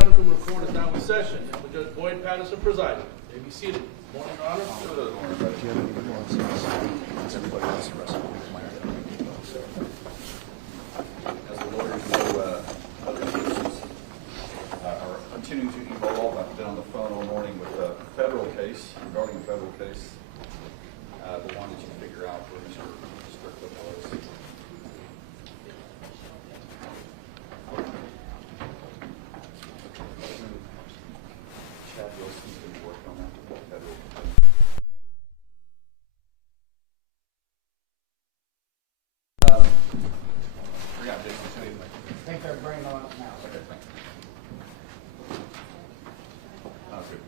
Chattanooga Court is now in session. And Judge Boyd Patterson presiding. May be seated. Morning, Your Honor. Do you have any nuances? Everybody else the rest of it might As the lawyers know, other cases are continuing to evolve. I've been on the phone all morning with a federal case, regarding a federal case, the one that you figure out where Mr. Strickland was. Chad Wilson's been working on that federal case. Forgot Jason. I think they're bringing on up now. Okay, thanks. Oh, good.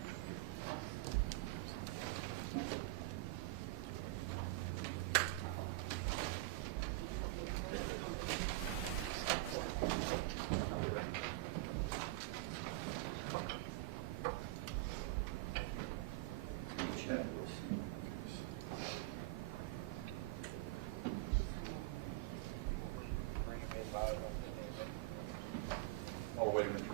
Chad Wilson. Oh, wait a minute.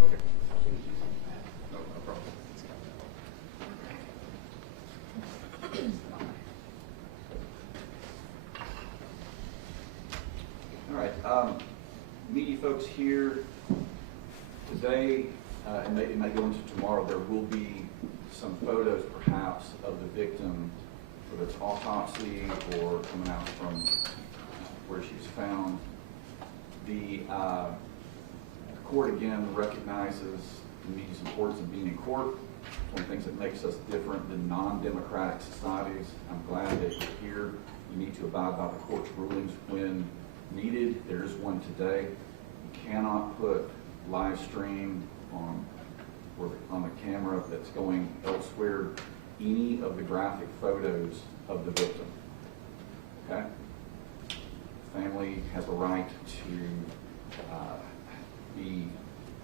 Okay. No problem. All right, media folks here today, and it may go into tomorrow, there will be some photos perhaps of the victim, whether it's autopsy or coming out from where she's found. The court again recognizes the media's importance of being in court. It's one of the things that makes us different than non-democratic societies. I'm glad that you're here. You need to abide by the court's rulings when needed. There is one today. You cannot put live stream on the camera that's going elsewhere any of the graphic photos of the victim. Okay? Family has a right to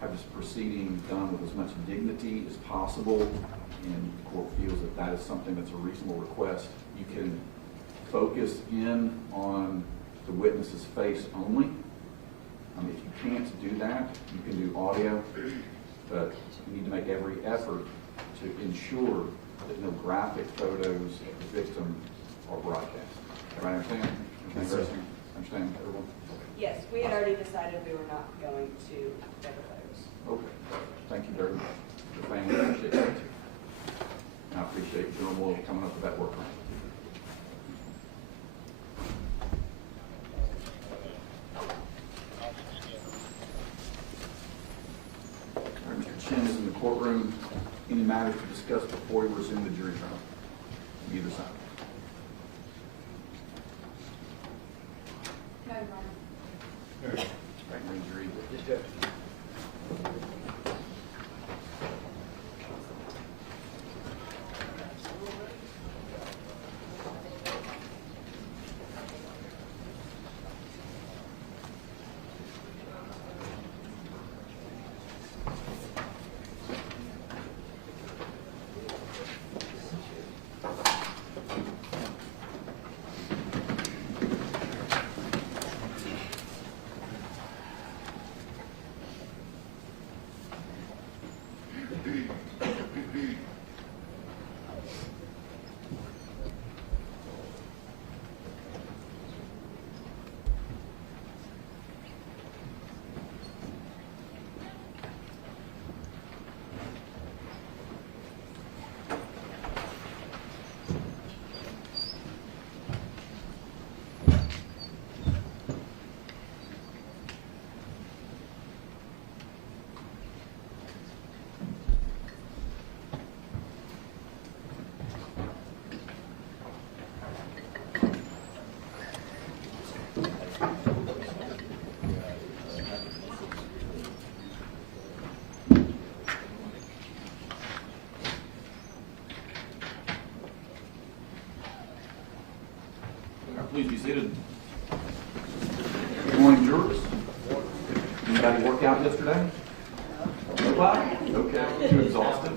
have this proceeding done with as much dignity as possible, and the court feels that that is something that's a reasonable request. You can focus in on the witness's face only. If you can't do that, you can do audio, but you need to make every effort to ensure that no graphic photos of the victim are broadcast. Everybody understand? Understand, everyone? Yes, we had already decided we were not going to cover those. Okay. Thank you very much. The family appreciates that too. And I appreciate General Moore coming up with that work plan. All right, Mr. Chen is in the courtroom. Any matters to discuss before we resume the jury trial? Either side. No, Your Honor. Right, grand jury. Please be seated. Good morning, jurors. Anybody work out yesterday? Nobody? Okay. Too exhausted?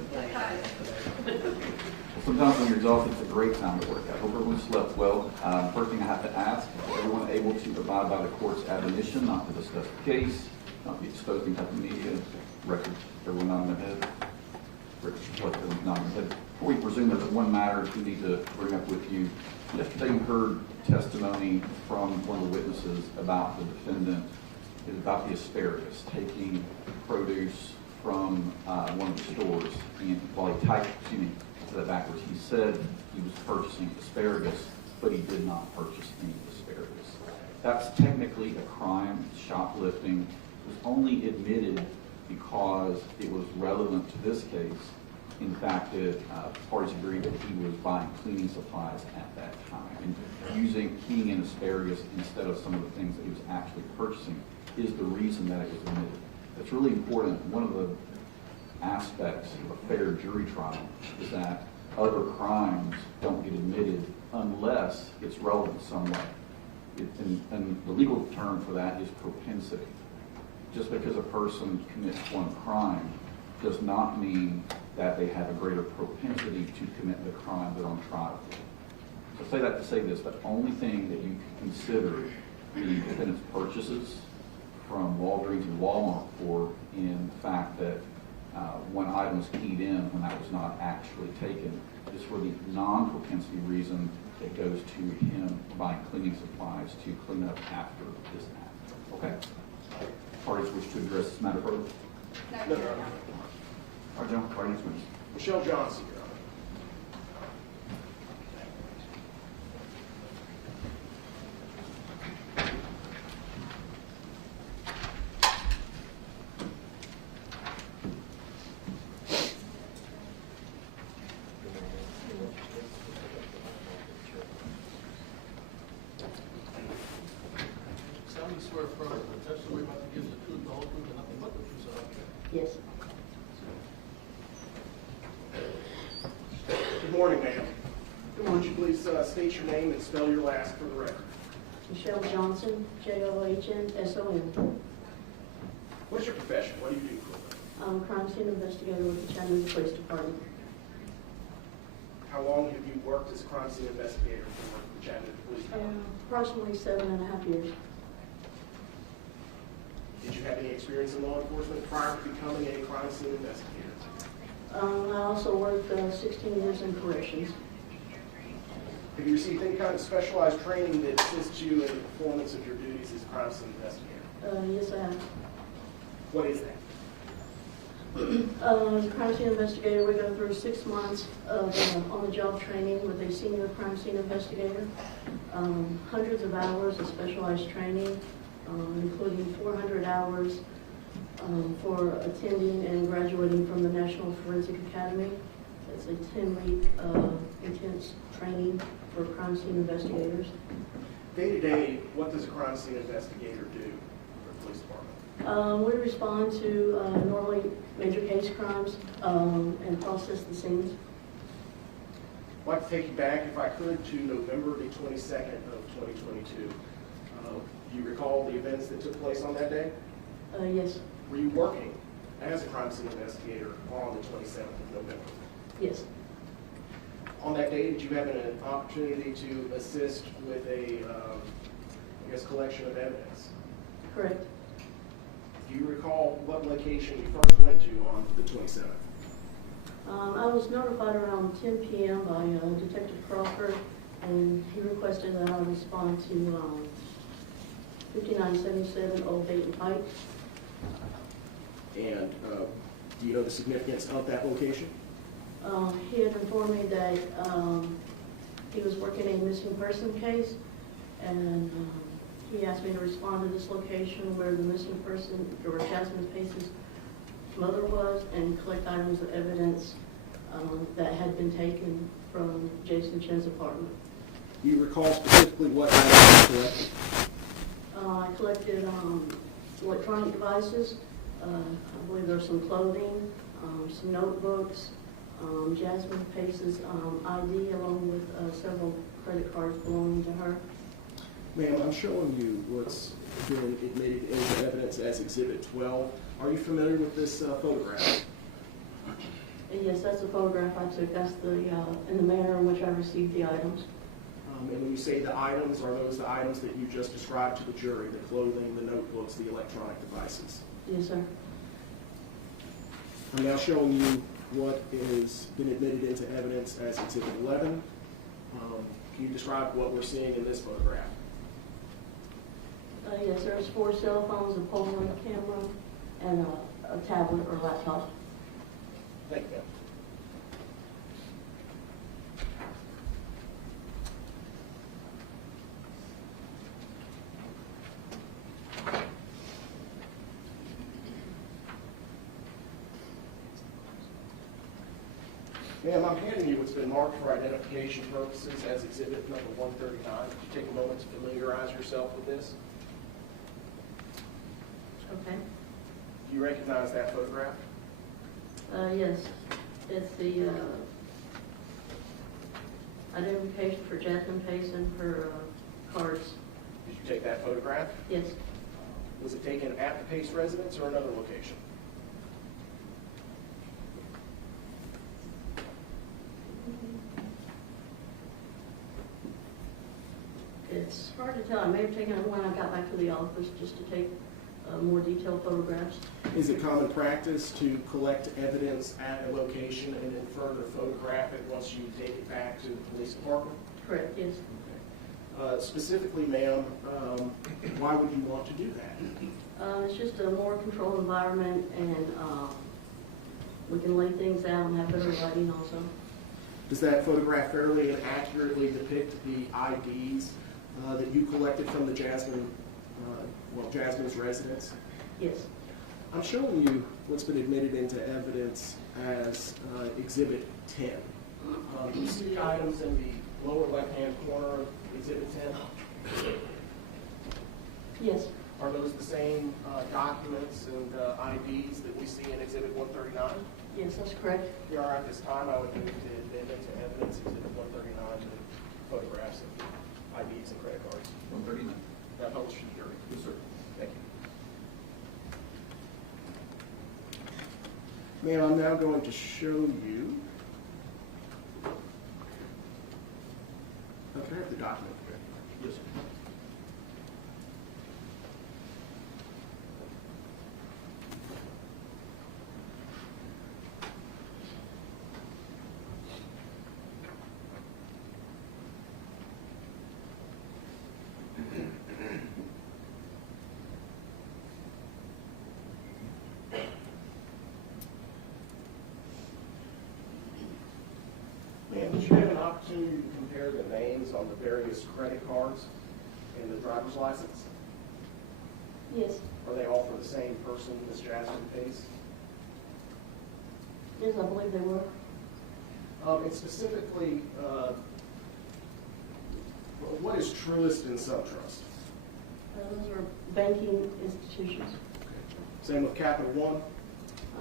Sometimes when you're exhausted, it's a great time to work out. Hope everyone slept well. First thing I have to ask, is everyone able to abide by the court's admonition not to discuss the case, not be exposed to any type of media, record everyone not in their head? What everyone's not in their head. Before we presume there's one matter we need to bring up with you. Yesterday you heard testimony from one of the witnesses about the defendant, about the asparagus, taking produce from one of the stores, and while he typed, excuse me, I said that backwards, he said he was purchasing asparagus, but he did not purchase any asparagus. That's technically a crime, shoplifting. It was only admitted because it was relevant to this case. In fact, the parties agreed that he was buying cleaning supplies at that time and keying in asparagus instead of some of the things that he was actually purchasing is the reason that it was admitted. That's really important. One of the aspects of a fair jury trial is that other crimes don't get admitted unless it's relevant some way. And the legal term for that is propensity. Just because a person commits one crime does not mean that they have a greater propensity to commit the crime they're on trial for. So say that to say this, the only thing that you can consider the defendant's purchases from Walgreens and Walmart for in the fact that when items keyed in, when that was not actually taken, is for the non-propensity reason that goes to him buying cleaning supplies to clean up after this act. Okay? Parties wish to address this matter further? No, All right, John, party next witness. Michelle Johnson, Your Honor. Solemnly swear affirm that the testimony about to give the truth, the whole truth, and nothing but the truth, so help you. Yes. Good morning, ma'am. Would you please state your name and spell your last for the record? Michelle Johnson, Johnson. What's your profession? What do you do for a living? I'm a crime scene investigator with the Chattanooga Police Department. How long have you worked as a crime scene investigator for the Chattanooga Police Department? Approximately 7.5 years. Did you have any experience in law enforcement prior to becoming a crime scene investigator? I also worked 16 years in corrections. Have you received any kind of specialized training that assists you in the performance of your duties as a crime scene investigator? Yes, I have. What is that? As a crime scene investigator, we go through 6 months of on-the-job training with a senior crime scene investigator, hundreds of hours of specialized training, including 400 hours for attending and graduating from the National Forensic Academy. It's a 10-week intense training for crime scene investigators. Day to day, what does a crime scene investigator do for the police department? We respond to normally major case crimes and process the scenes. I'd like to take you back, if I could, to November the 22nd of 2022. Do you recall the events that took place on that day? Yes, Were you working as a crime scene investigator on the 27th of November? yes, On that day, did you have an opportunity to assist with a, collection of evidence? correct. Do you recall what location you first went to on the 27th? I was notified around 10 p.m. by Detective Crawford, and he requested that I respond to 5977 Old Dayton Pike. And do you know the significance of that location? He had informed me that he was working a missing person case, and he asked me to respond to this location where the missing person, or Jasmine Pace's mother was, and collect items of evidence that had been taken from Chen's apartment. Do you recall specifically what items you collected? I collected electronic devices. I believe there's some clothing, some notebooks, Jasmine Pace's ID, along with several credit cards belonging to her. Ma'am, I'm showing you what's been admitted into evidence as Exhibit 12. Are you familiar with this photograph? And yes, that's the photograph I took. That's the in the manner in which I received the items. And when you say the items, are those the items that you just described to the jury, the clothing, the notebooks, the electronic devices? Yes, sir. I'm now showing you what has been admitted into evidence as Exhibit 11. Can you describe what we're seeing in this photograph? Yes, there's 4 cell phones, a Polaroid camera, and a tablet or laptop. Thank you, ma'am. Ma'am, I'm handing you what's been marked for identification purposes as Exhibit number 139. Could you take a moment to familiarize yourself with this? Okay. Do you recognize that photograph? Yes, it's the identification for Jasmine Pace and her cards. Did you take that photograph? Yes, Was it taken at the Pace residence or another location? it's hard to tell. I may have taken it when I got back to the office just to take more detailed photographs. Is it common practice to collect evidence at a location and then further photograph it once you take it back to the police department? Correct, yes. Specifically, ma'am, why would you want to do that? It's just a more controlled environment, and we can lay things out and have better lighting also. Does that photograph fairly and accurately depict the IDs that you collected from the Jasmine's residence? Yes. I'm showing you what's been admitted into evidence as Exhibit 10. Do you see the items in the lower left-hand corner of Exhibit 10? Yes. Are those the same documents and IDs that we see in Exhibit 139? Yes, that's correct. They are at this time. I would move to admit into evidence Exhibit 139, the photographs of IDs and credit cards. 139. That holds for the jury. Yes, sir. Thank you. Ma'am, I'm now going to show you. Can I have the document? Yes, sir. Ma'am, did you have an opportunity to compare the names on the various credit cards and the driver's license? Yes. Are they all for the same person, Ms. Jasmine Pace? Yes, I believe they were. And specifically, what is Truist and SunTrust? Those are banking institutions. Same with Capital One?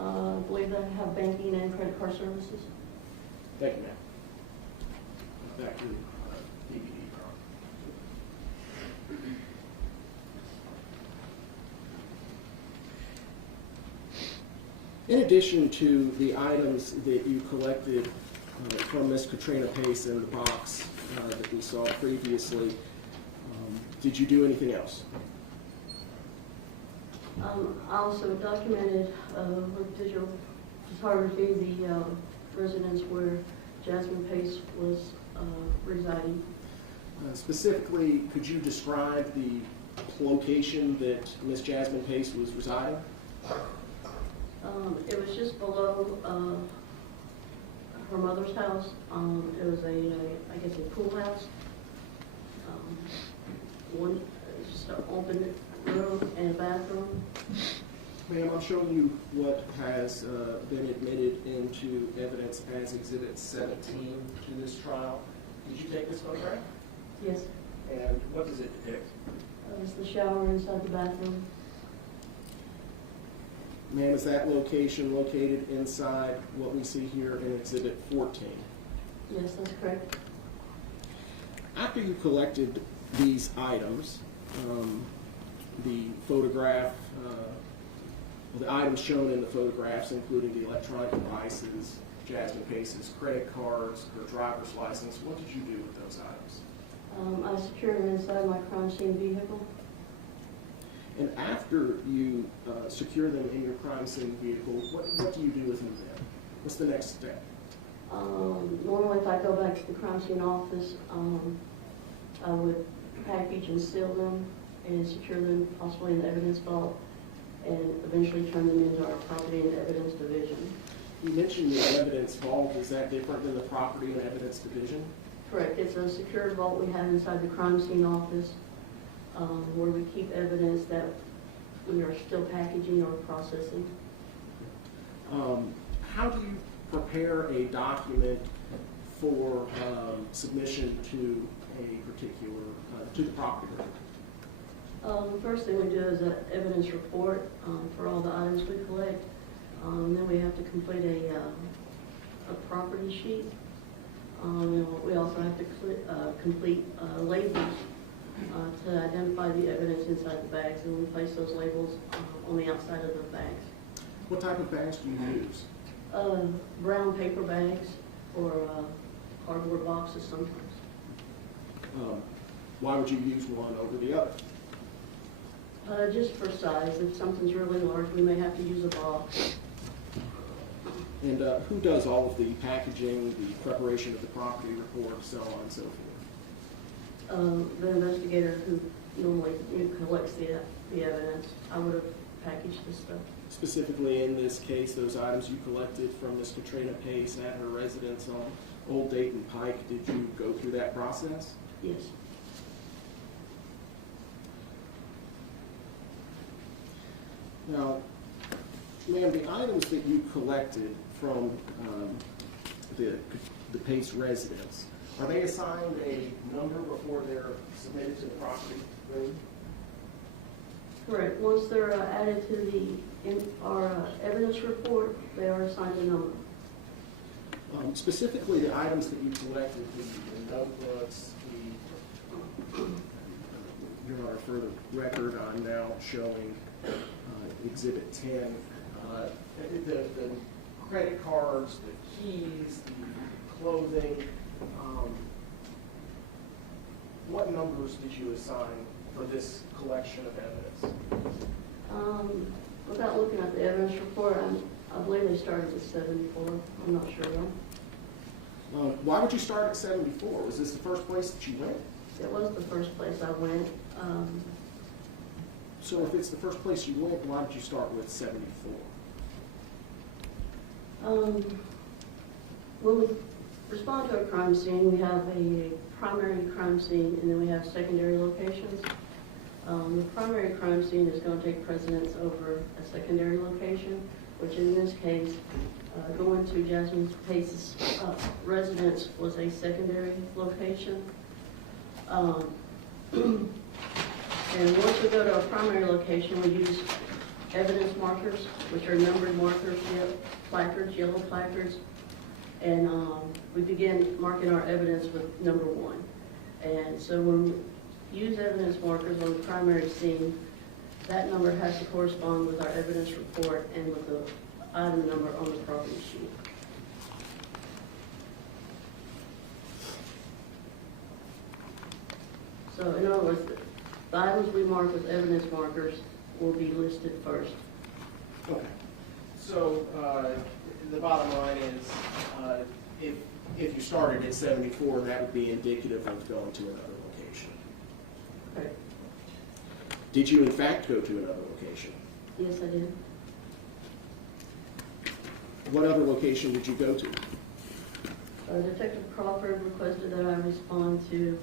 I believe they have banking and credit card services. Thank you, ma'am. Back to DVD. In addition to the items that you collected from Ms. Katrina Pace in the box that we saw previously, did you do anything else? I also documented with digital photography the residence where Jasmine Pace was residing. Specifically, could you describe the location that Ms. Jasmine Pace was residing? It was just below her mother's house. It was I guess a pool house. It's just an open room and a bathroom. Ma'am, I'm showing you what has been admitted into evidence as Exhibit 17 to this trial. Did you take this photograph? Yes. And what does it depict? It's the shower inside the bathroom. Ma'am, is that location located inside what we see here in Exhibit 14? Yes, that's correct. After you collected these items, the photograph, the items shown in the photographs, including the electronic devices, Jasmine Pace's credit cards, her driver's license, what did you do with those items? I secured them inside my crime scene vehicle. And after you secure them in your crime scene vehicle, what do you do with them then? What's the next step? Normally, if I go back to the crime scene office, I would package and seal them and secure them possibly in the evidence vault and eventually turn them into our property and evidence division. You mentioned the evidence vault. Is that different than the property and evidence division? Correct. It's a secured vault we have inside the crime scene office where we keep evidence that we are still packaging or processing. How do you prepare a document for submission to a particular, to the prosecutor? The first thing we do is an evidence report for all the items we collect. Then we have to complete a property sheet. We also have to complete labels to identify the evidence inside the bags, and we place those labels on the outside of the bags. What type of bags do you use? Brown paper bags or cardboard boxes sometimes. Why would you use one over the other? Just for size, if something's really large, we may have to use a box. And who does all of the packaging, the preparation of the property report, so on and so forth? The investigator who normally collects the evidence, I would have packaged this stuff. Specifically in this case, those items you collected from Ms. Katrina Pace at her residence on Old Dayton Pike, did you go through that process? Yes. Now, ma'am, the items that you collected from the Pace residence, are they assigned a number before they're submitted to the property room? Correct. Once they're added to our evidence report, they are assigned a number. Specifically, the items that you collected, the notebooks, Your Honor, for the record, I'm now showing Exhibit 10. The credit cards, the keys, the clothing. What numbers did you assign for this collection of evidence? Without looking at the evidence report, I believe they started at 74. I'm not sure though. Why would you start at 74? Was this the first place that you went? It was the first place I went. So if it's the first place you went, why did you start with 74? When we respond to a crime scene, we have a primary crime scene and then we have secondary locations. The primary crime scene is going to take precedence over a secondary location, which in this case, going to Jasmine Pace's residence was a secondary location. And once we go to a primary location, we use evidence markers, which are numbered markers, placards, yellow placards, and we begin marking our evidence with number 1. And so when we use evidence markers on the primary scene, that number has to correspond with our evidence report and with the item number on the property sheet. So in other words, the items we mark with evidence markers will be listed first. Okay. So the bottom line is, if you started at 74, that would be indicative of going to another location. Okay. Did you in fact go to another location? Yes, I did. What other location did you go to? Detective Crawford requested that I respond to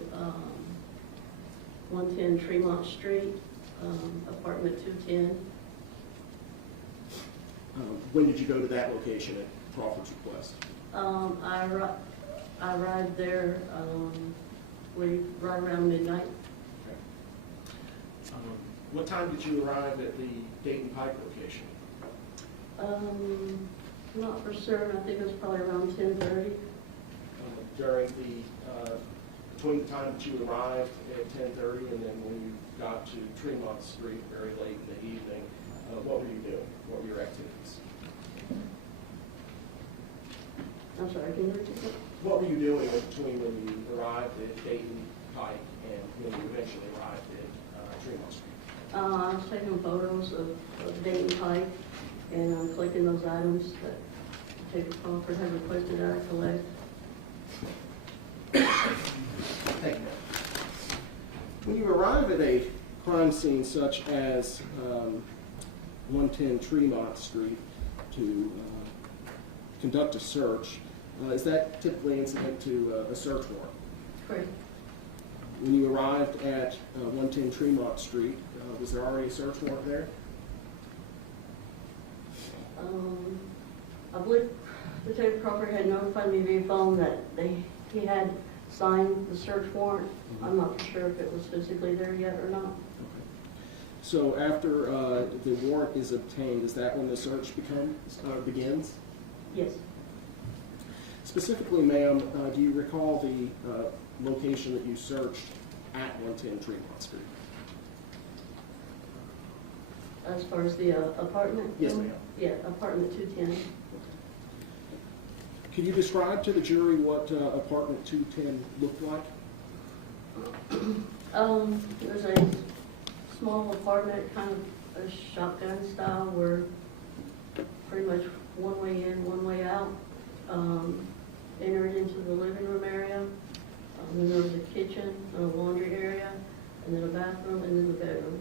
110 Tremont Street, apartment 210. When did you go to that location at Crawford's request? I arrived there right around midnight. Okay. What time did you arrive at the Dayton Pike location? Not for certain. I think it was probably around 10:30. During between the time that you arrived at 10:30 and then when you got to Tremont Street very late in the evening, what were you doing? What were your activities? I'm sorry, can you repeat that? What were you doing in between when you arrived at Dayton Pike and when you eventually arrived at Tremont Street? I was taking photos of Dayton Pike and I'm collecting those items that Detective Crawford had requested that I collect. Thank you. When you arrive at a crime scene such as 110 Tremont Street to conduct a search, is that typically incident to a search warrant? Correct. When you arrived at 110 Tremont Street, was there already a search warrant there? I believe Detective Crawford had notified me via phone that he had signed the search warrant. I'm not for sure if it was physically there yet or not. Okay. So after the warrant is obtained, is that when the search begins? Yes. Specifically, ma'am, do you recall the location that you searched at 110 Tremont Street? As far as the apartment? Yes, ma'am. Yeah, apartment 210. Could you describe to the jury what apartment 210 looked like? There's a small apartment, kind of a shotgun style, where pretty much one way in, one way out. Entered into the living room area. Then there was a kitchen, a laundry area, and then a bathroom, and then the bedroom.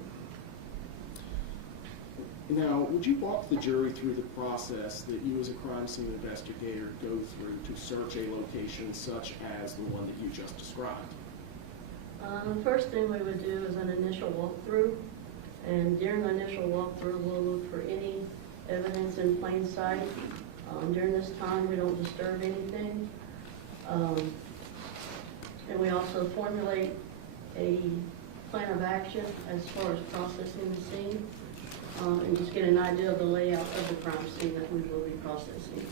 Now, would you walk the jury through the process that you as a crime scene investigator go through to search a location such as the one that you just described? The first thing we would do is an initial walkthrough, and during the initial walkthrough, we'll look for any evidence in plain sight. During this time, we don't disturb anything. And we also formulate a plan of action as far as processing the scene, and just get an idea of the layout of the crime scene that we will be processing.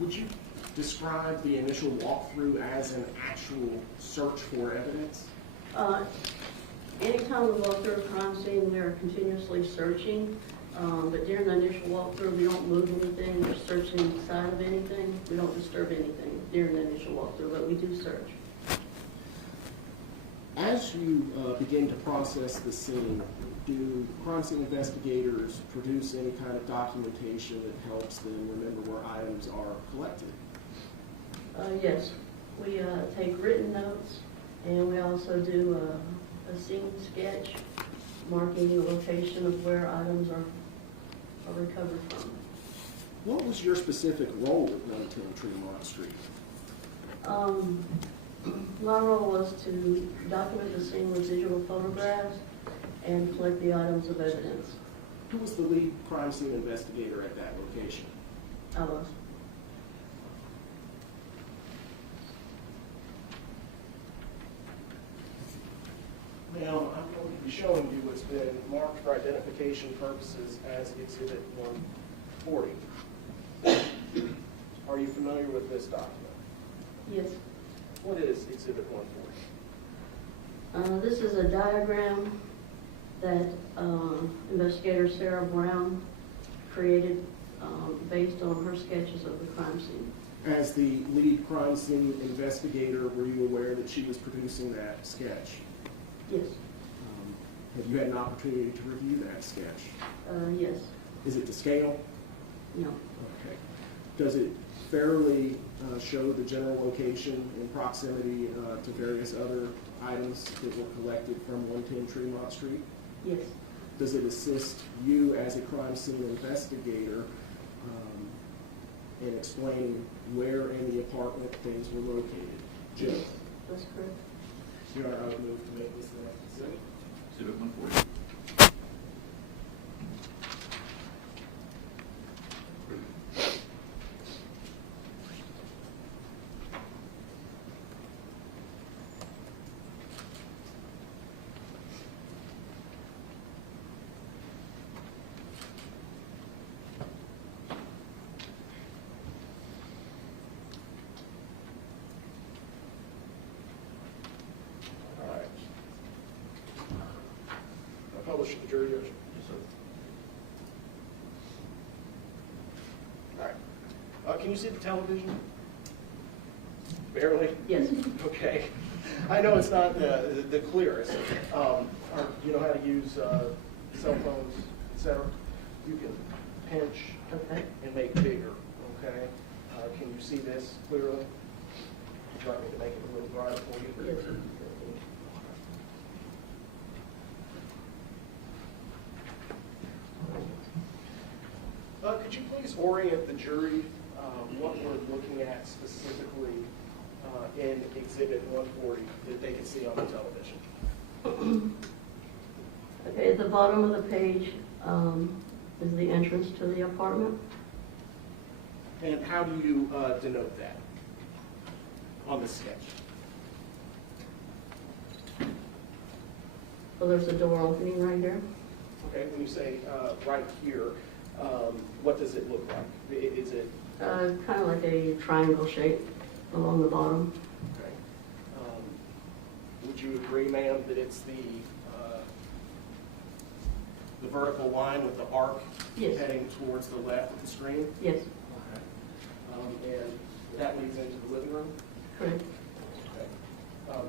Would you describe the initial walkthrough as an actual search for evidence? Anytime we walk through a crime scene, we are continuously searching. But during the initial walkthrough, we don't move anything or search inside of anything. We don't disturb anything during the initial walkthrough, but we do search. As you begin to process the scene, do crime scene investigators produce any kind of documentation that helps them remember where items are collected? Yes, we take written notes, and we also do a scene sketch marking the location of where items are recovered from. What was your specific role at 110 Tremont Street? My role was to document the scene with digital photographs and collect the items of evidence. Who was the lead crime scene investigator at that location? I was. Now, I'm going to be showing you what's been marked for identification purposes as Exhibit 140. Are you familiar with this document? Yes. What is Exhibit 140? This is a diagram that investigator Sarah Brown created based on her sketches of the crime scene. As the lead crime scene investigator, were you aware that she was producing that sketch? Yes. Have you had an opportunity to review that sketch? Yes. Is it to scale? No. Okay. Does it fairly show the general location and proximity to various other items that were collected from 110 Tremont Street? Yes. Does it assist you as a crime scene investigator in explaining where in the apartment things were located? Jim? That's correct. Your Honor, I would move to make this the next exhibit. Exhibit 140. All right. I publish the jury judge. Yes, sir. All right. Can you see the television? Barely? Yes. Okay. I know it's not the clearest. You know how to use cell phones, etc. You can pinch Okay. and make bigger, okay? Can you see this clearly? Would you like me to make it a little brighter for you? Yes. Could you please orient the jury what we're looking at specifically in Exhibit 140 that they can see on the television? Okay, at the bottom of the page is the entrance to the apartment. And how do you denote that on the sketch? So there's a door opening right here. Okay, when you say right here, what does it look like? Is it, Kind of like a triangle shape along the bottom. okay. Would you agree, ma'am, that it's the vertical line with the arc Yes. heading towards the left of the screen? Yes, Okay. And that leads into the living room? correct. Okay.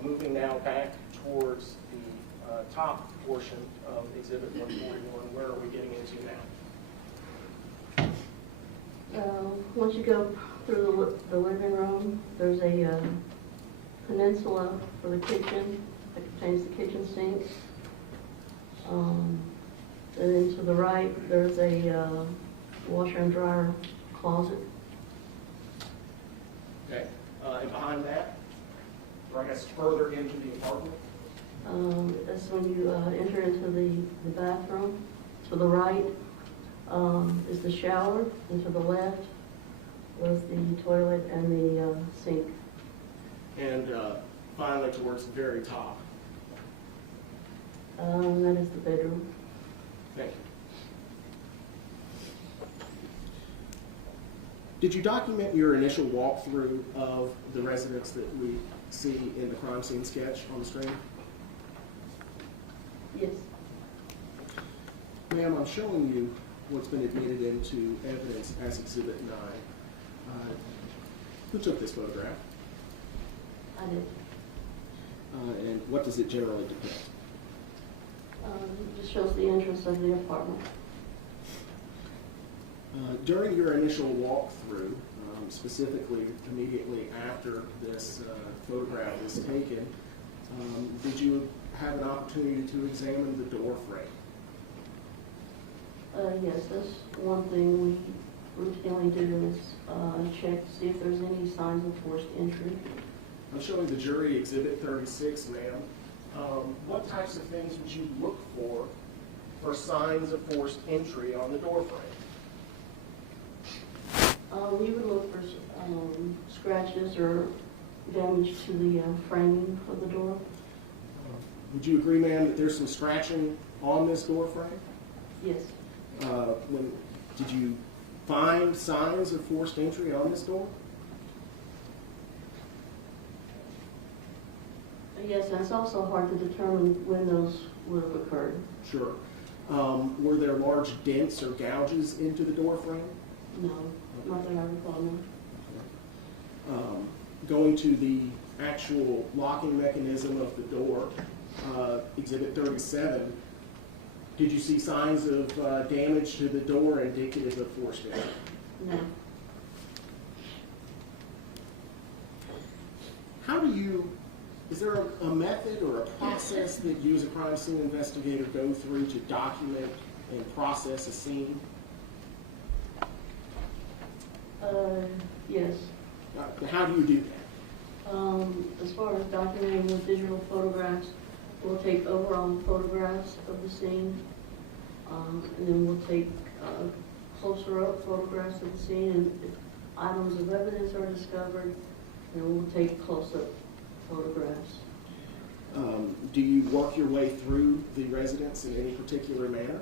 Moving now back towards the top portion of Exhibit 141. Where are we getting into now? Once you go through the living room, there's a peninsula for the kitchen that contains the kitchen sink. And then to the right, there's a washer and dryer closet. Okay. And behind that, or I guess further into the apartment? That's when you enter into the bathroom. To the right is the shower, and to the left was the toilet and the sink. And finally, towards the very top. That is the bedroom. Thank you. Did you document your initial walkthrough of the residence that we see in the crime scene sketch on the screen? Yes. Ma'am, I'm showing you what's been admitted into evidence as Exhibit 9. Who took this photograph? I did. And what does it generally depict? It just shows the entrance of the apartment. During your initial walkthrough, specifically immediately after this photograph was taken, did you have an opportunity to examine the door frame? Yes, that's one thing we routinely do is check to see if there's any signs of forced entry. I'm showing the jury Exhibit 36, ma'am. What types of things would you look for signs of forced entry on the door frame? We would look for scratches or damage to the framing of the door. Would you agree, ma'am, that there's some scratching on this door frame? Yes. Did you find signs of forced entry on this door? Yes, and it's also hard to determine when those would have occurred. Sure. Were there large dents or gouges into the door frame? No, not that I recall, no. Going to the actual locking mechanism of the door, Exhibit 37, did you see signs of damage to the door indicative of forced entry? No. Is there a method or a process that you as a crime scene investigator go through to document and process a scene? Yes. How do you do that? As far as documenting with digital photographs, we'll take overall photographs of the scene, and then we'll take closer up photographs of the scene, and if items of evidence are discovered, then we'll take close-up photographs. Do you work your way through the residence in any particular manner?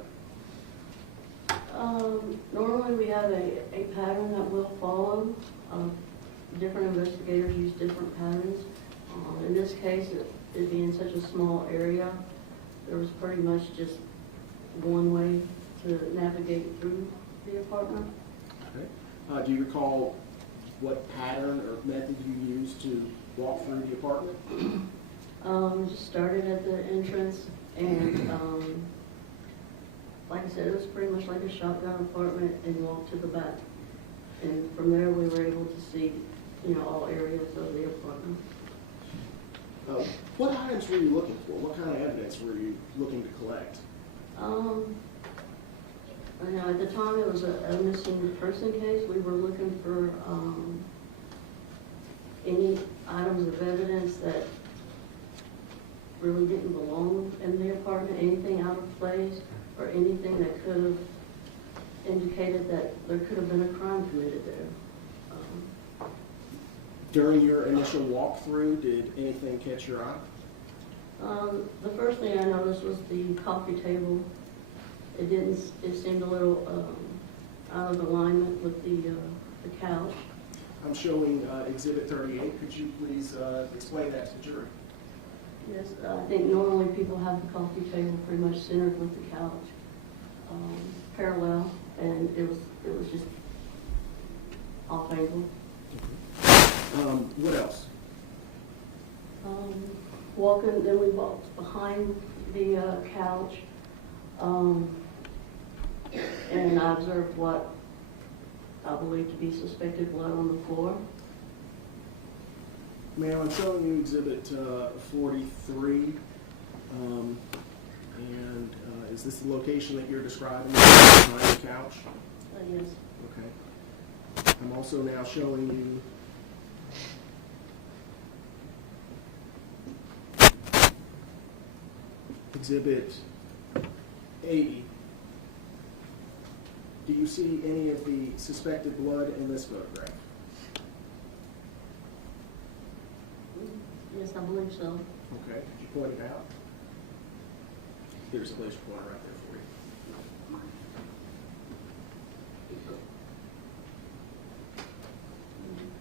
Normally we have a pattern that we'll follow. Different investigators use different patterns. In this case, it being such a small area, there was pretty much just one way to navigate through the apartment. Okay. Do you recall what pattern or method you used to walk through the apartment? Just started at the entrance, and like I said, it was pretty much like a shotgun apartment, and walked to the back. And from there, we were able to see, all areas of the apartment. What items were you looking for? What kind of evidence were you looking to collect? At the time, it was a missing person case. We were looking for any items of evidence that really didn't belong in the apartment, anything out of place, or anything that could have indicated that there could have been a crime committed there. During your initial walkthrough, did anything catch your eye? The first thing I noticed was the coffee table. It seemed a little out of alignment with the couch. I'm showing Exhibit 38. Could you please explain that to the jury? Yes, I think normally people have the coffee table pretty much centered with the couch, parallel, and it was just off angle. What else? Then we walked behind the couch, and I observed what I believe to be suspected blood on the floor. Ma'am, I'm showing you Exhibit 43, and is this the location that you're describing behind the couch? Yes. Okay. I'm also now showing you Exhibit 80. Do you see any of the suspected blood in this photograph? Yes, I believe so. Okay, could you point it out? There's a laser pointer right there for you.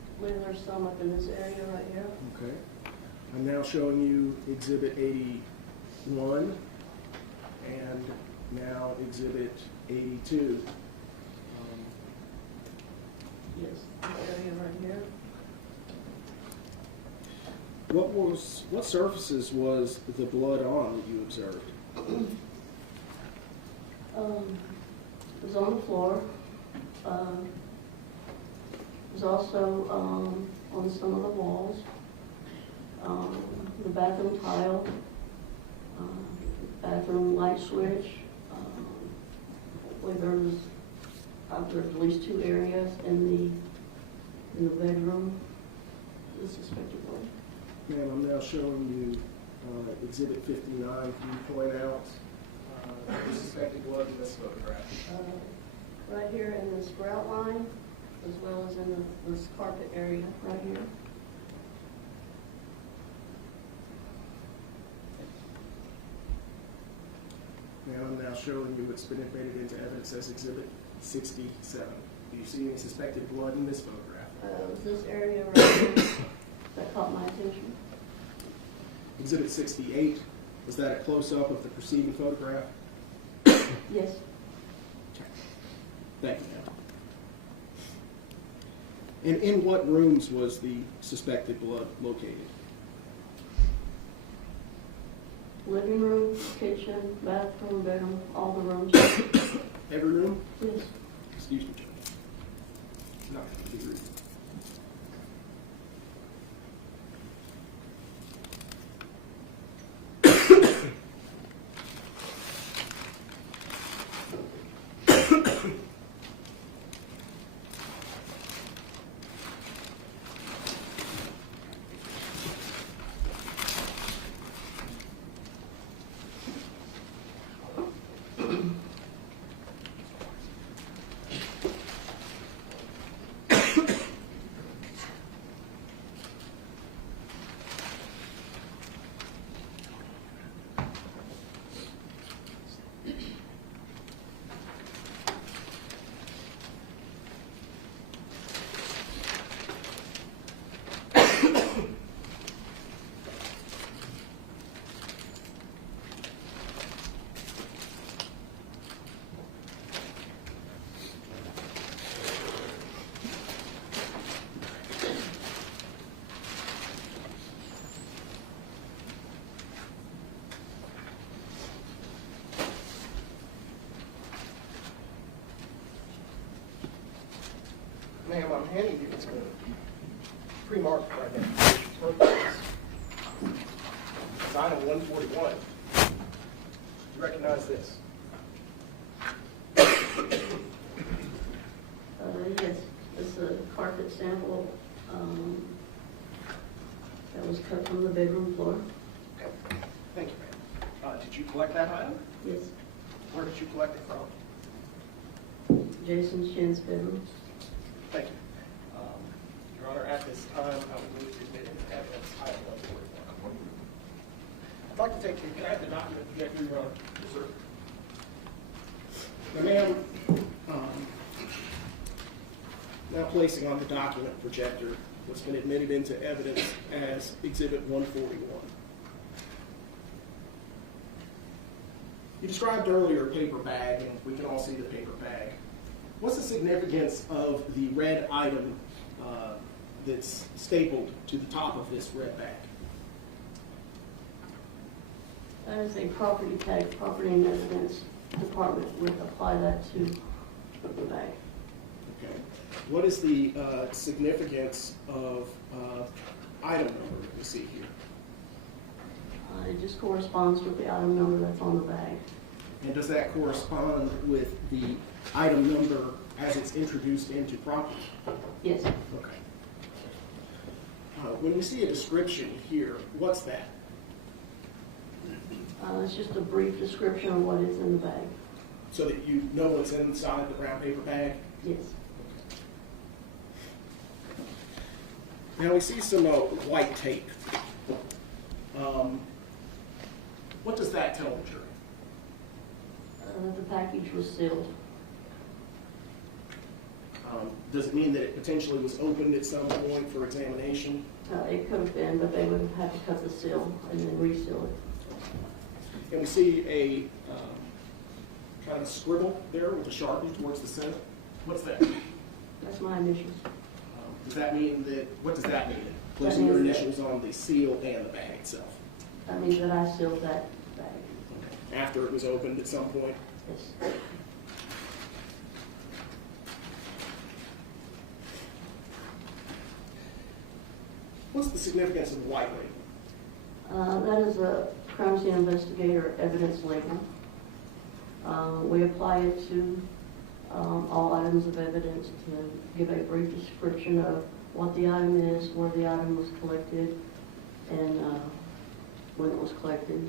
I believe there's some up in this area right here. Okay. I'm now showing you Exhibit 81 and now Exhibit 82. Yes, this area right here. What surfaces was the blood on that you observed? It was on the floor. It was also on some of the walls, the bathroom tile, bathroom light switch. I believe there was at least 2 areas in the bedroom. The suspected blood. Ma'am, I'm now showing you Exhibit 59. Can you point out the suspected blood in this photograph? Right here in the sprout line, as well as in this carpet area right here. Now I'm now showing you what's been admitted into evidence as Exhibit 67. Do you see any suspected blood in this photograph? It was this area right here that caught my attention. Exhibit 68, was that a close-up of the preceding photograph? Yes. Okay. Thank you, ma'am. And in what rooms was the suspected blood located? Living room, kitchen, bathroom, bedroom, all the rooms. Every room? Yes. Excuse me, Judge. Not going to be rude. Ma'am, I'm handing you this pre-marked right there. It's item 141. You recognize this? Yes, it's a carpet sample that was cut from the bedroom floor. Okay. Thank you, ma'am. Did you collect that item? Yes, Where did you collect it from? Jason Chen's bedroom. Thank you. Your Honor, at this time, I would move to admit into evidence item 141. I'd like to take, can I have the document projected, Your Honor? Yes, sir. Now, ma'am, now placing on the document projector what's been admitted into evidence as Exhibit 141. You described earlier a paper bag, and we can all see the paper bag. What's the significance of the red item that's stapled to the top of this red bag? That is a property tag, property and evidence department would apply that to the bag. Okay. What is the significance of item number that we see here? It just corresponds with the item number that's on the bag. And does that correspond with the item number as it's introduced into property? Yes. Okay. When we see a description here, what's that? It's just a brief description of what is in the bag. So that you know what's inside the brown paper bag? Yes. Now we see some white tape. What does that tell the jury? The package was sealed. Does it mean that it potentially was opened at some point for examination? It could have been, but they would have had to cut the seal and then reseal it. And we see a kind of a scribble there with a Sharpie towards the center. What's that? That's my initials. Does that mean that, what does that mean? That Placing your means that- initials on the seal and the bag itself. That means that I sealed that bag. After it was opened at some point? Yes. What's the significance of the white label? That is a crime scene investigator evidence label. We apply it to all items of evidence to give a brief description of what the item is, where the item was collected, and when it was collected.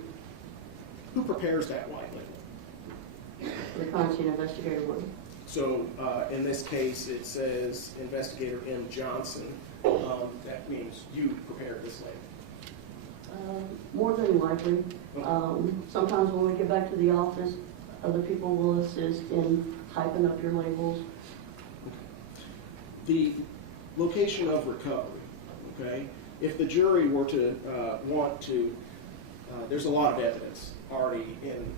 Who prepares that white label? The crime scene investigator would. So in this case, it says Investigator M. Johnson. That means you prepared this label. More than likely. Sometimes when we get back to the office, other people will assist in typing up your labels. The location of recovery, okay? If the jury were to want to, there's a lot of evidence already in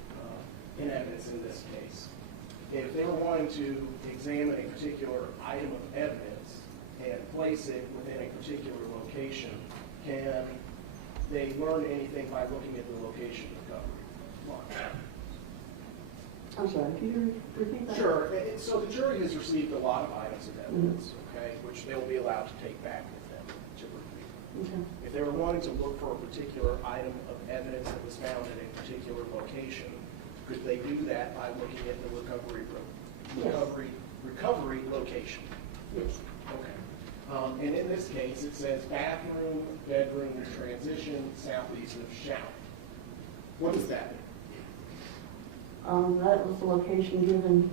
evidence in this case. If they were wanting to examine a particular item of evidence and place it within a particular location, can they learn anything by looking at the location of recovery? I'm sorry, can you repeat that? Sure. So the jury has received a lot of items of evidence, okay, which they'll be allowed to take back with them to review. Okay. If they were wanting to look for a particular item of evidence that was found in a particular location, could they do that by looking at the recovery location? Yes. Okay. And in this case, it says bathroom, bedroom, transition, southeast of shower. What does that mean? That was the location given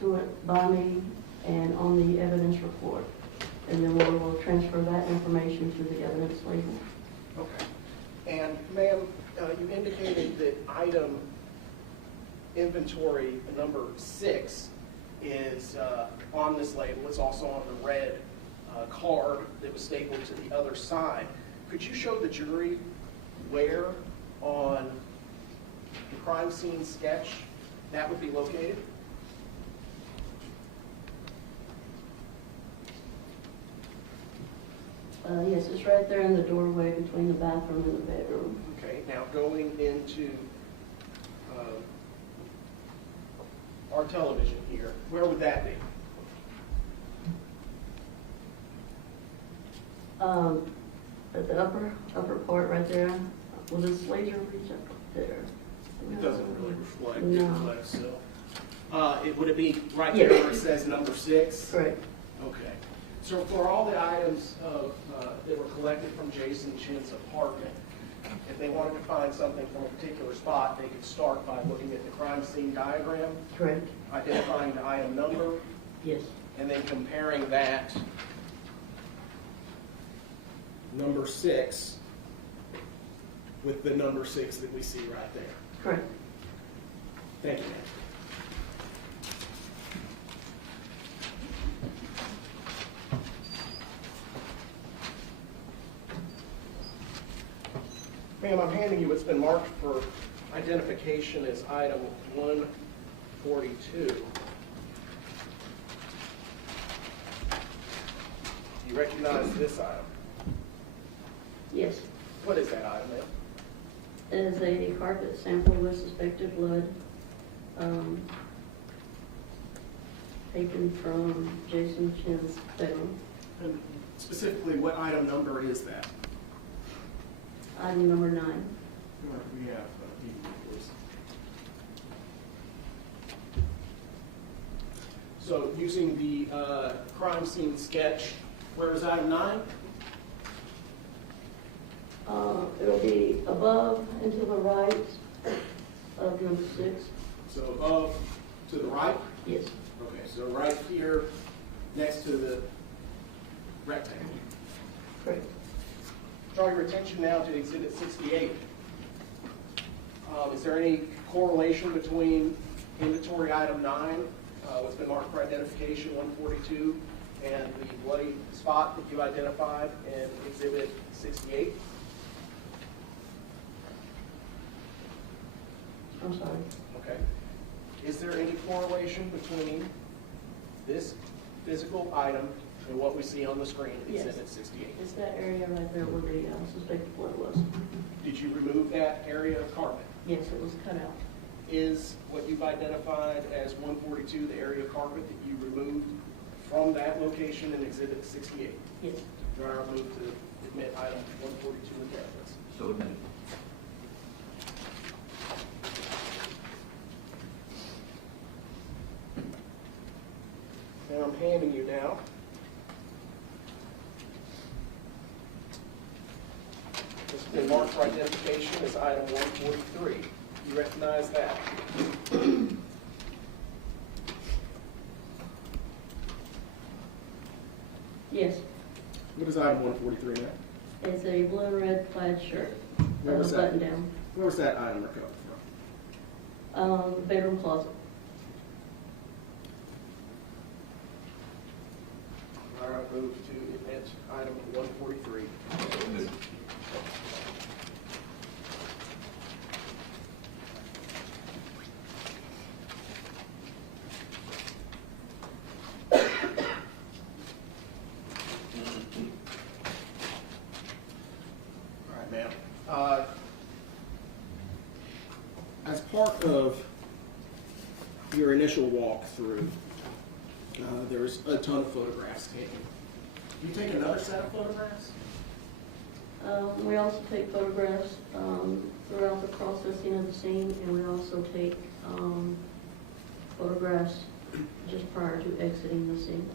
to it by me and on the evidence report. And then we will transfer that information to the evidence label. Okay. And ma'am, you indicated that item inventory number 6 is on this label. It's also on the red card that was stapled to the other side. Could you show the jury where on the crime scene sketch that would be located? Yes, it's right there in the doorway between the bathroom and the bedroom. Okay, now going into our television here, where would that be? At the upper part right there. Will this laser reach up there? It doesn't really reflect. No. It reflects still. Would it be right Yes. there where it says number 6? Correct. Okay. So for all the items that were collected from Jason Chen's apartment, if they wanted to find something from a particular spot, they could start by looking at the crime scene diagram, Correct. identifying the item number, Yes. and then comparing that number 6 with the number 6 that we see right there. Correct. Thank you. Ma'am, I'm handing you what's been marked for identification as item 142. Do you recognize this item? Yes. What is that item, ma'am? is a carpet sample with suspected blood, taken from Jason Chen's bedroom. And specifically, what item number is that? Item number 9. We have DVD, please. So using the crime scene sketch, where is item 9? It'll be above and to the right of number 6. So above to the right? Yes. Okay, so right here next to the rectangle. Correct. Draw your attention now to Exhibit 68. Is there any correlation between inventory item 9, what's been marked for identification 142, and the bloody spot that you identified in Exhibit 68? I'm sorry. Okay. Is there any correlation between this physical item and what we see on the screen in Yes. Exhibit 68? It's that area right there where the suspected blood was. Did you remove that area of carpet? Yes, it was cut out. Is what you've identified as 142 the area of carpet that you removed from that location in Exhibit 68? Yes. Your Honor, I move to admit item 142 into evidence. So admitted. And I'm handing you now this has been marked for identification as item 143. You recognize that? Yes. What is item 143 now? It's a blue and red plaid shirt. Where was that? Button down. Where was that item recovered from? Bedroom closet. All right, move to admit item 143. So admitted. All right, ma'am. As part of your initial walkthrough, there was a ton of photographs taken. You take another set of photographs? We also take photographs throughout the processing of the scene, and we also take photographs just prior to exiting the scene.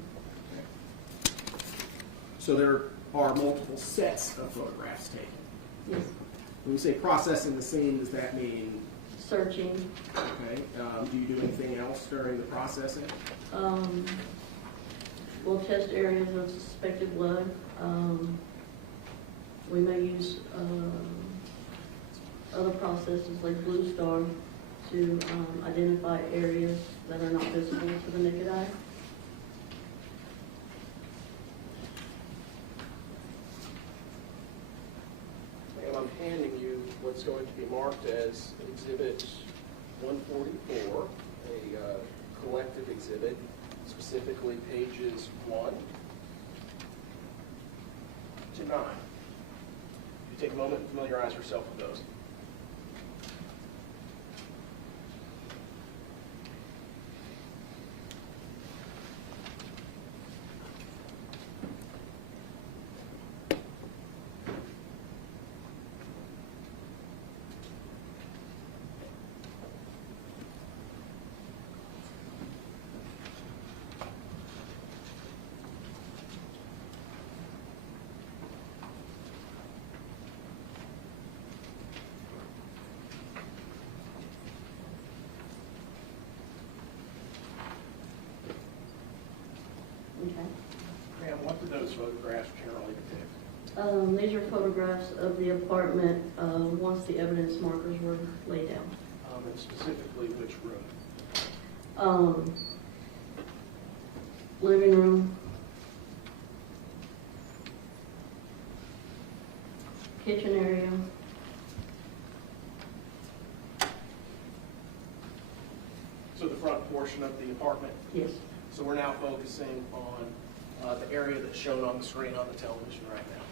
So there are multiple sets of photographs taken. Yes. When you say processing the scene, does that mean, Searching. okay, do you do anything else during the processing? We'll test areas of suspected blood. We may use other processes like Blue Star to identify areas that are not visible to the naked eye. And I'm handing you what's going to be marked as Exhibit 144, a collective exhibit, specifically pages 1 to 9. You take a moment and familiarize yourself with those. Okay. Ma'am, what do those photographs generally depict? These are photographs of the apartment once the evidence markers were laid down. And specifically which room? Living room, kitchen area, So the front portion of the apartment. yes, So we're now focusing on the area that's shown on the screen on the television right now.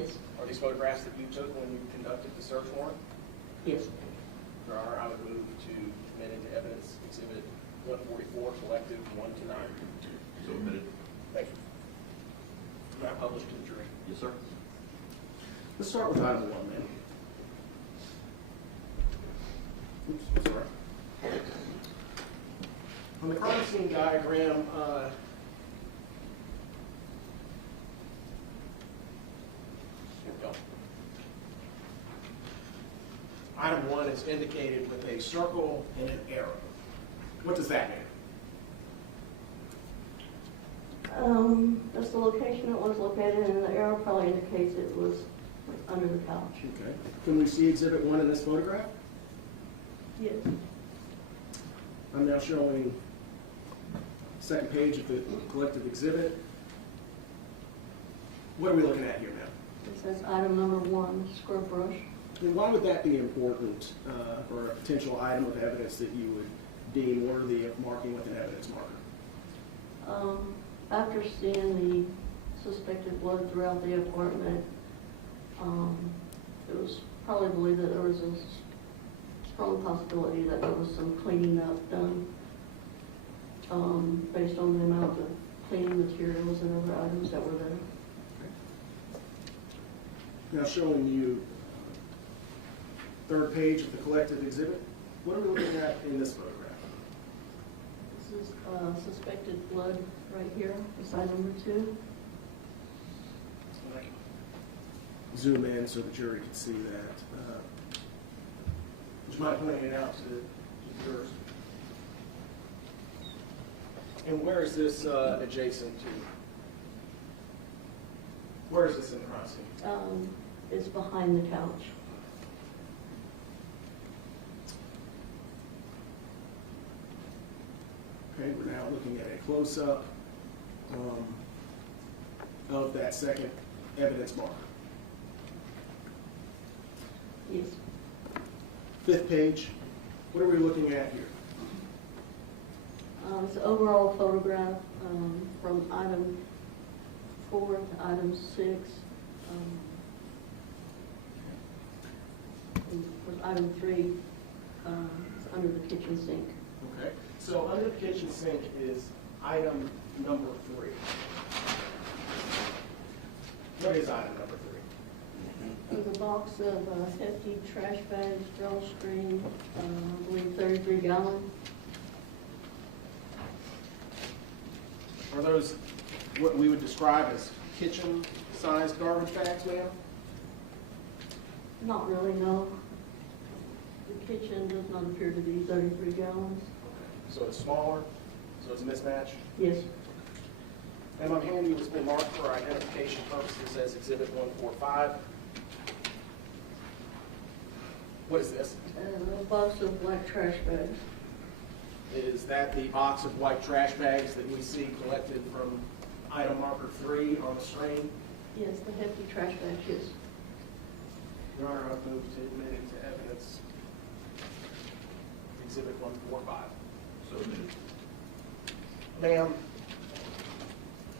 yes, Are these photographs that you took when you conducted the search warrant? Yes. Your Honor, I would move to admit into evidence Exhibit 144, collective 1 to 9. So admitted. Thank you. Now published to the jury. Yes, sir. Let's start with item 1, man. Oops, sorry. On the crime scene diagram, here we go. Item 1 is indicated with a circle and an arrow. What does that mean? That's the location it was located, and the arrow probably indicates it was under the couch. Okay. Can we see Exhibit 1 in this photograph? Yes. I'm now showing second page of the collective exhibit. What are we looking at here now? It says item number 1, scrub brush. And why would that be important for a potential item of evidence that you would deem worthy of marking with an evidence marker? After seeing the suspected blood throughout the apartment, it was probably believed that there was a strong possibility that there was some cleaning up done based on the amount of cleaning materials and other items that were there. Now showing you third page of the collective exhibit. What are we looking at in this photograph? This is suspected blood right here, beside number 2. Zoom in so the jury can see that. Would you mind pointing it out to the jurors? And where is this adjacent to? Where is this in the crime scene? It's behind the couch. Okay, we're now looking at a close-up of that second evidence marker. Yes. Fifth page, what are we looking at here? It's an overall photograph from item 4 to item 6. And item 3 is under the kitchen sink. Okay, so under the kitchen sink is item number 3. What is item number 3? There's a box of hefty trash bags, drawstring, I believe 33 gallon. Are those what we would describe as kitchen-sized garbage bags, ma'am? Not really, no. The kitchen does not appear to be 33 gallons. So it's smaller, so it's a mismatch? Yes. And I'm handing you what's been marked for identification purposes as Exhibit 145. What is this? A box of black trash bags. Is that the box of white trash bags that we see collected from item marker 3 on the screen? Yes, the hefty trash bags, yes. Your Honor, I move to admit into evidence Exhibit 145. So admitted. Ma'am,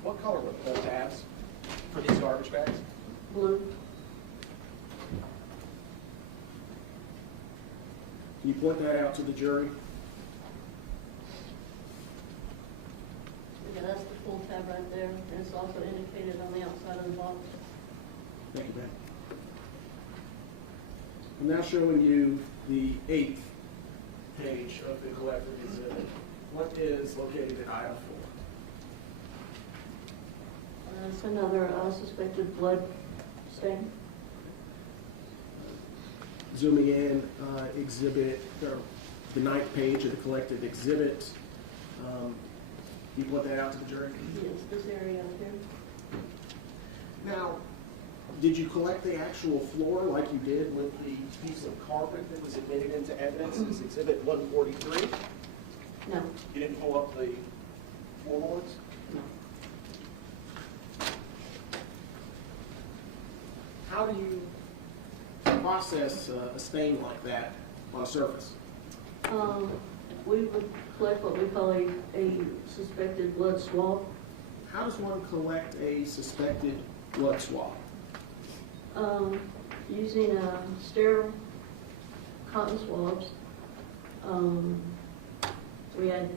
what color were the pull tabs for these garbage bags? Blue. Can you point that out to the jury? Yeah, that's the pull tab right there, and it's also indicated on the outside of the box. Thank you, ma'am. I'm now showing you the 8th page of the collective exhibit. What is located at item 4? It's another suspected blood stain. Zooming in, exhibit, or the 9th page of the collective exhibit. You point that out to the jury? Yes, this area up here. Now, did you collect the actual floor like you did with the piece of carpet that was admitted into evidence as Exhibit 143? No, You didn't pull up the floorboards? no. How do you process a stain like that on a surface? We would collect what we call a suspected blood swab. How does one collect a suspected blood swab? Using a sterile cotton swabs. We add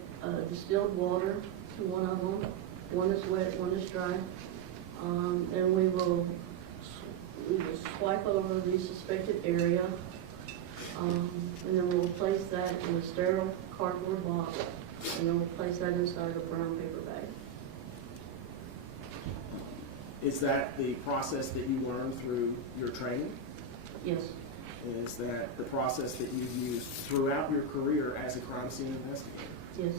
distilled water to one of them. One is wet, one is dry. And we will swipe over the suspected area. And then we'll place that in a sterile cardboard box. And then we'll place that inside a brown paper bag. Is that the process that you learned through your training? Yes, Is that the process that you've used throughout your career as a crime scene investigator? yes.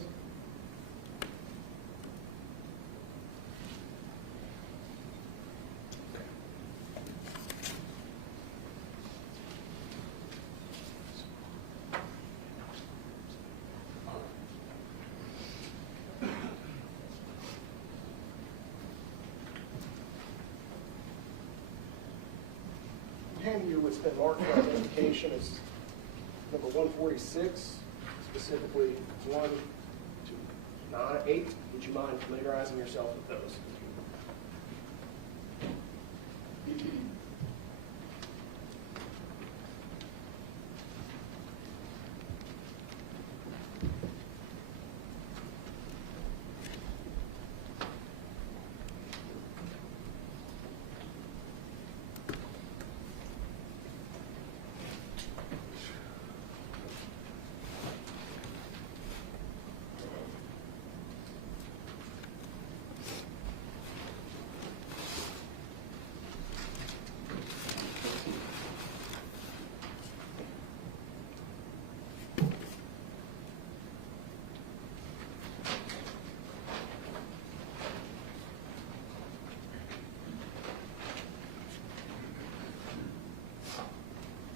Hand you what's been marked for identification as number 146, specifically 1 to 8. Would you mind familiarizing yourself with those?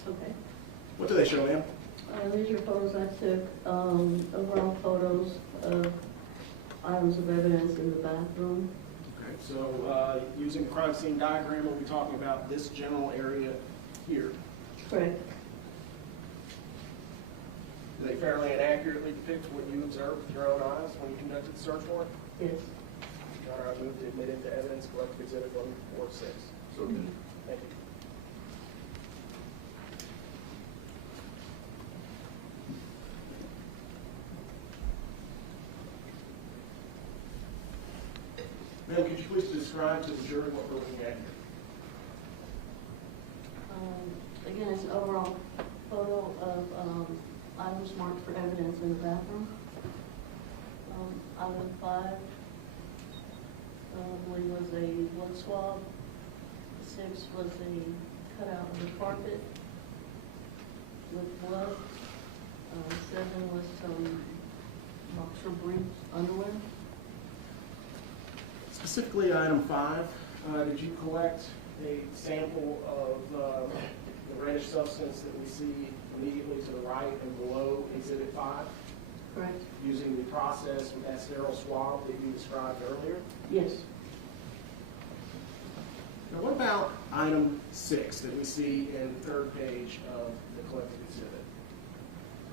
Okay. What do they show, ma'am? These are photos I took, overall photos of items of evidence in the bathroom. Okay, so using the crime scene diagram, we'll be talking about this general area here. Correct. Do they fairly and accurately depict what you observed with your own eyes when you conducted the search warrant? Yes. Your Honor, I move to admit into evidence collective exhibit 146. So admitted. Thank you. Ma'am, could you please describe to the jury what we're looking at here? Again, it's an overall photo of items marked for evidence in the bathroom. Item 5, I believe was a blood swab. 6 was a cutout of the carpet with blood. 7 was some boxer briefs, underwear. Specifically, item 5, did you collect a sample of the reddish substance that we see immediately to the right and below Exhibit 5, Correct? using the process with that sterile swab that you described earlier? Yes. Now, what about item 6 that we see in the third page of the collected exhibit?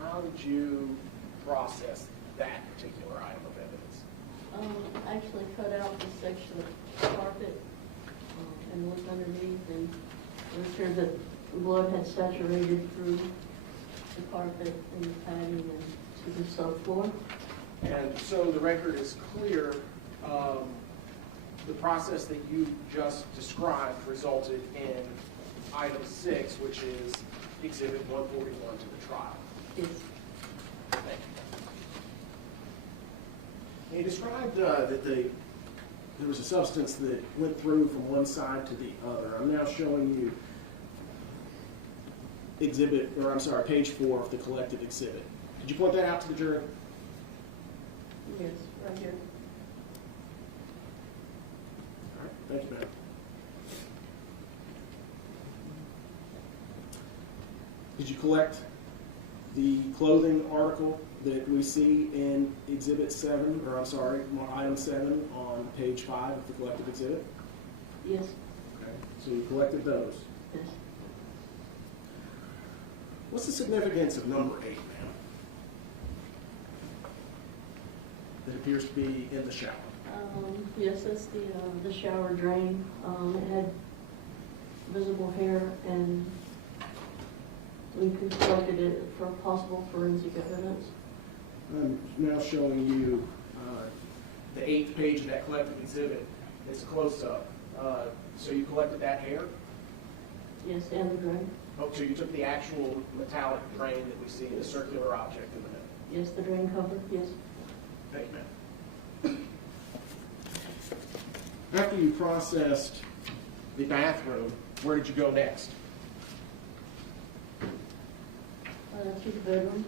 How did you process that particular item of evidence? Actually cut out the section of carpet and looked underneath and ensured that the blood had saturated through the carpet and the padding and to the subfloor. And so the record is clear, the process that you just described resulted in item 6, which is Exhibit 141 to the trial. Yes. Thank you. You described that there was a substance that went through from one side to the other. I'm now showing you page 4 of the collected exhibit. Did you point that out to the jury? Yes, right here. All right, thank you, ma'am. Did you collect the clothing article that we see in Exhibit 7, item 7 on page 5 of the collected exhibit? Yes. Okay, so you collected those. Yes. What's the significance of number 8, ma'am? That appears to be in the shower. Yes, that's the shower drain. It had visible hair and We collected it for possible forensic evidence. I'm now showing you the 8th page of that collective exhibit. It's a close-up. So you collected that hair? Yes, and the drain. Oh, so you took the actual metallic drain that we see, the circular object in the middle. Yes, the drain cover, yes. Thank you, ma'am. After you processed the bathroom, where did you go next? To the bedroom.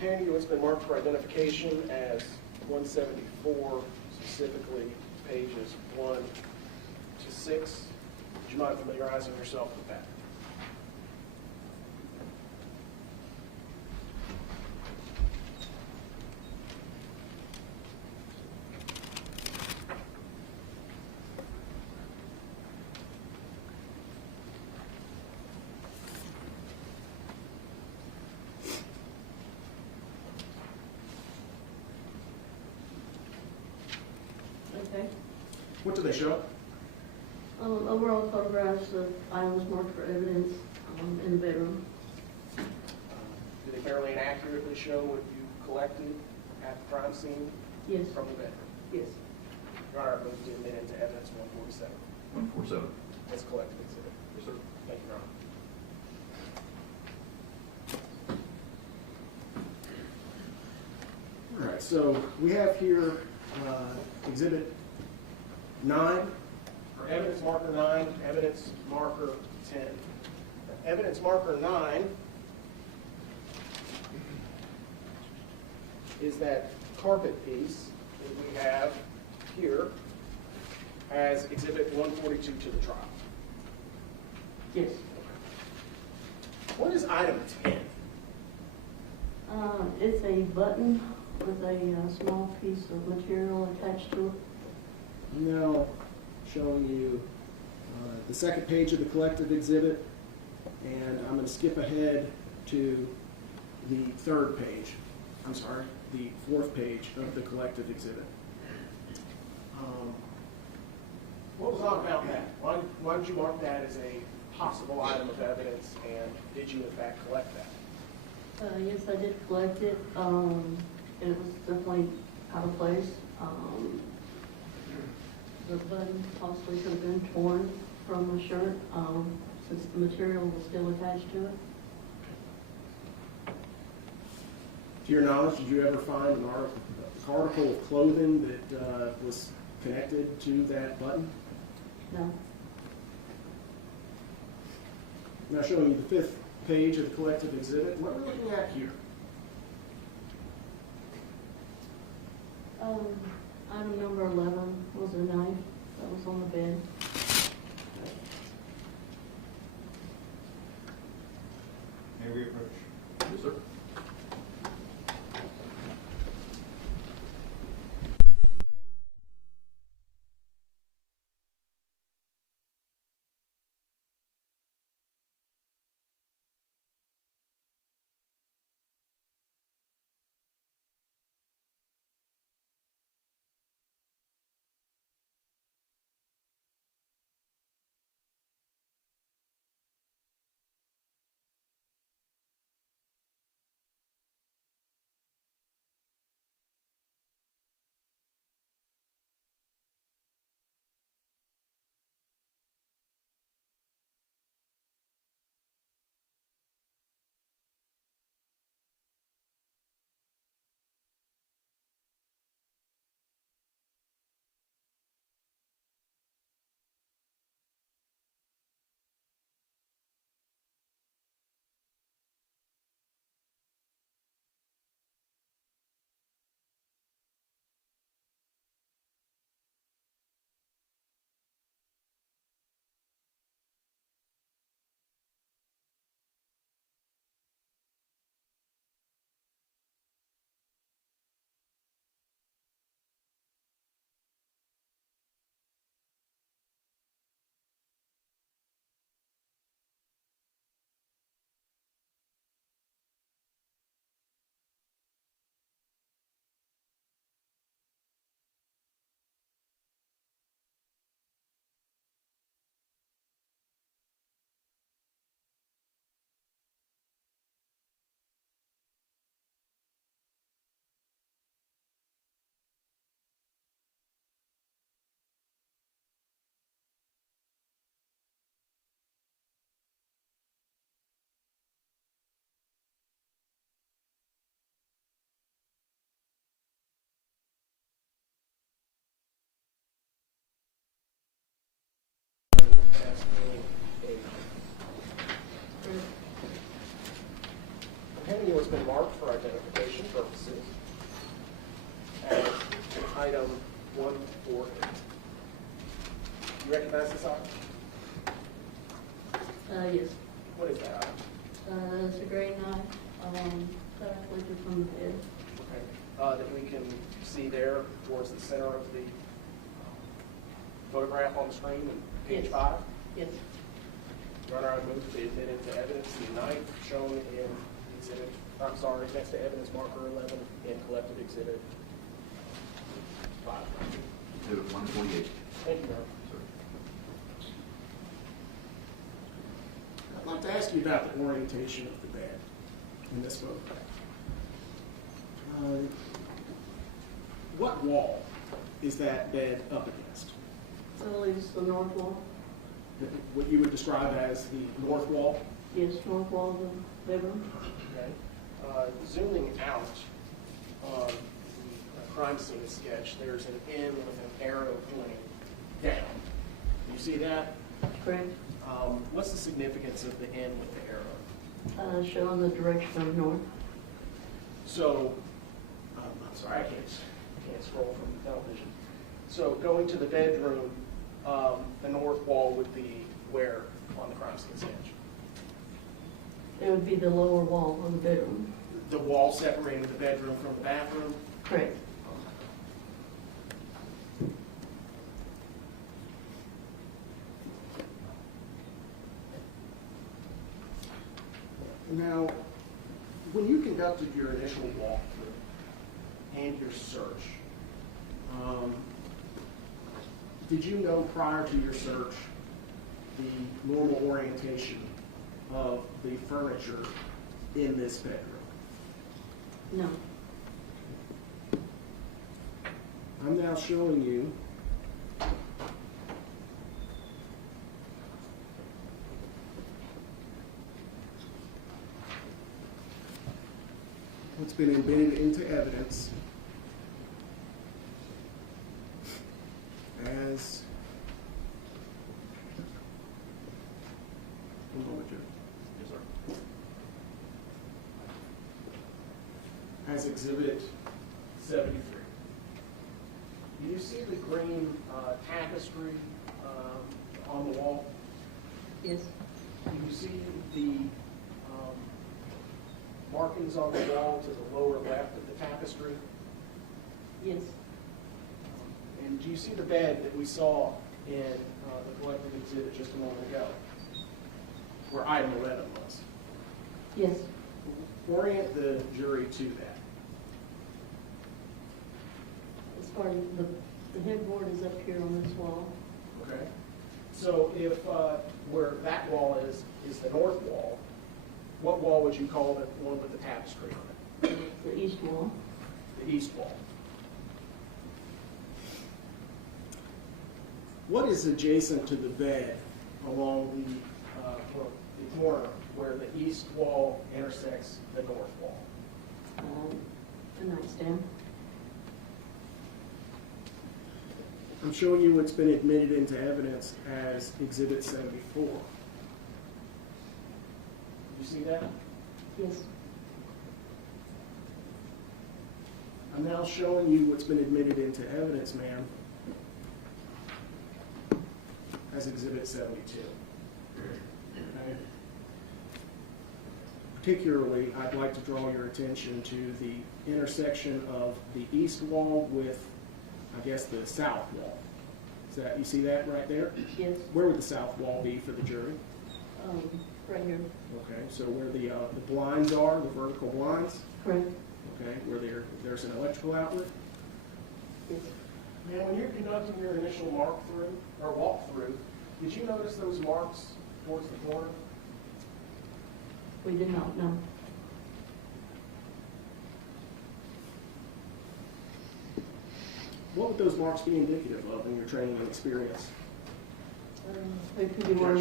Handing you what's been marked for identification as 174, specifically pages 1 to 6. Would you mind familiarizing yourself with that? Okay. What do they show? Overall photographs of items marked for evidence in the bedroom. Do they fairly and accurately show what you collected at the crime scene Yes. from the bedroom? Yes. Your Honor, I move to admit into evidence 147. 147. That's a collective exhibit. Yes, sir. Thank you, Your Honor. All right, so we have here Exhibit 9, For evidence marker 9, evidence marker 10. Evidence marker 9 is that carpet piece that we have here as Exhibit 142 to the trial. Yes. What is item 10? It's a button with a small piece of material attached to it. now showing you the 2nd page of the collective exhibit, and I'm going to skip ahead to the 3rd page. I'm sorry, the 4th page of the collective exhibit. What was odd about that? Why did you mark that as a possible item of evidence, and did you in fact collect that? Yes, I did collect it, and it was definitely out of place. The button possibly could have been torn from the shirt, since the material was still attached to it. To your knowledge, did you ever find an article of clothing that was connected to that button? No. Now showing you the 5th page of the collective exhibit. What are we looking at here? Item number 11 was a knife that was on the bed. May we approach? Yes, sir. been marked for identification purposes as item 148. You recognize this item? Yes. What is that item? It's a gray knife, that I collected from the bed. Okay. That we can see there towards the center of the photograph on the screen on page Yes. 5. Yes. Your Honor, I move to admit into evidence the knife shown in exhibit, I'm sorry, next to evidence marker 11 in collected exhibit 5. Exhibit 148. Thank you, Your Honor. I'd like to ask you about the orientation of the bed in this photograph. What wall is that bed up against? So I believe it's the north wall. What you would describe as the north wall? Yes, north wall of the bedroom. Okay. Zooming out on the crime scene sketch, there's an N with an arrow pointing down. You see that? Correct. What's the significance of the N with the arrow? Showing the direction of north. So, I'm sorry, I can't scroll from the television. So going to the bedroom, the north wall would be where on the crime scene sketch? It would be the lower wall of the bedroom. The wall separating the bedroom from the bathroom? Correct. Now, when you conducted your initial walkthrough and your search, did you know prior to your search the normal orientation of the furniture in this bedroom? No. I'm now showing you what's been embedded into evidence as one moment, Judge. Yes, sir. As Exhibit 73. Do you see the green tapestry on the wall? Yes. Do you see the markings on the wall to the lower left of the tapestry? Yes. And do you see the bed that we saw in the collective exhibit just a moment ago, where item 11 was? Yes. Orient the jury to that. As far as the headboard is up here on this wall. Okay. So if where that wall is the north wall, what wall would you call the one with the tapestry on it? The east wall. The east wall. What is adjacent to the bed along the corner where the east wall intersects the north wall? The nightstand. I'm showing you what's been admitted into evidence as Exhibit 74. You see that? Yes. I'm now showing you what's been admitted into evidence, ma'am, as Exhibit 72. Okay. Particularly, I'd like to draw your attention to the intersection of the east wall with, I guess, the south wall. Is that, you see that right there? Yes. Where would the south wall be for the jury? Right here. Okay, so where the blinds are, the vertical blinds, Correct. okay, where there's an electrical outlet. Yes. Now, when you're conducting your initial walkthrough, did you notice those marks towards the corner? We did not know. What would those marks be indicative of in your training and experience? It could be one.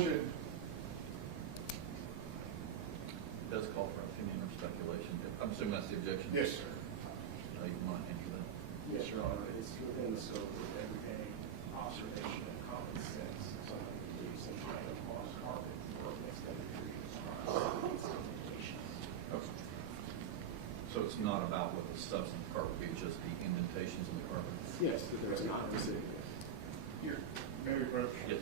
It does call for opinion or speculation. I'm assuming that's the objection. Yes, sir. You might answer that. Yes, Your Honor. It's within the scope of everyday observation and common sense. Someone who leaves some kind of lost carpet for an extended period of time. Okay. it's not about what the substance of the car would be, just the indentations in the carpet? Yes, that there's an item sitting there. Here, Mary Roach. Yes.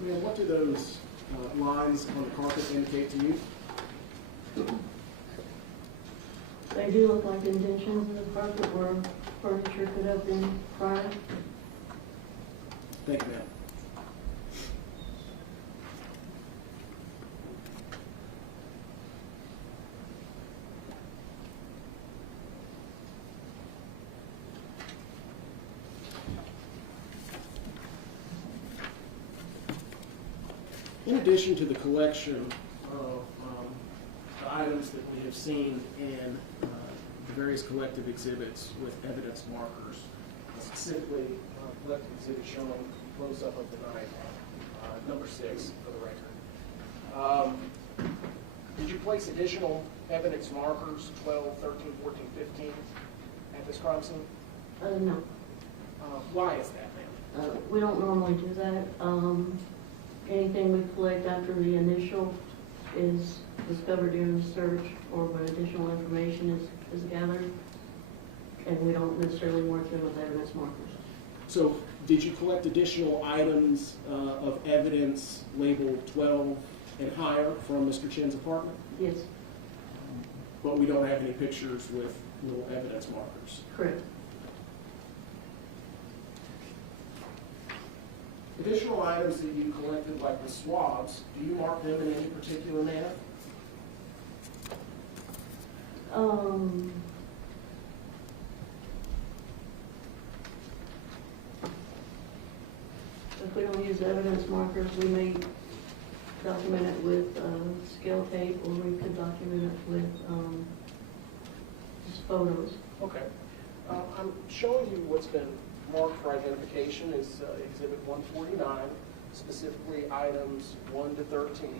Ma'am, what do those lines on the carpet indicate to you? They do look like indentions in the carpet where furniture could have been prior. Thank you, ma'am. In addition to the collection of the items that we have seen in the various collective exhibits with evidence markers, specifically collective exhibit showing close-up of the knife, number 6 for the record. Did you place additional evidence markers, 12, 13, 14, 15, at this crime scene? No. Why is that, ma'am? We don't normally do that. Anything we collect after the initial is discovered during the search or when additional information is gathered, and we don't necessarily work them with evidence markers. So, did you collect additional items of evidence labeled 12 and higher from Mr. Chen's apartment? Yes, But we don't have any pictures with little evidence markers. correct. Additional items that you collected, like the swabs, do you mark them in any particular manner? If we don't use evidence markers, we may document it with scale tape, or we could document it with just photos. Okay. I'm showing you what's been marked for identification is Exhibit 149, specifically items 1 to 13. Can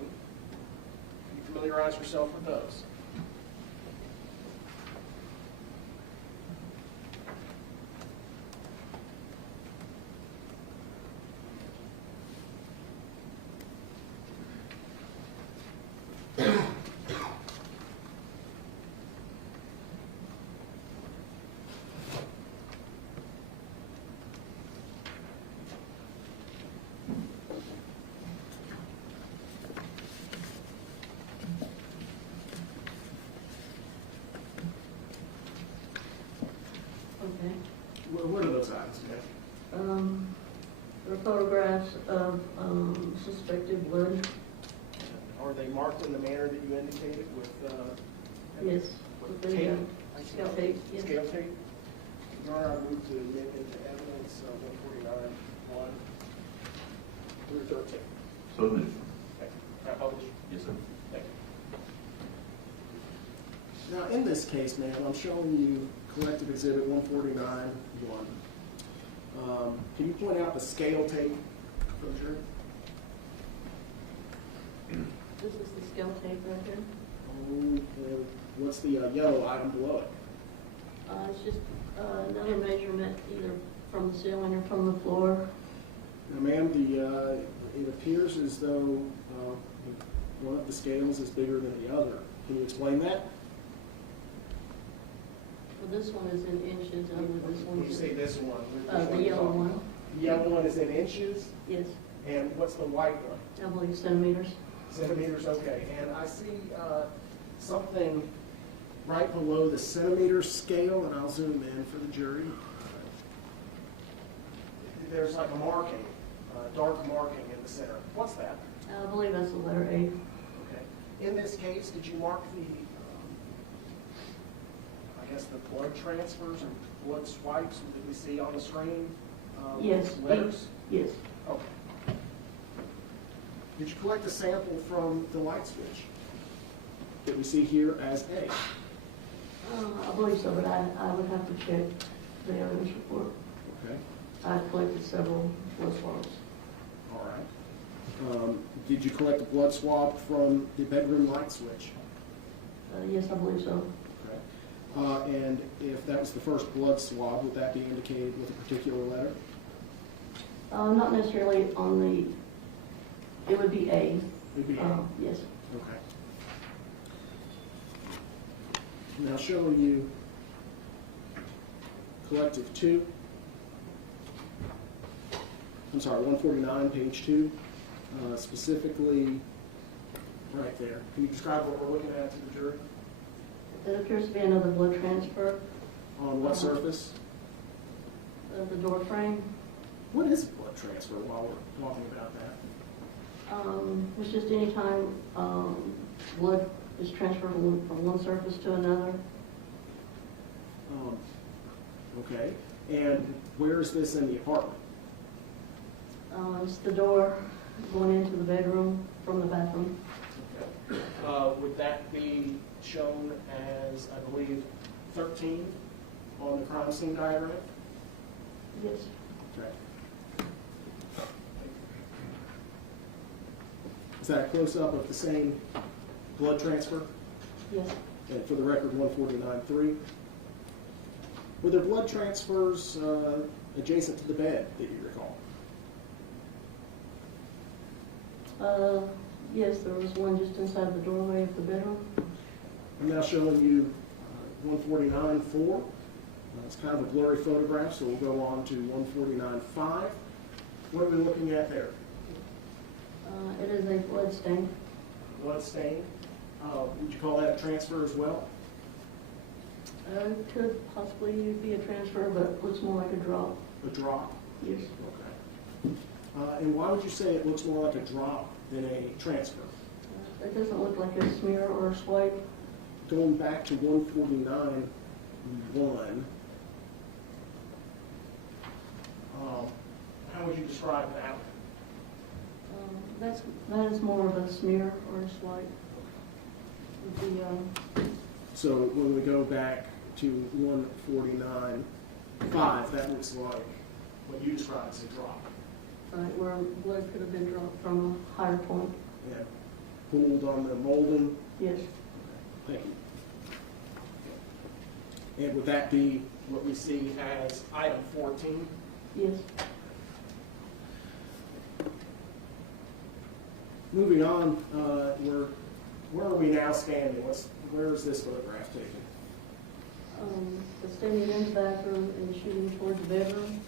you familiarize yourself with those? Okay. What are those items, ma'am? There are photographs of suspected blood. Are they marked in the manner that you indicated with Yes. with With tape? scale tape, yes. Scale tape? Your Honor, I move to admit into evidence 149, 1 through 13. So moved. Okay. Can I publish? Yes, sir. Thank you. Now, in this case, ma'am, I'm showing you collective exhibit 149-1. Can you point out the scale tape for the jury? This is the scale tape right here. What's the yellow item below it? It's just another measurement, either from the ceiling or from the floor. Now, ma'am, it appears as though one of the scales is bigger than the other. Can you explain that? Well, this one is in inches, and this When one you is say this one, the yellow one. The yellow one is in inches, Yes, and what's the white one? I believe centimeters. Centimeters, okay. And I see something right below the centimeter scale, and I'll zoom in for the jury. There's like a marking, dark marking in the center. What's that? I believe that's the letter A. Okay. In this case, did you mark the, I guess, the blood transfers or blood swipes that we see on the screen? Yes. Letters? Yes. Okay. Did you collect a sample from the light switch that we see here as A? I believe so, but I would have to check the evidence report. Okay. I've collected several blood swabs. All right. Did you collect a blood swab from the bedroom light switch? Yes, I believe so. Okay. And if that was the first blood swab, would that be indicated with a particular letter? Not necessarily on the, it would be A. Would be A? Yes. Okay. Now showing you collective 2. I'm sorry, 149, page 2. Specifically, right there. Can you describe what we're looking at to the jury? It appears to be another blood transfer. On what surface? The door frame. What is a blood transfer while we're talking about that? It's just any time blood is transferred from one surface to another. Okay. And where is this in the apartment? It's the door going into the bedroom from the bathroom. Okay. Would that be shown as, I believe, 13 on the crime scene diagram? Yes. Okay. Is that a close-up of the same blood transfer? Yes. And for the record, 149.3. Were there blood transfers adjacent to the bed that you recall? Yes, there was one just inside the doorway of the bedroom. I'm now showing you 149.4. It's kind of a blurry photograph, so we'll go on to 149.5. What are we looking at there? It is a blood stain. Blood stain. Would you call that a transfer as well? Could possibly be a transfer, but looks more like a drop. A drop? Yes. Okay. And why would you say it looks more like a drop than a transfer? It doesn't look like a smear or a swipe. Going back to 149.1, how would you describe that? That is more of a smear or a swipe. The, So when we go back to 149.5, that looks like what you described as a drop. where blood could have been dropped from a higher point. Yeah. Pooled on the molding. Yes. Thank you. And would that be what we see as item 14? Yes. Moving on, where are we now standing? Where is this photograph taken? Standing in the bathroom and shooting towards the bedroom.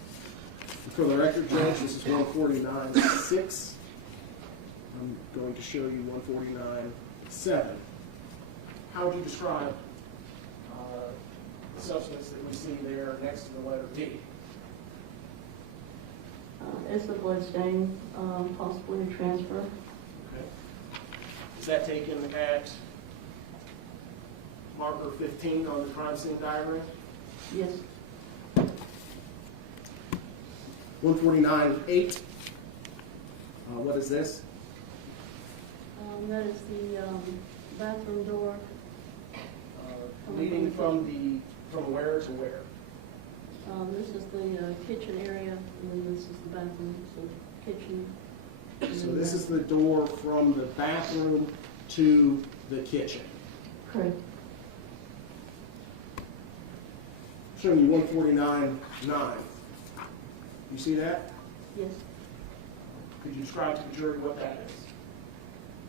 For the record, Judge, this is 149.6. I'm going to show you 149.7. How would you describe the substance that we see there next to the letter D? It's a blood stain, possibly a transfer. Okay. Is that taken at marker 15 on the crime scene diagram? Yes. 149.8. What is this? That is the bathroom door. Leading from where to where? This is the kitchen area, and then this is the bathroom, so kitchen. So this is the door from the bathroom to the kitchen. Correct. Showing you 149.9. You see that? Yes. Could you describe to the jury what that is?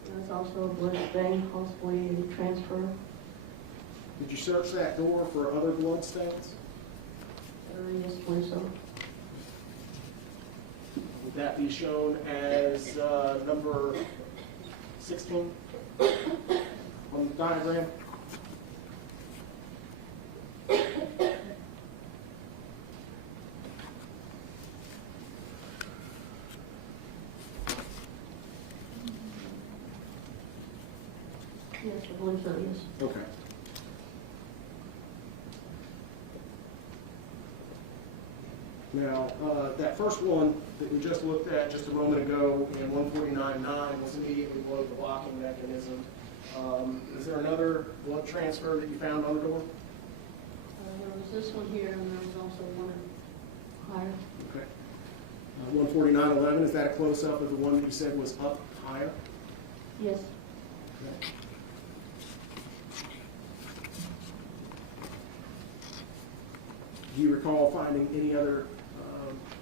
There's also a blood stain, possibly a transfer. Did you search that door for other blood stains? Yes, please so. Would that be shown as number 16 on the diagram? Yes, I believe so, yes. Okay. Now, that first one that we just looked at just a moment ago in 149.9 was immediately below the locking mechanism. Is there another blood transfer that you found on the door? There was this one here, and there was also one higher. Okay. 149.11, is that a close-up of the one that you said was up higher? Yes. Okay. Do you recall finding any other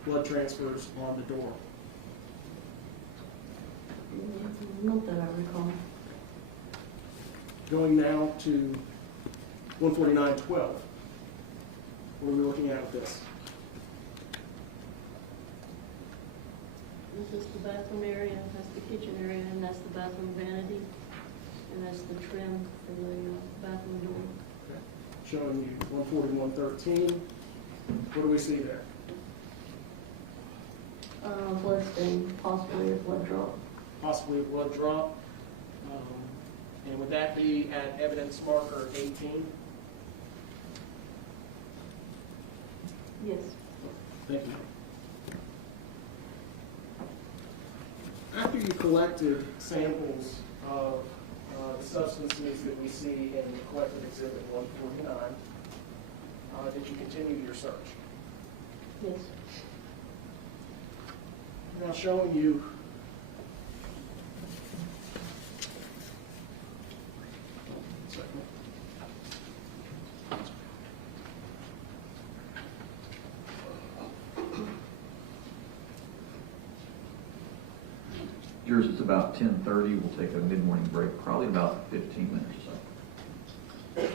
blood transfers on the door? Not that I recall. Going now to 149.12. What are we looking at with this? This is the bathroom area, that's the kitchen area, and that's the bathroom vanity, and that's the trim for the bathroom door. Okay. Showing you 141.13. What do we see there? Blood stain, possibly a blood drop. Possibly a blood drop. And would that be at evidence marker 18? Yes. Thank you. After you collected samples of the substances that we see in the collected exhibit 149, did you continue your search? Yes. Now showing you Yours is about 10:30. We'll take a mid-morning break, probably about 15 minutes or so.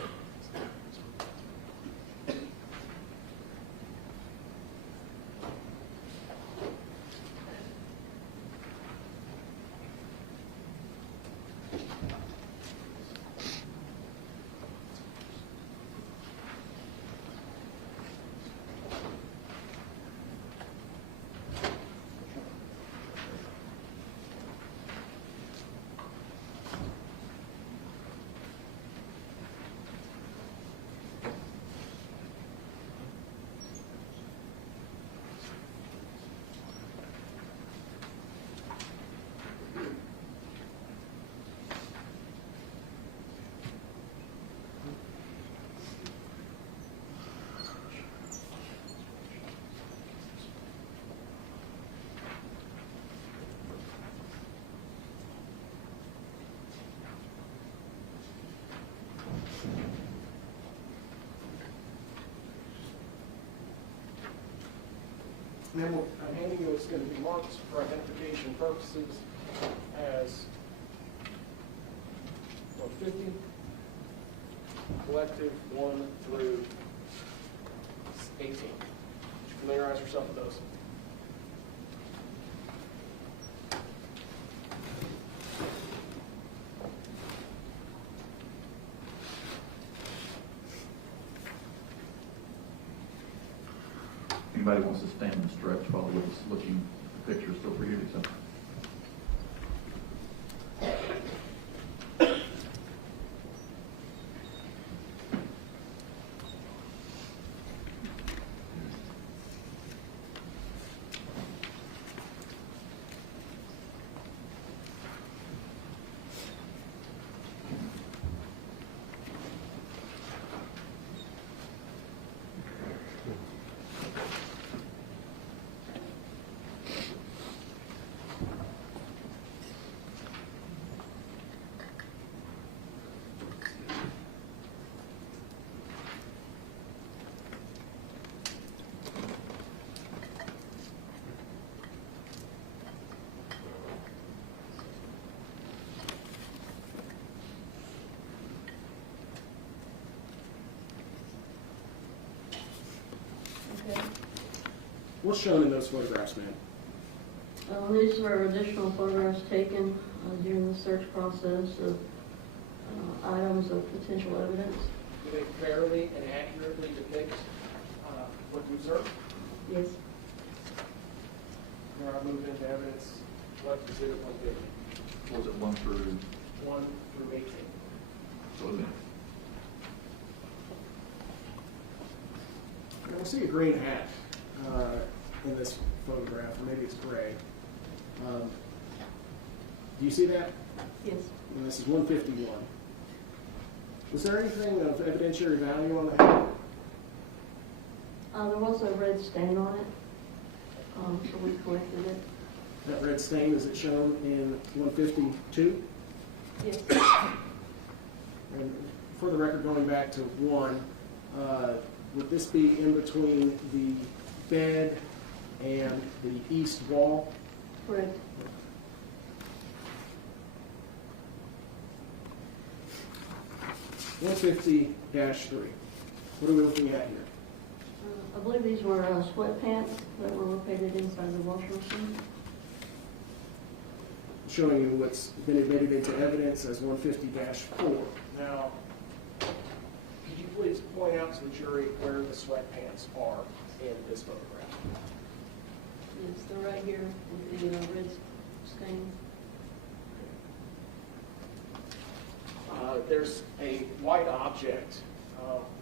And then I'm handing you what's going to be marked for identification purposes as 150, collective 1 through 18. Would you familiarize yourself with those? Anybody wants to stand and stretch while we're looking at the picture still pretty, so. Okay. What's shown in those photographs, ma'am? These were additional photographs taken during the search process of items of potential evidence. Do they fairly and accurately depict what you observed? Yes. Now I move into evidence, left exhibit 150, What was it, 1 through? 1 through 18. So is it? I see a green hat in this photograph, or maybe it's gray. Do you see that? Yes. And this is 151. Was there anything of evidentiary value on the hat? There was a red stain on it, so we collected it. That red stain, is it shown in 152? Yes. And for the record, going back to 1, would this be in between the bed and the east wall? Correct. -150-3. What are we looking at here? I believe these were sweatpants that were located inside the washer machine. Showing you what's been admitted into evidence as 150-4. Now, could you please point out to the jury where the sweatpants are in this photograph? Yes, they're right here with the red stain. There's a white object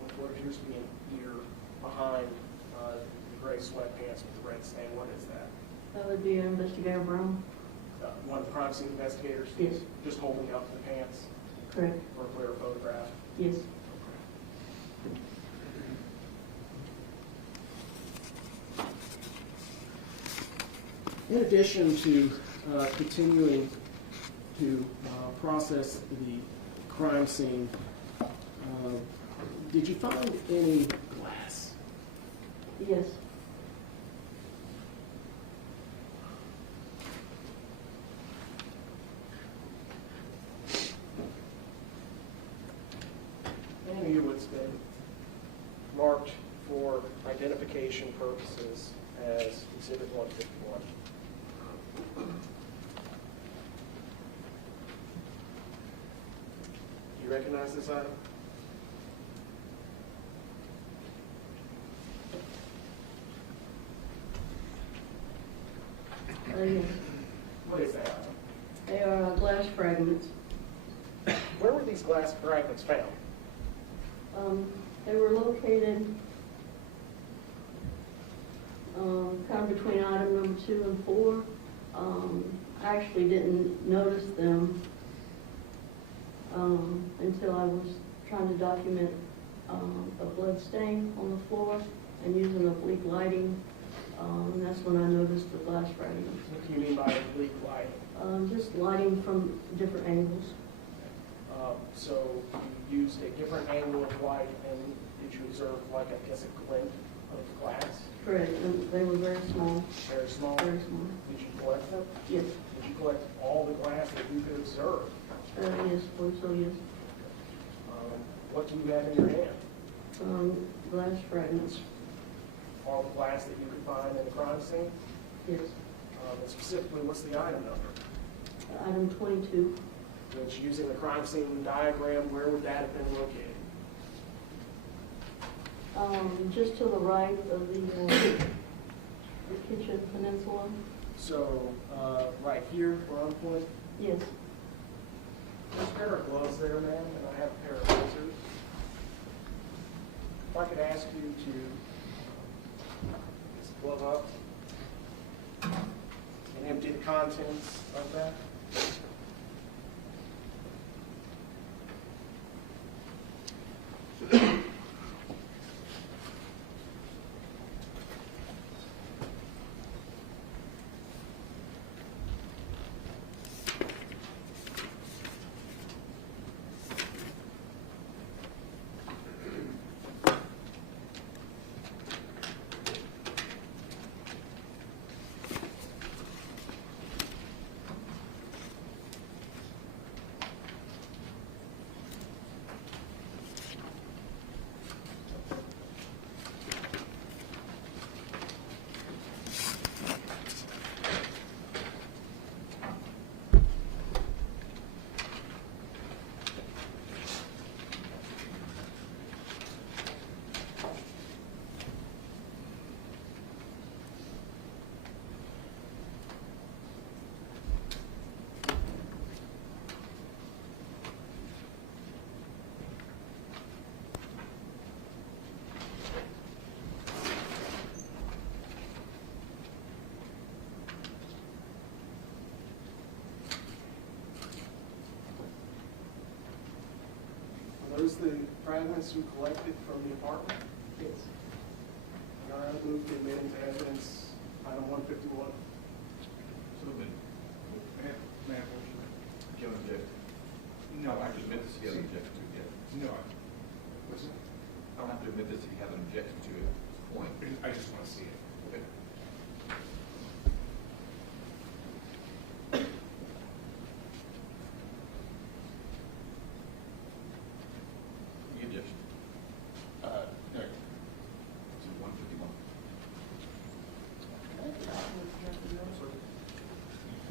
with what appears to be an ear behind the gray sweatpants with the red stain. What is that? That would be Investigator Brown. One of the crime scene investigators? Yes. Just holding up the pants Correct. for a clear photograph? Yes. In addition to continuing to process the crime scene, did you find any glass? Yes. Any of you what's been marked for identification purposes as Exhibit 151. Do you recognize this item? Yes. What is that item? They are glass fragments. Where were these glass fragments found? They were located kind of between item number 2 and 4. I actually didn't notice them until I was trying to document a blood stain on the floor and using oblique lighting, and that's when I noticed the glass fragments. What do you mean by oblique lighting? Just lighting from different angles. So you used a different angle of light, and Did you observe, like, I guess, a glint of the glass? Correct, and they were very small, Very small? very small. Did you collect them? Yes, Did you collect all the glass that you could observe? yes, believe so, yes. What do you have in your hand? Glass fragments, All the glass that you could find in the crime scene? yes. And specifically, what's the item number? Item 22, Which, using the crime scene diagram, where would that have been located? just to the right of the kitchen peninsula, So, right here, where I'm pointing, yes. there's a pair of gloves there, ma'am, and I have a pair of scissors. If I could ask you to just glove up and empty the contents of that. Are those the fragments you collected from the apartment? Yes. And are moved to admit into evidence item 151? So, may I give an objection? No, I have to admit this, he has an objection to it yet. No, what's that? I don't have to admit this, he has an objection to it at this point. I just want to see it. Okay. The objection. No. To 151.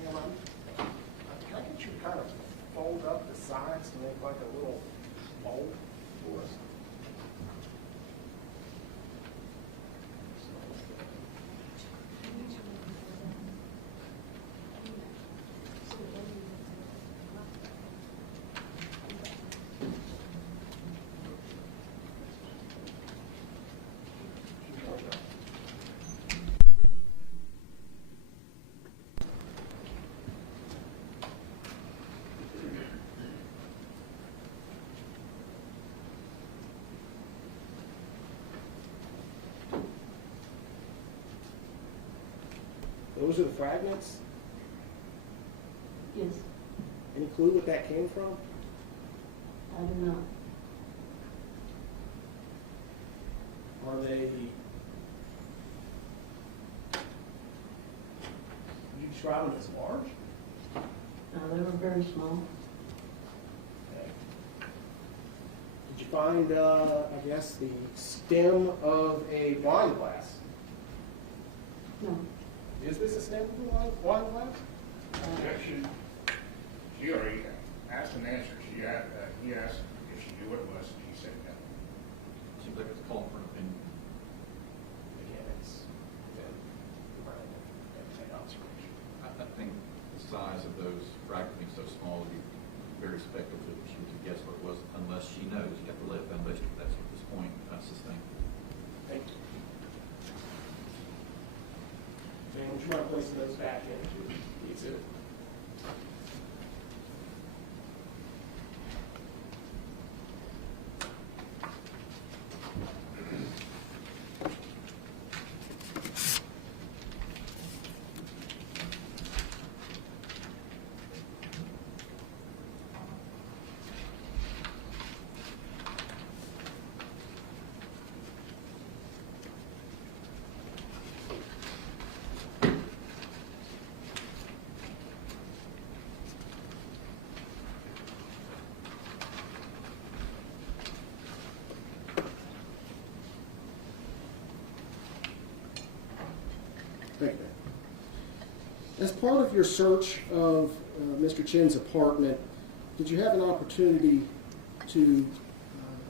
Hang on. Can I get you to kind of fold up the sides to make like a little bowl for us? Those are the fragments? Yes, Any clue what that came from? I do not. Are they, you describe them as large? They were very small. Okay. Did you find, I guess, the stem of a wine glass? No. Is this a stem of a wine glass? Objection. She already asked and answered. He asked if she knew what it was, and he said no. Seems like it's calling for an opinion. Again, it's within the realm of everyday observation. I think the size of those fragments being so small would be very speculative if she was to guess what it was, unless she knows. You have to lay a foundation for that at this point, sustain. Thank you. And would you mind placing those back into the exhibit? Thank you, ma'am. As part of your search of Mr. Chen's apartment, did you have an opportunity to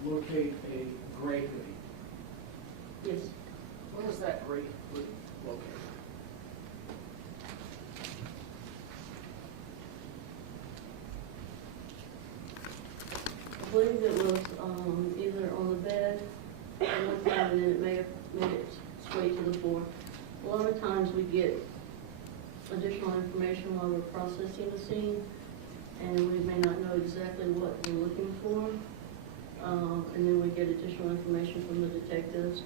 locate a gray hoodie? Yes. Where was that gray hoodie located? I believe it was either on the bed at one time, and then it may have made its way to the floor. A lot of times we get additional information while we're processing the scene, and we may not know exactly what we're looking for. And then we get additional information from the detectives.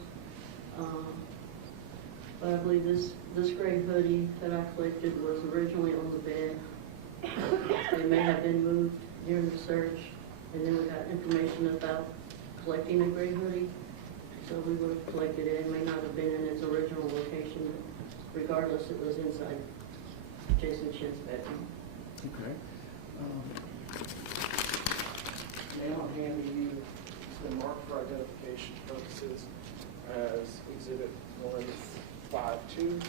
But I believe this gray hoodie that I collected was originally on the bed. It may have been moved during the search, and then we got information about collecting a gray hoodie. So we would have collected it. It may not have been in its original location. Regardless, it was inside Jason Chen's bedroom. Okay. Ma'am, I'm handing you, it's been marked for identification purposes as Exhibit 152.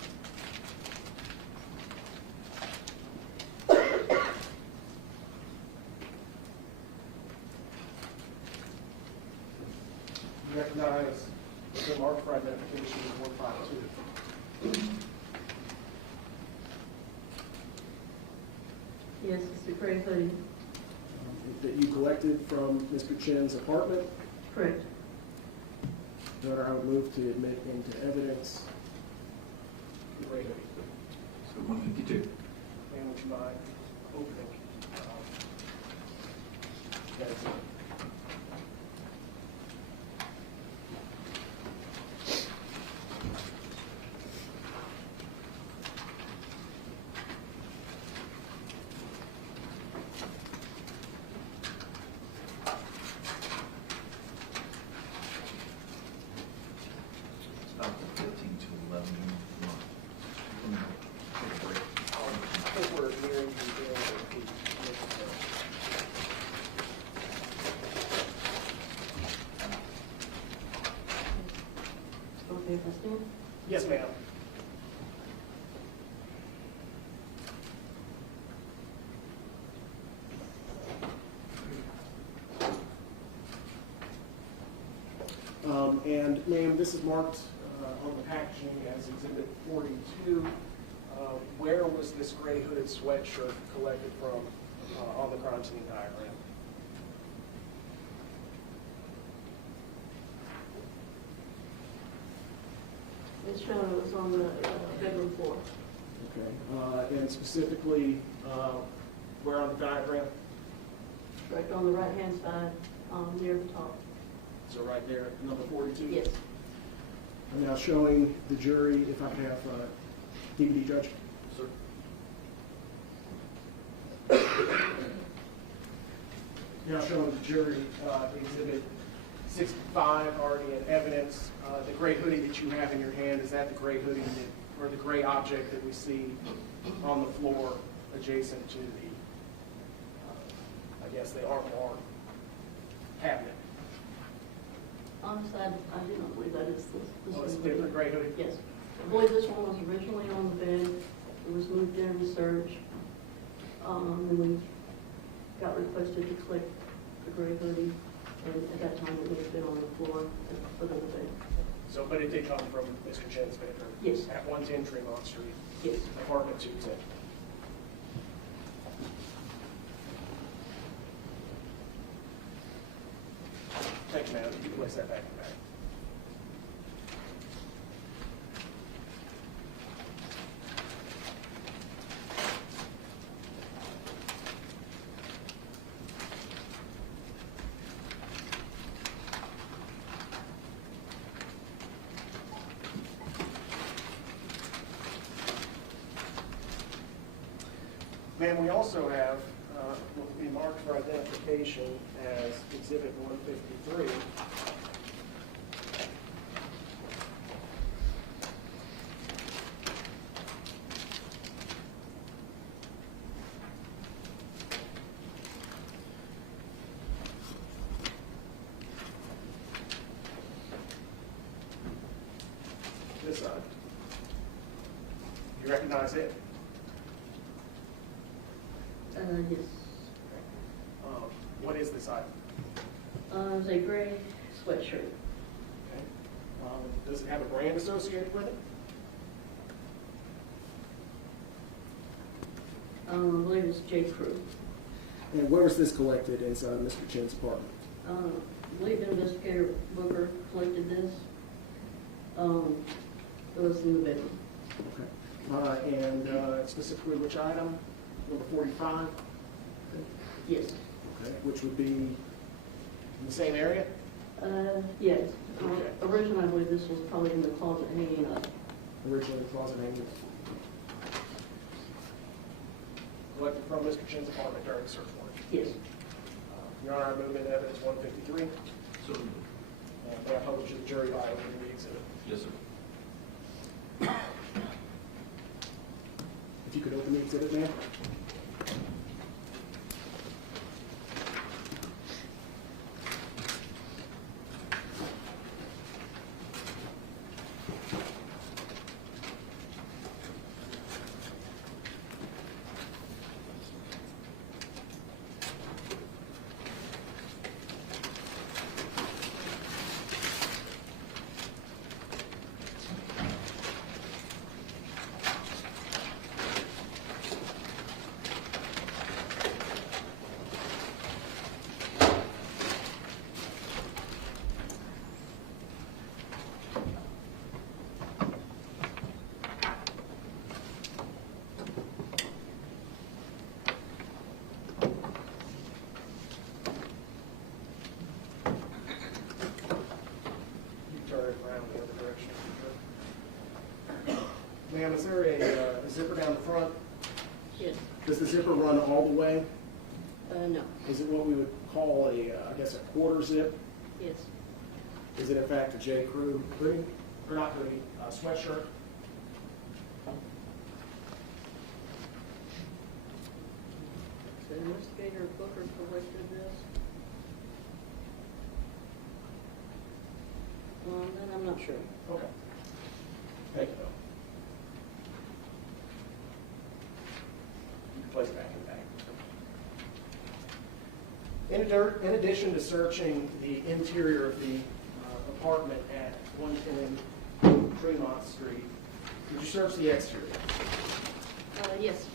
You recognize it's been marked for identification as 152. Yes, it's a gray hoodie. That you collected from Mr. Chen's apartment? Correct. Your Honor, I would move to admit into evidence The gray hoodie. So 152. Ma'am, would you mind opening? That is it. It's about the 15 to 11 month. Take a break. I think we're nearing the end of the Okay, if I stand? Yes, ma'am. And ma'am, this is marked on the packaging as Exhibit 42. Where was this gray hooded sweatshirt collected from on the crime scene diagram? It's shown it was on the bedroom floor. Okay. And specifically, where on the diagram? Correct, on the right-hand side, near the top. So right there, number 42? Yes. I'm now showing the jury, if I could have DVD judge. Sir? Now showing the jury Exhibit 65 already in evidence. The gray hoodie that you have in your hand, is that the gray hoodie that, or the gray object that we see on the floor adjacent to the, I guess, the armoire cabinet? Honestly, I do not believe that is this. Oh, it's a different gray hoodie? Yes. I believe this one was originally on the bed. It was moved during the search. And we got requested to collect the gray hoodie. And at that time, it would have been on the floor at the foot of the bed. So, but it did come from Mr. Chen's bedroom? Yes. At 110 Tremont Street? Yes. Apartment 210. Thank you, ma'am. You can place that back in the bag. Ma'am, we also have what will be marked for identification as Exhibit 153. This side. You recognize it? Yes. What is this item? It's a gray sweatshirt. Okay. Does it have a brand associated with it? I believe it's J. Crew. And where was this collected inside Mr. Chen's apartment? I believe Investigator Booker collected this. It was in the bedroom. Okay. And specifically which item? Number 45? Yes. Okay. Which would be, In the same area? Yes. Okay. Originally, I believe this was probably in the closet hanging up. originally closet hanging. Collected from Mr. Chen's apartment during the search warrant. Yes. Your Honor, I move into evidence 153. So, And may I publish the jury by opening the exhibit? yes, sir. If you could open the exhibit, ma'am. Ma'am, is there a zipper down the front? Yes. Does the zipper run all the way? No. Is it what we would call a, I guess, a quarter zip? Yes. Is it in fact a J. Crew hoodie, or not hoodie, sweatshirt? So Investigator Booker collected this. Then I'm not sure. Okay. Thank you, though. You can place it back in the bag. In addition to searching the interior of the apartment at 110 Tremont Street, did you search the exterior? Yes.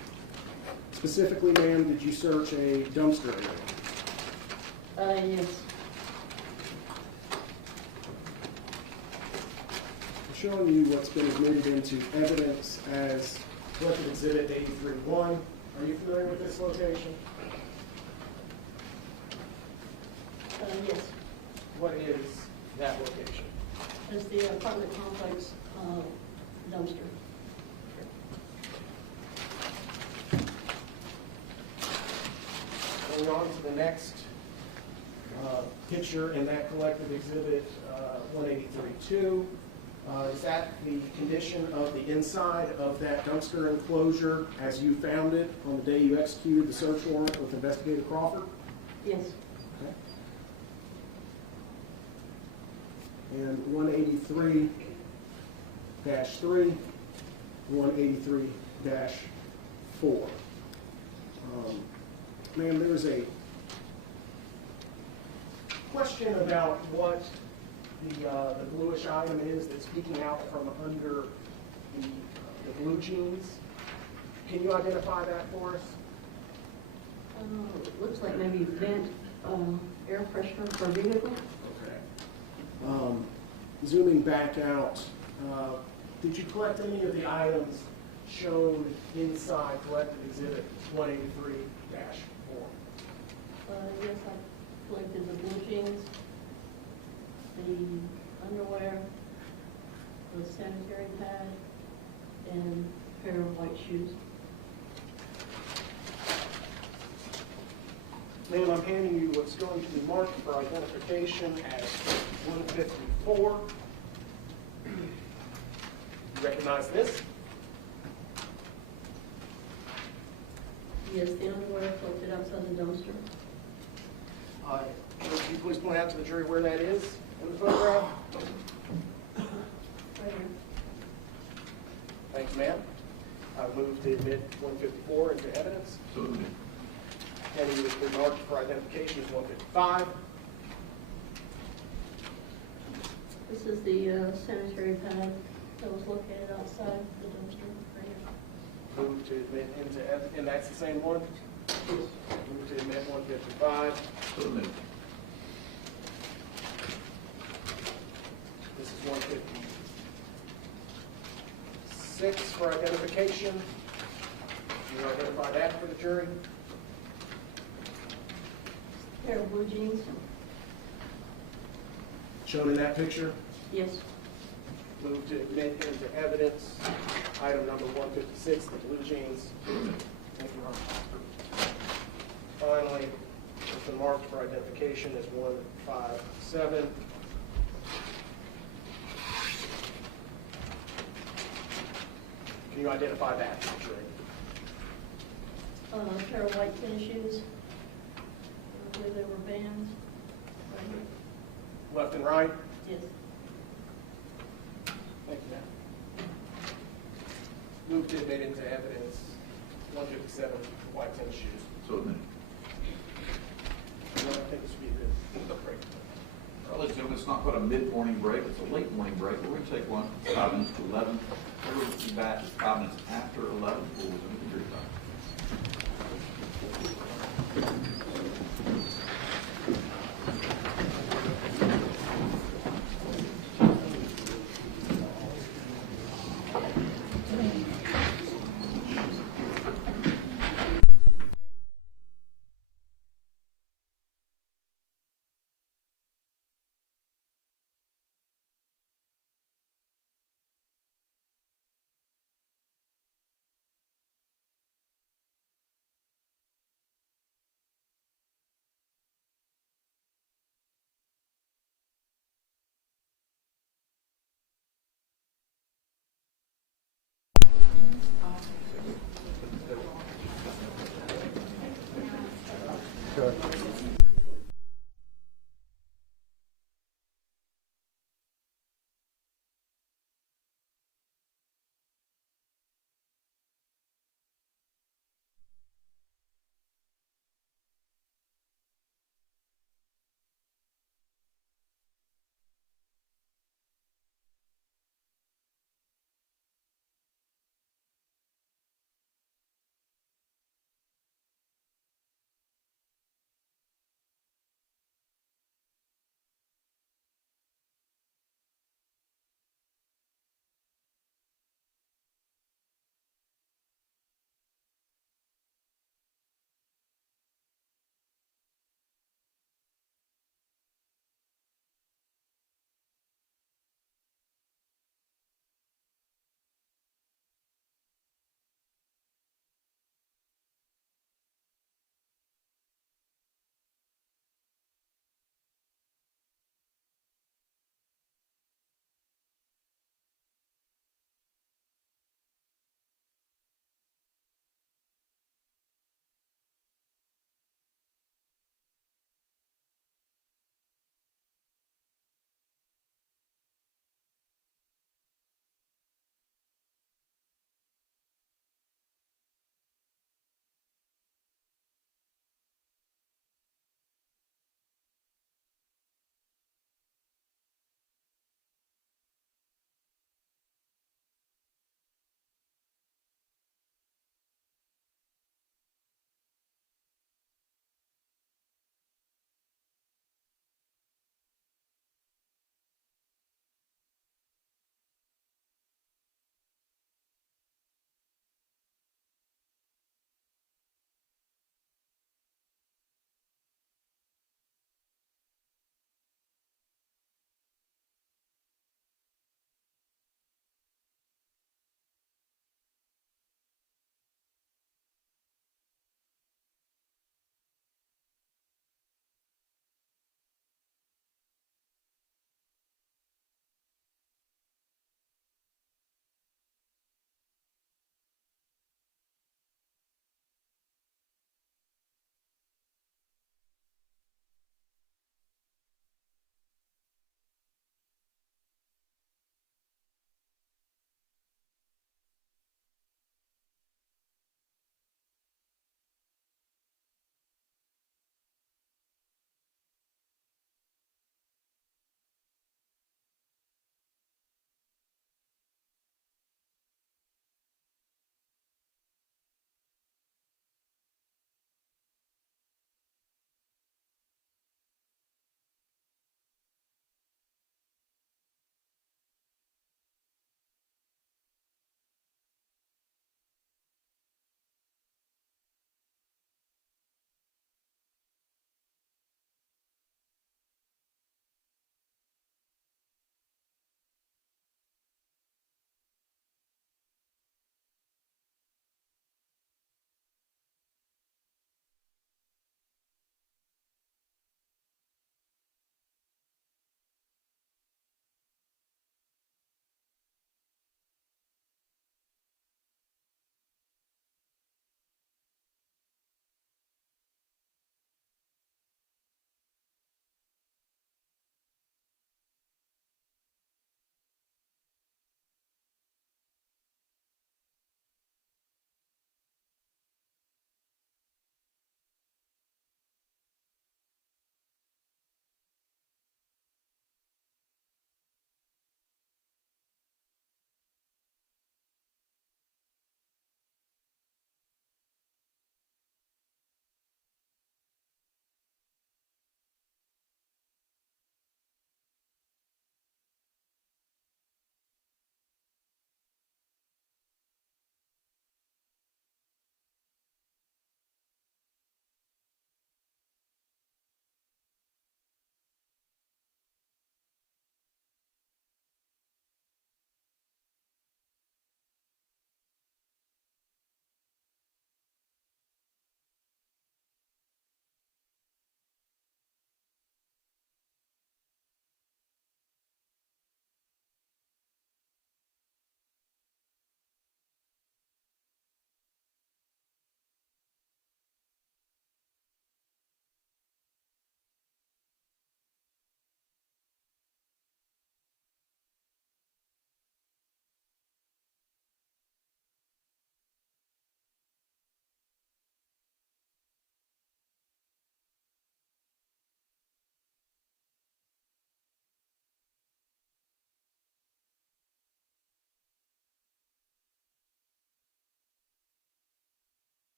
Specifically, ma'am, did you search a dumpster area? Yes. I'm showing you what's been admitted into evidence as collected exhibit 83-1. Are you familiar with this location? Yes. What is that location? It's the apartment complex dumpster. Going on to the next picture in that collective exhibit 183-2. Is that the condition of the inside of that dumpster enclosure as you found it on the day you executed the search warrant with Investigator Crawford? Yes. Okay. And 183-3, 183-4. Ma'am, there was a question about what the bluish item is that's peeking out from under the blue jeans. Can you identify that for us? Looks like maybe vent air freshener for a vehicle. Okay. Zooming back out, did you collect any of the items shown inside collected exhibit 183-4? Yes, I collected the blue jeans, the underwear, the sanitary pad, and a pair of white shoes. Ma'am, I'm handing you what's going to be marked for identification as 154. You recognize this? Yes, the underwear collected outside the dumpster. Could you please point out to the jury where that is in the photograph? Right here. Thank you, ma'am. Move to admit 154 into evidence. So moved. Kenny, you have been marked for identification as 155. This is the sanitary pad that was located outside the dumpster right here. Move to admit into evidence, and that's the same one? Move to admit 155. So moved. This is 156 for identification. Can you identify that for the jury? Pair of blue jeans? Shown in that picture. Yes. Move to admit into evidence item number 156, the blue jeans. Thank you, Ron. Finally, it's been marked for identification as 157. Can you identify that for the jury? A pair of white tennis shoes. I believe they were Vans. Right here. Left and right? Yes. Thank you, ma'am. Move to admit into evidence 157, white tennis shoes. So moved. I think this would be a good break. Well, ladies and gentlemen, it's not quite a mid-morning break, it's a late morning break. We're going to take one, 5 minutes to 11. We're going to be back 5 minutes after 11. We'll resume the jury time.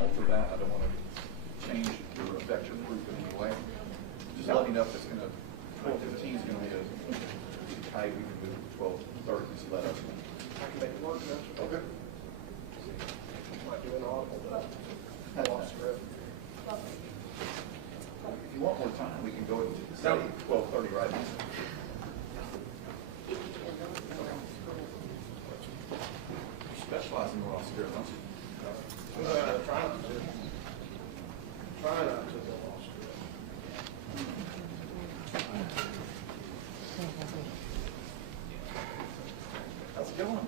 alter that. I don't want to change or affect your proof in any way. Just let me know if it's going to, 12:15 is going to be a tight, we can move to 12:30, just let us know. I can make it work, that's Okay. Might do an audible, but lost script. If you want more time, we can go and say 12:30 right now. You specialize in raw script, don't you? Try not to. Try not to go off script. How's it going?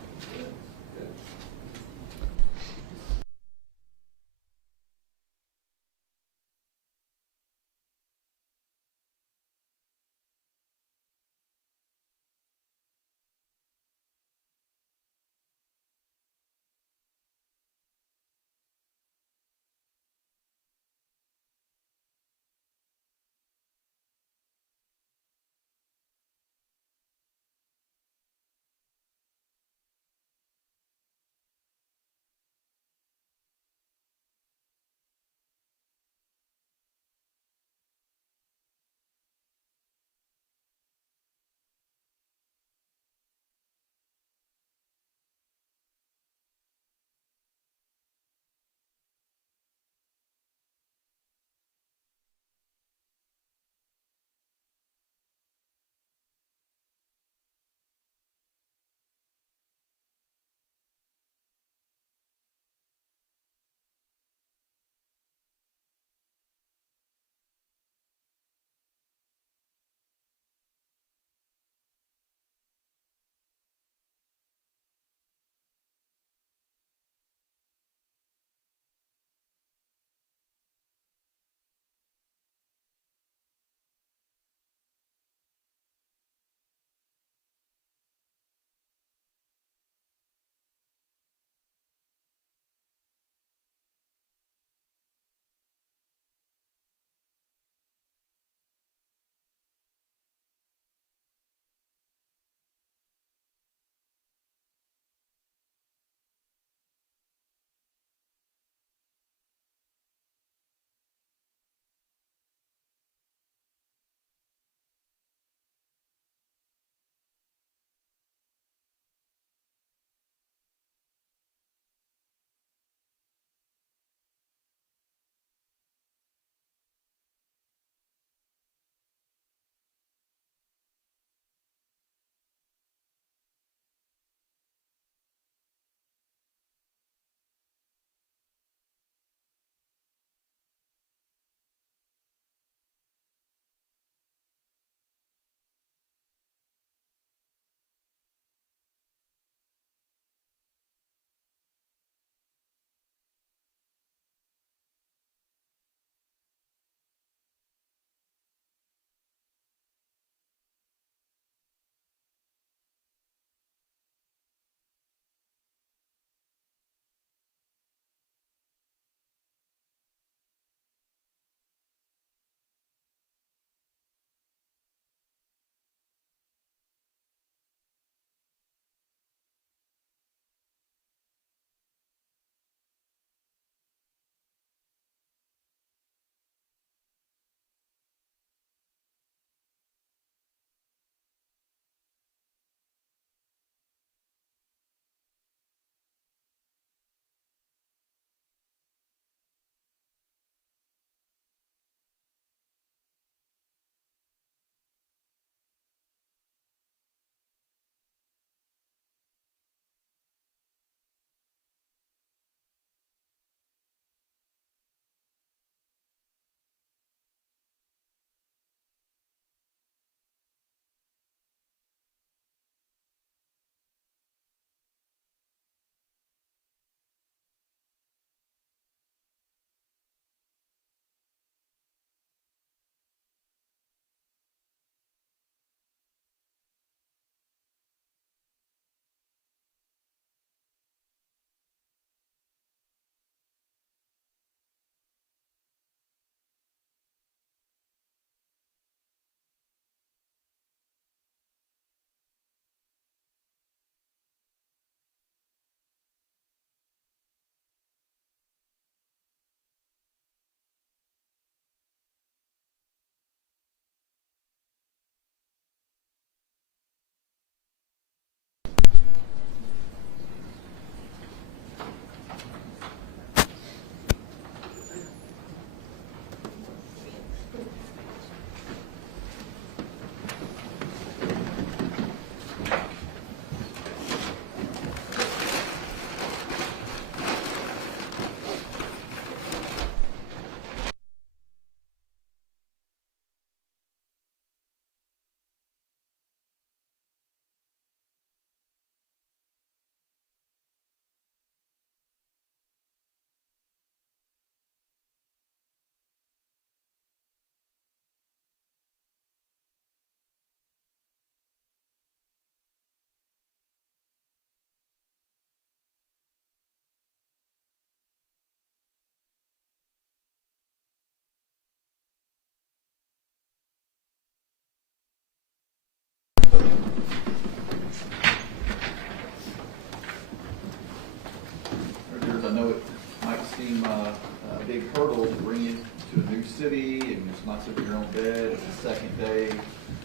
big hurdle to bring you to a new city, and you're not sitting in your own bed. It's the second day,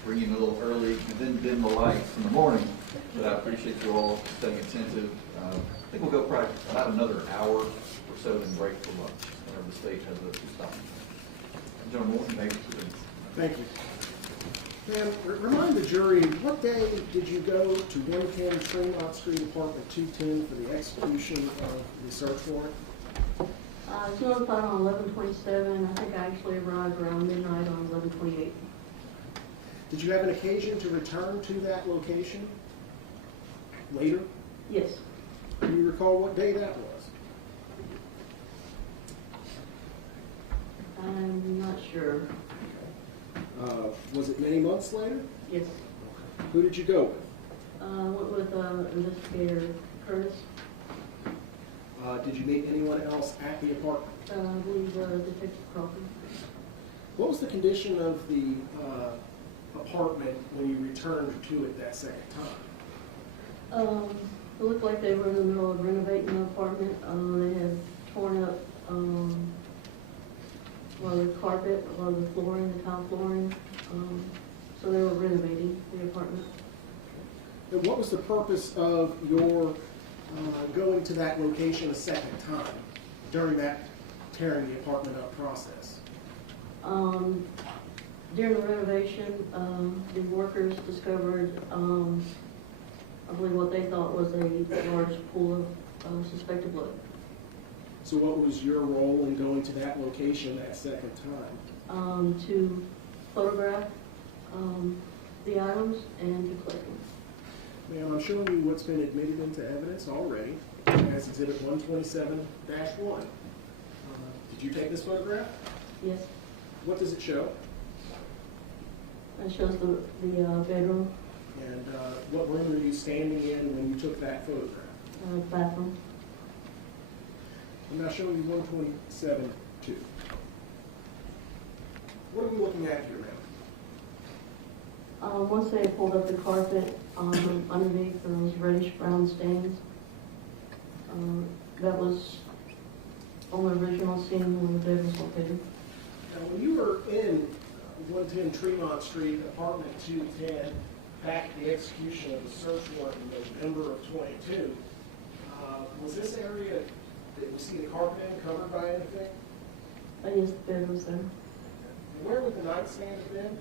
bring you in a little early, and then dim the lights in the morning. But I appreciate you all staying attentive. I think we'll go probably about another hour or so, then break for lunch, whenever the state has a stop. Gentlemen, Morton, thank you for this. Thank you. Ma'am, remind the jury, what day did you go to 110 Fremont Street, apartment 210, for the execution of the search warrant? I was notified on 11/27. I think I actually arrived around midnight on 11/28. Did you have an occasion to return to that location later? Yes. Do you recall what day that was? I'm not sure. Was it many months later? Yes. Who did you go with? I went with investigator Curtis. Did you meet anyone else at the apartment? I believe Detective Crawford. What was the condition of the apartment when you returned to it that second time? It looked like they were in the middle of renovating the apartment. They had torn up a lot of the carpet, a lot of the flooring, the tile flooring. So they were renovating the apartment. And what was the purpose of your going to that location a second time during that tearing the apartment up process? During the renovation, the workers discovered, I believe what they thought was a large pool of suspected blood. So what was your role in going to that location that second time? To photograph the items and to collect them. Ma'am, I'm showing you what's been admitted into evidence already as Exhibit 127-1. Did you take this photograph? Yes, What does it show? it shows the bedroom, And what room are you standing in when you took that photograph? bathroom. I'm now showing you 127-2. What are we looking at here, ma'am? Once they pulled up the carpet, underneath there was reddish brown stains. That was on the original scene when the bed was located. Now, when you were in 110 Tremont Street, apartment 210, back at the execution of the search warrant in November of 22, was this area, did we see the carpet in, covered by anything? Yes, the bed was there. And where would the nightstand have been?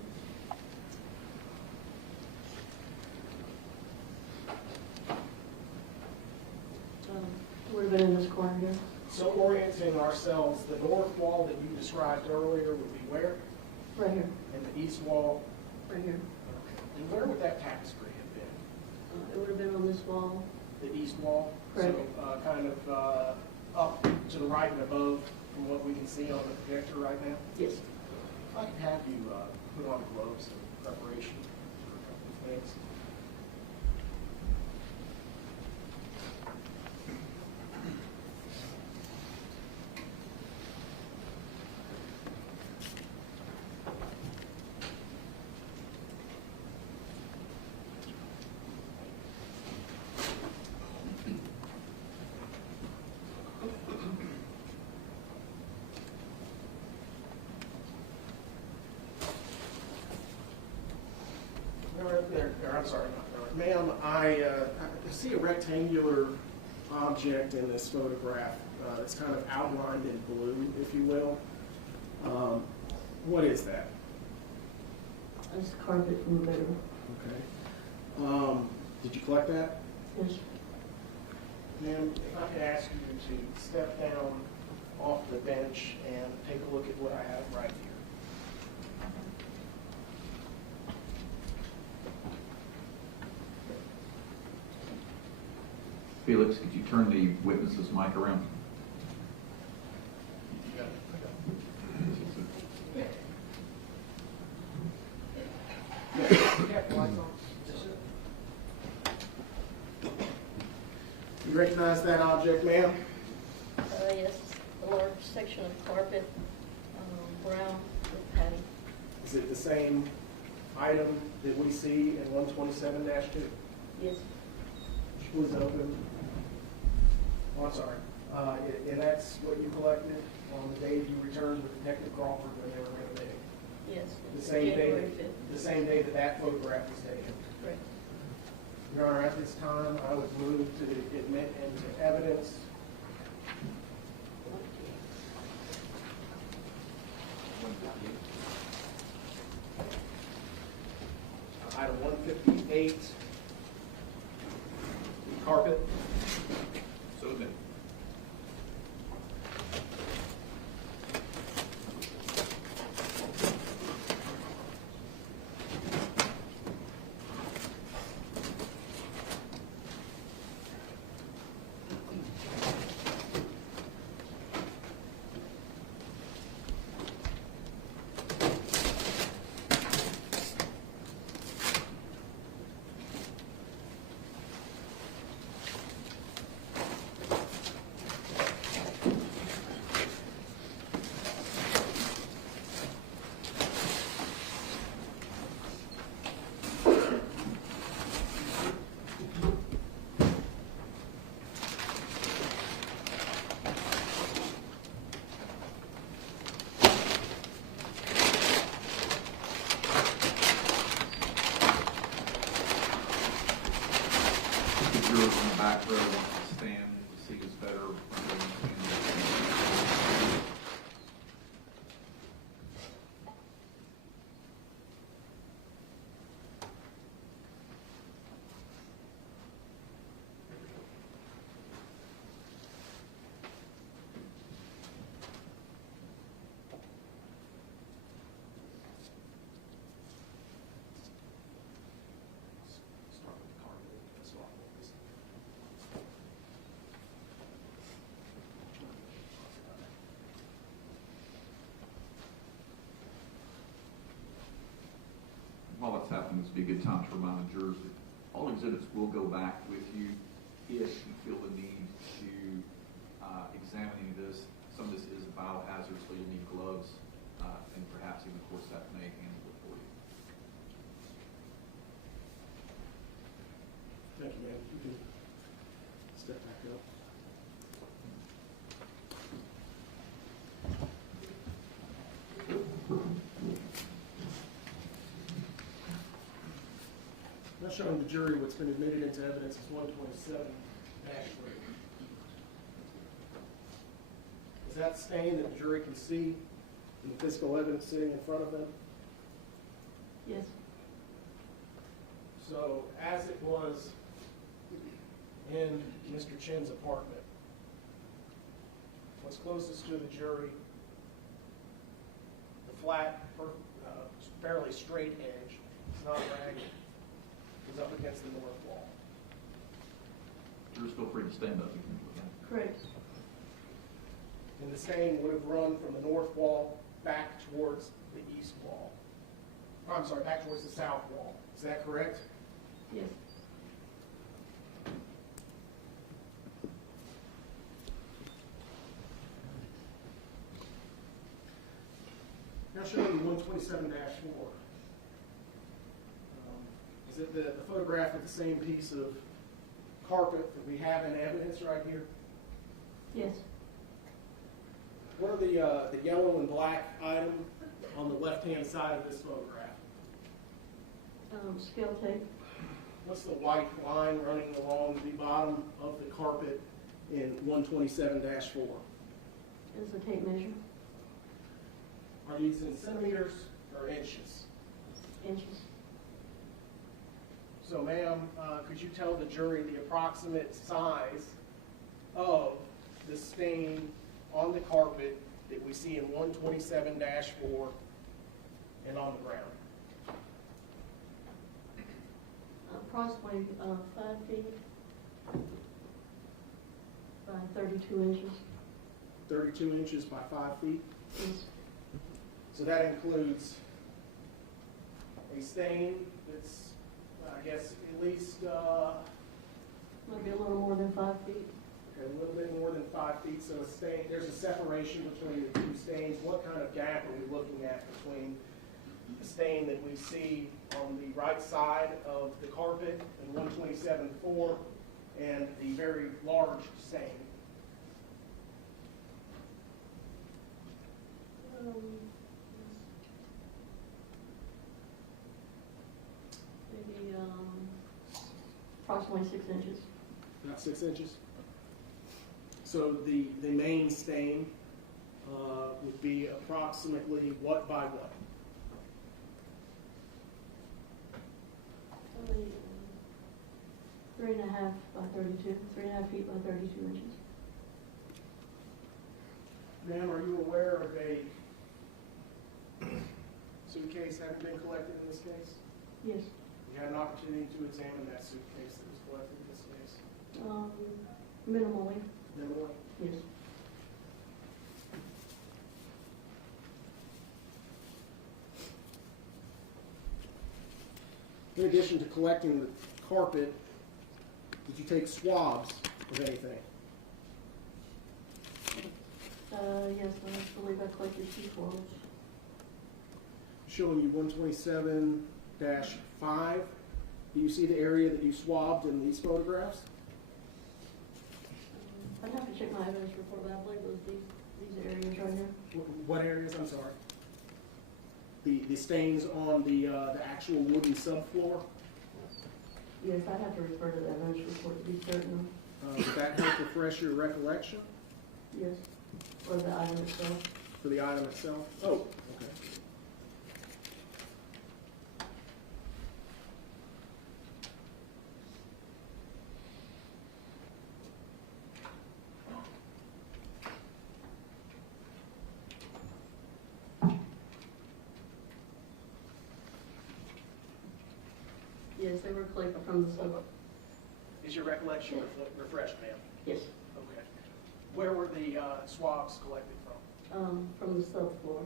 It would have been in this corner here. So orienting ourselves, the north wall that you described earlier would be where? Right here, And the east wall? right here. And where would that tapestry have been? It would have been on this wall. The east wall? Correct. So kind of up to the right and above from what we can see on the projector right now? Yes. If I could have you put on gloves in preparation for a couple of things. I'm sorry, ma'am, I see a rectangular object in this photograph that's kind of outlined in blue, if you will. What is that? That's the carpet from the bedroom. Okay. Did you collect that? Yes. Ma'am, if I could ask you to step down off the bench and take a look at what I have right here. Felix, could you turn the witness's mic around? You recognize that object, ma'am? Yes, a large section of carpet, brown with padding. Is it the same item that we see in 127-2? Yes. Was open. Oh, I'm sorry. And that's what you collected? on the day you returned with Detective Crawford when they were renovating? Yes. The same day, January 5th. the same day that that photograph was taken? Correct. Your Honor, at this time, I would move to admit into evidence item 158, carpet. So then. If you're in the back row, wants to stand, the seat is better. Start with the carpet. That's what I focus. While that's happening, this would be a good time to remind the jurors that all exhibits will go back with you if you feel the need to examine any of this. Some of this is biohazard, so you'll need gloves, and perhaps even court staff may handle it for you. Thank you, ma'am. You can step back up. Now showing the jury what's been admitted into evidence is 127-3. Is that stain that the jury can see in the physical evidence sitting in front of them? Yes. So as it was in Mr. Chen's apartment, what's closest to the jury, the flat, fairly straight edge, it's not ragged, is up against the north wall. Jurors, feel free to stand up. You can look at it. Correct. And the stain would have run from the north wall back towards the east wall. I'm sorry, back towards the south wall. Is that correct? Yes. Now showing you 127-4. Is it the photograph of the same piece of carpet that we have in evidence right here? Yes. What are the yellow and black item on the left-hand side of this photograph? Scale tape. What's the white line running along the bottom of the carpet in 127-4? Is the tape measure. Are these in centimeters or inches? Inches. So, ma'am, could you tell the jury the approximate size of the stain on the carpet that we see in 127-4 and on the ground? Approximately 5 feet by 32 inches. 32 inches by 5 feet. Yes. So that includes a stain that's, I guess, at least Maybe a little more than 5 feet. a little bit more than 5 feet. So a stain, there's a separation between the two stains. What kind of gap are we looking at between the stain that we see on the right side of the carpet in 127-4 and the very large stain? Maybe approximately 6 inches. About 6 inches. So the main stain would be approximately what by what? Probably 3.5 by 32, 3.5 feet by 32 inches. Ma'am, are you aware of a suitcase having been collected in this case? Yes. You had an opportunity to examine that suitcase that was collected in this case? Minimally, Minimally? yes. In addition to collecting the carpet, did you take swabs of anything? Yes, I believe I collected 2 swabs. Showing you 127-5. Do you see the area that you swabbed in these photographs? I'd have to check my evidence report, but I believe it was these areas right here. What areas? I'm sorry. The stains on the actual wooden subfloor. Yes, I'd have to refer to the evidence report to be certain. Would that help refresh your recollection Yes, or the item itself. for the item itself? Oh, okay. Yes, they were collected from the sub. Is your recollection refreshed, ma'am? Yes, Okay. Where were the swabs collected from? from the subfloor.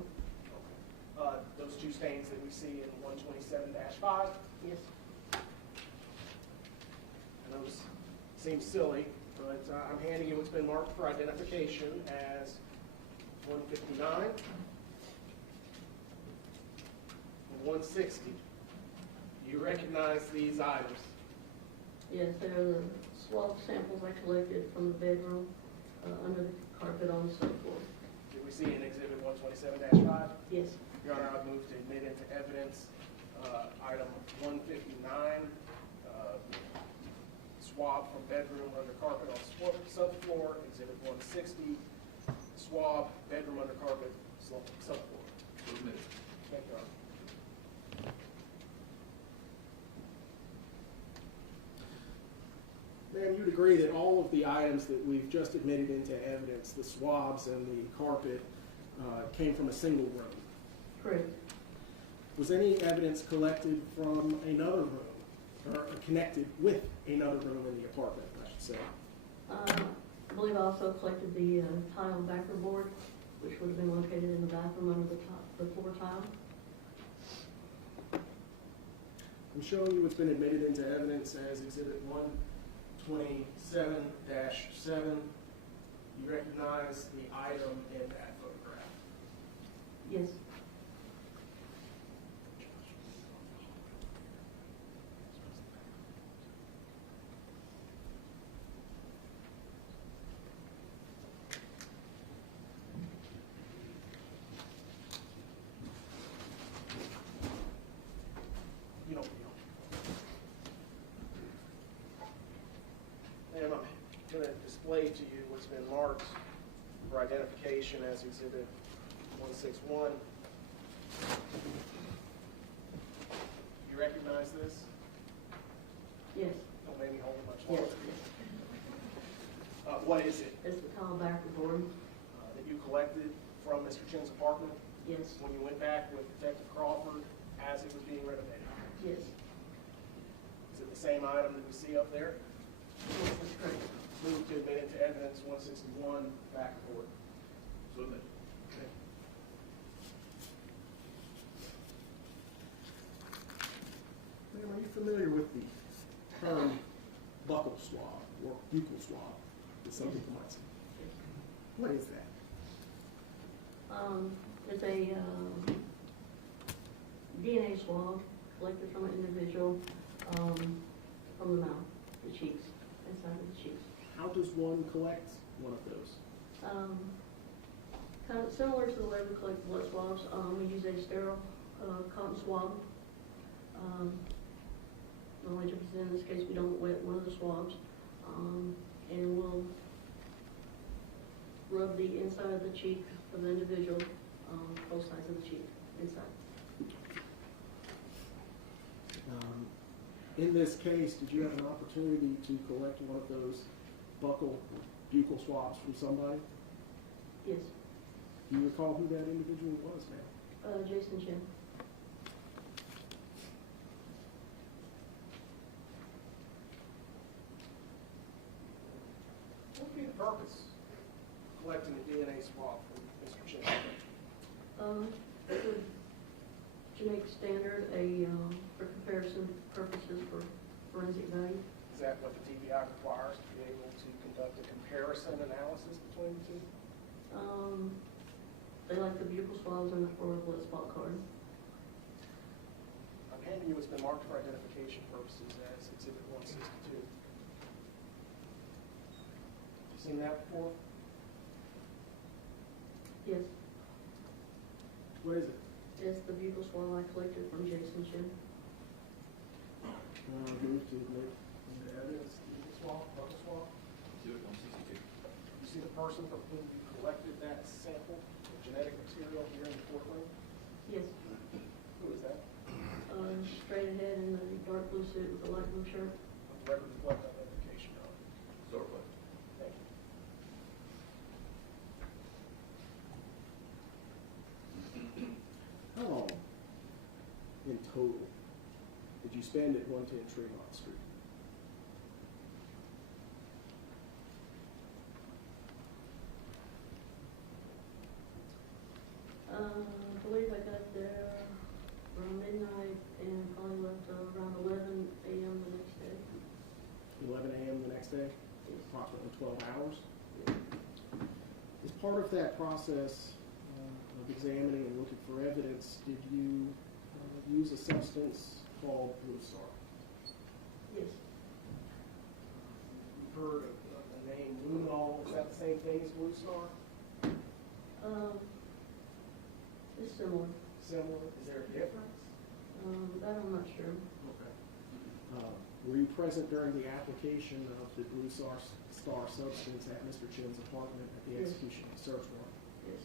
Those 2 stains that we see in 127-5, Yes. and those seem silly, but I'm handing you what's been marked for identification as 159 and 160. Do you recognize these items? Yes, they're the swab samples I collected from the bedroom under the carpet on the subfloor. Do we see in Exhibit 127-5? Yes. Your Honor, I move to admit into evidence item 159, swab from bedroom under carpet on subfloor, Exhibit 160, swab bedroom under carpet subfloor. So admitted. Thank you, Your Honor. Ma'am, you'd agree that all of the items that we've just admitted into evidence, the swabs and the carpet, came from a single room. Correct. Was any evidence collected from another room, or connected with another room in the apartment, I should say? I believe I also collected the tile backer board, which would have been located in the bathroom under the floor tile. I'm showing you what's been admitted into evidence as Exhibit 127-7. You recognize the item in that photograph? Yes. You don't. And I'm going to display to you what's been marked for identification as Exhibit 161. You recognize this? Yes. Don't make me hold it much Yes. longer. What is it It's the tile backer board. that you collected from Mr. Chen's apartment Yes. when you went back with Detective Crawford as it was being renovated? Yes. Is it the same item that we see up there? Yes, that's correct. Move to admit into evidence 161 back and forth. So admitted. Okay. Ma'am, are you familiar with the term buccal swab or buccal swab, as some people might say? What is that? It's a DNA swab collected from an individual from the mouth, the cheeks, inside of the cheeks. How does one collect one of those? Kind of similar to the way we collect blood swabs, we use a sterile cotton swab. The only difference in this case, we don't wet one of the swabs, and we'll rub the inside of the cheek of the individual, both sides of the cheek, inside. In this case, did you have an opportunity to collect one of those buccal swabs from somebody? Yes, Do you recall who that individual was, ma'am? Jason Chen. What would be the purpose of collecting a DNA swab from Mr. Chen? It would make standard for comparison purposes for forensic value. Is that what the TBI requires, to be able to conduct a comparison analysis between the two? They like the buccal swabs and or blood spot card. I'm handing you what's been marked for identification purposes as Exhibit 162. You seen that before? Yes, What is it? it's the buccal swab I collected from Jason Chen. Move to admit. The evidence, the swab, buccal swab? Exhibit 162. You see the person from whom you collected that sample of genetic material here in the courtroom? Yes, Who is that? straight ahead in the dark blue suit with the light blue shirt. Let the record reflect identification, Your Honor. So reflect. Thank you. How long in total did you spend at 110 Tremont Street? I believe I got there around midnight and probably left around 11 a.m. the next day. 11 a.m. the next day? Yes. Approximately 12 hours? As part of that process of examining and looking for evidence, did you use a substance called Blue Star? Yes, You've heard of the name luminol. Is that the same thing as Blue Star? it's similar. Similar? Is there a difference? That I'm not sure. Okay. Were you present during the application of the Blue Star substance at Mr. Chen's apartment at the Yes. execution of the search warrant? Yes.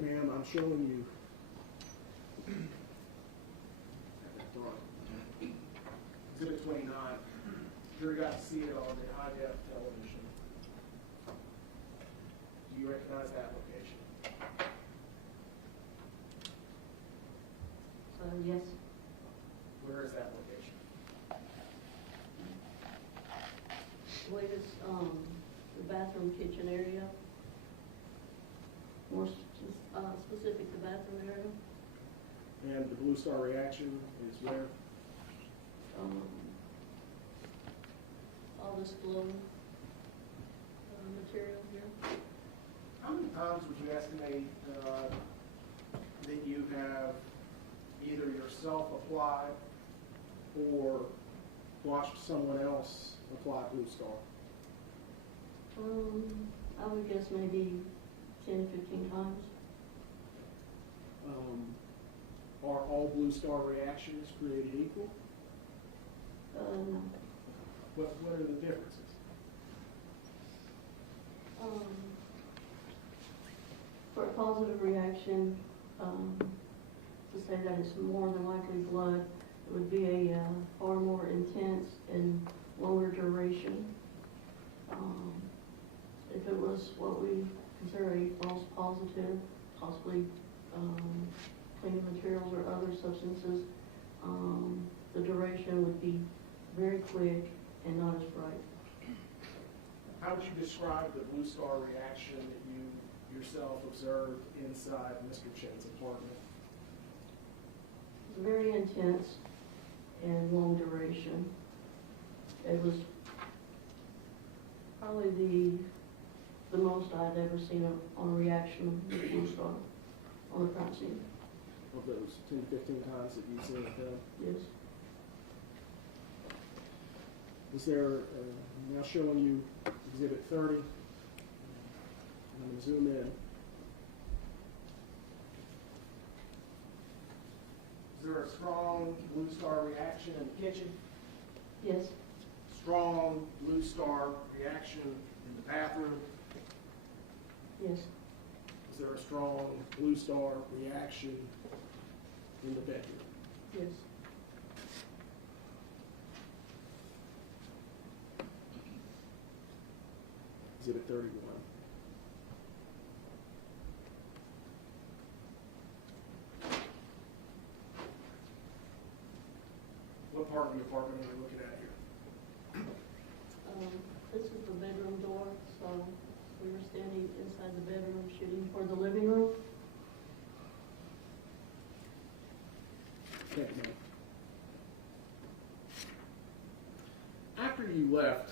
Ma'am, I'm showing you at the front. Exhibit 29. Jury got to see it on the high-def television. Do you recognize that location? Yes. Where is that location? I believe it's the bathroom kitchen area. More specific, the bathroom area. And the Blue Star reaction is where? All this glow material here. How many times would you estimate that you have either yourself applied Or watched someone else apply Blue Star? I would guess maybe 10 to 15 times. Are all Blue Star reactions created equal? No. What are the differences? For a positive reaction, to say that it's more than likely blood, it would be a far more intense and longer duration. If it was what we consider a false positive, possibly cleaning materials or other substances, the duration would be very quick and not as bright. How would you describe the Blue Star reaction that you yourself observed inside Mr. Chen's apartment? It's very intense and long duration. It was probably the most I'd ever seen on a reaction with Blue Star on the crime scene. Of those 10 to 15 times that you've seen them? Yes. Was there, I'm now showing you Exhibit 30. I'm going to zoom in. strong Blue Star reaction in the kitchen? Yes, Strong Blue Star reaction in the bathroom? yes, Is there a strong Blue Star reaction in the bedroom? yes, Exhibit 31. What part of the apartment are we looking at here? This is the bedroom door, so we were standing inside the bedroom shooting toward the living room. Thank you, ma'am. After you left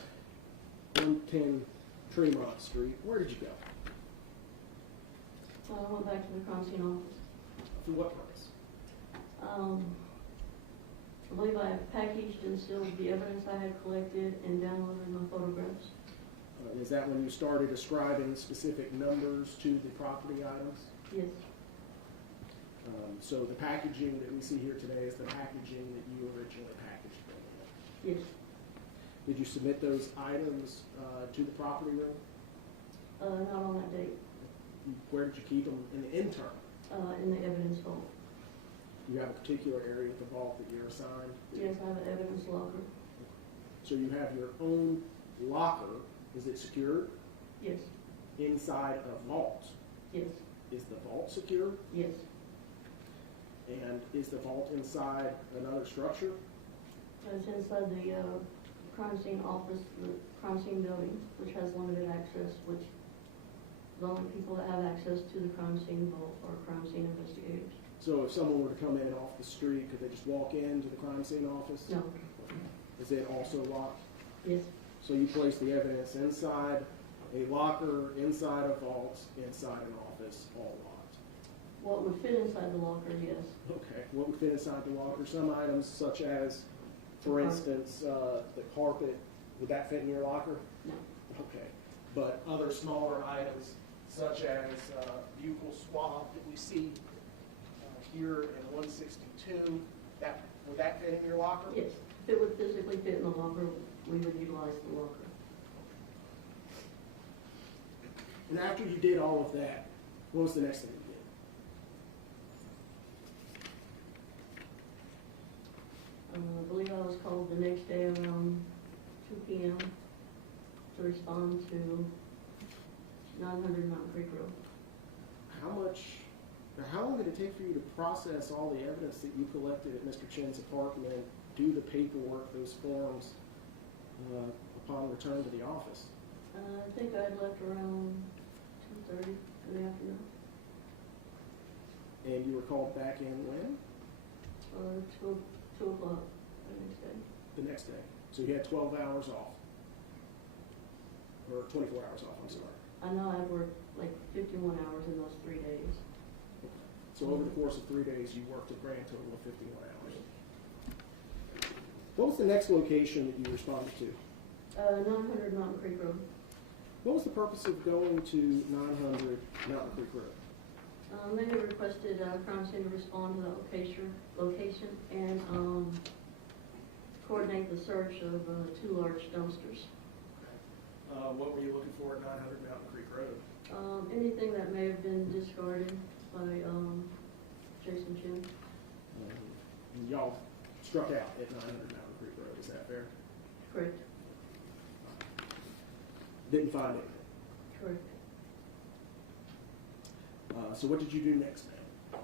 110 Tremont Street, where did you go? I went back to the crime scene office. For what purpose? I believe I packaged and sealed the evidence I had collected and downloaded my photographs. Is that when you started ascribing specific numbers to the property items? Yes, So the packaging that we see here today is the packaging that you originally packaged them in. yes. Did you submit those items to the property room? Not on that date, Where did you keep them? In the intern? in the evidence vault. You have a particular area of the vault that you're assigned? Yes, I have an evidence locker. So you have your own locker. Is it secured? Yes, Inside a vault. yes, Is the vault secure? yes. And is the vault inside another structure? It's inside the crime scene office, the crime scene building, which has limited access, which the only people that have access to the crime scene vault are crime scene investigators. So if someone were to come in off the street, could they just walk into the crime scene office? No, Is it also locked? yes, So you place the evidence inside a locker, inside a vault, inside an office, all locked. what would fit inside the locker, yes. Okay, what would fit inside the locker? Some items such as, for instance, the carpet, would that fit in your locker? No, Okay, but other smaller items such as buccal swab that we see here in 162, would that fit in your locker? yes. If it would physically fit in the locker, we would utilize the locker. And after you did all of that, what was the next thing you did? I believe I was called the next day around 2 p.m. to respond to 900 Mountain Creek Road. How long did it take for you to process all the evidence that you collected at Mr. Chen's apartment, do the paperwork, those forms, upon return to the office? I think I had left around 2:30 in the afternoon, And you were called back in when? 2 o'clock the next day. The next day. So you had 12 hours off. Or 24 hours off, I'm sorry. I know I worked like 51 hours in those 3 days. So over the course of 3 days, you worked a grand total of 51 hours. What was the next location that you responded to? 900 Mountain Creek Road. What was the purpose of going to 900 Mountain Creek Road? They had requested crime scene to respond to the location and coordinate the search of 2 large dumpsters. What were you looking for at 900 Mountain Creek Road? Anything that may have been discarded by Jason Chen. Y'all struck out at 900 Mountain Creek Road, is that fair? Correct. Didn't find anything. Correct. So what did you do next, ma'am?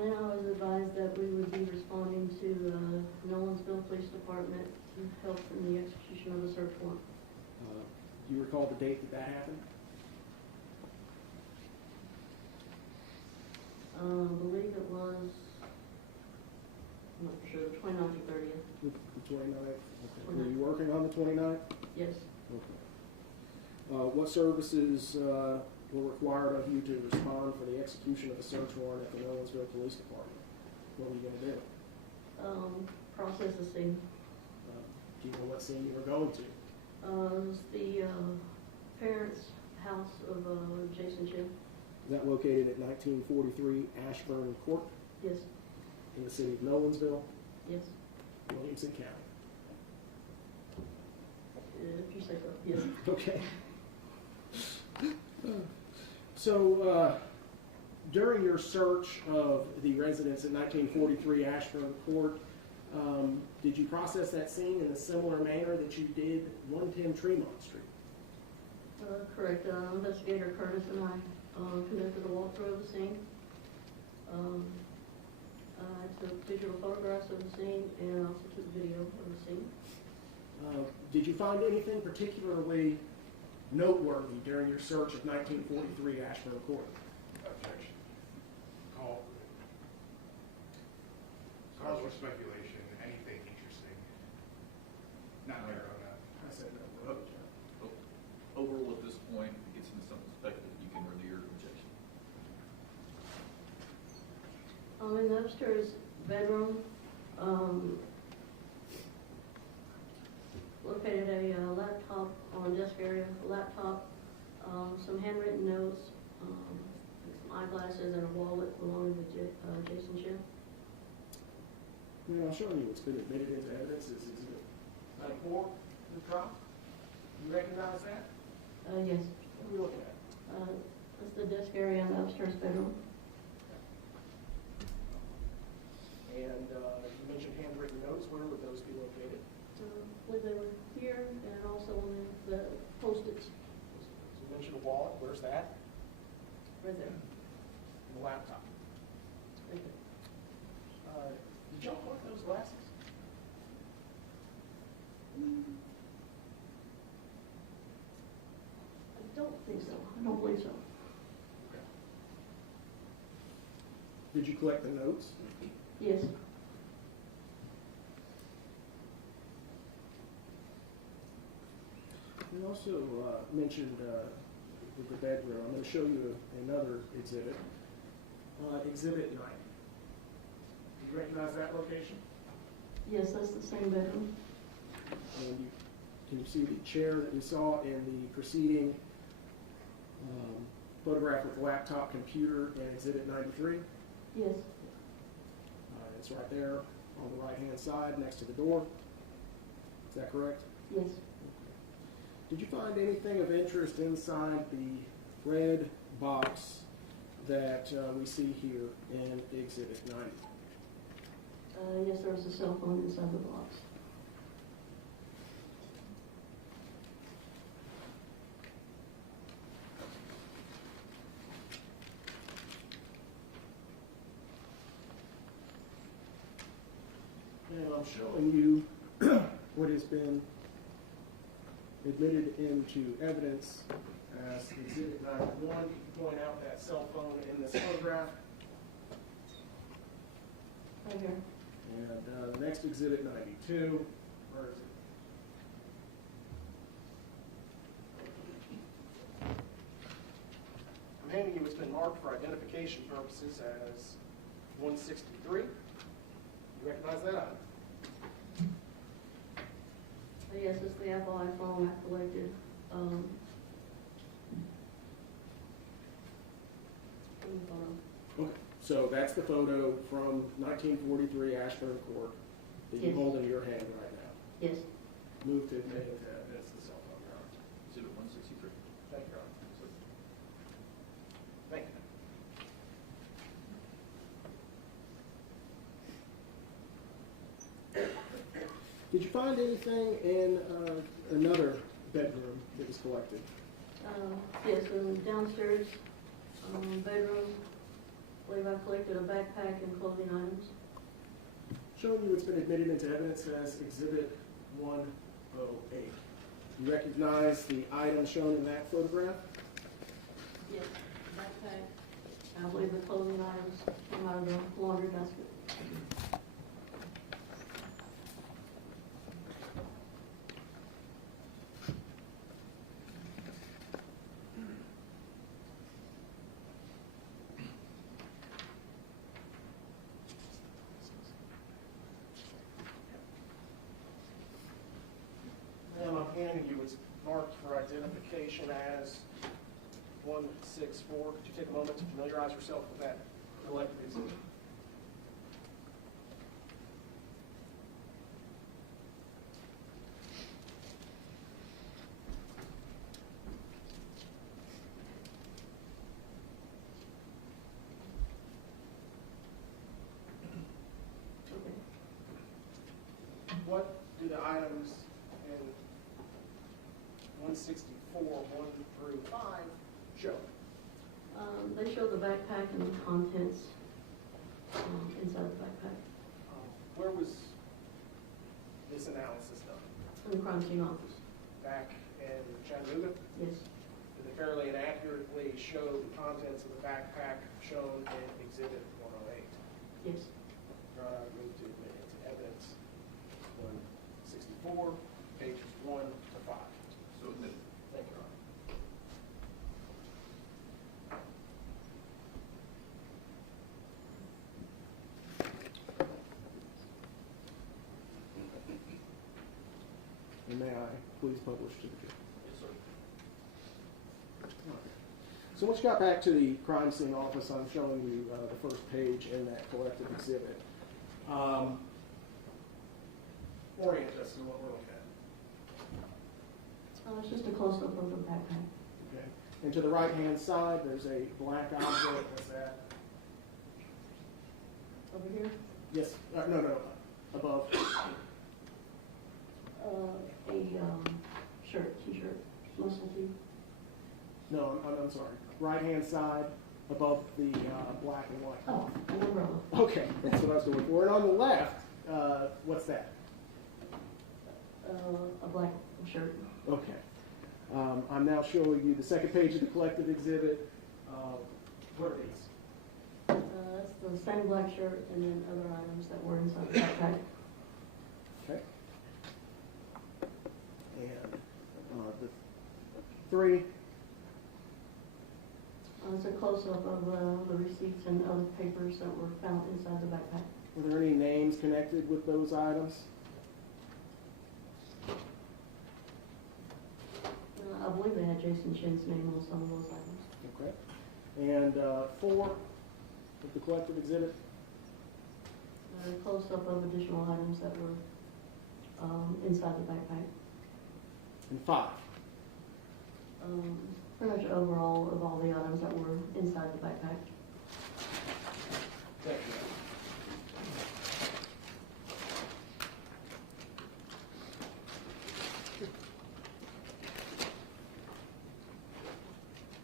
Then I was advised that we would be responding to Nolensville Police Department to help in the execution of the search warrant. Do you recall the date that that happened? I believe it was, I'm not sure, the 29th or 30th. The 29th? Okay. Were you working on the 29th? Yes. Okay. What services were required of you to respond for the execution of the search warrant at the Nolensville Police Department? What were you going to do? Process the scene. Do you know what scene you were going to? It was the parents' house of Jason Chen. Is that located at 1943 Ashburn Court? Yes. in the city of Nolensville, Yes, Williamson County. if you say so, yes. Okay. So, during your search of the residence at 1943 Ashburn Court, did you process that scene in a similar manner that you did 110 Tremont Street? Correct. Investigator Curtis and I conducted a walkthrough of the scene. I took digital photographs of the scene and also took video of the scene. Did you find anything particularly noteworthy during your search of 1943 Ashburn Court? Objection. Call. Cause for speculation, anything interesting. Not narrow enough. I said no. Overall, at this point, if it gets into something speculative, you can renew your objection. In the upstairs bedroom, located a laptop on a desk area, a laptop, some handwritten notes, some eyeglasses, and a wallet belonging to Jason Chen. Now, I'm showing you what's been admitted into evidence. This is Exhibit 94, the trial. You recognize that? Yes. What are we looking at? That's the desk area in the upstairs bedroom. And you mentioned handwritten notes. Where would those be located? I believe they were here and also on the Post-its. So you mentioned a wallet, where's that? Right there. And the laptop. Right there. Did y'all collect those glasses? I don't think so. I don't believe so. Okay. Did you collect the notes? Yes. You also mentioned with the bedroom. I'm going to show you another exhibit. Exhibit 9. Do you recognize that location? Yes, that's the same bedroom. And can you see the chair that we saw in the preceding photograph with the laptop computer in Exhibit 93? Yes. It's right there on the right-hand side next to the door. Is that correct? Yes. Did you find anything of interest inside the red box that we see here in Exhibit 90? Yes, there was a cell phone inside the box. And I'm showing you what has been admitted into evidence as Exhibit 91. You can point out that cell phone in this photograph. Right here. And the next Exhibit 92, where is it? I'm handing you what's been marked for identification purposes as 163. You recognize that item? Yes, it's the Apple iPhone I collected. Okay, so that's the photo from 1943 Ashburn Court that you Yes. hold in your hand right now. Yes. Move to admit into evidence the cell phone, Your Honor. Exhibit 163. Thank you, Your Honor. Thank you. Did you find anything in another bedroom that was collected? Yes, in the downstairs bedroom, I believe I collected a backpack and clothing items. Showing you what's been admitted into evidence as Exhibit 108. You recognize the item shown in that photograph? Yes, backpack. I believe the clothing items came out of the laundry basket. Ma'am, I'm handing you what's marked for identification as 164. Could you take a moment to familiarize yourself with that collected exhibit? what do the items in 164, 1 through 5 show? They show the backpack and the contents inside the backpack. Where was this analysis done? In the crime scene office. Back in Chattanooga? Yes. Did they fairly and accurately show the contents of the backpack shown in Exhibit 108? Yes. Your Honor, I move to admit into evidence 164, pages 1 to 5. So admitted. Thank you, Your Honor. And may I please publish to the jury? Yes, sir. So once you got back to the crime scene office, I'm showing you the first page in that collective exhibit. Orient us to what we're looking at. It's just a close-up of the backpack. Okay. And to the right-hand side, there's a black object. What's that? Over here, Yes. No. Above. a shirt, t-shirt, muscle tee. No, I'm sorry. Right-hand side, above the black and white. Oh, an umbrella. Okay, that's what I was going for. And on the left, what's that? A black shirt. Okay. I'm now showing you the second page of the collective exhibit. What are these? That's the same black shirt and then other items that were inside the backpack. Okay. And the three. It's a close-up of the receipts and other papers that were found inside the backpack. Were there any names connected with those items? I believe they had Jason Chen's name on some of those items. Okay. And four of the collective exhibit. A close-up of additional items that were inside the backpack. And five. Pretty much overall of all the items that were inside the backpack. Thank you.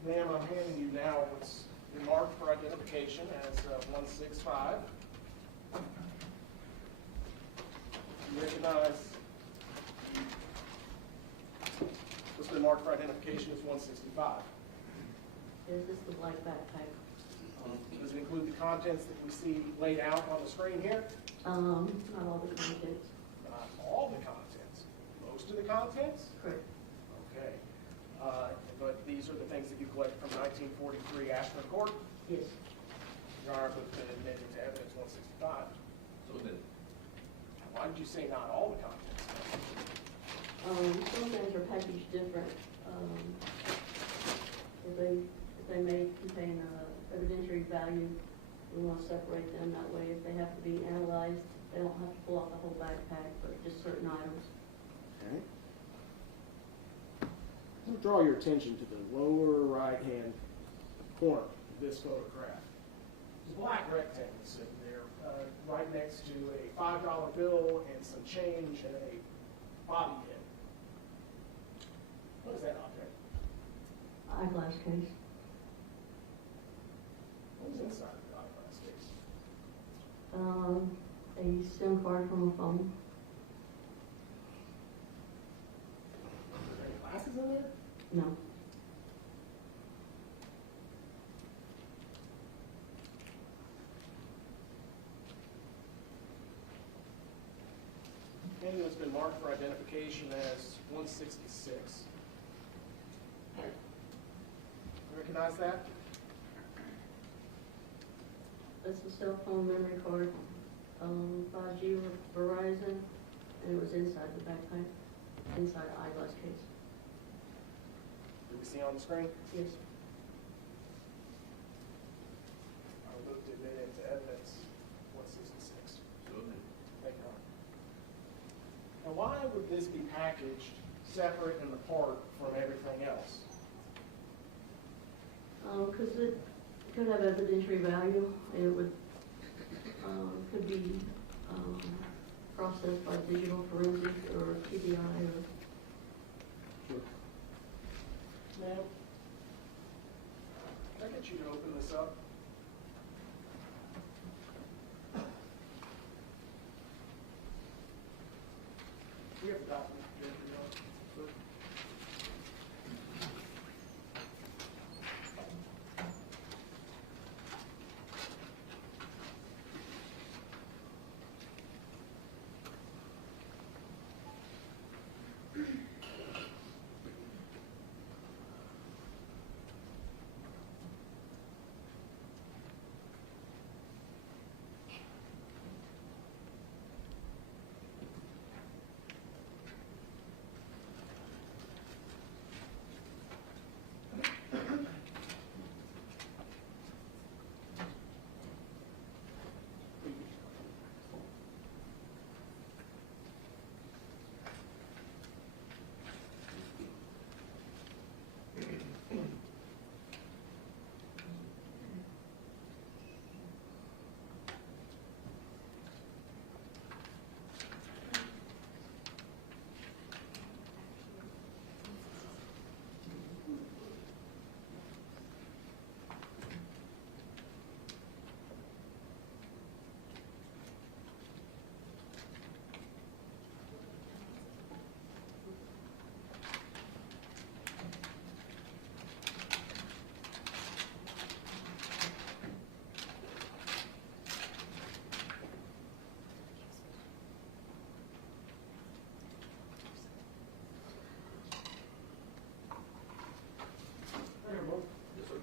Ma'am, I'm handing you now what's been marked for identification as 165. You recognize what's been marked for identification as 165. Is this the black backpack? Does it include the contents that we see laid out on the screen here? Not all the contents. Not all the contents. Most of the contents? Correct. Okay. But these are the things that you collected from 1943 Ashford Court? Yes. Your Honor, but been admitted to evidence 165. So admitted. Why did you say not all the contents? Some things are packaged different. If they may contain evidentiary value, we want to separate them that way. If they have to be analyzed, they don't have to pull out the whole backpack, but just certain items. Okay. I'll draw your attention to the lower right-hand corner of this photograph. There's a black rectangle sitting there, right next to a $5 bill and some change and a bobby pin. What is that object? Eyeglass case. What is inside the eyeglass case? A SIM card from a phone. Are there any glasses in there? No. Anything that's been marked for identification as 166. You recognize that? That's a cell phone memory card, 5G with Verizon, and it was inside the backpack, inside the eyeglass case. Do we see on the screen? Yes. I will look to admit into evidence 166. So admitted. Thank you, Your Honor. Now, why would this be packaged separate and apart from everything else? Because it could have evidentiary value. It would, could be processed by digital forensic or TBI or. Ma'am, can I get you to open this up? We have the document, Jennifer, you know, but- Yes, sir.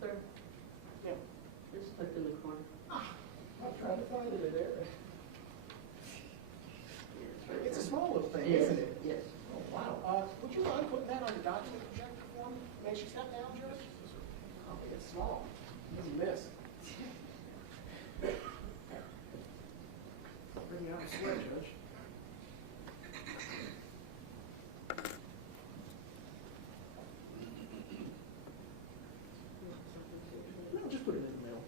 Sir, Yeah. it's tucked in the corner. I'm trying to find it there. Right It's a there. small little thing, Yes, isn't it? Yes. Oh, wow. Would you mind putting that on the document projector for me? Make sure step down, Judge? Oh, it's small. Easy miss. Bring me out a sweat, Judge. No, just put it in the middle.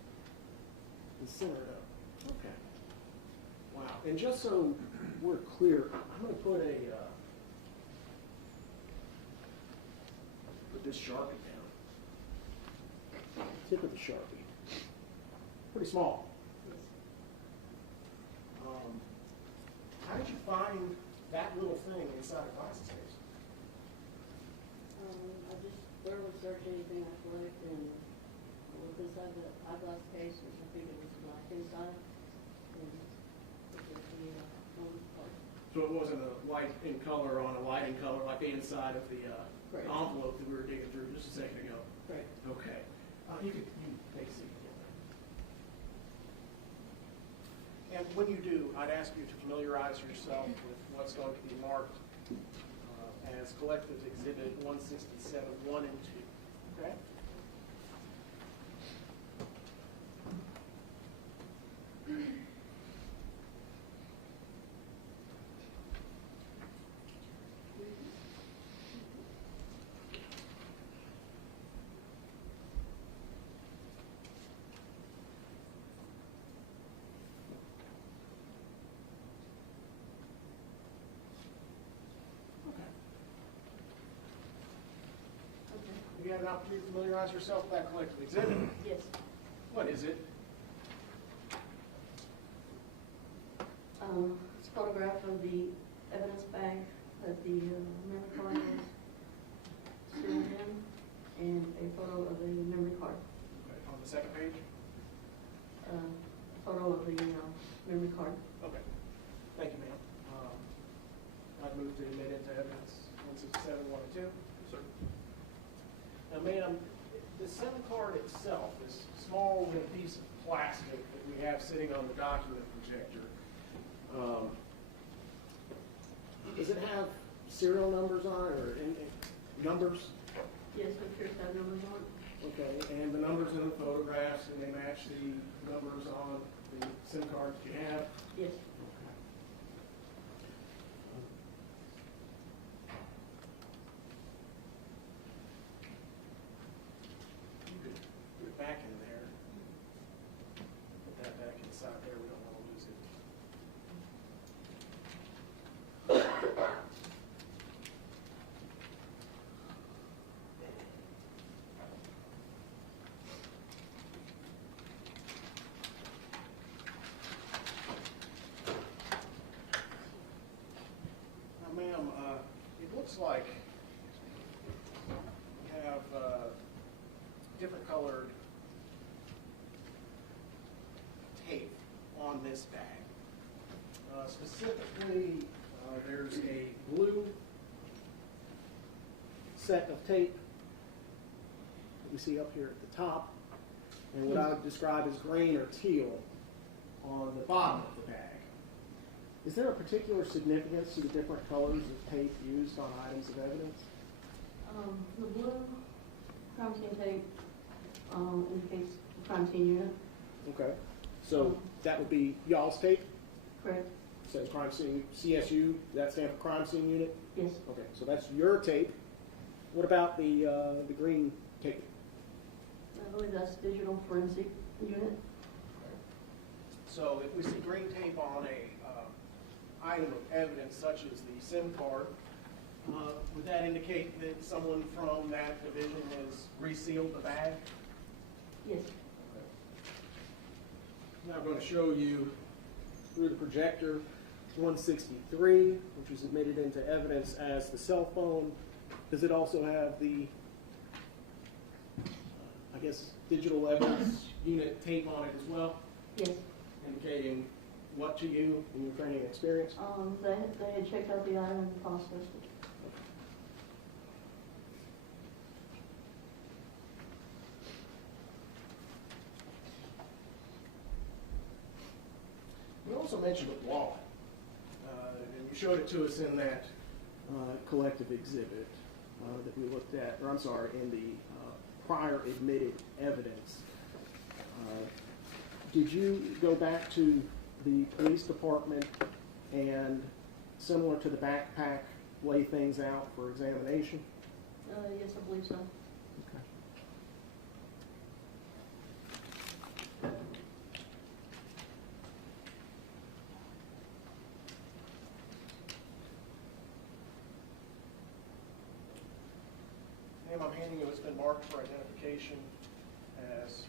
And center it up. Okay. Wow. And just so we're clear, I'm going to put this Sharpie down. Tip of the Sharpie. Pretty small. How did you find that little thing inside a glasses case? I just thoroughly search anything I collect and look inside the eyeglass case, which I think it was black inside. And look at the phone part. So it wasn't a white in color on a light in color like the inside of the Correct. envelope that we were digging through just a second ago? Correct. Okay. You take a seat. And when you do, I'd ask you to familiarize yourself with what's going to be marked as Collective Exhibit 167, 1 and 2. Okay? You had an opportunity to familiarize yourself with that collective exhibit. Yes. What is it? It's a photograph of the evidence bag that the memory card was sealed in, and a photo of the memory card. Okay, on the second page? A photo of the memory card. Okay. Thank you, ma'am. I'd move to 712. Sir? Now, ma'am, the SIM card itself, this small little piece of plastic that we have sitting on the document projector, Does it have serial numbers on it or numbers? Yes, it appears to have numbers on it. Okay, and the numbers in the photographs, and they match the numbers on the SIM cards you have? Yes. you could put it back in there. Put that back inside there. We don't want to lose it. Now, ma'am, it looks like we have different colored tape on this bag. Specifically, there's a blue set of tape that we see up here at the top, and what I would describe as green or teal on the bottom of the bag. Is there a particular significance to the different colors of tape used on items of evidence? The blue crime scene tape indicates the crime scene unit. Okay, so that would be y'all's tape? Correct. Says crime scene, CSU, that stand for crime scene unit? Yes. Okay, so that's your tape. What about the green tape? I believe that's digital forensic unit. So if we see green tape on a item of evidence such as the SIM card, would that indicate that someone from that division has resealed the bag? Yes. Now I'm going to show you through the projector 163, which was admitted into evidence as the cell phone. Does it also have the, I guess, digital evidence unit tape on it as well, Yes. indicating what to you in your training and experience? They had checked out the item and processed it. You also mentioned a wallet, and you showed it to us in that Collective exhibit that we looked at, or I'm sorry, in the prior admitted evidence. Did you go back to the police department and, similar to the backpack, lay things out for examination? Yes, I believe so. Okay. Ma'am, I'm handing you what's been marked for identification as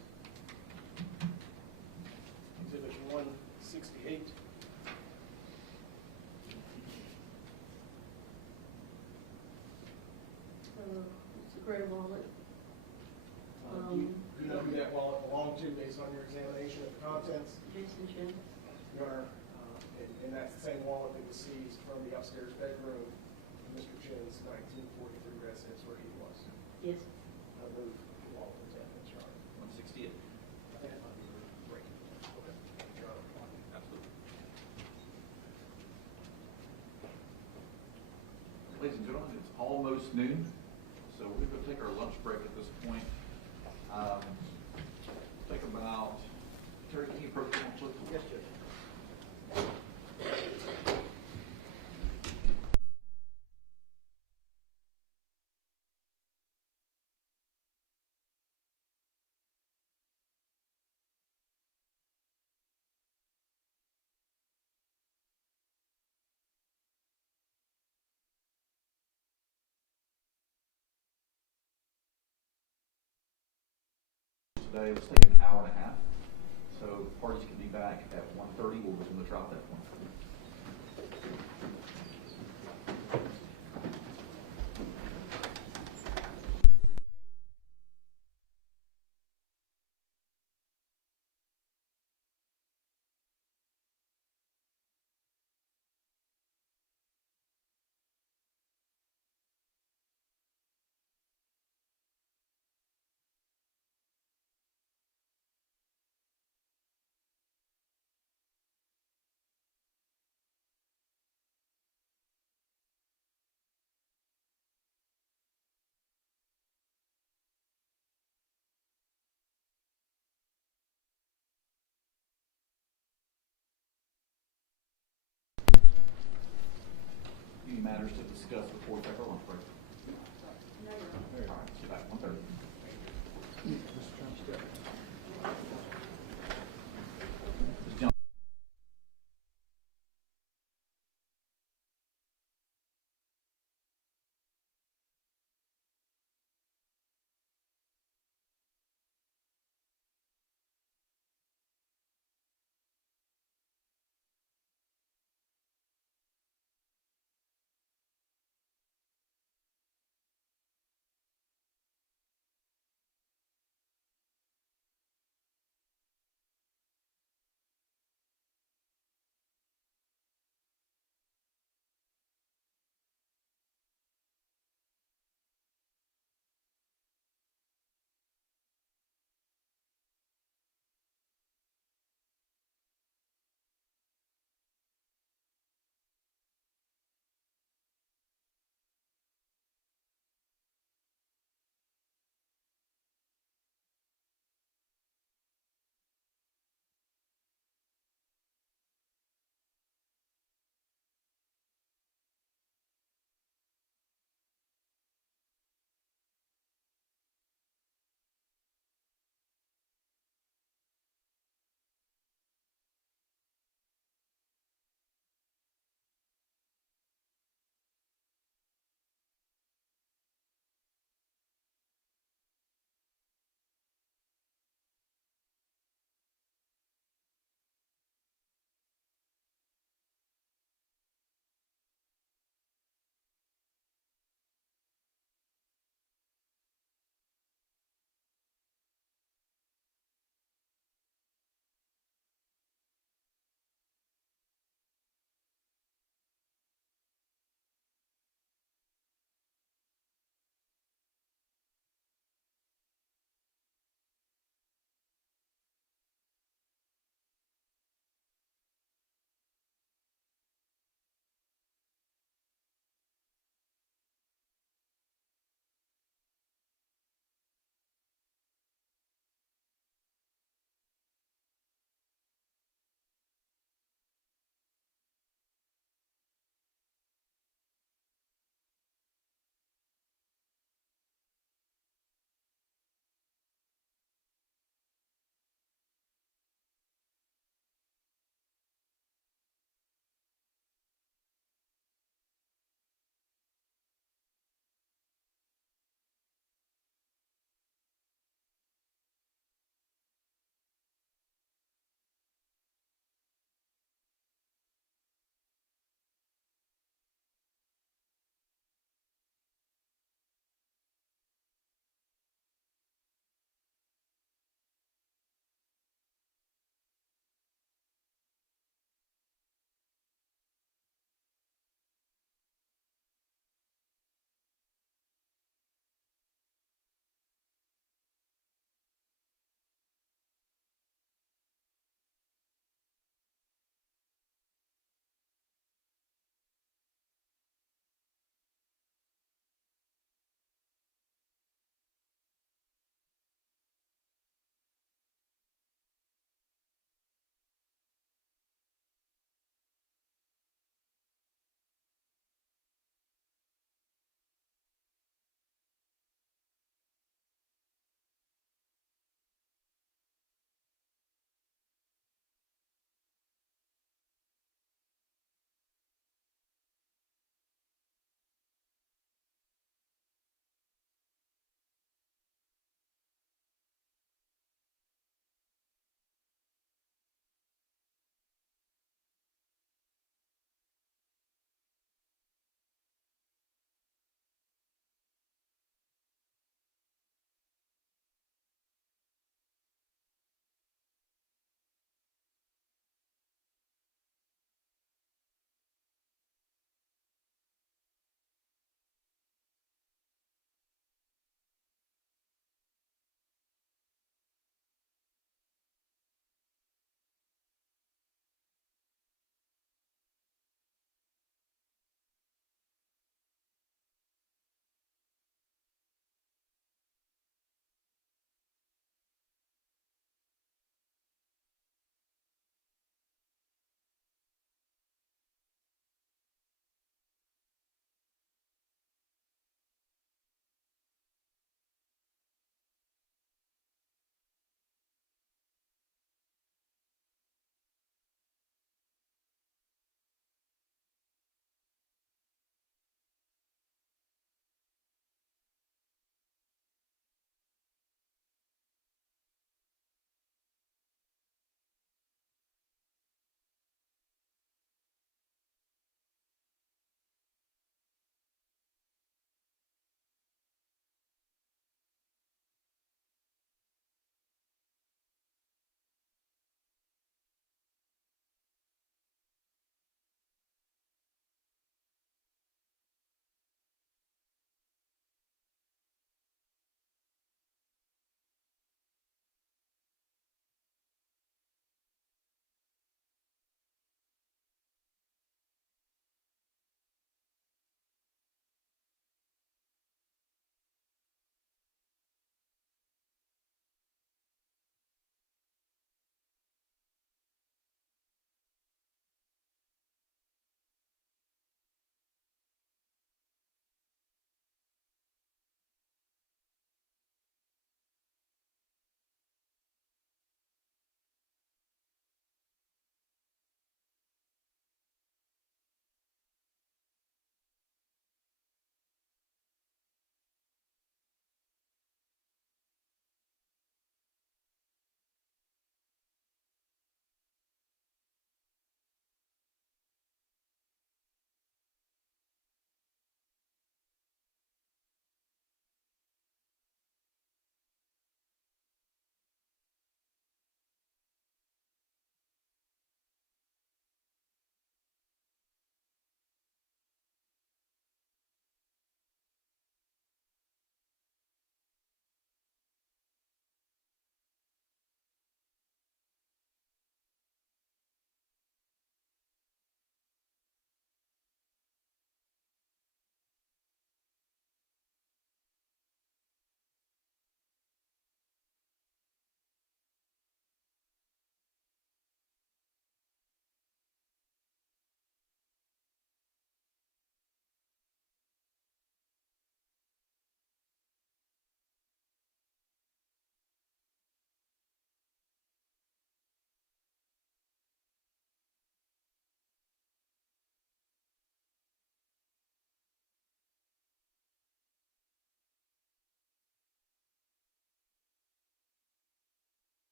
Exhibit 168. It's a gray wallet. Do you know who that wallet belonged to based on your examination of the contents? Jason Chen. Your Honor, and that's the same wallet that was seized from the upstairs bedroom of Mr. Chen's 1943 residence where he was. Yes. I move the wallet was evidence, Your Honor. 168. That might be breaking. Okay. Your Honor. Absolutely. Ladies and gentlemen, it's almost noon, so we're going to take our lunch break at this point. Take about, Terry, can you approach the lunch, please? Yes, Judge. Today it's taking an hour and a half, so parties can be back at 1:30. We'll resume the trial at that point. matters to discuss before we take our lunch break? All right, see you back at 1:30.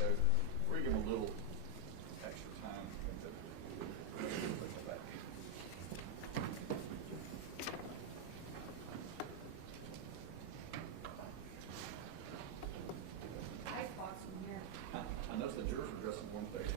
go. We're gonna give them a little extra time. Icebox in here. I noticed the jurors were dressed in one thing.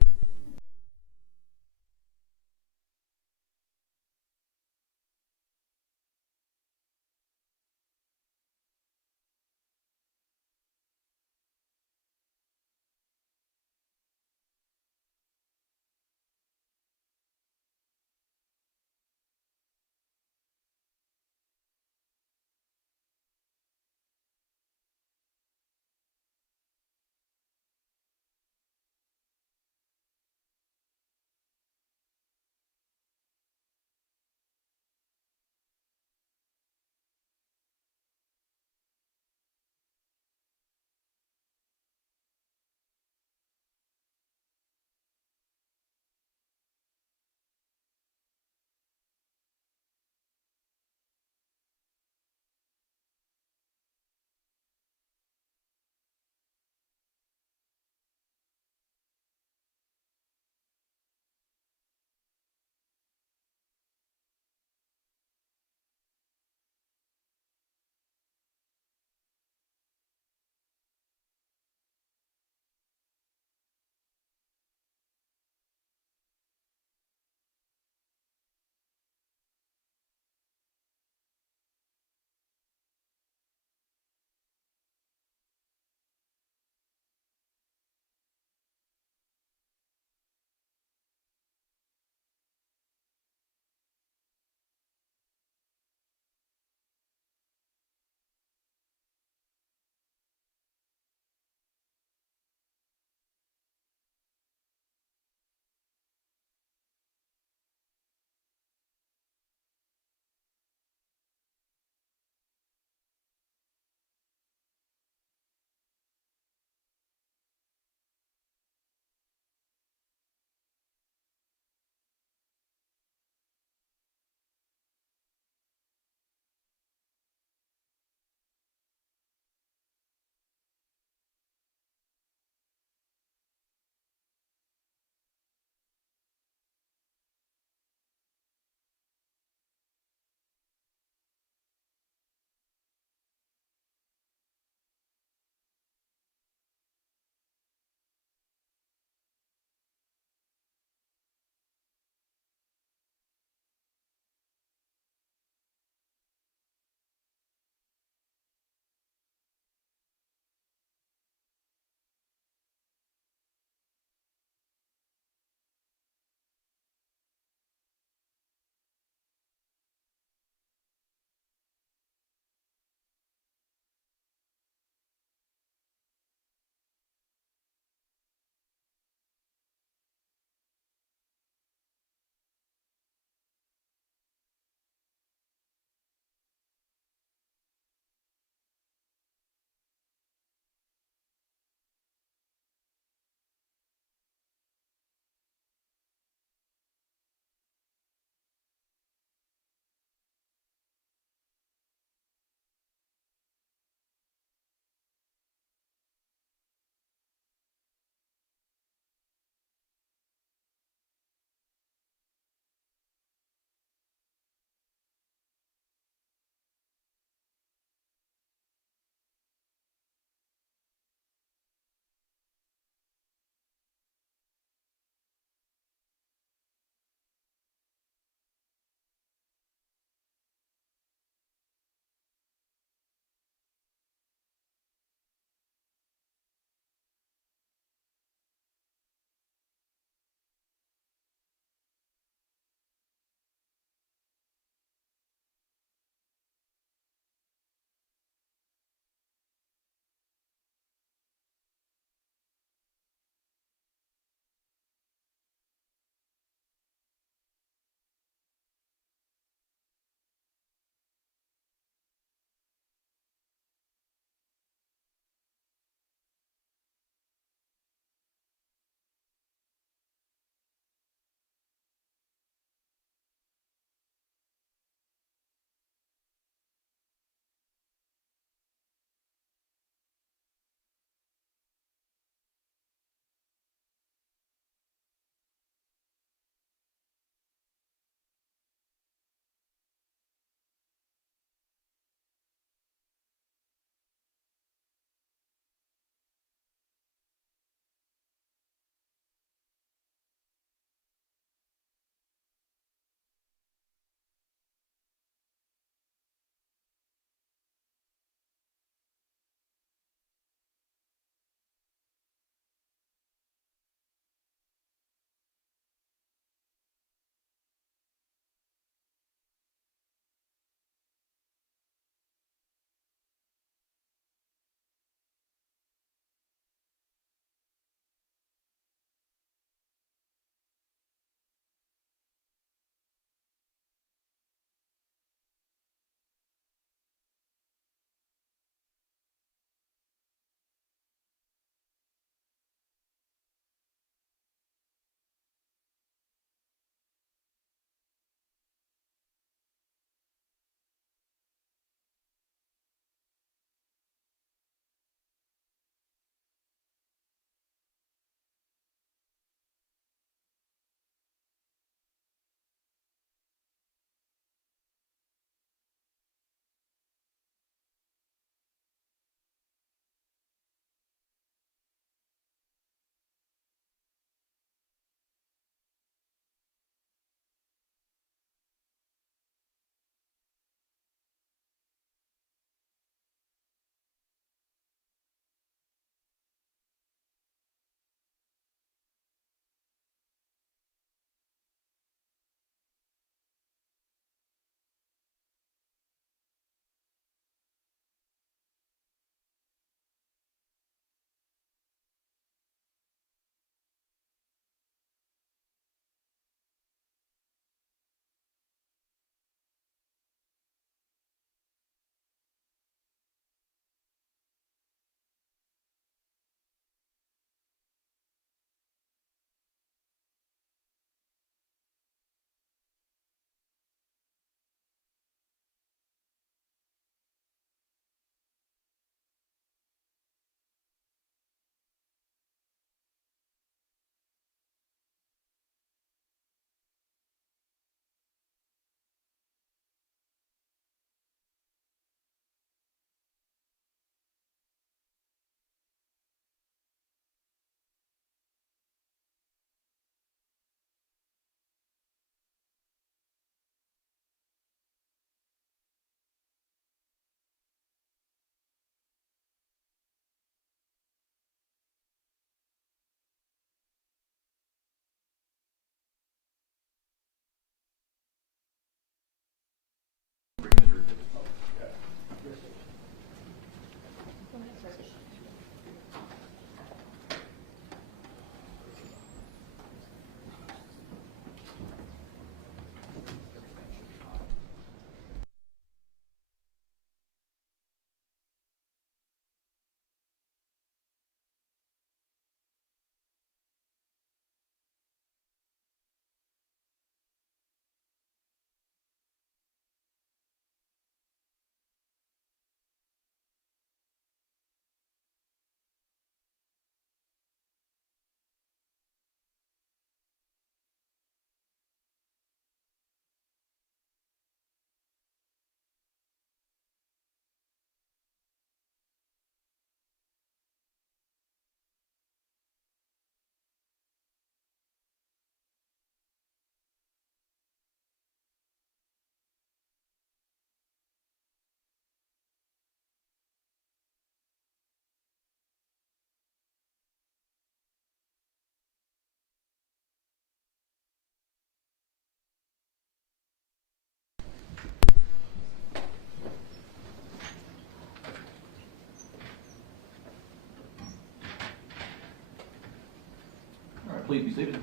Please be seated.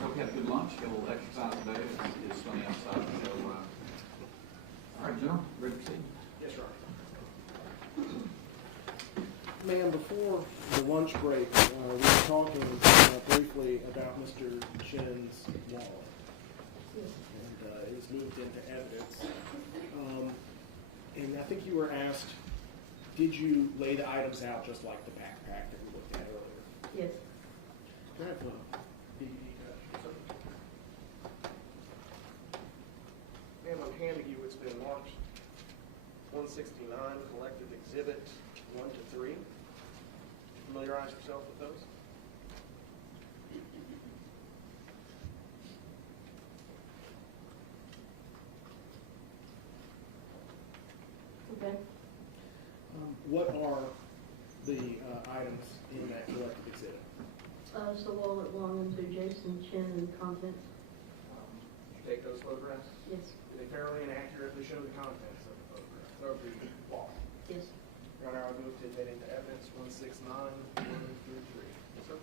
Hope you had a good lunch, got a little exercise today. It's sunny outside, so, all right, General, ready to proceed? Yes, Your Honor. Ma'am, before the lunch break, we were talking briefly about Mr. Chen's wallet. And it was moved into evidence. And I think you were asked, did you lay the items out just like the backpack that we looked at earlier? Yes. Can I have a DVD cut? Ma'am, I'm handing you what's been marked 169, collected exhibit 1 to 3. Familiarize yourself with those. Okay. What are the items in that collected exhibit? It's the wallet belonging to Jason Chen and contents. Did you take those photographs? Yes. Did they fairly and accurately show the contents of the photograph, of the wallet? Yes. Your Honor, I move to admit into evidence 169, 1 through 3. Yes, sir.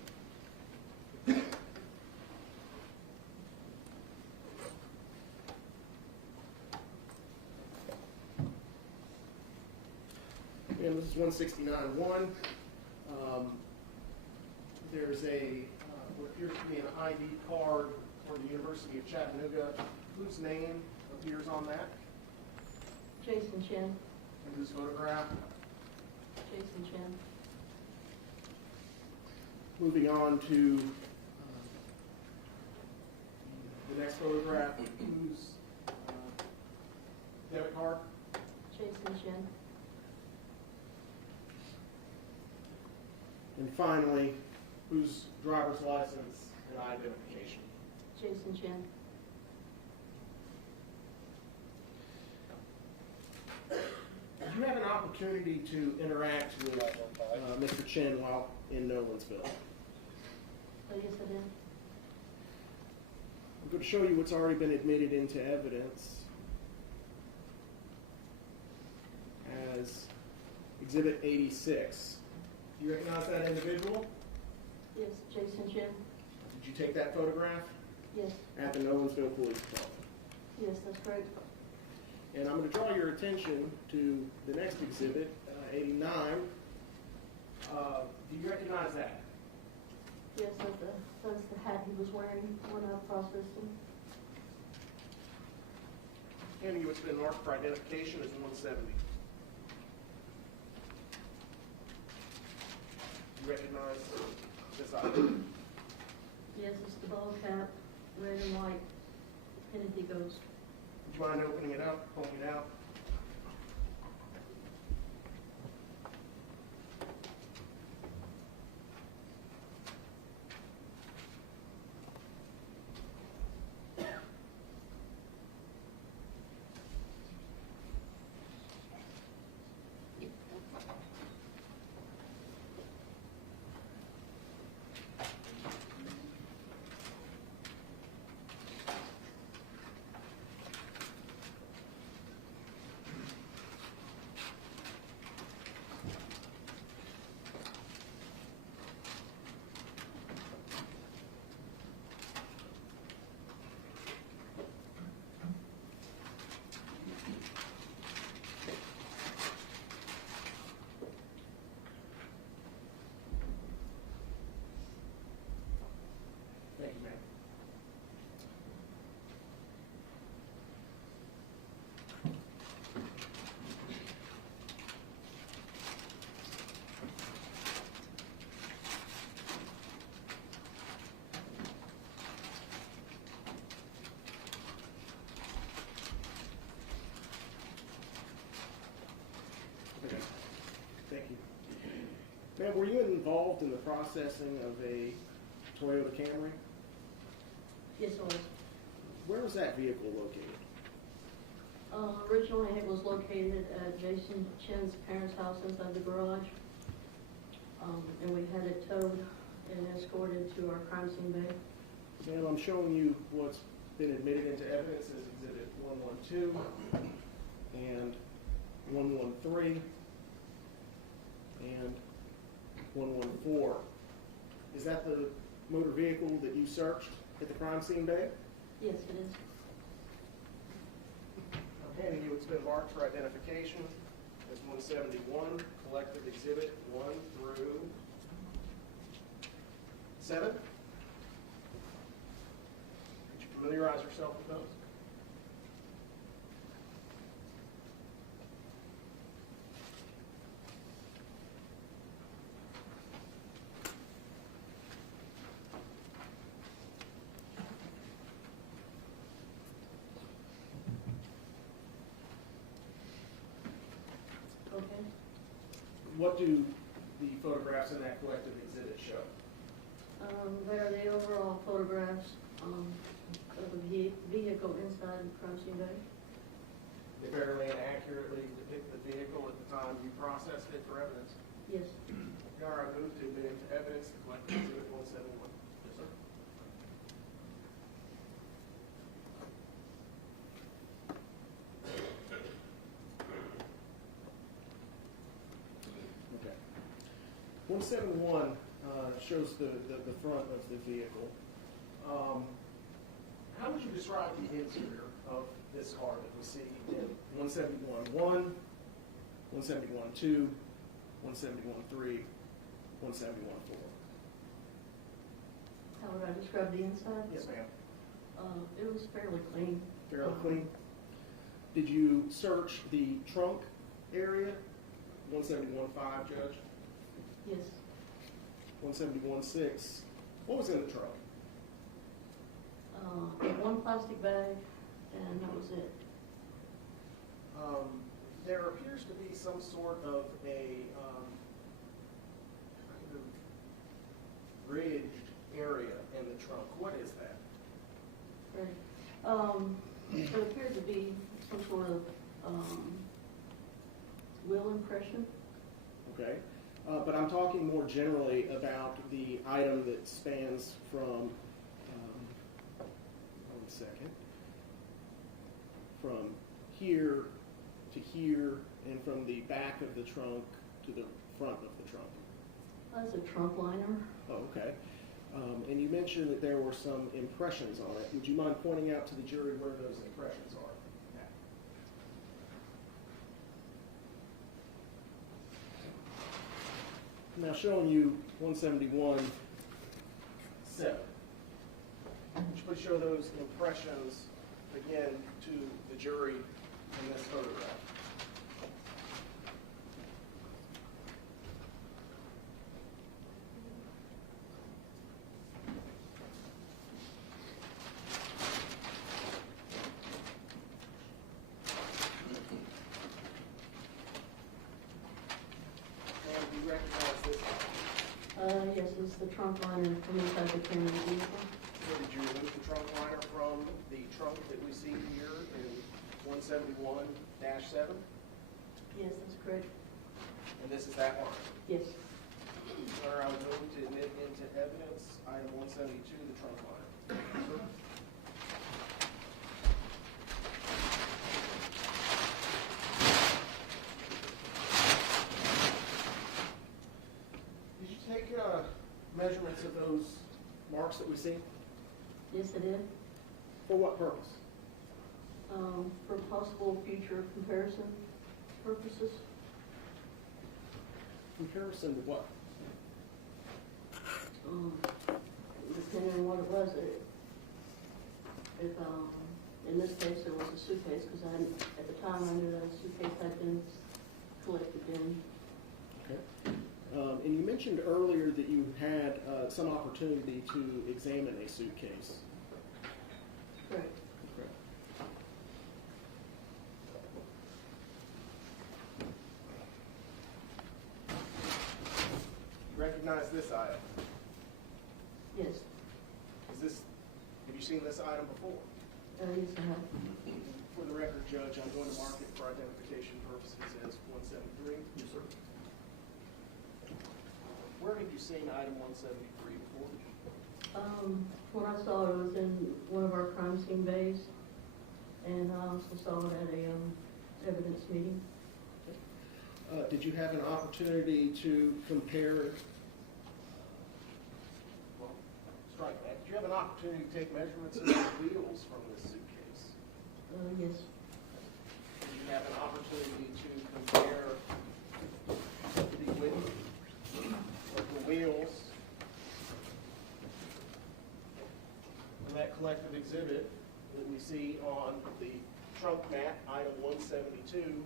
And this is 169-1. There's what appears to be an ID card for the University of Chattanooga. Whose name appears on that? Jason Chen. And whose photograph? Jason Chen. Moving on to the next photograph, whose debit card? Jason Chen. And finally, whose driver's license and identification? Jason Chen. Did you have an opportunity to interact with Mr. Chen while in Nolensville? Oh, yes, I did. I'm going to show you what's already been admitted into evidence as Exhibit 86. Do you recognize that individual? Yes, Jason Chen. Did you take that photograph Yes. at the Nolensville Police Department? Yes, that's correct. And I'm going to draw your attention to the next exhibit, 89. Do you recognize that? Yes, that's the hat he was wearing when I processed him. Handing you what's been marked for identification is 170. Do you recognize this item? Yes, it's the ball cap, red and white, Kennedy goes. Would you mind opening it up, pulling it out? Thank you, ma'am. Okay. Thank you. Ma'am, were you involved in the processing of a Toyota Camry? Yes, it was. Where was that vehicle located? Originally, it was located at Jason Chen's parents' house inside the garage. And we had it towed and escorted to our crime scene bay. Ma'am, I'm showing you what's been admitted into evidence as Exhibit 112 and 113 and 114. Is that the motor vehicle that you searched at the crime scene bay? Yes, it is. I'm handing you what's been marked for identification as 171, collective exhibit 1 through 7. Could you familiarize yourself with those? Okay. What do the photographs in that collective exhibit show? There are the overall photographs of the vehicle inside the crime scene bay. They fairly and accurately depict the vehicle at the time you processed it for evidence. Yes. All right, move to admit into evidence the collective exhibit 171. Yes, sir. Okay. 171 shows the front of the vehicle. How would you describe the interior of this car that we see in 171.1, 171.2, 171.3, 171.4? How would I describe the inside? Yes, ma'am. It was fairly clean. Fairly clean. Did you search the trunk area? 171.5, Judge? Yes. 171.6. What was in the trunk? One plastic bag, and that was it. There appears to be some sort of a kind of ridged area in the trunk. What is that? Right. There appeared to be some sort of wheel impression. Okay. But I'm talking more generally about the item that spans from, 1 second, from here to here, and from the back of the trunk to the front of the trunk. That's a trunk liner. Oh, okay. And you mentioned that there were some impressions on it. Would you mind pointing out to the jury where those impressions are? Now showing you 171.7. Would you please show those impressions again to the jury in this photograph? And do you recognize this? Yes, it's the trunk liner from inside the camera vehicle. So did you remove the trunk liner from the trunk that we see here in 171-7? Yes, that's correct. And this is that line? Yes. Sir, I would move to admit into evidence item 172, the trunk liner. Did you take measurements of those marks that we see? Yes, I did. For what purpose? For possible future comparison purposes. Comparison to what? Depending on what it was. If in this case it was a suitcase, because at the time I knew that a suitcase had been collected in. Okay. And you mentioned earlier that you had some opportunity to examine a suitcase. Correct. Correct. You recognize this item? Yes. Have you seen this item before? Yes, I have. For the record, Judge, I'm going to mark it for identification purposes as 173. Yes, sir. Where have you seen item 173 before? When I saw it, it was in one of our crime scene bays, and I also saw it at a evidence meeting. Did you have an opportunity to compare have an opportunity to take measurements of the wheels from this suitcase? Yes. Did you have an opportunity to compare the width of the wheels in that collective exhibit that we see on the trunk mat, item 172,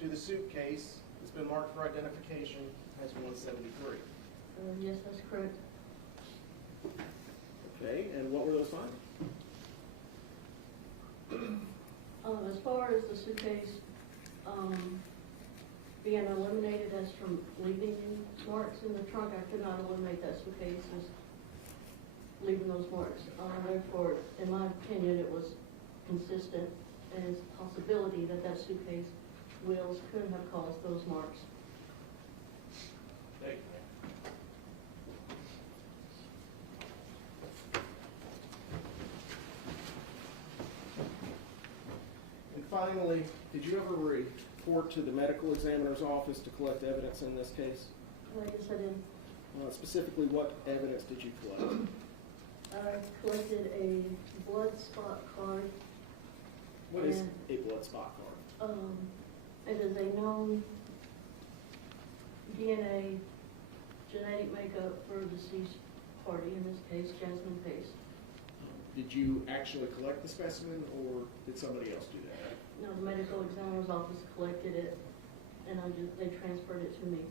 to the suitcase that's been marked for identification as 173? Yes, that's correct. Okay, and what were those findings? As far as the suitcase being eliminated as from leaving marks in the trunk, I could not eliminate that suitcase as leaving those marks. Therefore, in my opinion, it was consistent as a possibility that that suitcase wheels could have caused those marks. Thank you, ma'am. And finally, did you ever report to the medical examiner's office to collect evidence in this case? Yes, I did. Specifically, what evidence did you collect? I collected a blood spot card. What is And, a blood spot card? It is a known DNA genetic makeup for a deceased party, in this case, Jasmine Pace. Did you actually collect the specimen, or did somebody else do that? No, the medical examiner's office collected it, and they transferred it to me.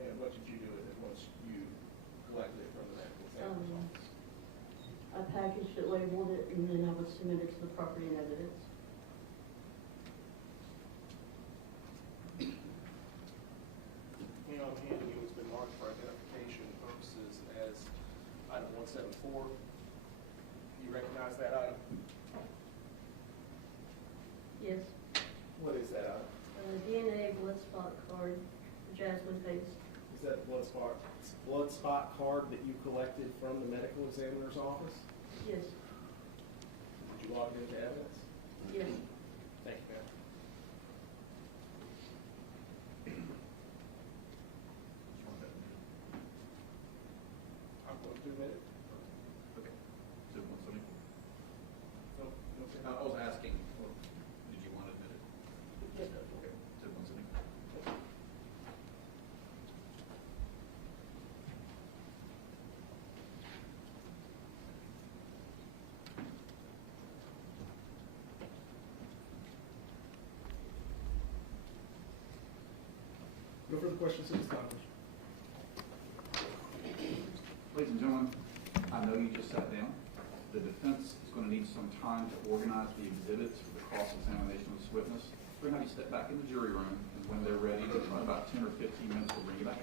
And what did you do with it once you collected it from the medical examiner's office? I packaged it, labeled it, and then I would submit it to the property and evidence. You know, I'm handing you what's been marked for identification purposes as item 174. Do you recognize that item? Yes. What is that item? DNA blood spot card for Jasmine Pace. Is that blood spot card that you collected from the medical examiner's office? Yes. Did you log it into evidence? Yes. Thank you, ma'am. I'm going to admit it. Okay. So 174. No, no, sir. I was asking, well, did you want to admit it? Yes, sir. Okay. So 174. No further questions at this time. Ladies and gentlemen, I know you just sat down. The defense is going to need some time to organize the exhibits for the cross-examination of this witness. We're going to have you step back in the jury room, and when they're ready, in about 10 or 15 minutes, we'll bring you back.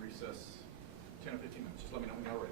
Recess 10 or 15 minutes. Just let me know when you're ready.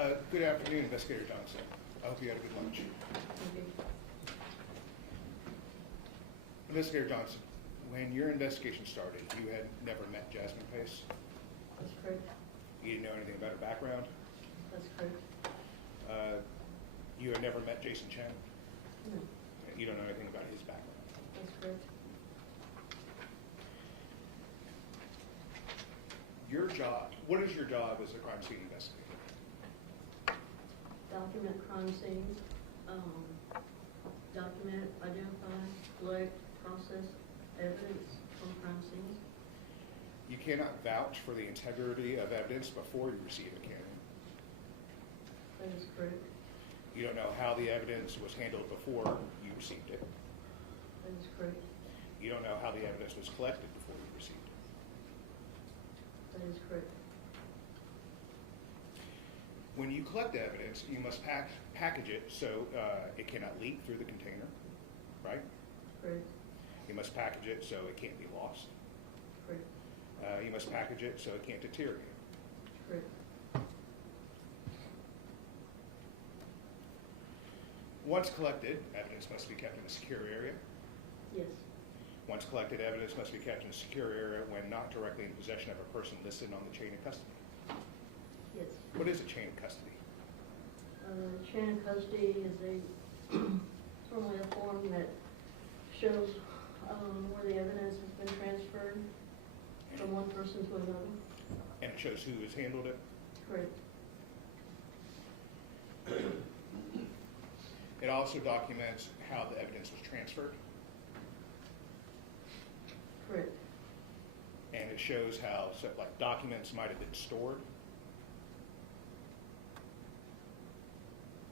Good afternoon, Investigator Johnson. I hope you had a good lunch. Investigator Johnson, when your investigation started, you had never met Jasmine Pace. That's correct. You didn't know anything about her background. That's correct. You had never met Jason Chen. No, You don't know anything about his background. that's correct. Your job, what is your job as a crime scene investigator? Document crime scenes, document, identify, collect, process evidence from crime scenes. You cannot vouch for the integrity of evidence before you receive it, can you? That is correct. You don't know how the evidence was handled before you received it. That is correct. You don't know how the evidence was collected before you received it. That is correct. When you collect evidence, you must package it so it cannot leak through the container, right? Correct. You must package it so it can't be lost. Correct. You must package it so it can't deteriorate. Correct. Once collected, evidence must be kept in a secure area. Yes. Once collected, evidence must be kept in a secure area when not directly in possession of a person listed on the chain of custody. Yes. What is a chain of custody? Chain of custody is normally a form that shows where the evidence has been transferred from one person to another. And it shows who has handled it. Correct. It also documents how the evidence was transferred. Correct. And it shows how, so, like, documents might have been stored.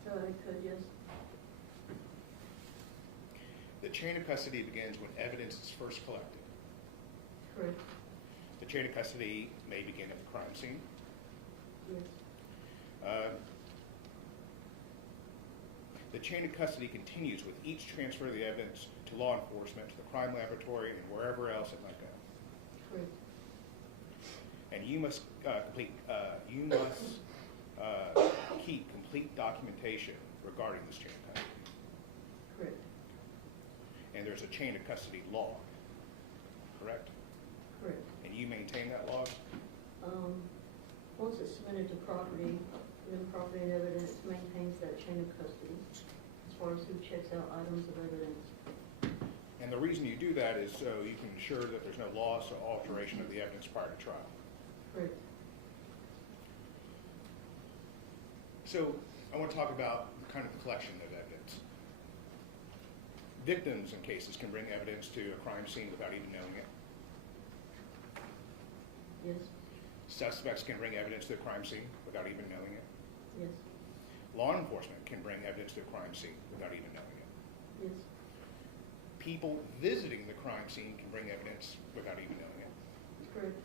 So I could, yes. The chain of custody begins when evidence is first collected. Correct. The chain of custody may begin at the crime scene. Yes. The chain of custody continues with each transfer of the evidence to law enforcement, to the crime laboratory, and wherever else it might go. Correct. And you must keep complete documentation regarding this chain of custody. Correct. And there's a chain of custody log, correct? Correct. And you maintain that log? Once it's submitted to property, then property and evidence maintains that chain of custody as far as who checks out items of evidence. And the reason you do that is so you can ensure that there's no loss or alteration of the evidence prior to trial. Correct. So I want to talk about kind of the collection of evidence. Victims in cases can bring evidence to a crime scene without even knowing it. Yes. Suspects can bring evidence to a crime scene without even knowing it. Yes. Law enforcement can bring evidence to a crime scene without even knowing it. Yes. People visiting the crime scene can bring evidence without even knowing it. Correct.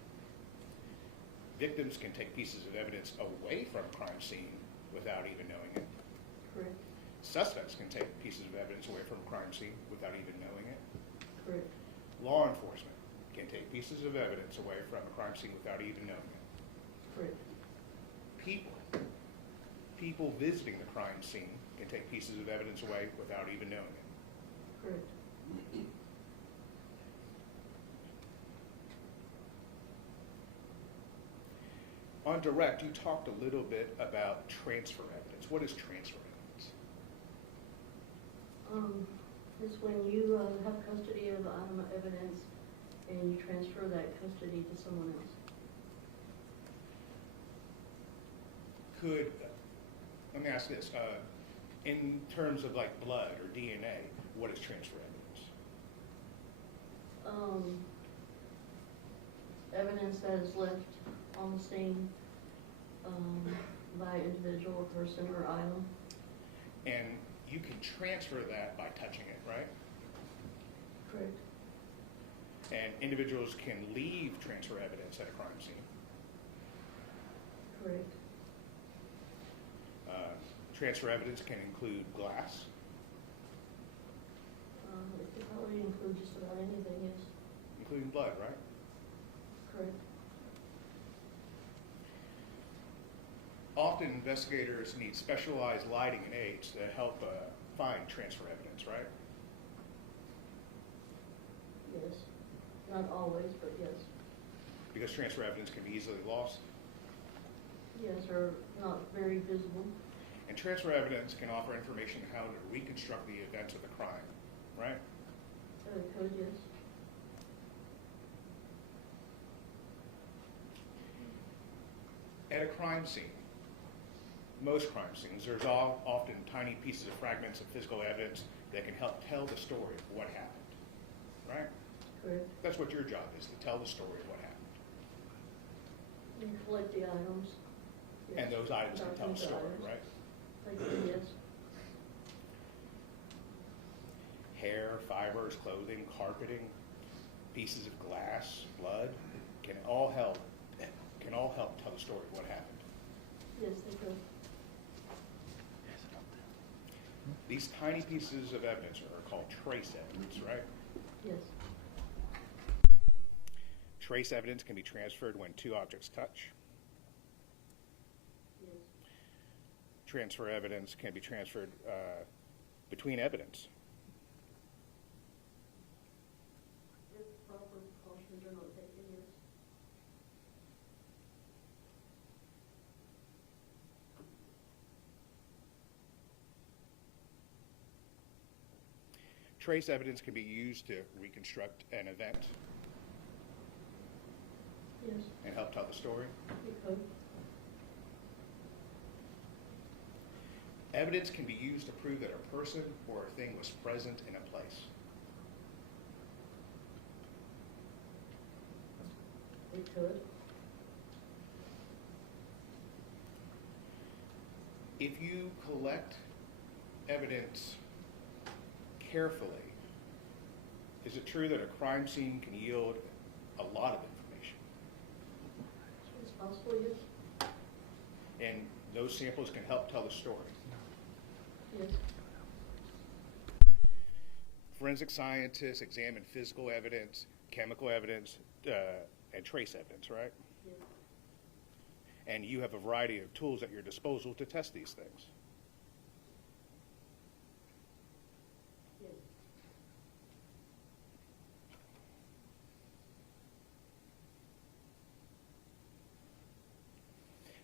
Victims can take pieces of evidence away from a crime scene without even knowing it. Correct. Suspects can take pieces of evidence away from a crime scene without even knowing it. Correct. Law enforcement can take pieces of evidence away from a crime scene without even knowing it. Correct. People visiting the crime scene can take pieces of evidence away without even knowing it. Correct. On direct, you talked a little bit about transfer evidence. What is transfer evidence? It's when you have custody of an item of evidence and you transfer that custody to someone else. Let me ask this, in terms of like blood or DNA, what is transfer evidence? Evidence that is left on the scene by individual or person or item. And you can transfer that by touching it, right? Correct. And individuals can leave transfer evidence at a crime scene. Correct. Transfer evidence can include glass. It could probably include just about anything, yes. Including blood, right? Correct. Often investigators need specialized lighting and aids to help find transfer evidence, right? Yes. Not always, but yes. Because transfer evidence can be easily lost. Yes, or not very visible. And transfer evidence can offer information on how to reconstruct the events of the crime, right? Could, yes. At a crime scene, most crime scenes, there's often tiny pieces of fragments of physical evidence that can help tell the story of what happened, right? Correct. That's what your job is, to tell the story of what happened. You collect the items. Yes. And those items can tell the Document the story, items. right? They could, yes. Hair, fibers, clothing, carpeting, pieces of glass, blood, can all help tell the story of what happened. Yes, they could. These tiny pieces of evidence are called trace evidence, right? Yes. Trace evidence can be transferred when two objects touch. Yes. Transfer evidence can be transferred between evidence. If proper precautions are not taken, yes. Trace evidence can be used to reconstruct an event Yes, and help tell the story. it could. Evidence can be used to prove that a person or a thing was present in a place. It could. If you collect evidence carefully, is it true that a crime scene can yield a lot of information? It's possible, yes. And those samples can help tell the story. Yes. Forensic scientists examine physical evidence, chemical evidence, and trace evidence, right? Yes. And you have a variety of tools at your disposal to test these things. Yes.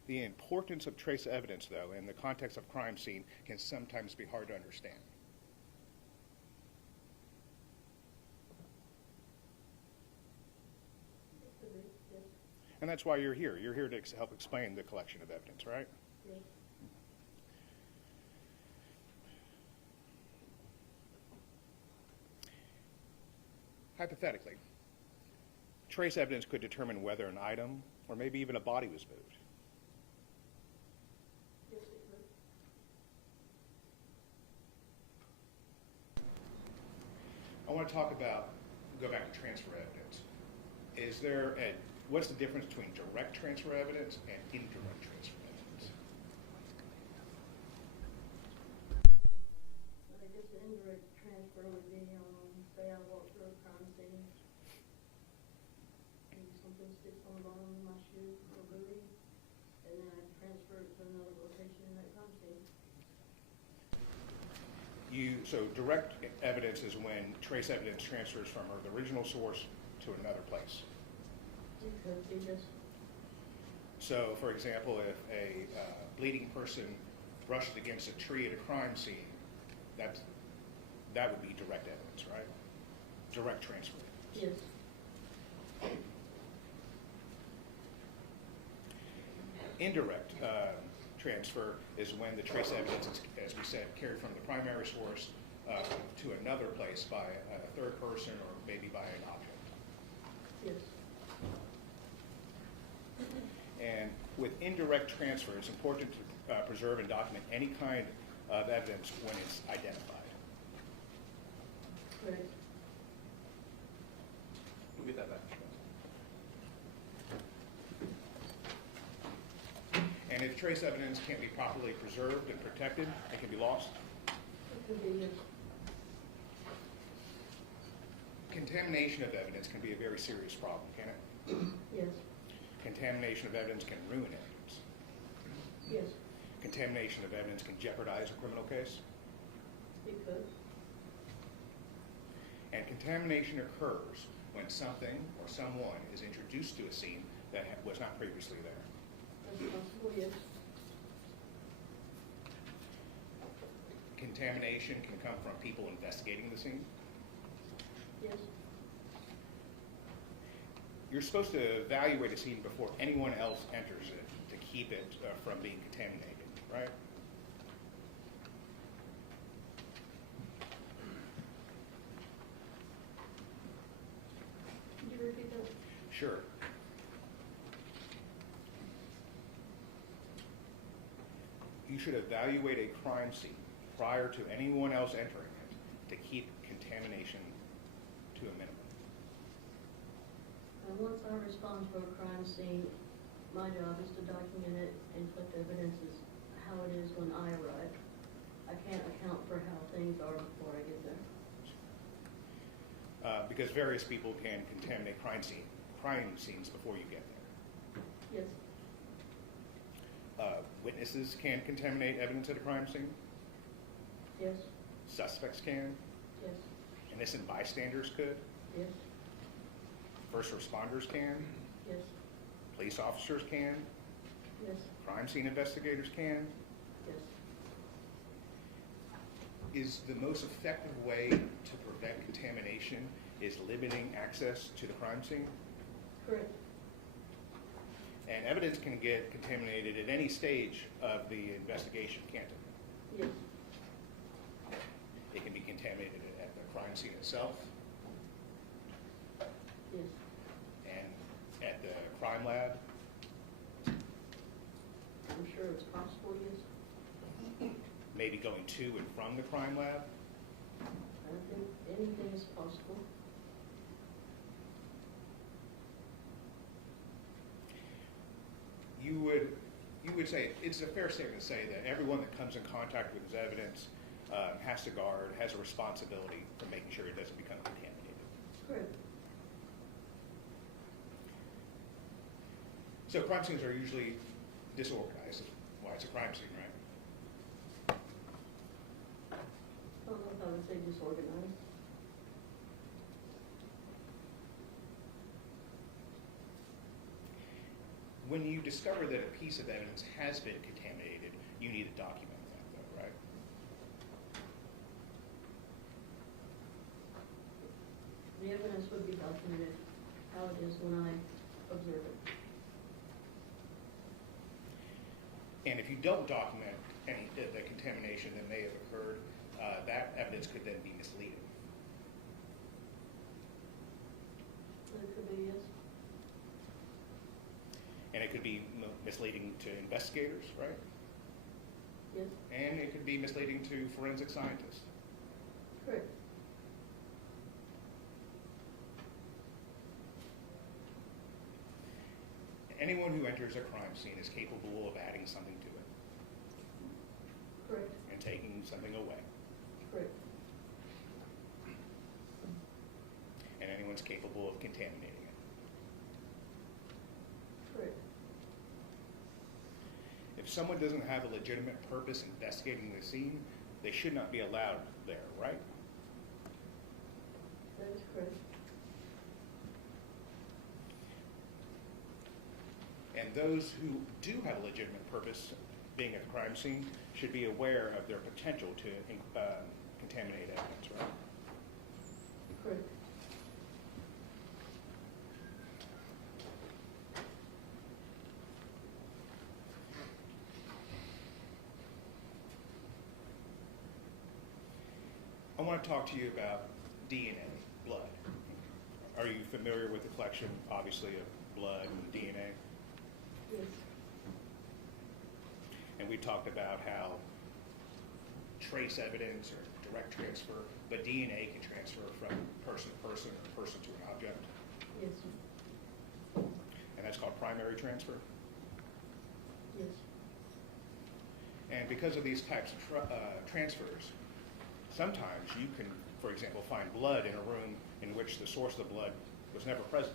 The importance of trace evidence, though, in the context of crime scene can sometimes be hard to understand. It could be, yes. And that's why you're here. You're here to help explain the collection of evidence, right? Yes. Hypothetically, trace evidence could determine whether an item or maybe even a body was moved. Yes, it could. I want to go back to transfer evidence. What's the difference between direct transfer evidence and indirect transfer evidence? I guess the indirect transfer would be, say I walk through a crime scene, maybe something sticks on the bottom of my shoe or booty, and then I transfer it to another location in that crime scene. So direct evidence is when trace evidence transfers from the original source to another place. It could be, yes. So, for example, if a bleeding person brushed against a tree at a crime scene, that would be direct evidence, right? Direct transfer evidence. Yes. Indirect transfer is when the trace evidence is, as we said, carried from the primary source to another place by a third person or maybe by an object. Yes. And with indirect transfer, it's important to preserve and document any kind of evidence when it's identified. Correct. We'll get that back. And if trace evidence can't be properly preserved and protected, it can be lost. It could be, yes. Contamination of evidence can be a very serious problem, can it? Yes. Contamination of evidence can ruin evidence. Yes, Contamination of evidence can jeopardize a criminal case. it could. And contamination occurs when something or someone is introduced to a scene that was not previously there. That's possible, yes. Contamination can come from people investigating the scene. Yes, You're supposed to evaluate a scene before anyone else enters it to keep it from being contaminated, right? could you repeat that? Sure. You should evaluate a crime scene prior to anyone else entering it to keep contamination to a minimum. And once I respond to a crime scene, my job is to document it and collect evidence as how it is when I arrive. I can't account for how things are before I get there. Because various people can contaminate crime scenes before you get there. Yes, Witnesses can contaminate evidence at a crime scene. yes, Suspects can. yes, Innocent bystanders could. yes, First responders can. yes, Police officers can. yes, Crime scene investigators can. yes. Is the most effective way to prevent contamination is limiting access to the crime scene? Correct. And evidence can get contaminated at any stage of the investigation, can't it? Yes, It can be contaminated at the crime scene itself yes, and at the crime lab. I'm sure it's possible, yes. Maybe going to and from the crime lab. I think anything is possible. You would say, it's a fair statement to say that everyone that comes in contact with this evidence has to guard, has a responsibility for making sure it doesn't become contaminated. Correct. So crime scenes are usually disorganized. That's why it's a crime scene, right? I don't know if I would say disorganized. When you discover that a piece of evidence has been contaminated, you need to document that, though, right? The evidence would be documented how it is when I observe it. And if you don't document any the contamination that may have occurred, that evidence could then be misleading. It could be, yes. And it could be misleading to investigators, right? Yes, And it could be misleading to forensic scientists. correct. Anyone who enters a crime scene is capable of adding something to it Correct, and taking something away. correct. And anyone's capable of contaminating it. Correct. If someone doesn't have a legitimate purpose investigating the scene, they should not be allowed there, right? That is correct. And those who do have a legitimate purpose being at the crime scene should be aware of their potential to contaminate evidence, right? Correct. I want to talk to you about DNA, blood. Are you familiar with the collection, obviously, of blood and DNA? Yes, And we talked about how trace evidence or direct transfer, but DNA can transfer from person to person or person to an object, yes, and that's called primary transfer. yes, And because of these types of transfers, sometimes you can, for example, find blood in a room in which the source of the blood was never present.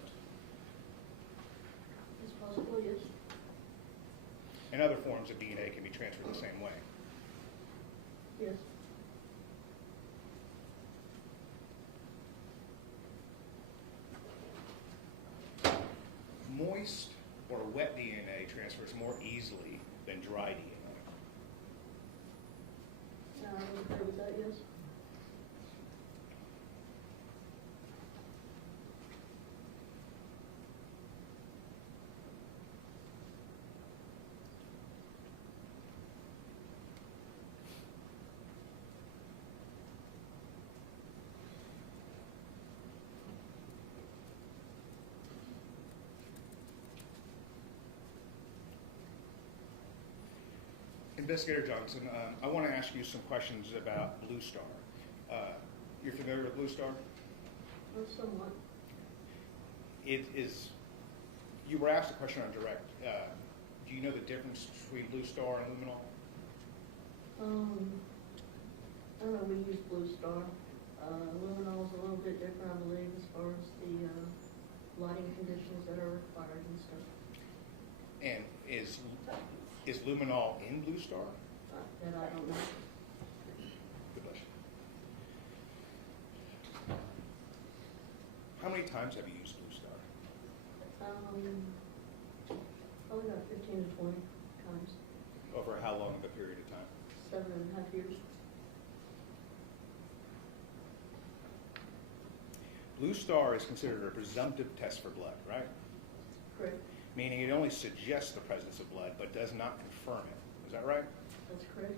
it's possible, yes. And other forms of DNA can be transferred the same way. Yes. Moist or wet DNA transfers more easily than dry DNA. I would agree with that, yes. Investigator Johnson, I want to ask you some questions about Blue Star. You're familiar with Blue Star? Well, somewhat. It is, you were asked a question on direct. Do you know the difference between Blue Star and luminol? I don't know, we use Blue Star. Luminol is a little bit different, I believe, as far as the lighting conditions that are required and stuff. And is luminol in Blue Star? That I don't know. Good question. How many times have you used Blue Star? Probably about 15 to 20 times. Over how long of a period of time? 7.5 years. Blue Star is considered a presumptive test for blood, right? Correct. Meaning it only suggests the presence of blood, but does not confirm it. Is that right? That's correct.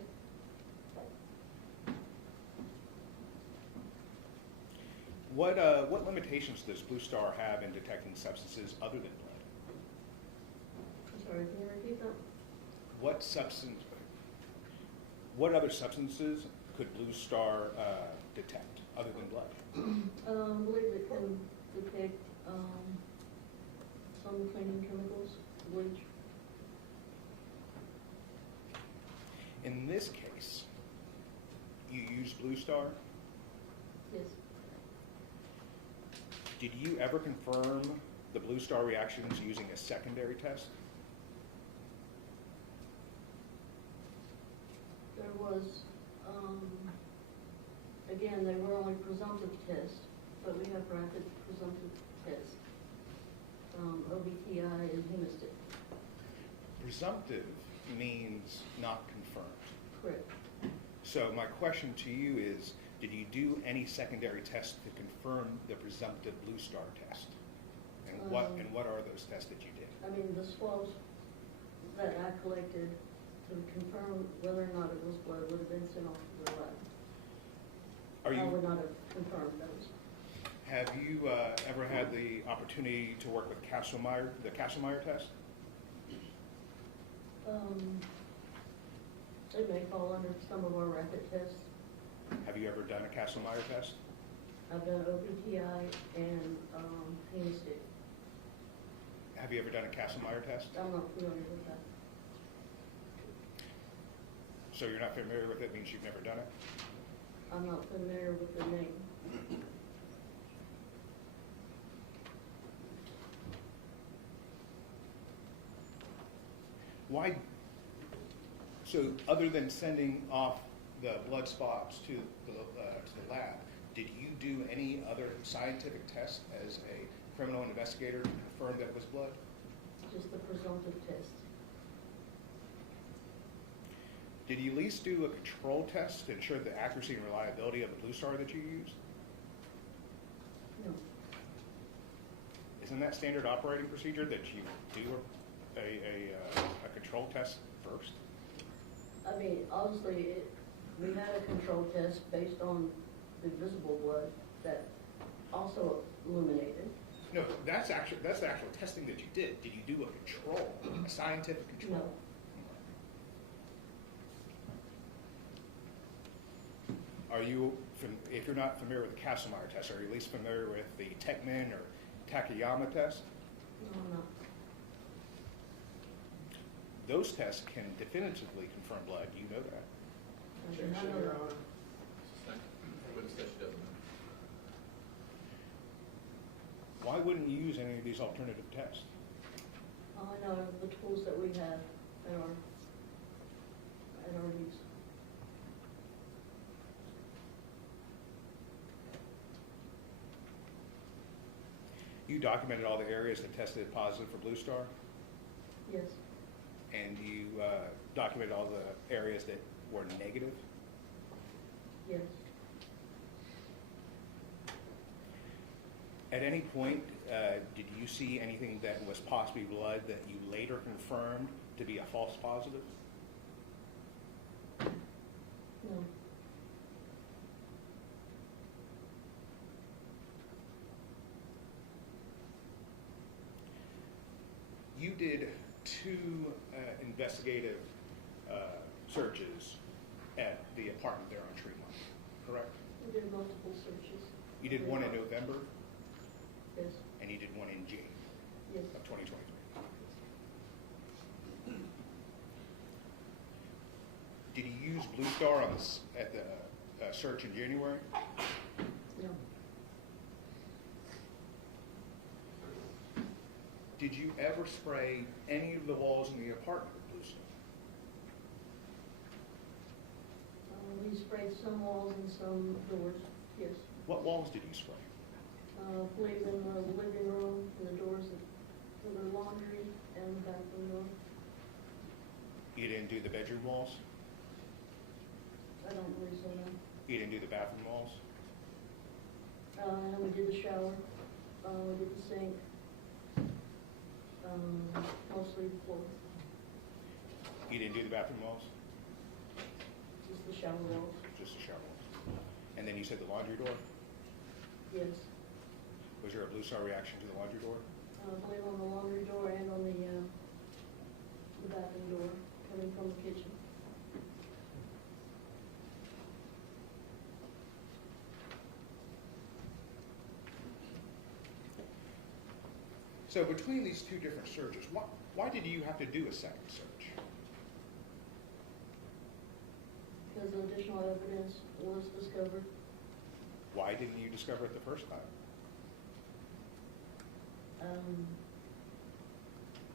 What limitations does Blue Star have in detecting substances other than blood? I'm sorry, can you repeat that? What other substances could Blue Star detect other than blood? I believe it can detect some cleaning chemicals, bleach. In this case, you used Blue Star. Yes. Did you ever confirm the Blue Star reactions using a secondary test? There was, again, they were only presumptive tests, but we have rapid presumptive tests. OBTI and hemostat. Presumptive means not confirmed. Correct. So my question to you is, did you do any secondary tests to confirm the presumptive Blue Star test? And what are those tests that you did? I mean, the swabs that I collected to confirm whether or not it was blood would have been sent off to the lab. I would not have confirmed those. Have you ever had the opportunity to work with the Kasselmeyer test? It may fall under some of our rapid tests. Have you ever done a Kasselmeyer test? I've done OBTI and hemostat. Have you ever done a Kasselmeyer test? I'm not familiar with that. So you're not familiar with it, means you've never done it? I'm not familiar with the name. Why? So other than sending off the blood spots to the lab, did you do any other scientific test as a criminal investigator to confirm that it was blood? Just the presumptive test. Did you at least do a control test to ensure the accuracy and reliability of the Blue Star that you used? No. Isn't that standard operating procedure that you do a control test first? I mean, obviously, we had a control test based on the visible blood that also illuminated. No, that's the actual testing that you did. Did you do a control, a scientific control? No. Are you, if you're not familiar with the Kasselmeyer test, are you at least familiar with the Techman or Takayama test? No, I'm not. Those tests can definitively confirm blood. Do you know that? I do not know that. Witness says she doesn't know. Why wouldn't you use any of these alternative tests? All I know are the tools that we have at our use. You documented all the areas that tested positive for Blue Star, Yes, and you documented all the areas that were negative. yes. At any point, did you see anything that was possibly blood that you later confirmed to be a false positive? No, You did two investigative searches at the apartment there on Tremont, correct? we did multiple searches. You did one in November, Yes, and you did one in June yes, of 2023. Did you use Blue Star on this, at the search in January? no, Did you ever spray any of the walls in the apartment with Blue Star? we sprayed some walls and some doors, yes. What walls did you spray? I believe in the living room, and the doors for the laundry and the bathroom door. You didn't do the bedroom walls? I don't believe so, no. You didn't do the bathroom walls? And we did the shower, we did the sink, mostly the floor, You didn't do the bathroom walls? just the shower walls, Just the shower walls. And then you said the laundry door? yes. Was there a Blue Star reaction to the laundry door? I believe on the laundry door and on the bathroom door coming from the kitchen. So between these two different searches, why did you have to do a second search? Because additional evidence was discovered. Why didn't you discover it the first time?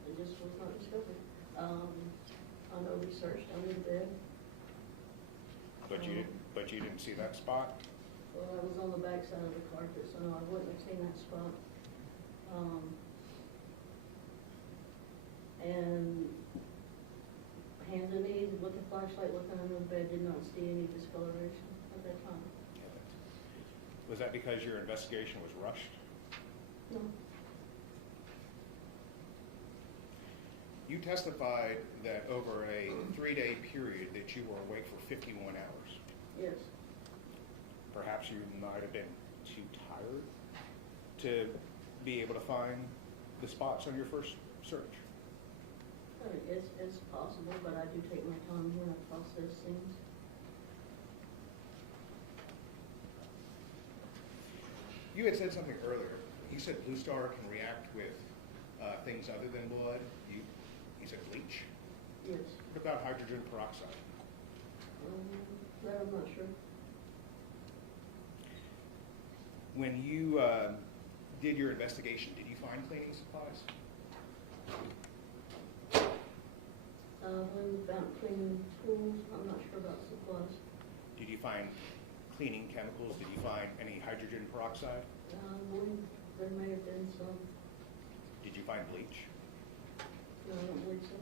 It just was not discovered. I know we searched under the bed. But you didn't see that spot? Well, I was on the back side of the carpet, so no, I wouldn't have seen that spot. And hands and knees with the flashlight looking under the bed, did not see any discoloration at that time. Was that because your investigation was rushed? No, You testified that over a 3-day period that you were awake for 51 hours. yes, Perhaps you might have been too tired to be able to find the spots on your first search. it's possible, but I do take my time when I process things. You had said something earlier. You said Blue Star can react with things other than blood. You said bleach. Yes, What about hydrogen peroxide? that I'm not sure. When you did your investigation, did you find cleaning supplies? When we found cleaning tools, I'm not sure about supplies. Did you find cleaning chemicals? Did you find any hydrogen peroxide? I believe there may have been some, Did you find bleach? no, I don't believe so.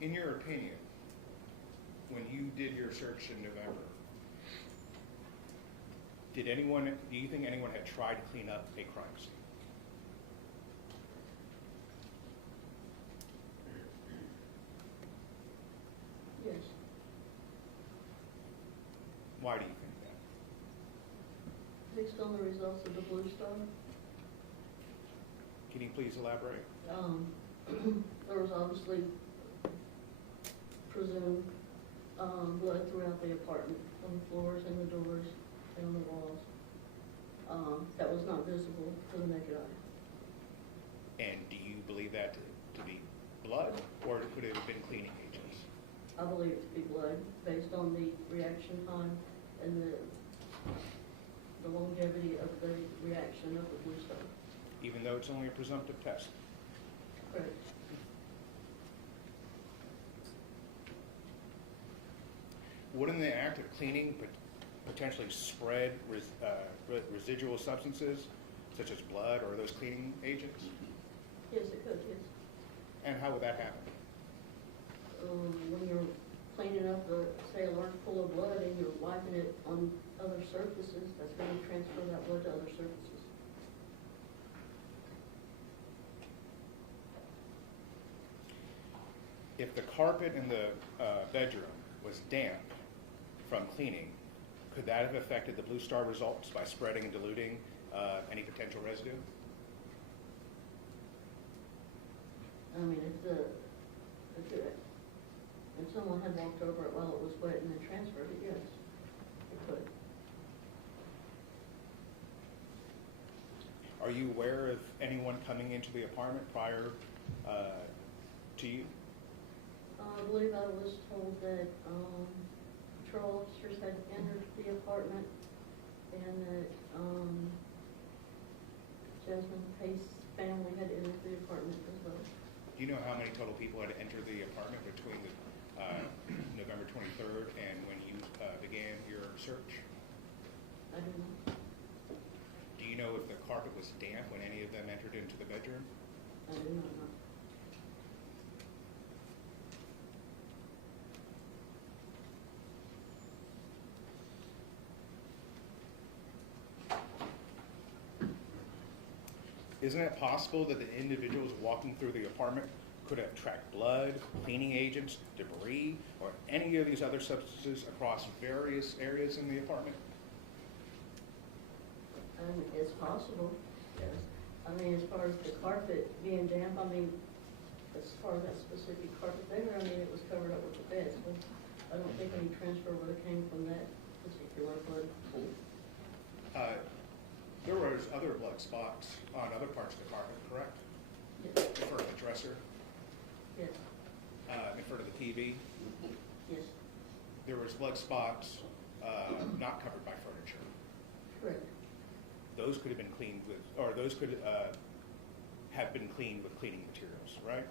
In your opinion, when you did your search in November, do you think anyone had tried to clean up a crime scene? Yes, Why do you think that? based on the results of the Blue Star, Can you please elaborate? there was obviously presumed blood throughout the apartment, on the floors and the doors and on the walls. That was not visible to the naked eye. And do you believe that to be blood, or could it have been cleaning agents? I believe it to be blood, based on the reaction time and the longevity of the reaction of the Blue Star. Even though it's only a presumptive test? Correct. Wouldn't the act of cleaning potentially spread residual substances, such as blood or those cleaning agents? Yes, it could, yes. And how would that happen? When you're cleaning up, say, a large pool of blood and you're wiping it on other surfaces, that's going to transfer that blood to other surfaces. If the carpet in the bedroom was damp from cleaning, could that have affected the Blue Star results by spreading and diluting any potential residue? I mean, if someone had walked over it while it was wet and then transferred it, yes, it could. Are you aware of anyone coming into the apartment prior to you? I believe I was told that patrol officers had entered the apartment and that Jasmine Pace family had entered the apartment as well. Do you know how many total people had entered the apartment between the November 23rd and when you began your search? I don't know. Do you know if the carpet was damp when any of them entered into the bedroom? I do not know. Isn't it possible that the individuals walking through the apartment could have tracked blood, cleaning agents, debris, or any of these other substances across various areas in the apartment? It's possible, yes. I mean, as far as the carpet being damp, I mean, as far as that specific carpet there, I mean, it was covered up with the beds, but I don't think any transfer would have came from that particular blood pool. There was other blood spots on other parts of the carpet, correct? Yes. In front of the dresser, Yes. in front of the TV. Yes. There was blood spots not covered by furniture. Correct. Those could have been cleaned with, or those could have been cleaned with cleaning materials, right?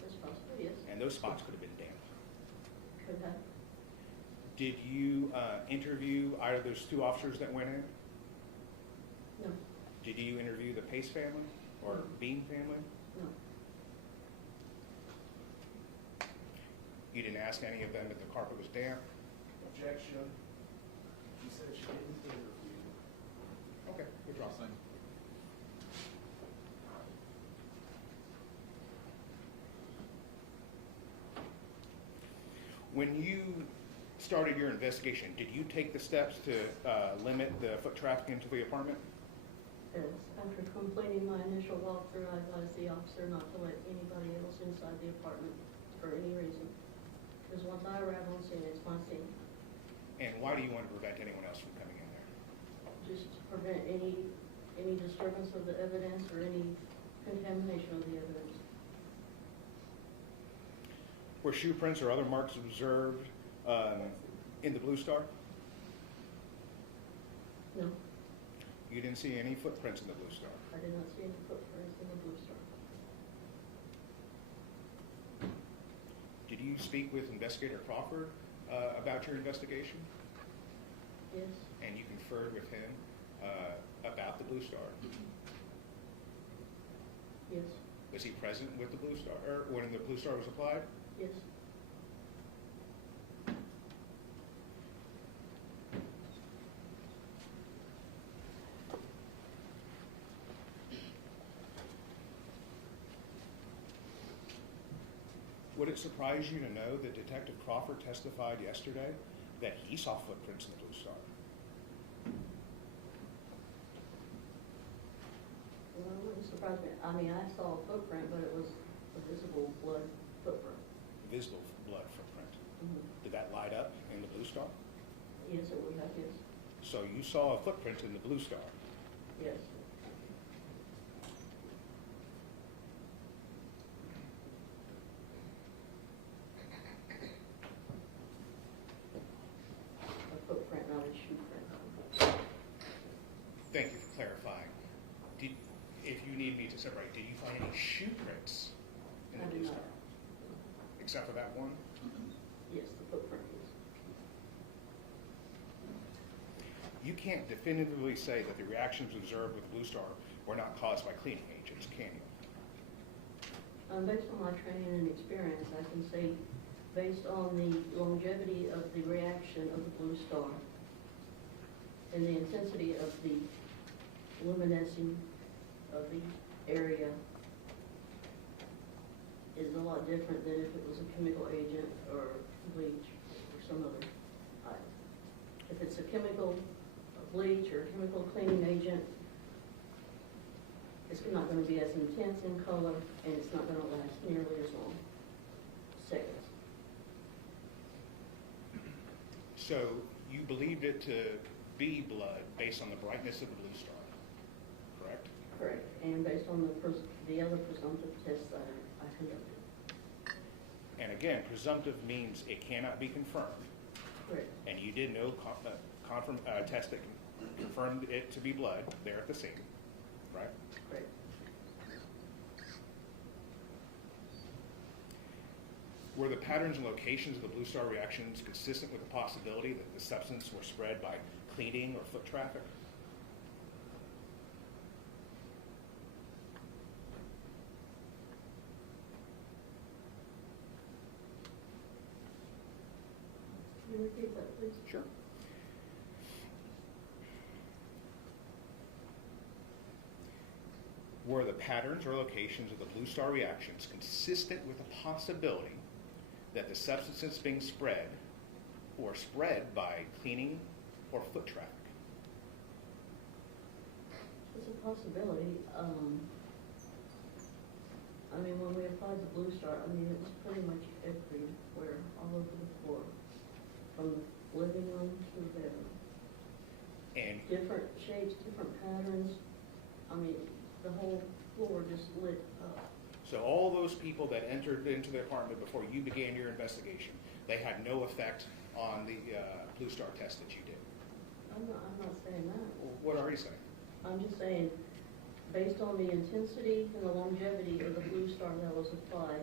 That's possible, yes. And those spots could have been damp. Could have. Did you interview either of those two officers that went in? No. Did you interview the Pace family or Bean family? No. You didn't ask any of them if the carpet was damp? Objection. She said she didn't interview. Okay, good job. When you started your investigation, did you take the steps to limit the foot traffic into the apartment? Yes. After completing my initial walkthrough, I advised the officer not to let anybody else inside the apartment for any reason. Because once I arrive on scene, it's my scene. And why do you want to prevent anyone else from coming in there? Just to prevent any disturbance of the evidence or any contamination of the evidence. Were shoe prints or other marks observed in the Blue Star? No, You didn't see any footprints in the Blue Star? I did not see any footprints in the Blue Star. Did you speak with Investigator Crawford about your investigation? Yes, And you conferred with him about the Blue Star? yes, Was he present with the Blue Star, or when the Blue Star was applied? yes. Would it surprise you to know that Detective Crawford testified yesterday that he saw footprints in the Blue Star? Well, it wouldn't surprise me. I mean, I saw a footprint, but it was a visible blood footprint. Visible blood footprint. Mhm. Did that light up in the Blue Star? Yes, it would have, yes. So you saw a footprint in the Blue Star. Yes. to separate, did you find any shoe prints in the I Blue did Star? not. Except for that one? Yes, the footprint is. You can't definitively say that the reactions observed with Blue Star were not caused by cleaning agents, can you? Based on my training and experience, I can say, based on the longevity of the reaction of the Blue Star and the intensity of the luminescing of the area is a lot different than if it was a chemical agent or bleach or some other item. If it's a chemical bleach or a chemical cleaning agent, it's not going to be as intense in color, and it's not going to last nearly as long. Seconds. So you believed it to be blood based on the brightness of the Blue Star, correct? Correct. And based on the other presumptive tests that I conducted. And again, presumptive means it cannot be confirmed. Correct. And you did no test that confirmed it to be blood there at the scene, right? Correct. Were the patterns and locations of the Blue Star reactions consistent with the possibility that the substance were spread by cleaning or foot traffic? Can you repeat that, please? Sure. Were the patterns or locations of the Blue Star reactions consistent with the possibility that the substances being spread or spread by cleaning or foot traffic? It's a possibility. I mean, when we applied the Blue Star, I mean, it was pretty much everywhere, all over the floor, from the living room to the bedroom. And Different shapes, different patterns. I mean, the whole floor just lit up. so all those people that entered into the apartment before you began your investigation, they had no effect on the Blue Star test that you did? I'm not saying that. Well, what are you saying? I'm just saying, based on the intensity and the longevity of the Blue Star that was applied,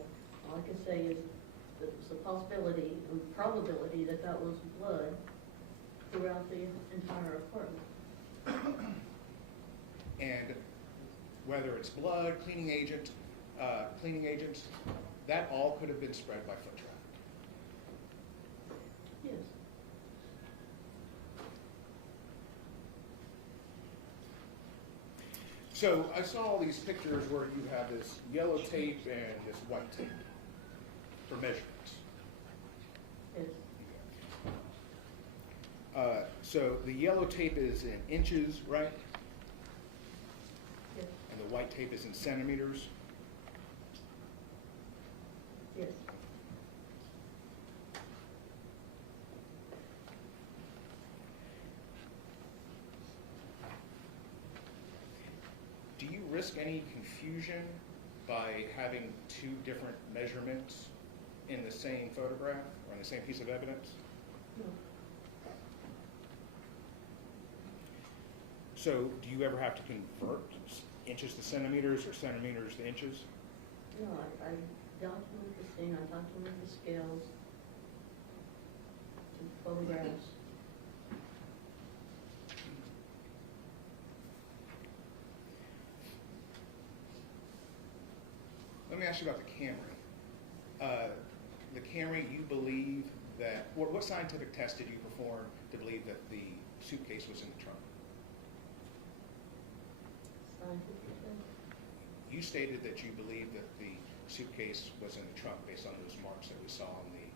all I can say is that there's a possibility and probability that that was blood throughout the entire apartment. And whether it's blood, cleaning agents, that all could have been spread by foot traffic. Yes. So I saw all these pictures where you have this yellow tape and this white tape for measurements. Yes. So the yellow tape is in inches, right? Yes. And the white tape is in centimeters. Yes. Do you risk any confusion by having two different measurements in the same photograph or in the same piece of evidence? No. So do you ever have to convert inches to centimeters or centimeters to inches? No, I document the scene, I document the scales, the photographs. Let me ask you about the Camry. The Camry, you believe that, what scientific test did you perform to believe that the suitcase was in the trunk? Scientific test. You stated that you believed that the suitcase was in the trunk based on those marks that we saw on the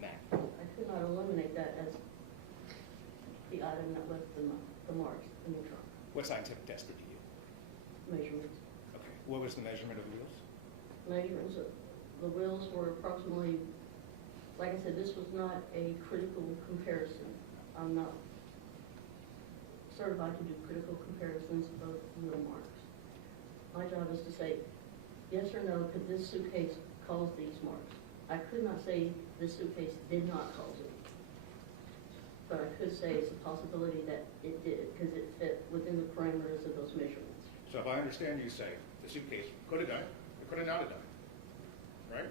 map. I could not eliminate that as the item that left the marks in the trunk. What scientific test did you use? Measurements. Okay. What was the measurement of the wheels? Measurements of the wheels were approximately, like I said, this was not a critical comparison. I'm not certified to do critical comparisons of wheel marks. My job is to say, yes or no, could this suitcase cause these marks? I could not say this suitcase did not cause it. But I could say it's a possibility that it did, because it fit within the parameters of those measurements. So if I understand you say, the suitcase could have done it, it could have not have done it, right?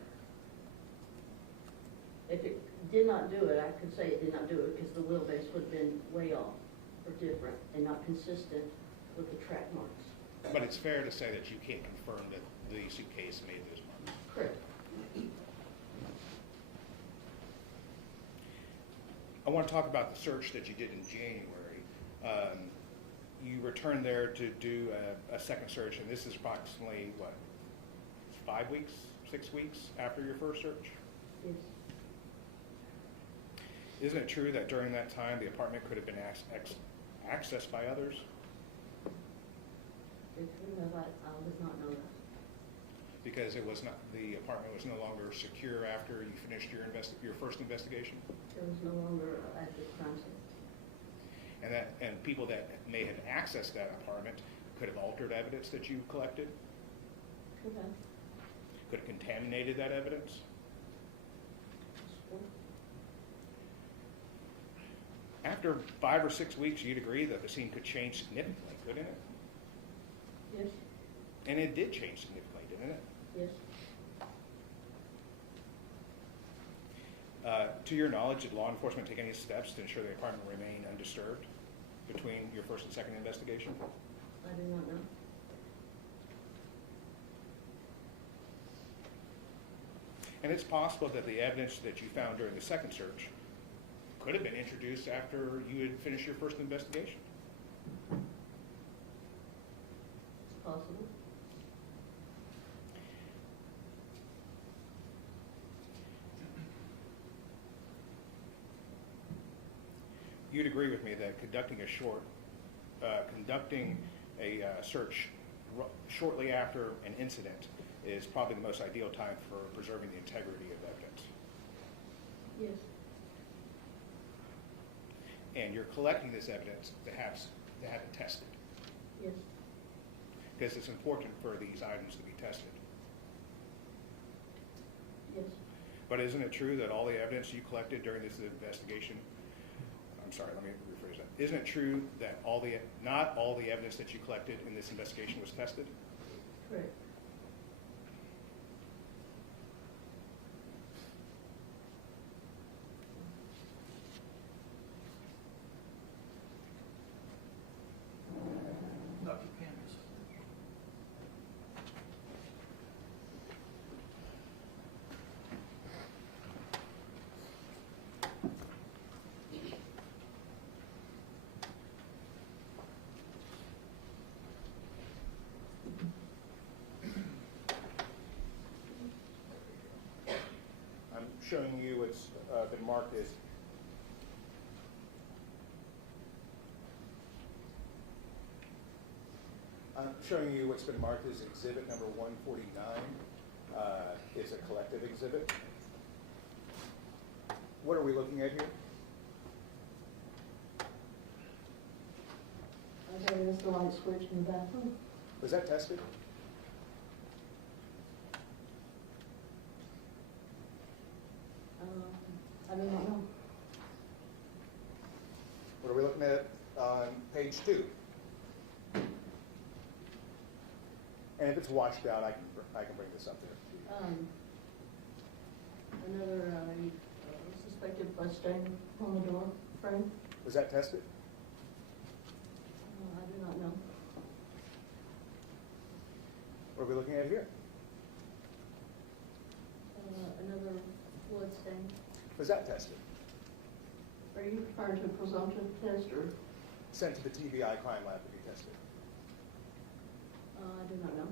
If it did not do it, I could say it did not do it because the wheelbase would have been way off or different and not consistent with the track marks. But it's fair to say that you can't confirm that the suitcase made those marks. Correct. I want to talk about the search that you did in January. You returned there to do a second search, and this is approximately, what, 5 weeks, 6 weeks after your first search? Yes. Isn't it true that during that time the apartment could have been accessed by others? It could have, I would not know that. Because it was not, the apartment was no longer secure after you finished your first investigation? It was no longer active crime scene. And people that may have accessed that apartment could have altered evidence that you collected? Could have. Could have contaminated that evidence? After 5 or 6 weeks, you'd agree that the scene could change significantly, couldn't it? Yes. And it did change significantly, didn't it? Yes. To your knowledge, did law enforcement take any steps to ensure the apartment remained undisturbed between your first and second investigation? I do not know. And it's possible that the evidence that you found during the second search could have been introduced after you had finished your first investigation. It's possible. You'd agree with me that conducting a search shortly after an incident is probably the most ideal time for preserving the integrity of evidence. Yes. And you're collecting this evidence to have it tested, Yes. because it's important for these items to be tested. Yes. But isn't it true that all the evidence you collected during this investigation, I'm sorry, let me rephrase that. Isn't it true that not all the evidence that you collected in this investigation was tested? Correct. Dr. Candace. I'm showing you what's been marked as exhibit number 149. It's a collective exhibit. What are we looking at here? Okay, there's the light switch in the bathroom. Was that tested? I do not know. What are we looking at on page 2? And if it's washed out, I can bring this up there. Another suspected blood stain on the door frame. Was that tested? I do not know. What are we looking at here? Another blood stain. Was that tested? Are you referring to a presumptive test or? Sent to the TBI crime lab to be tested. I do not know.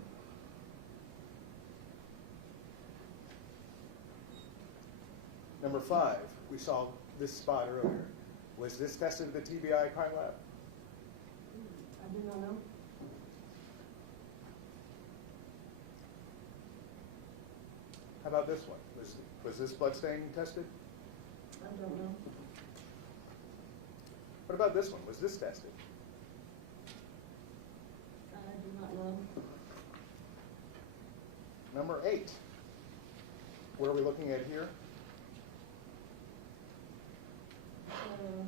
Number 5, we saw this spot earlier. Was this tested at the TBI crime lab? I do not know. How about this one? Was this blood stain tested? I don't know. What about this one? Was this tested? I do not know. Number 8. What are we looking at here?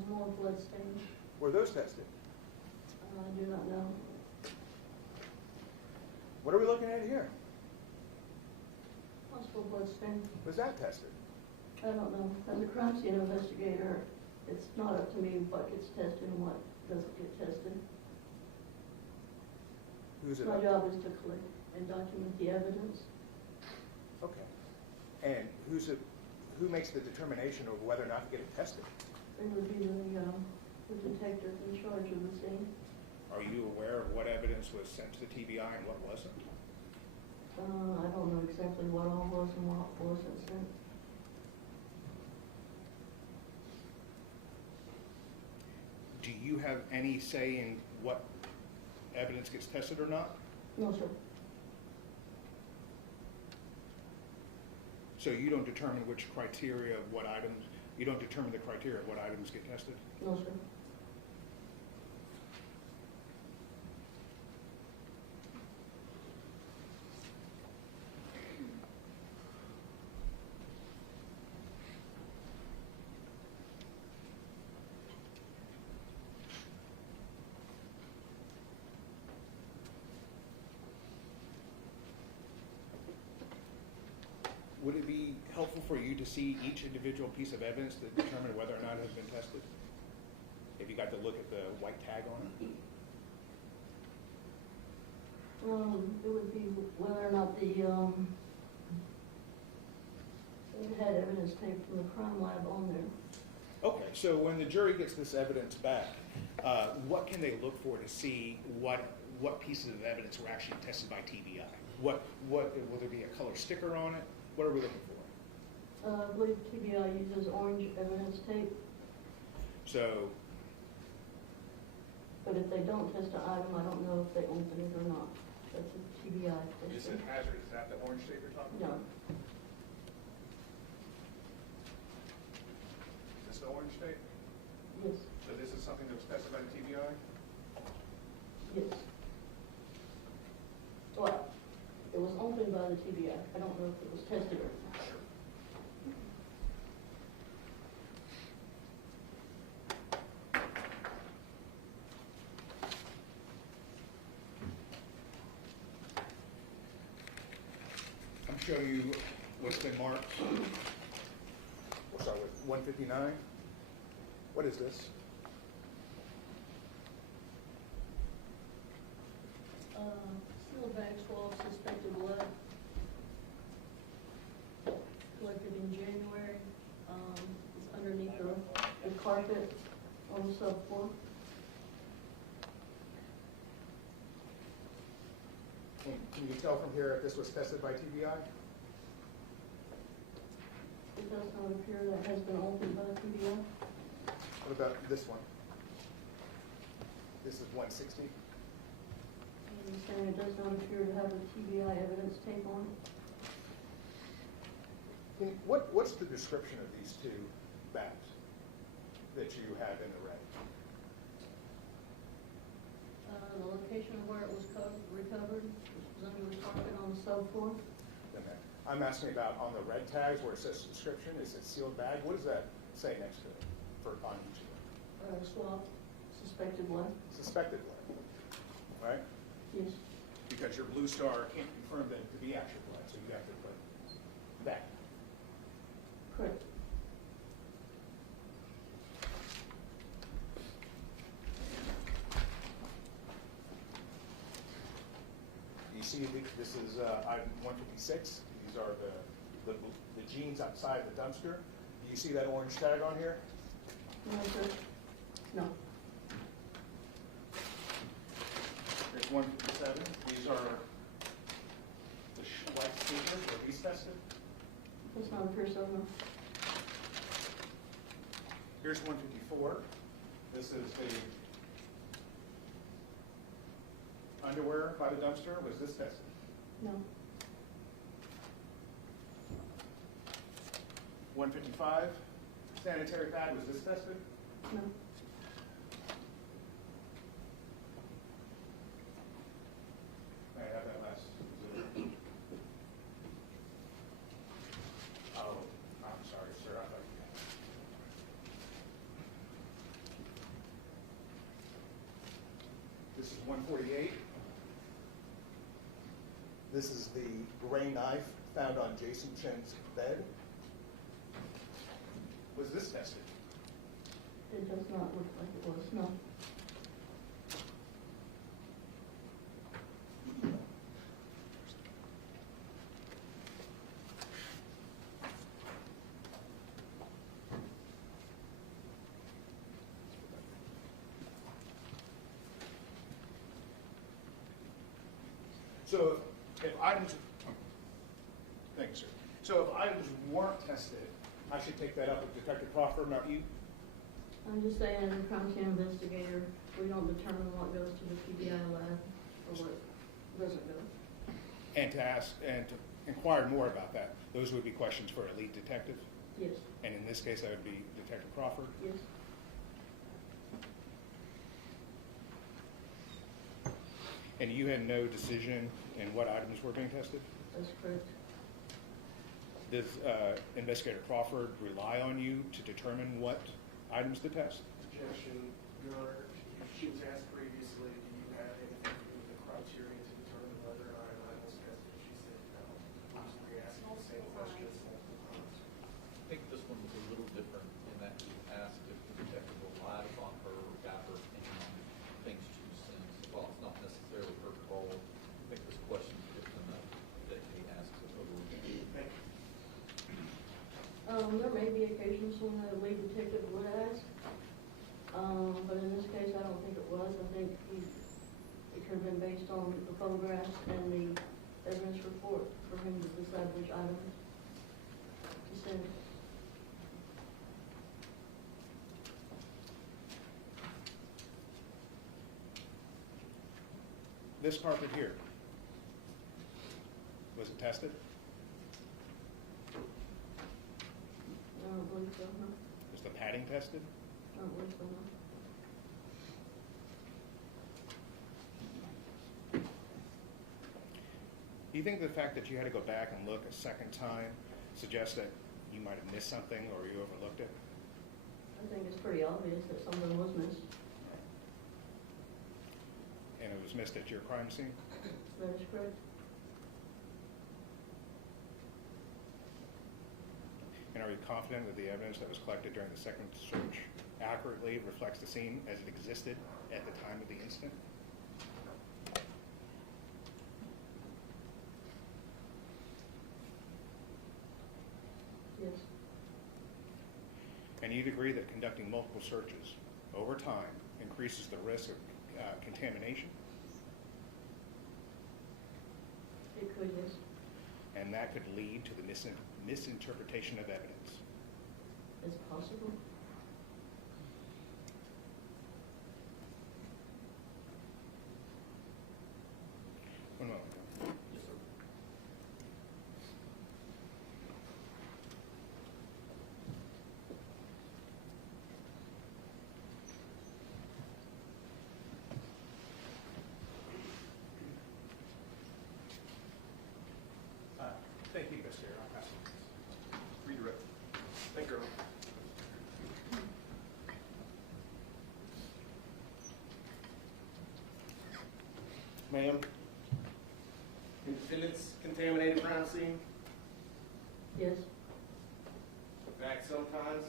More blood stains. Were those tested? I do not know. in here? Possible blood stain. Was that tested? I don't know. As a crime scene investigator, it's not up to me what gets tested and what doesn't get tested. Who's it? My job is to collect and document the evidence. Okay. And who makes the determination of whether or not to get it tested? It would be the detective in charge of the scene. Are you aware of what evidence was sent to the TBI and what wasn't? I don't know exactly what all was and what wasn't sent. Do you have any say in what evidence gets tested or not? No, sir. So you don't determine which criteria of what items, you don't determine the criteria of what items get tested? No, sir. Would it be helpful for you to see each individual piece of evidence to determine whether or not it has been tested? If you got to look at the white tag on it? It would be whether or not it had evidence taken from the crime lab on there. Okay, so when the jury gets this evidence back, what can they look for to see what pieces of evidence were actually tested by TBI? Will there be a color sticker on it? What are we looking for? I believe TBI uses orange evidence tape, So, but if they don't test an item, I don't know if they open it or not. That's a TBI testing. hazard, is that the orange tape you're talking No, Is this the orange tape? yes, So this is something that was tested by the TBI? yes. Well, it was opened by the TBI. I don't know if it was tested or not. Sure. I'm showing you what's been marked. We'll start with 159. What is this? Sealed bag 12, suspected lead. Collected in January. It's underneath the carpet on the subfloor. Can you tell from here if this was tested by TBI? It does not appear that has been opened by the TBI. What about this one? This is 160. And saying it does not appear to have a TBI evidence tape on it. What's the description of these two bags that you have in the red? The location of where it was recovered was under the carpet on the subfloor. Okay. I'm asking about on the red tags where it says description, is it sealed bag? What does that say next to it on each of them? Swab, suspected lead. Suspected lead, right? Yes. Because your blue star can't confirm that it could be actual lead, so you have to put that. Correct. You see, this is item 156. These are the jeans outside the dumpster. Do you see that orange tag on here? No, sir. No. Here's 157. These are the white sneakers. Were these tested? Does not appear so, no. Here's 154. This is the underwear by the dumpster. Was this tested? No. 155. Sanitary pad. Was this tested? No. May I have that last? Oh, I'm sorry, sir. I thought you had it. This is 148. This is the gray knife found on Jason Chen's bed. Was this tested? It does not look like it was, no. So if items, thank you, sir. So if items weren't tested, I should take that up with Detective Crawford, not you? I'm just saying, as a crime scene investigator, we don't determine what goes to the PBI lab or what doesn't go. And to ask, and to inquire more about that, those would be questions for a lead detective? Yes, And in this case, that would be Detective Crawford? yes. And you had no decision in what items were being tested? That's correct. Does Investigator Crawford rely on you to determine what items to test? Objection, Your Honor. She was asked previously, do you have anything to do with the criteria to determine whether or not an item was tested? She said no. I'm just re-asking the same questions multiple times. I think this one was a little different in that he asked if the detective relied upon her or got her opinion on things too soon. So while it's not necessarily her call, I think this question is different enough that he asks it over again. Thank you. There may be occasions when the lead detective would ask, but in this case, I don't think it was. I think it could have been based on the photographs and the evidence report for him to decide which item to send. This carpet here, was it tested? I don't believe so, no. Was the padding tested? I don't believe so, no. Do you think the fact that you had to go back and look a second time suggests that you might have missed something or you overlooked it? I think it's pretty obvious that something was missed. And it was missed at your crime scene? That is correct. And are you confident that the evidence that was collected during the second search accurately reflects the scene as it existed at the time of the incident? Yes. And you'd agree that conducting multiple searches over time increases the risk of contamination? It could, yes. And that could lead to the misinterpretation of evidence. It's possible. One moment. Yes, sir. Thank you, Mr. Chair. I'll pass it. Redirect. Thank you, Your Honor. Ma'am, in defendant's contaminated crime scene, Yes. in fact, sometimes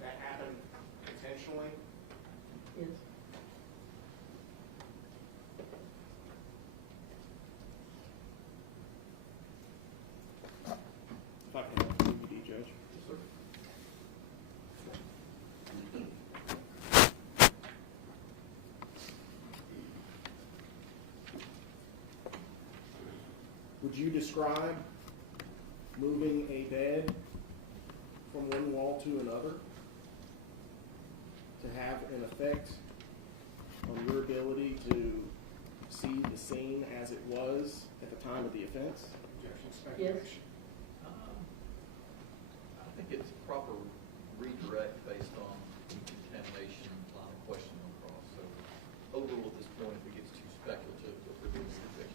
that happened intentionally. Yes. If I can have the DVD, Judge. Yes, sir. Would you describe moving a bed from one wall to another to have an effect on your ability to see the scene as it was at the time of the offense? Objection, Yes. speculation. I think it's proper redirect based on contamination line of questioning across. So overrule at this point if it gets too speculative, but we're doing redirect.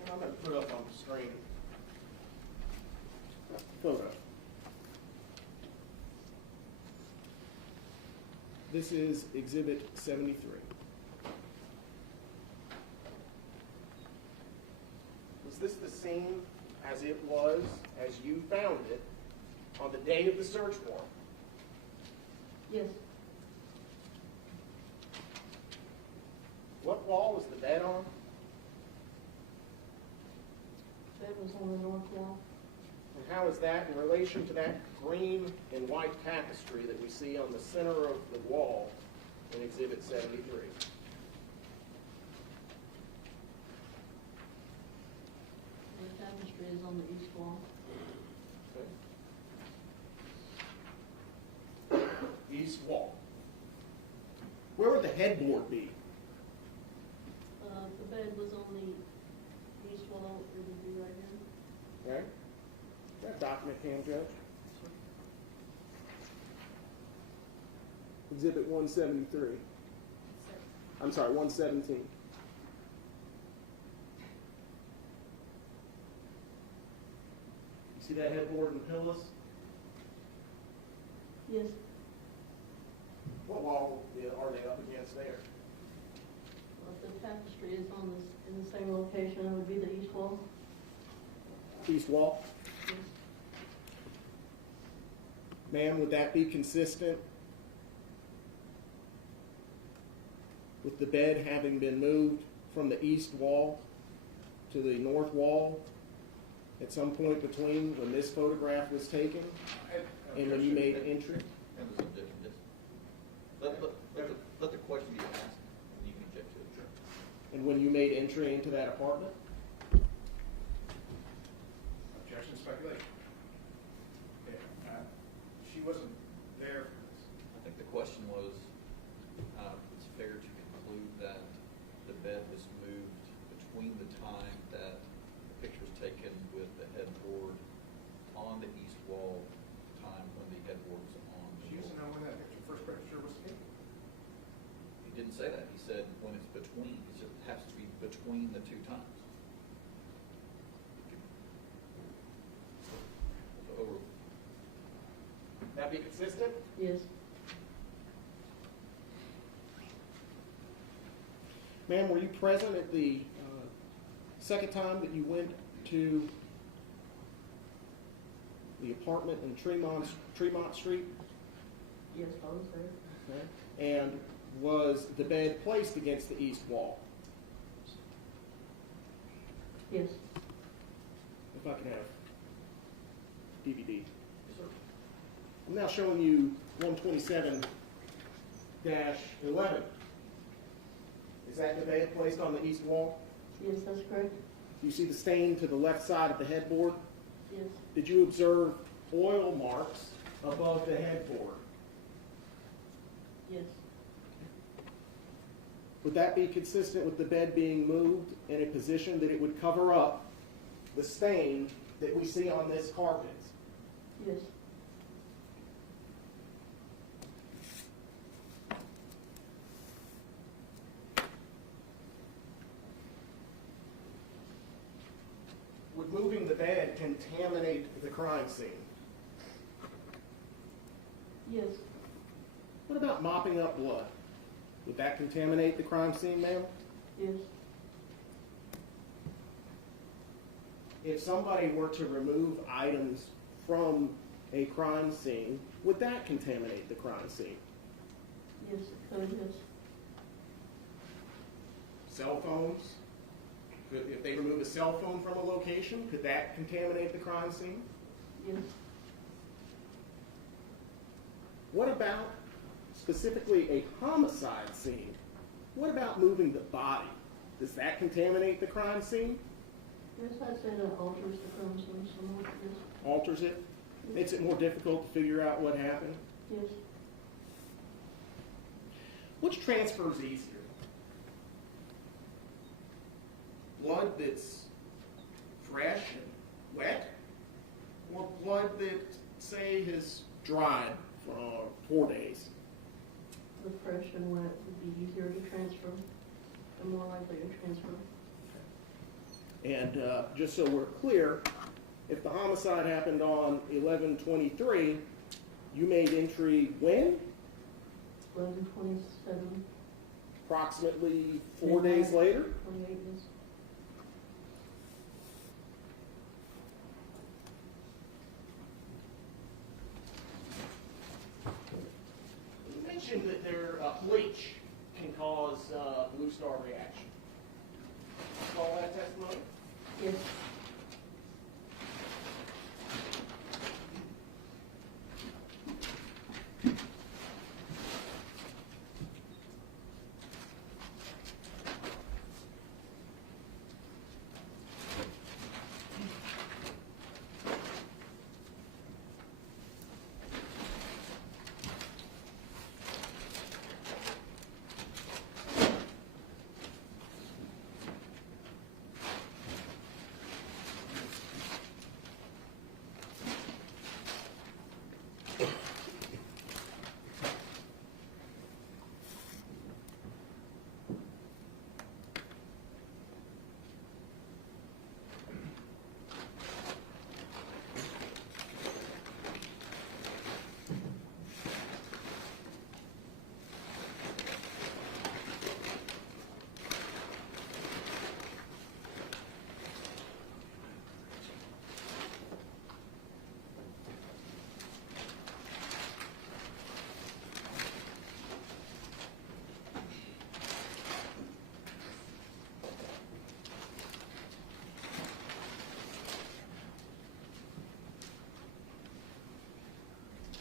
And I'm going to put up on the screen photo. This is Exhibit 73. Was this the scene as it was, as you found it, on the day of the search warrant? Yes, What wall was the bed on? bed was on the north wall. And how is that in relation to that green and white tapestry that we see on the center of the wall in Exhibit 73? The tapestry is on the east wall. East wall. Where would the headboard be? The bed was on the east wall, it would be right here. Okay. Is that document cam, Judge? Exhibit 173. I'm sorry, 117. You see that headboard and pillows? Yes, What wall are they up against there? well, if the tapestry is on this, in the same location, it would be the east wall. East wall. Yes. Ma'am, would that be consistent with the bed having been moved from the east wall to the north wall at some point between when this photograph was taken and when you made entry? And there's a difference. Let the question be asked, and you can object to it. And when you made entry into that apartment? Objection, speculation. Yeah, she wasn't there for this. I think the question was, it's fair to conclude that the bed was moved between the time that the picture was taken with the headboard on the east wall, time when the headboard was on the She doesn't wall. know when that first picture was taken. He didn't say that. He said when it's between. He said it has to be between the two times. Over. That be consistent? Yes, Ma'am, were you present at the second time that you went to the apartment in Tremont Street? yes, I was there. Okay. And was the bed placed against the east wall? Yes, If I can have DVD. I'm now showing you 127-11. Is that the bed placed on the east wall? yes, that's correct. You see the stain to the left side of the headboard? Yes, Did you observe oil marks above the headboard? yes, Would that be consistent with the bed being moved in a position that it would cover up the stain that we see on this carpet? yes, Would moving the bed contaminate the crime scene? yes, What about mopping up blood? Would that contaminate the crime scene, ma'am? yes, If somebody were to remove items from a crime scene, would that contaminate the crime scene? yes, it could, yes, Cell phones? If they remove a cell phone from a location, could that contaminate the crime scene? yes, What about specifically a homicide scene? What about moving the body? Does that contaminate the crime scene? yes, I'd say that alters the crime scene somewhat, yes, Alters it? Makes it more difficult to figure out what happened? yes, Which transfers easier? Blood that's fresh and wet? Or blood that, say, has dried for 4 days? the fresh and wet would be easier to transfer, and more likely to transfer. And just so we're clear, if the homicide happened on 11/23, you made entry when? 11/27, Approximately 4 days later? 28 days. You mentioned that bleach can cause blue star reaction. All that testimony? Yes.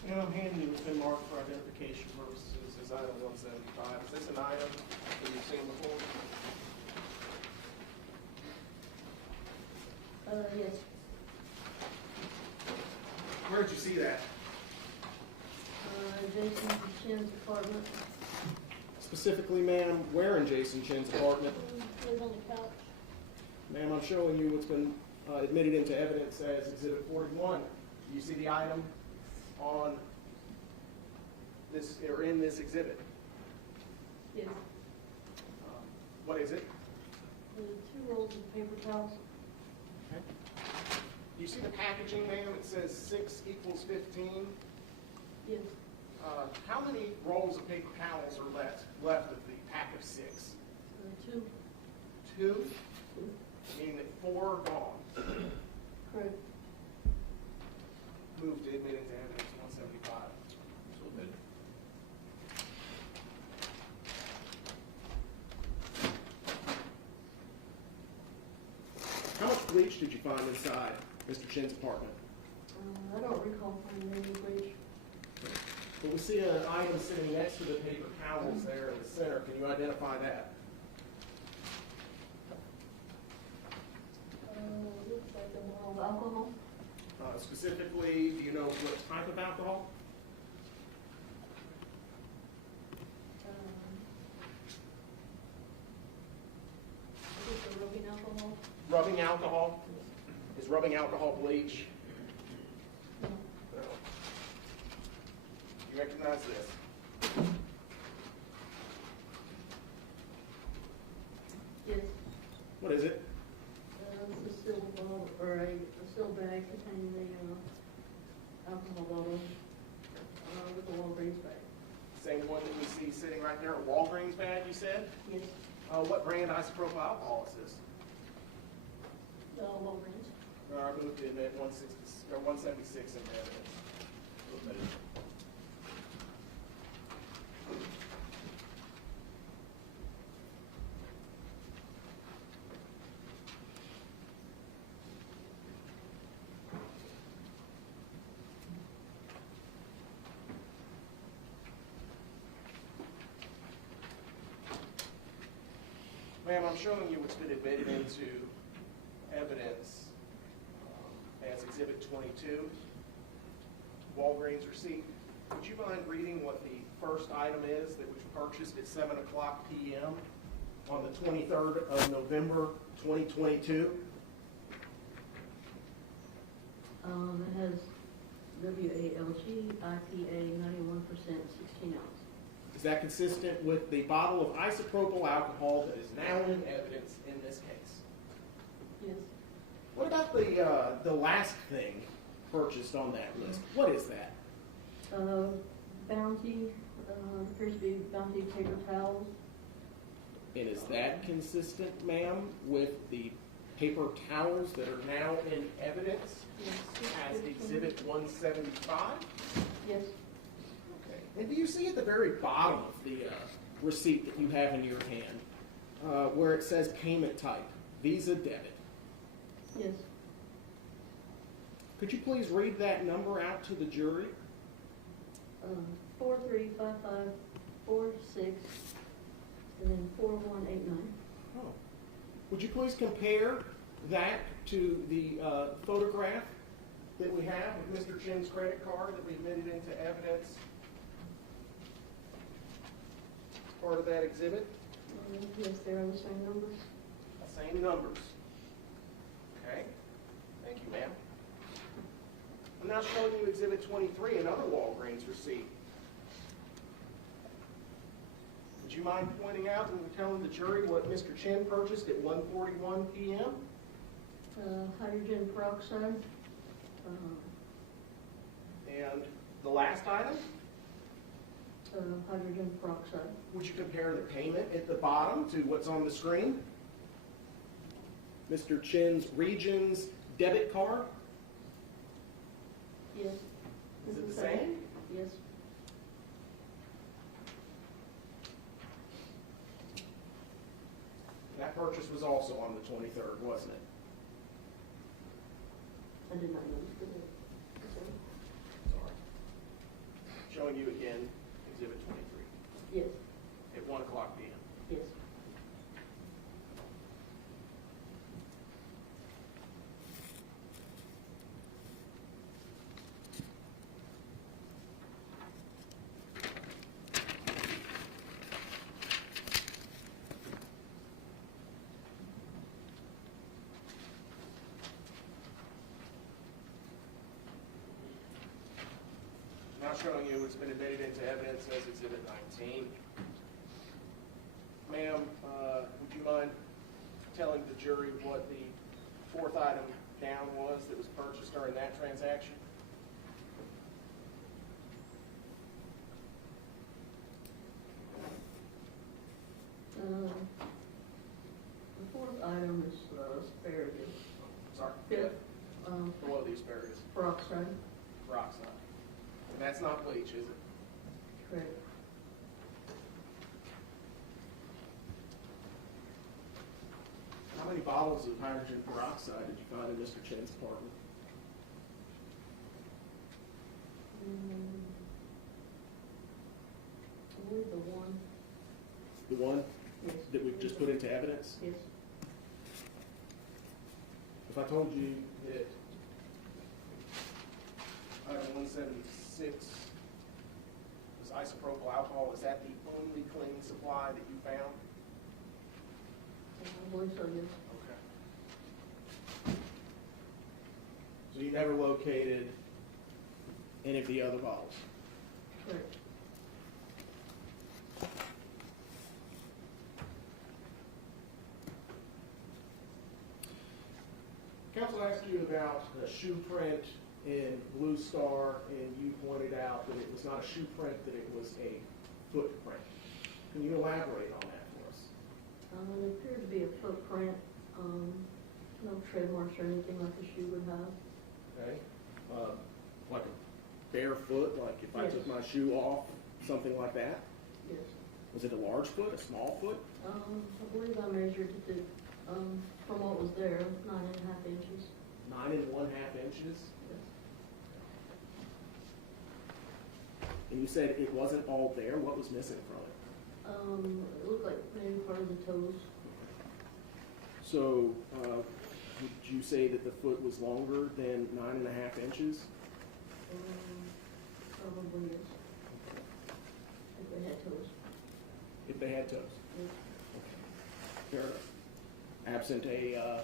And I'm handing you what's been marked for identification purposes as item 175. Is this an item that you've seen before? Yes. Where'd you see that? Jason Chen's apartment. Specifically, ma'am, where in Jason Chen's apartment? Lives on the couch. Ma'am, I'm showing you what's been admitted into evidence as Exhibit 41. Do you see the item on this, or in this exhibit? Yes. What is it? 2 rolls of paper towels. Do you see the packaging, ma'am? It says 6 equals 15. Yes. How many rolls of paper towels are left of the pack of 6? 2. 2? Meaning that 4 are gone. Correct. Move to admit into evidence 175. So admitted. How much bleach did you find inside Mr. Chen's apartment? I don't recall finding any bleach. Well, we see an item sitting next to the paper towels there in the center. Can you identify that? Looks like a bottle of alcohol. Specifically, do you know what type of alcohol? Is it the rubbing alcohol? Rubbing alcohol? Is rubbing alcohol bleach? No. No. You recognize this? Yes. What is it? It's a sealed bottle, or a sealed bag containing the alcohol bottle with a Walgreens bag. Same one that we see sitting right there, a Walgreens bag, you said? Yes. What brand isopropyl alcohol is this? Walgreens. I moved to admit 176 into evidence. Admitted. Ma'am, I'm showing you what's been admitted into evidence as Exhibit 22, Walgreens receipt. Would you mind reading what the first item is that was purchased at 7 o'clock p.m. on the 23rd of November, 2022? It has WALG, IPA, 91%, 16 ounce. Is that consistent with the bottle of isopropyl alcohol that is now in evidence in this case? Yes. What about the last thing purchased on that list? What is that? Bounty, appears to be Bounty paper towels. And is that consistent, ma'am, with the paper towels that are now in evidence as Exhibit 175? Yes. Okay. And do you see at the very bottom of the receipt that you have in your hand where it says payment type, Visa debit? Yes. Could you please read that number out to the jury? 435546 and then 4189. Oh. Would you please compare that to the photograph that we have of Mr. Chen's credit card that we admitted into evidence? Part of that exhibit? Yes, they are the same numbers. Same numbers. Okay. Thank you, ma'am. I'm now showing you Exhibit 23, another Walgreens receipt. Would you mind pointing out and telling the jury what Mr. Chen purchased at 1:41 p.m.? Hydrogen peroxide. And the last item? Hydrogen peroxide. Would you compare the payment at the bottom to what's on the screen? Mr. Chen's Regions debit card? Yes. Is it the same? Yes. That purchase was also on the 23rd, wasn't it? I did not notice that. Sorry. Showing you again, Exhibit 23, Yes. at 1 o'clock p.m. Yes. Now showing you what's been admitted into evidence as Exhibit 19. Ma'am, would you mind telling the jury what the fourth item down was that was purchased during that transaction? The fourth item is asparagus. Sorry. Fifth, Below the asparagus. peroxide. Peroxide. And that's not bleach, is it? Correct. How many bottles of hydrogen peroxide did you find in Mr. Chen's apartment? I believe the one. The one Yes. that we've just put into evidence? Yes. If I told you that item 176 was isopropyl alcohol, is that the only cleaning supply that you found? I believe so, yes. Okay. So you never located any of the other bottles? Correct. Counsel asked you about the shoe print in Blue Star, and you pointed out that it was not a shoe print, that it was a footprint. Can you elaborate on that for us? It appeared to be a footprint, no tread marks or anything like a shoe would have. Okay. Like a bare foot, like if I took Yes. my shoe off, something like that? Yes. Was it a large foot, a small foot? I believe I measured it to, from what was there, 9.5 inches. 9 1/2 inches? Yes. And you said it wasn't all there. What was missing from it? It looked like maybe part of the toes. So, would you say that the foot was longer than 9 1/2 inches? Probably yes. If they had toes. If they had toes? Yes. Fair enough. Absent a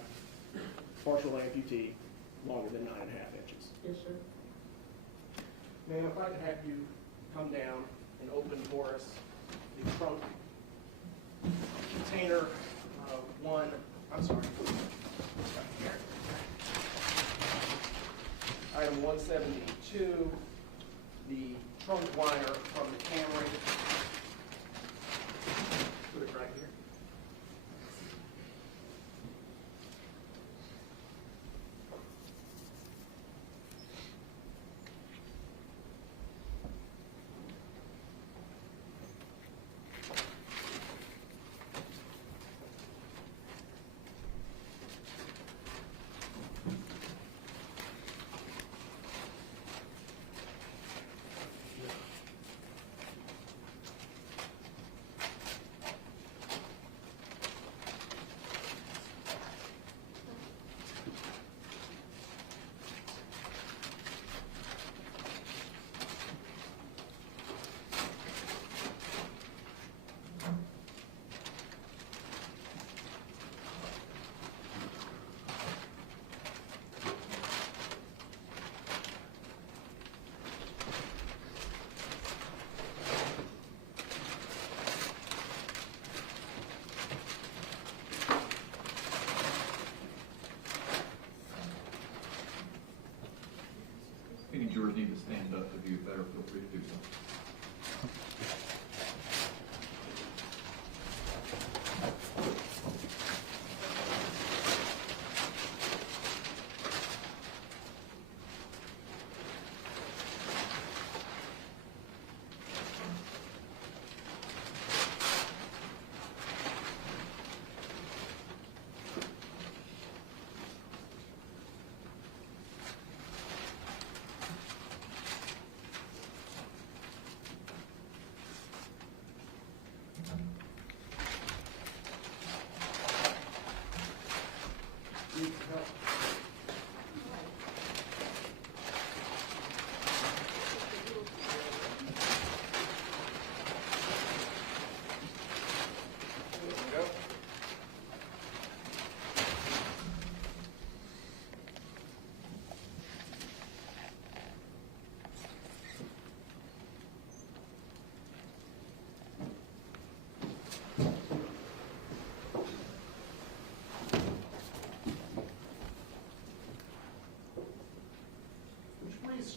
partial amputee, longer than 9 1/2 inches. Yes, sir. Ma'am, if I could have you come down and open for us the trunk container one, I'm sorry. Item 172, the trunk liner from the Camry. Put it right here. If any jurors need to stand up to view it better, feel free to do so.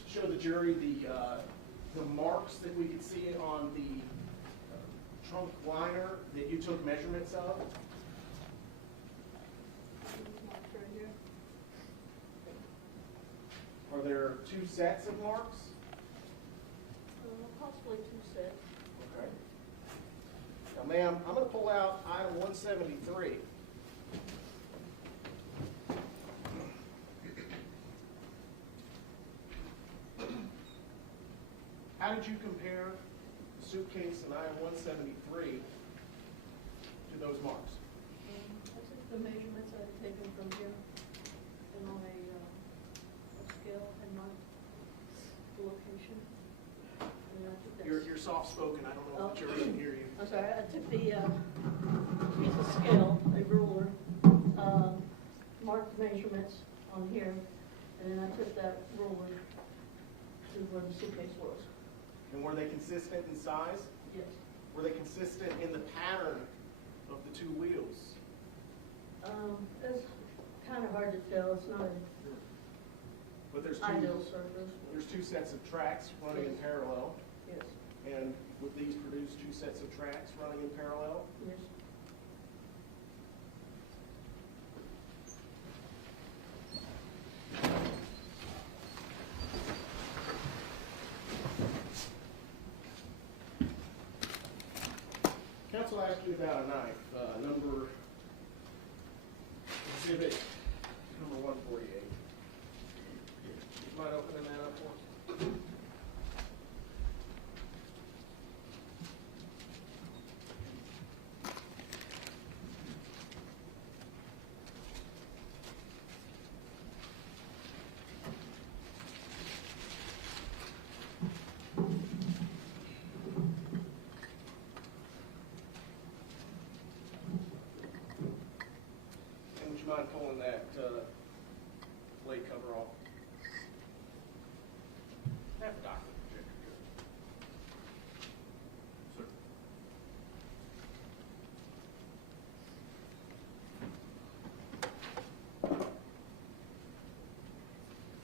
Show the jury the marks that we could see on the trunk liner that you took measurements of. Are there two sets of marks? Possibly two sets. Okay. Now, ma'am, I'm going to pull out item 173. How did you compare the suitcase and item 173 to those marks? I took the measurements I had taken from here and on a scale and marked the location. And I took that. You're soft-spoken. I don't know if the jury can hear you. I'm sorry, I took the piece of scale, a ruler, marked the measurements on here, and then I took that ruler to where the suitcase was. And were they consistent in size? Yes. Were they consistent in the pattern of the two wheels? It's kind of hard to tell. It's not But there's an two, ideal surface. there's two sets of tracks running in parallel. Yes. And would these produce two sets of tracks running in parallel? Yes. Counsel asked you about a knife, number exhibit number 148. Mind opening that up for us? And would you mind pulling that plate cover off? Have the document projector here. Sir.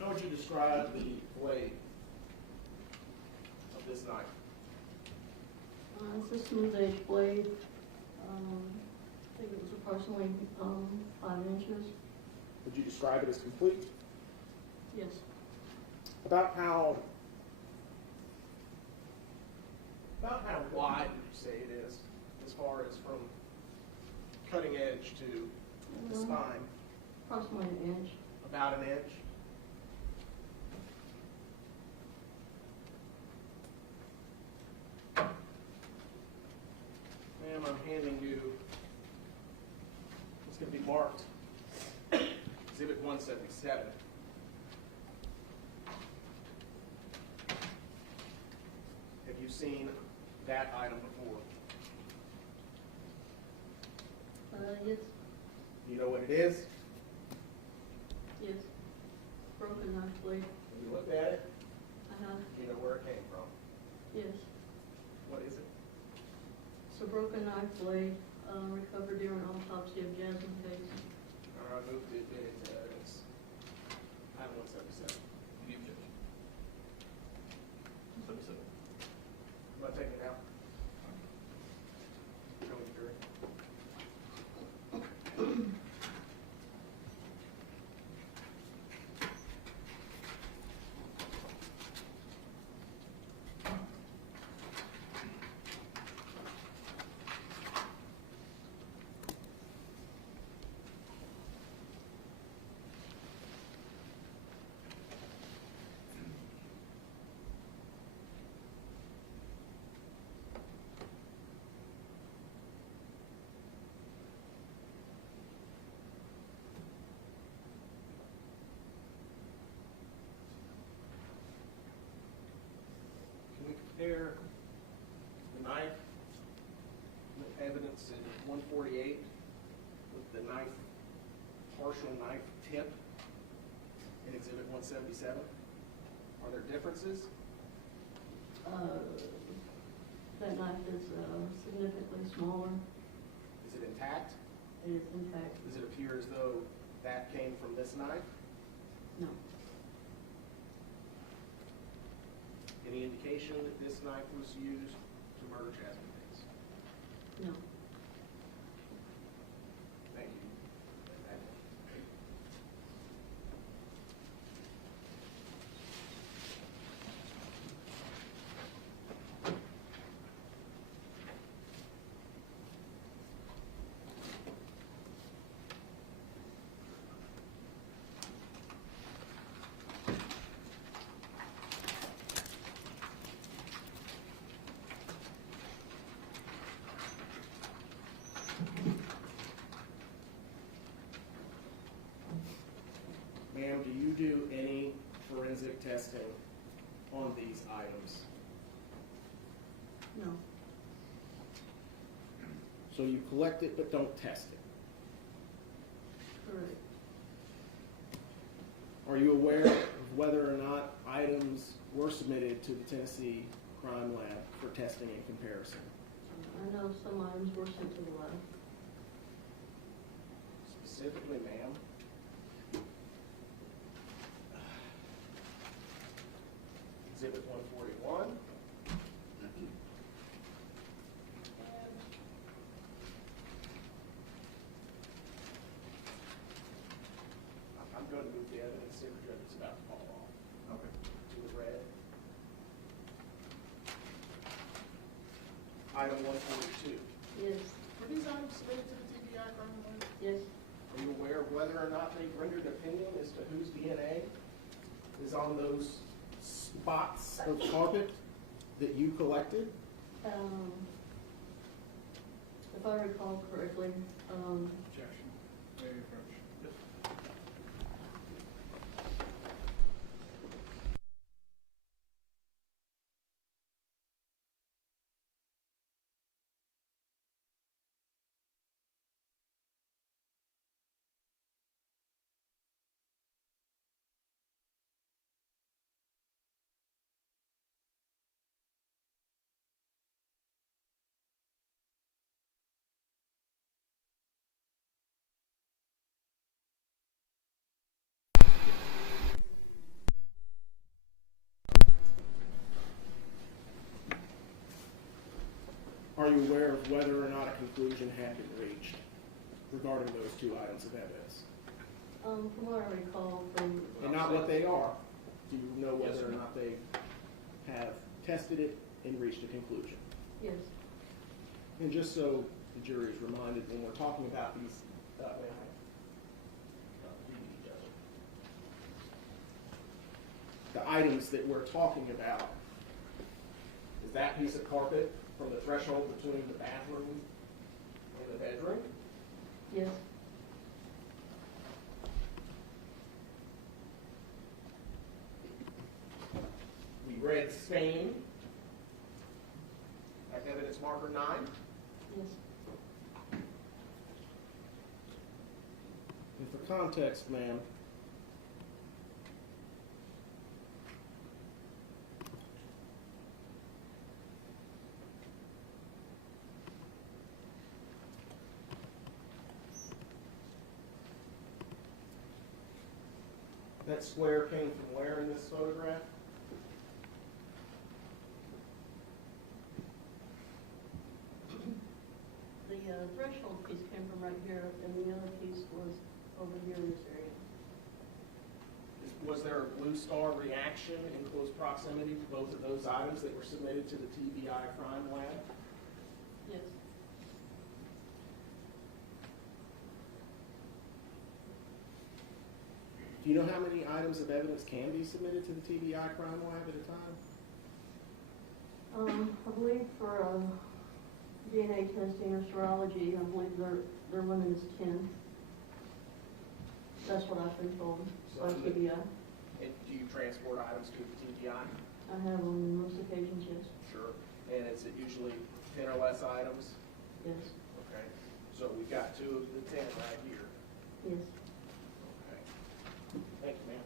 How would you describe the blade? It's a smooth edge blade. I think it was approximately 5 inches. Would you describe it as complete? Yes. About how wide would you say it is, as far as from cutting edge to the spine? Approximately an inch. About an inch? Ma'am, I'm handing you, it's going to be marked Exhibit 177. Have you seen that item before? Yes. Do you know what it is? Yes. Broken knife blade. Have you looked at it? I have. Do you know where it came from? Yes. What is it? It's a broken knife blade recovered during autopsy of Jasmine Pace. All right, move to admit into evidence. Item 177. Any objection? 77. I'm not taking it out. Show me the jury. Can we compare the knife, the evidence in 148 with the knife, partial knife tip in Exhibit 177? Are there differences? That knife is significantly smaller. Is it intact? It is intact. Does it appear as though that came from this knife? No. Any indication that this knife was used to murder Jasmine Pace? No. Thank you. Ma'am, do you do any forensic testing on these items? No. So you collect it but don't test it. Correct. Are you aware of whether or not items were submitted to the Tennessee Crime Lab for testing and comparison? I know some items were sent to the lab. Specifically, ma'am, Exhibit 141. I'm going to move the evidence signature that's about to fall off Okay. to the red. Item 142. Yes. Were these items submitted to the TBI crime lab? Yes. Are you aware of whether or not they've rendered opinion as to whose DNA is on those Spots of carpet that you collected? If I recall correctly, Objection. May I approach? you aware of whether or not a conclusion had been reached regarding those two items of evidence? From what I recall from, And not what they are. Do you know Yes, whether or ma'am. not they have tested it and reached a conclusion? yes, And just so the jury is reminded, when we're talking about these, the items that we're talking about, is that piece of carpet from the threshold between the bathroom and the bedroom? yes, The red stain at evidence marker 9. yes. And for context, ma'am, that square came from where in this photograph? The threshold piece came from right here, and the other piece was over here in this area. Was there a blue star reaction in close proximity to both of those items that were submitted to the TBI crime lab? Yes, Do you know how many items of evidence can be submitted to the TBI crime lab at a time? I believe for DNA testing or serology, I believe their limit is 10. That's what I've been told by TBI. And do you transport items to the TBI? I have on most occasions, yes. Sure. And is it usually 10 or less items? Yes, Okay. So we've got 2 of the 10 right here. yes. Okay. Thank you, ma'am.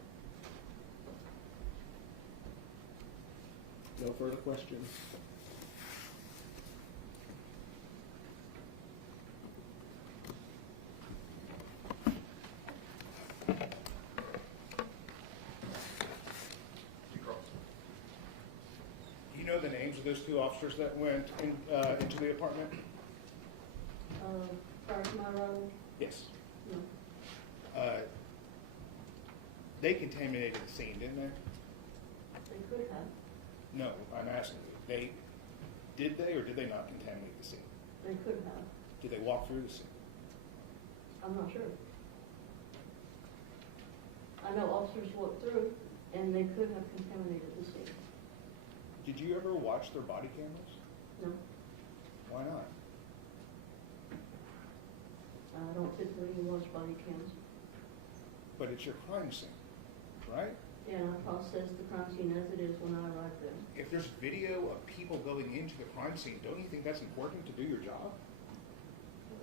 No further questions? Do you know the names of those 2 officers that went into the apartment? Prior to my arrival, Yes. no. They contaminated the scene, didn't they? They could have. No, I'm asking you. Did they or did they not contaminate the scene? They could have. Did they walk through the scene? I'm not sure. I know officers walked through, and they could have contaminated the scene. Did you ever watch their body cameras? No, Why not? I don't typically watch body cams. But it's your crime scene, right? And I process the crime scene as it is when I arrive there. If there's video of people going into the crime scene, don't you think that's important to do your job?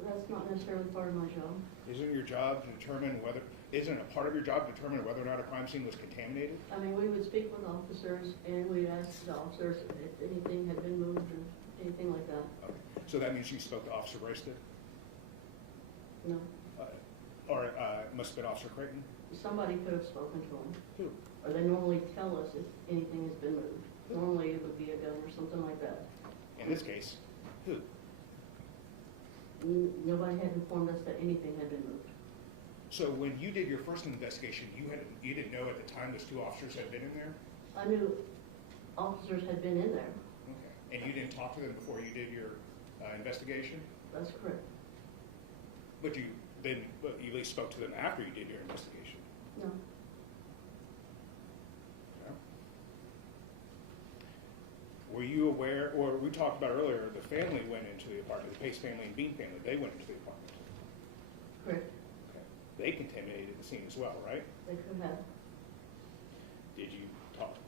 That's not necessarily part of my job. Isn't your job to determine whether, isn't a part of your job to determine whether or not a crime scene was contaminated? I mean, we would speak with officers, and we'd ask the officers if anything had been moved or anything like that. Okay. So that means you spoke to Officer Bracelet? No. Or it must have been Officer Creighton? Somebody could have spoken to them. Who? Or they normally tell us if anything has been moved. Normally it would be a gun or something like that. In this case, who? Nobody had informed us that anything had been moved. So when you did your first investigation, you didn't know at the time those 2 officers had been in there? I knew officers had been in there. Okay. And you didn't talk to them before you did your investigation? That's correct. But you at least spoke to them after you did your investigation? No. Okay. Were you aware, or we talked about earlier, the family went into the apartment, the Pace family and Bean family, they went into the apartment? Correct. Okay. They contaminated the scene as well, right? They could have.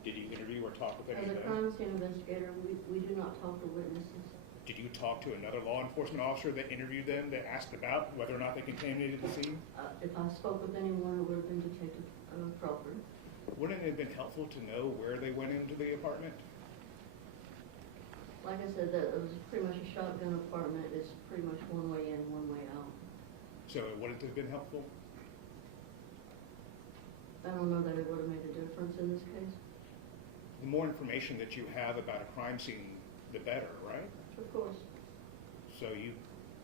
Did you interview or talk with any As of a them? crime scene investigator, we do not talk to witnesses. Did you talk to another law enforcement officer that interviewed them, that asked about whether or not they contaminated the scene? If I spoke with anyone, it would have been Detective Crawford. Wouldn't it have been helpful to know where they went into the apartment? Like I said, that it was pretty much a shotgun apartment. It's pretty much one way in, one way out. So it wouldn't have been helpful? I don't know that it would have made a difference in this case. The more information that you have about a crime scene, the better, right? Of course. So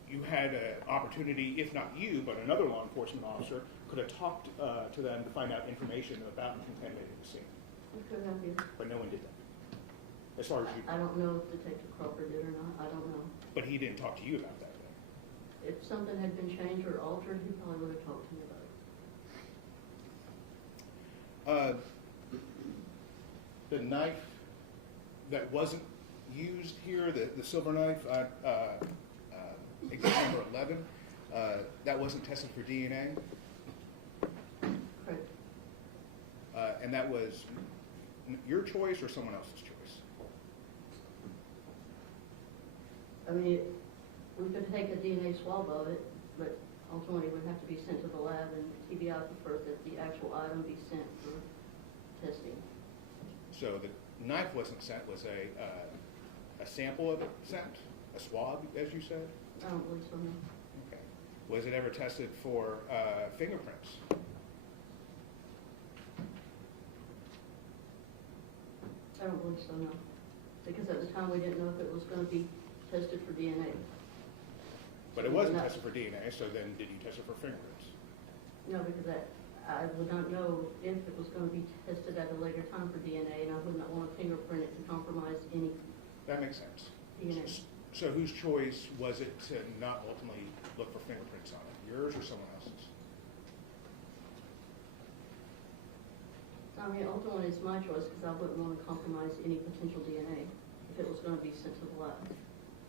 you had an opportunity, if not you, but another law enforcement officer could have talked to them to find out information about contaminating the scene, We could have you. but no one did that. As far as you, I don't know if Detective Crawford did or not, I don't know. but he didn't talk to you about that then. If something had been changed or altered, he probably would have talked to me about it. The knife that wasn't used here, the silver knife, exhibit number 11, that wasn't tested for DNA, Correct. and that was your choice or someone else's choice? I mean, we could take a DNA swab of it, but ultimately it would have to be sent to the lab, and TBI preferred that the actual item be sent for testing. So the knife wasn't sent, was a sample of it sent? A swab, as you said? I don't believe so, no. Okay. Was it ever tested for fingerprints? I don't believe so, no. Because at the time, we didn't know if it was going to be tested for DNA. But it wasn't No. tested for DNA, so then did you test it for fingerprints? No, because I would not know if it was going to be tested at a later time for DNA, and I would not want to fingerprint it to compromise any That makes sense. DNA. So whose choice was it to not ultimately look for fingerprints on it? Yours or someone else's? I mean, ultimately, it's my choice, because I wouldn't want to compromise any potential DNA if it was going to be sent to the lab.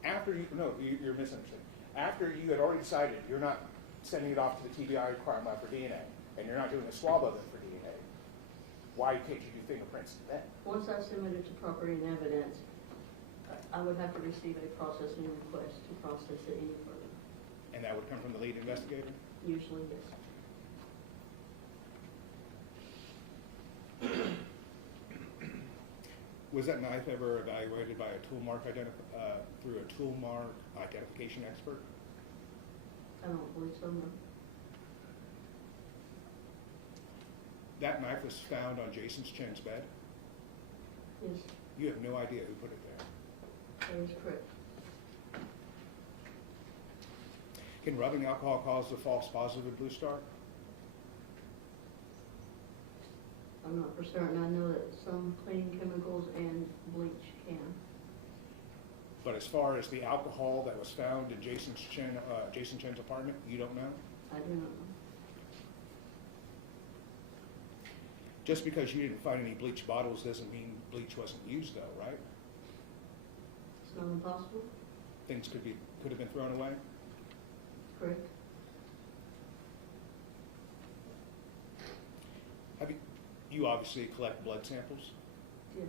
After you, no, you're misunderstanding. After you had already decided you're not sending it off to the TBI crime lab for DNA, and you're not doing a swab of it for DNA, why can't you do fingerprints then? Once I submit it to property and evidence, I would have to receive a processing request to process it any further. And that would come from the lead investigator? Usually, yes. Was that knife ever evaluated by a tool mark through a tool mark identification expert? I don't believe so, no. That knife was found on Chen's bed? Yes, You have no idea who put it there. that is correct. Can rubbing alcohol cause a false positive in Blue Star? I'm not for certain. I know that some cleaning chemicals and bleach can. But as far as the alcohol that was found in Jason Chen's apartment, you don't know? I do not know. Just because you didn't find any bleach bottles doesn't mean bleach wasn't used though, right? It's not impossible. Things could have been thrown away? Correct. You obviously collect blood samples. Yes.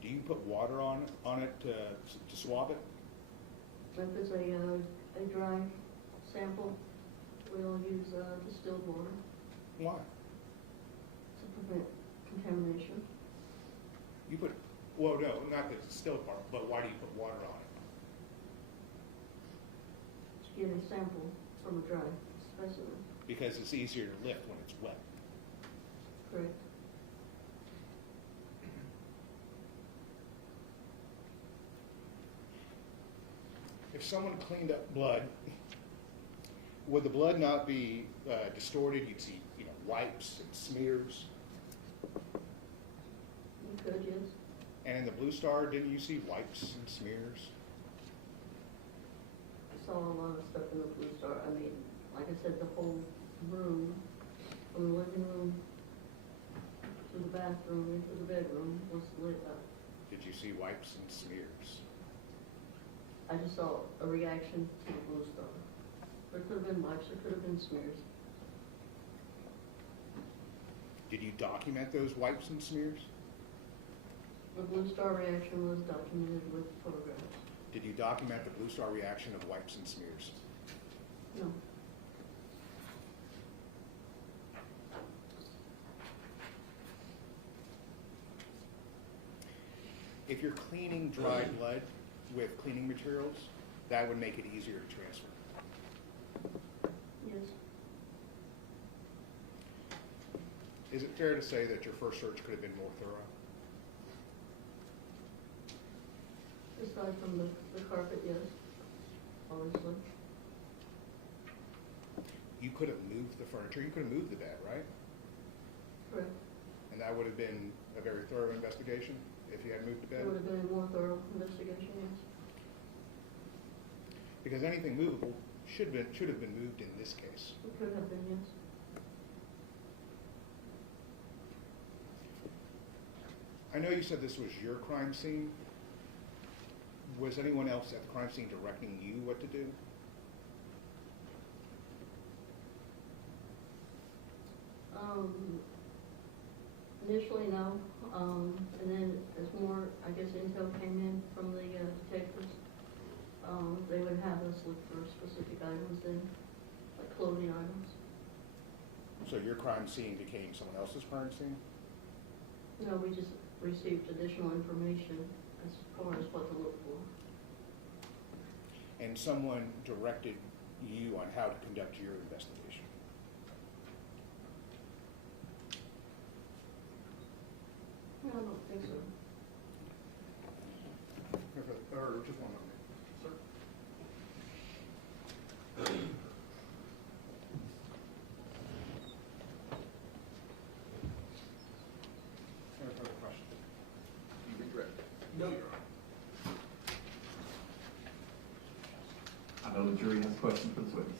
Do you put water on it to swab it? If it's a dry sample, we'll use distilled water Why? to prevent contamination. You put, well, no, not the distilled part, but why do you put water on it? To get a sample from a dry specimen. Because it's easier to lift when it's wet. Correct. If someone cleaned up blood, would the blood not be distorted? You'd see, wipes and smears. You could, yes. And in the Blue Star, didn't you see wipes and smears? I saw a lot of stuff in the Blue Star. I mean, like I said, the whole room, from the living room to the bathroom into the bedroom was lit up. Did you see wipes and smears? I just saw a reaction to the Blue Star. There could have been wipes, there could have been smears. Did you document those wipes and smears? The Blue Star reaction was documented with photographs. Did you document the Blue Star reaction of wipes and smears? No. If you're cleaning dried blood with cleaning materials, that would make it easier to transfer. Yes. Is it fair to say that your first search could have been more thorough? Aside from the carpet, yes. obviously. You could have moved the furniture, you could have moved the bed, right? Correct. And that would have been a very thorough investigation if you had moved the It bed? would have been a more thorough investigation, yes. Because anything movable should have been moved in this case. It could have been, yes. I know you said this was your crime scene. Was anyone else at the crime scene directing you what to do? Initially, no. And then as more, I guess, intel came in from the detectives, they would have us look for specific items then, like clothing items. So your crime scene became someone else's crime scene? No, we just received additional information as far as what to look for. And someone directed you on how to conduct your investigation? No, I don't think so. Or just one moment. Sir? Any further questions? You be direct. No, Your Honor. I know the jury has questions for this witness.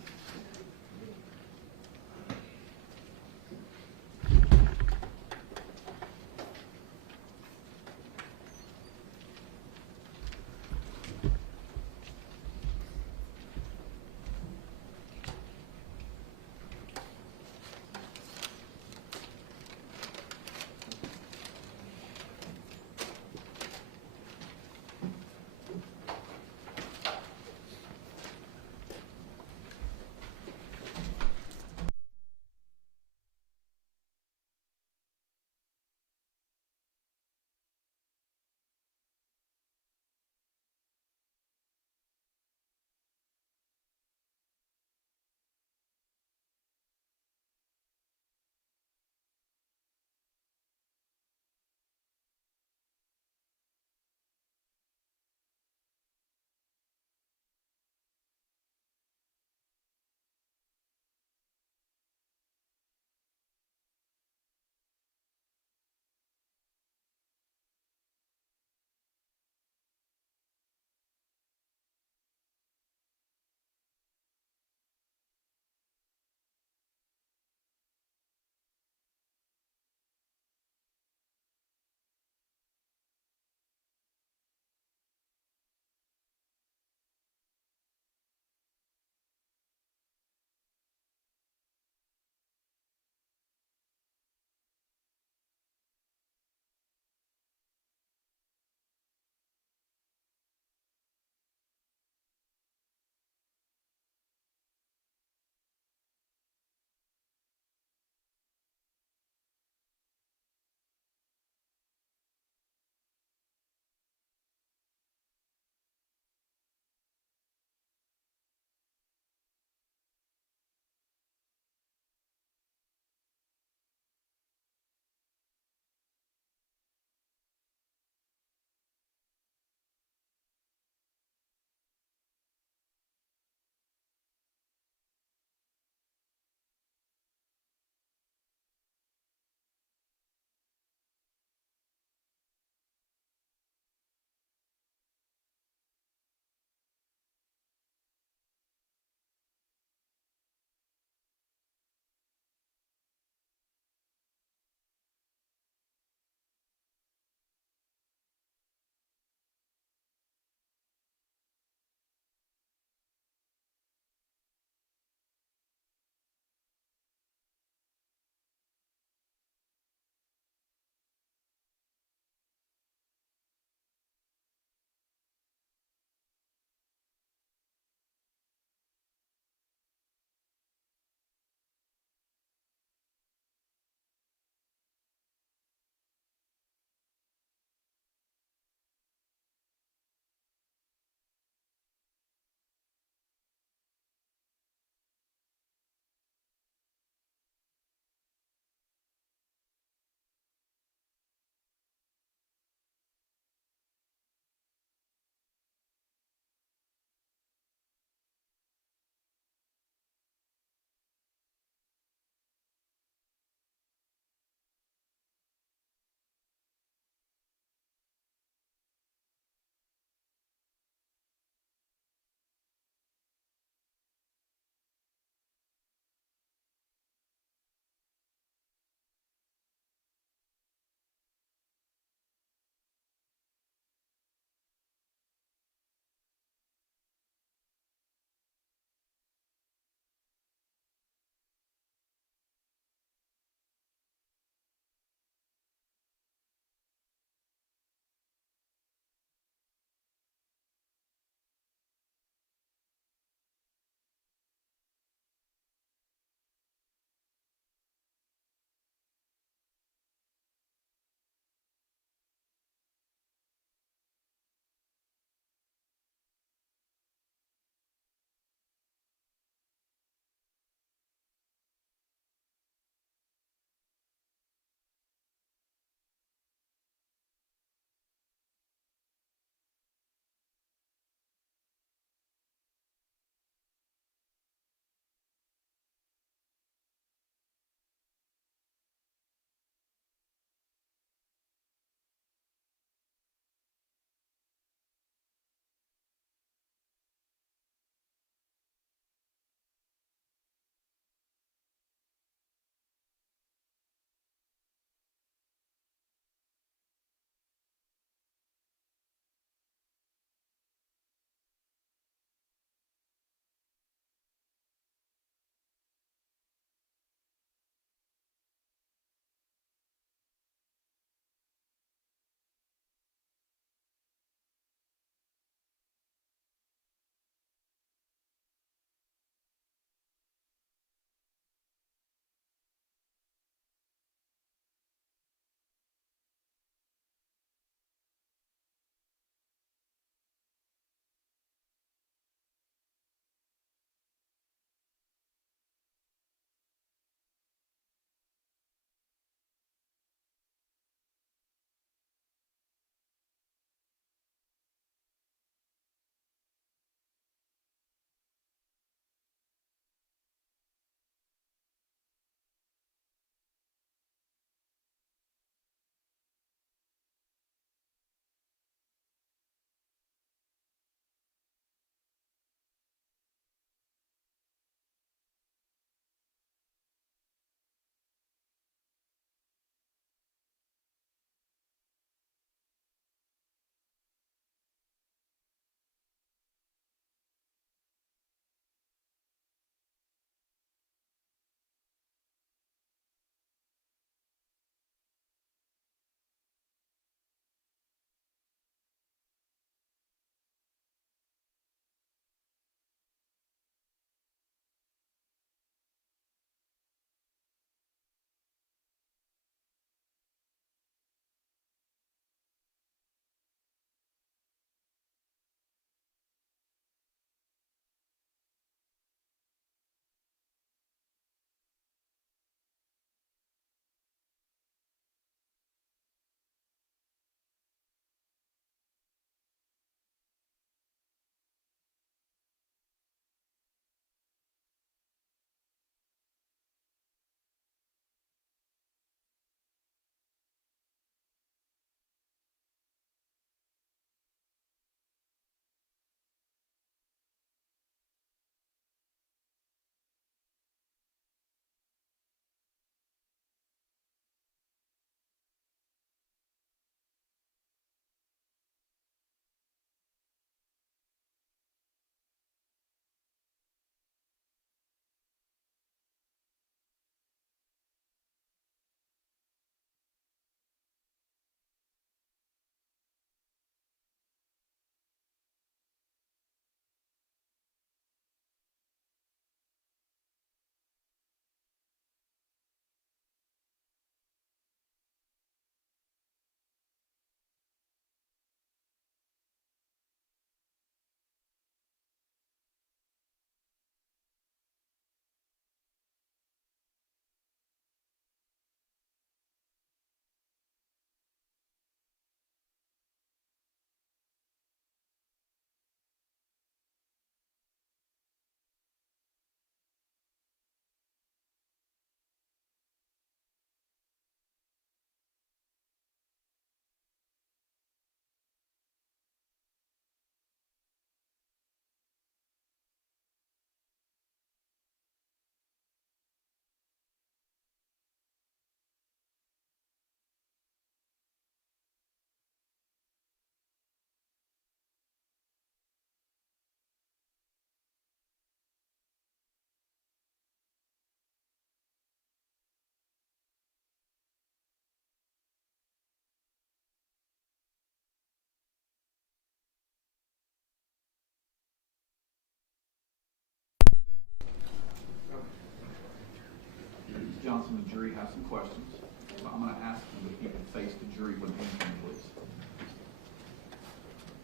have some questions. But I'm going to ask them if you can face the jury when answering, please.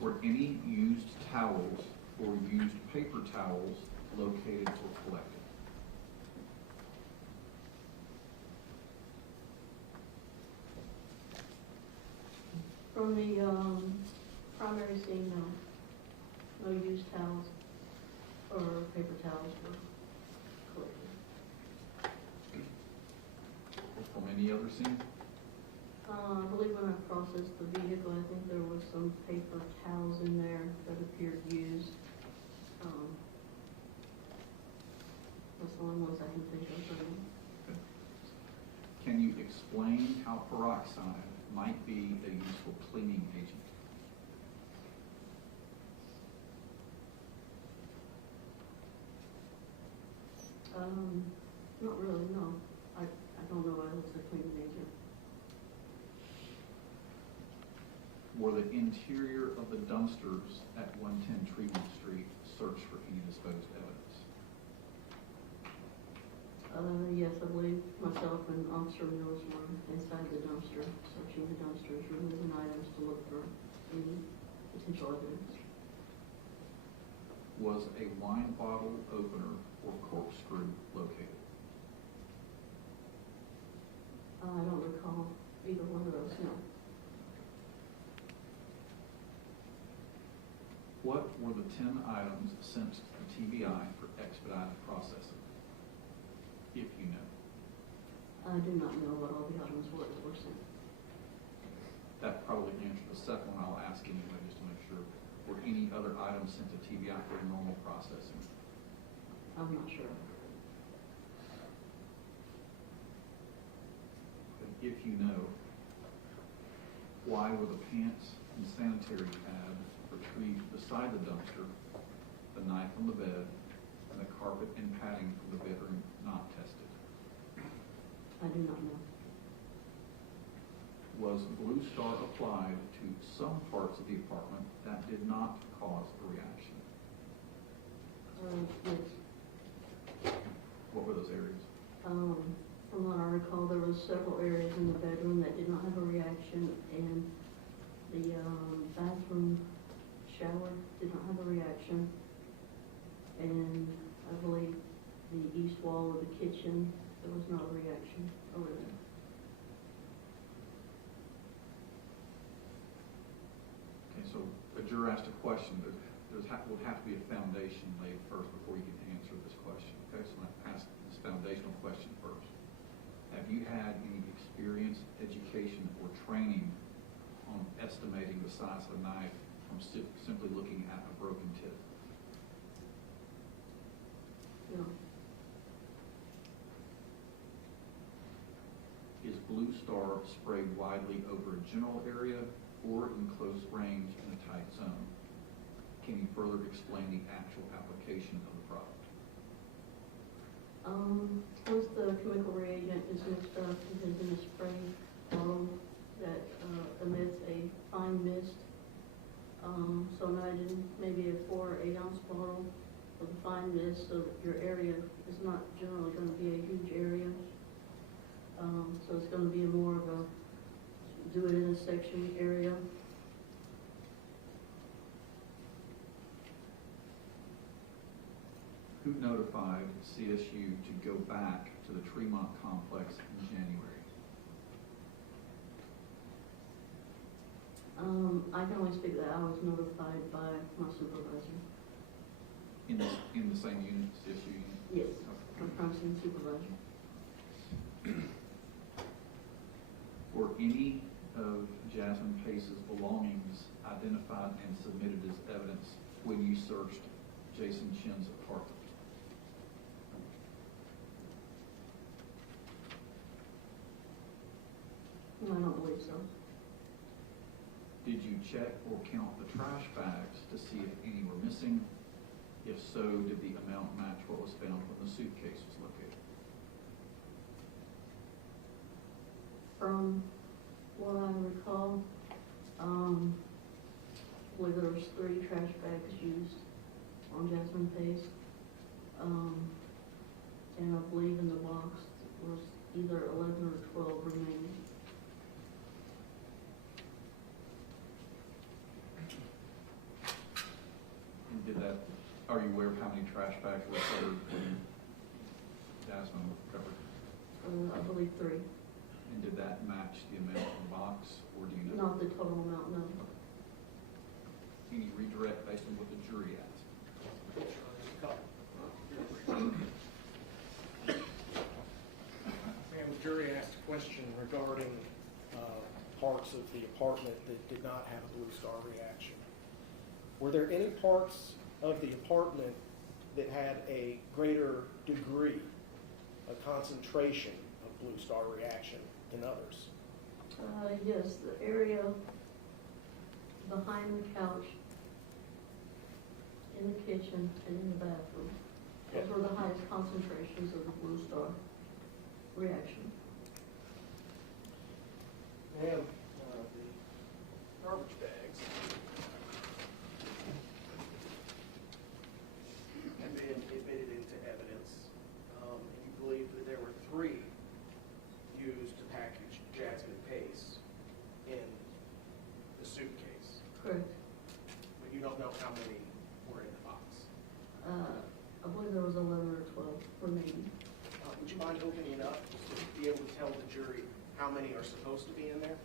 Were any used towels or used paper towels located or collected? From the primary scene, no. No used towels or paper towels were collected. From any other scene? I believe when I processed the vehicle, I think there was some paper towels in there that appeared used. That's the only ones I can think of right now. Okay. Can you explain how peroxide might be a useful cleaning agent? Not really, no. I don't know why it's a cleaning agent. Were the interior of the dumpsters at 110 Tremont Street searched for any disposed evidence? Yes, I believe myself and Officer Mills were inside the dumpster, searching the dumpsters, removing items to look for any potential evidence. Was a wine bottle opener or corkscrew located? I don't recall either one of those, no. What were the 10 items sent to the TBI for expedited processing, if you know? I do not know what all the items were that were sent. That probably answered the second one. I'll ask anyway, just to make sure. Were any other items sent to TBI for normal processing? I'm not sure. If you know, why were the pants and sanitary pad retrieved beside the dumpster, the knife on the bed, and the carpet and padding from the bedroom not tested? I do not know. Was Blue Star applied to some parts of the apartment that did not cause a reaction? Yes. What were those areas? From what I recall, there was several areas in the bedroom that did not have a reaction, and the bathroom shower did not have a reaction, and I believe the east wall of the kitchen, there was not a reaction over there. Okay, so a juror asked a question, but there will have to be a foundation laid first before you can answer this question. Okay, so I'm going to ask this foundational question first. Have you had any experience, education, or training on estimating the size of a knife from simply looking at a broken tip? No. Is Blue Star sprayed widely over a general area or in close range in a tight zone? Can you further explain the actual application of the product? Once the chemical reagent is mixed up, it is in a spray bottle that emits a fine mist. So imagine maybe a 4 or 8 ounce bottle of the fine mist, so that your area is not generally going to be a huge area. So it's going to be more of a do it in a section area. Who notified CSU to go back to the Tremont complex in January? I can only speak that I was notified by my supervisor. In the same unit, CSU unit? Yes, Okay. my crime scene supervisor. Were any of Jasmine Pace's belongings identified and submitted as evidence when you searched Jason Chen's apartment? No, I don't believe so. Did you check or count the trash bags to see if any were missing? If so, did the amount match what was found when the suitcase was located? From what I recall, I believe there was 3 trash bags used on Jasmine Pace. And I believe in the box was either 11 or 12 remaining. And did that, are you aware of how many trash bags were recovered when Jasmine recovered? I believe 3. And did that match the amount in the box, or do you know? Not the total amount, no. Any redirect based on what the jury asked? Ma'am, the jury asked a question regarding parts of the apartment that did not have a Blue Star reaction. Were there any parts of the apartment that had a greater degree, a concentration of Blue Star reaction than others? Yes, the area behind the couch, in the kitchen, and in the bathroom. Those were the highest concentrations of the Blue Star reaction. And the garbage bags have been admitted into evidence, and you believe that there were 3 used to package Jasmine Pace in the suitcase, Correct. but you don't know how many were in the box. I believe there was 11 or 12 remaining. Would you mind opening it up just to be able to tell the jury how many are supposed to be in there?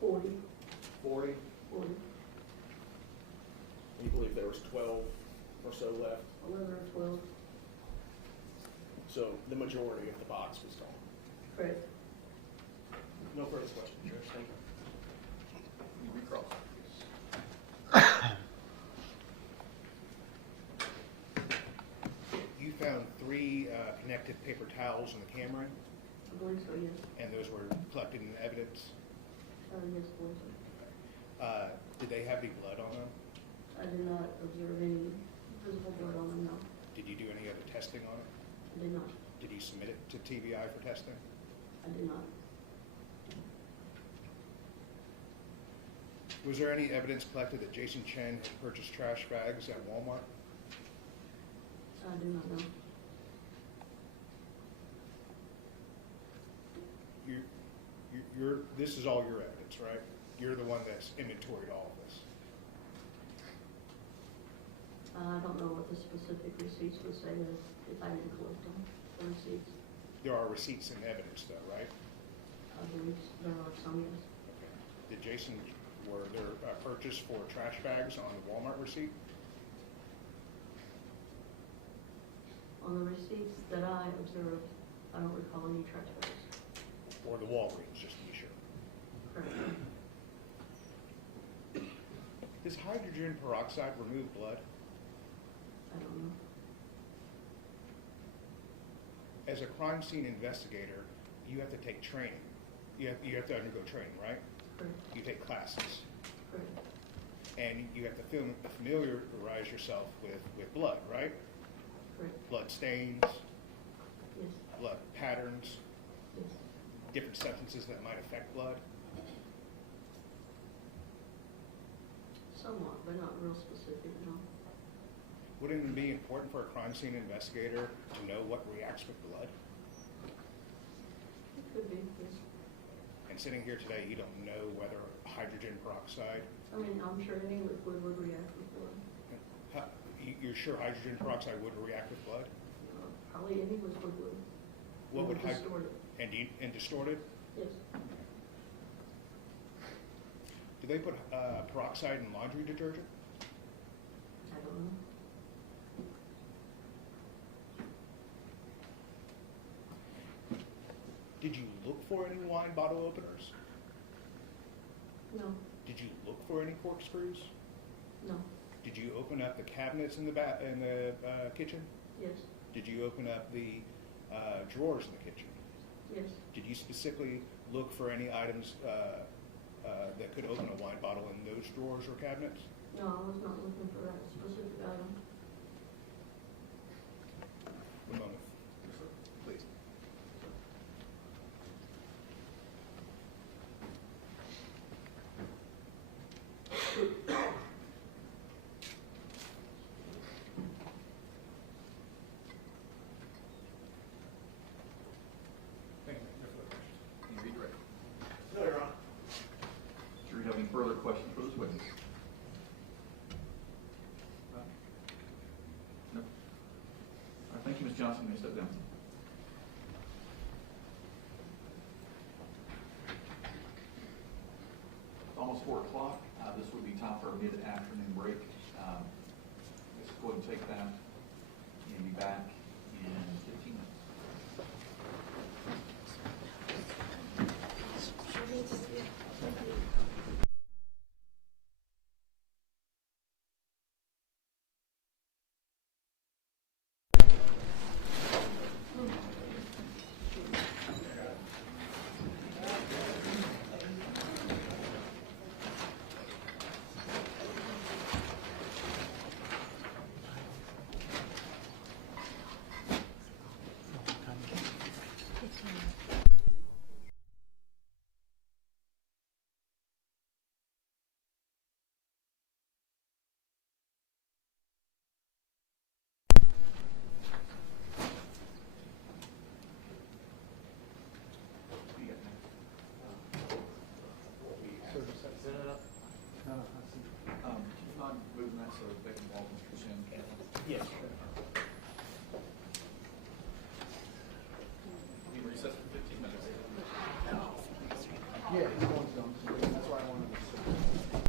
Forty. 40? 40. You believe there was 12 or so left? 11 or 12. So the majority of the box was gone. Correct. No further questions, Judge. Thank you. You recross. You found 3 connected paper towels in the camera, I believe so, yes. and those were collected in evidence. Yes, I believe so. Did they have any blood on them? I did not observe any visible blood on them, no. Did you do any other testing on it? I did not. Did you submit it to TBI for testing? I did not. Was there any evidence collected that Jason Chen had purchased trash bags at Walmart? I do not know. This is all your evidence, right? You're the one that's inventoried all of this. I don't know what the specific receipts would say if I didn't collect them, the receipts. There are receipts and evidence though, right? I believe there are some, yes. Did Jason, were there purchase for trash bags on the Walmart receipt? On the receipts that I observed, I don't recall any trash bags. Or the Walgreens, just to be sure? Correct. Does hydrogen peroxide remove blood? I don't know. As a crime scene investigator, you have to take training. You have to undergo training, right? Correct. You take classes. Correct. And you have to familiarize yourself with blood, right? Correct. Blood stains, Yes. blood patterns, Yes. different substances that might affect blood. Somewhat, but not real specific, no. Wouldn't it be important for a crime scene investigator to know what reacts with blood? It could be, yes. And sitting here today, you don't know whether hydrogen peroxide, I mean, I'm sure any liquid would react with blood. you're sure hydrogen peroxide would react with blood? Probably any liquid would. What It would distort it. and distort it? Yes. Do they put peroxide in laundry detergent? I don't know. for any wine bottle openers? No, Did you look for any corkscrews? no, Did you open up the cabinets in the kitchen? yes, Did you open up the drawers in the kitchen? yes, Did you specifically look for any items that could open a wine bottle in those drawers or cabinets? no, I was not looking for that specific item. One moment. Please. Thank you. No further questions. Can you redirect? No, Your Honor. Do you have any further questions for this witness? No? All right, thank you, Ms. Johnson. You may step down. It's almost 4 o'clock. This would be time for a mid-afternoon break. Let's go ahead and take that and be back in 15 minutes. Can you mind moving that so they can walk Mr. Chen? Yes. We can recess for 15 minutes. Yeah, he's going to, that's why I wanted to.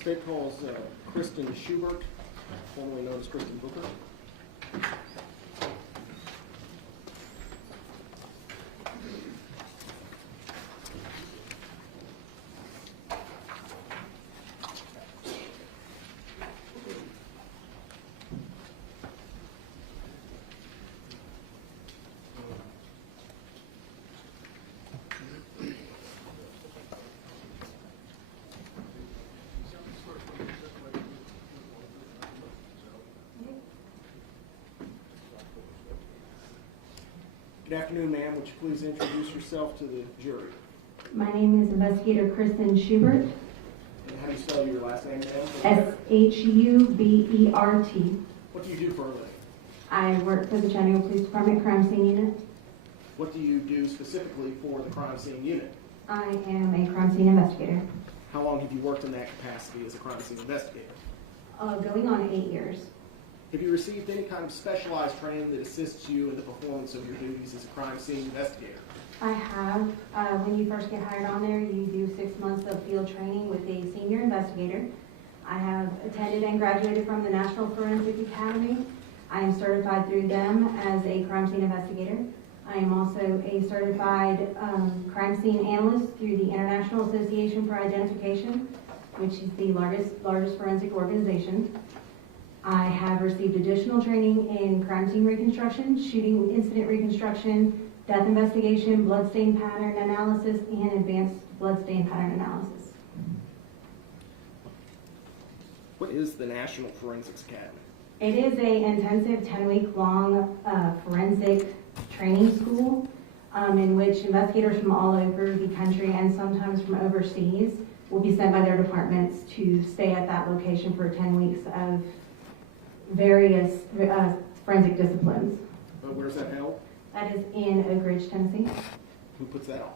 State calls Kristen Schubert, formerly known as Kristen Booker. Good afternoon, ma'am. Would you please introduce yourself to the jury? My name is Investigator Kristen Schubert, And how do you spell your last name, ma'am? Shubert. What do you do for a living? I work for the Chattanooga Police Department Crime Scene Unit. What do you do specifically for the crime scene unit? I am a crime scene investigator, How long have you worked in that capacity as a crime scene investigator? going on 8 years. Have you received any kind of specialized training that assists you in the performance of your duties as a crime scene investigator? I have, when you first get hired on there, you do 6 months of field training with a senior investigator. I have attended and graduated from the National Forensic Academy. I am certified through them as a crime scene investigator. I am also a certified crime scene analyst through the International Association for Identification, which is the largest forensic organization. I have received additional training in crime scene reconstruction, shooting incident reconstruction, death investigation, bloodstain pattern analysis, and advanced bloodstain pattern analysis. What is the National Forensics Academy? It is an intensive 10-week-long forensic training school in which investigators from all over the country and sometimes from overseas will be sent by their departments to stay at that location for 10 weeks of various forensic disciplines. Where's that held? That is in Oak Ridge, Tennessee. Who puts that on?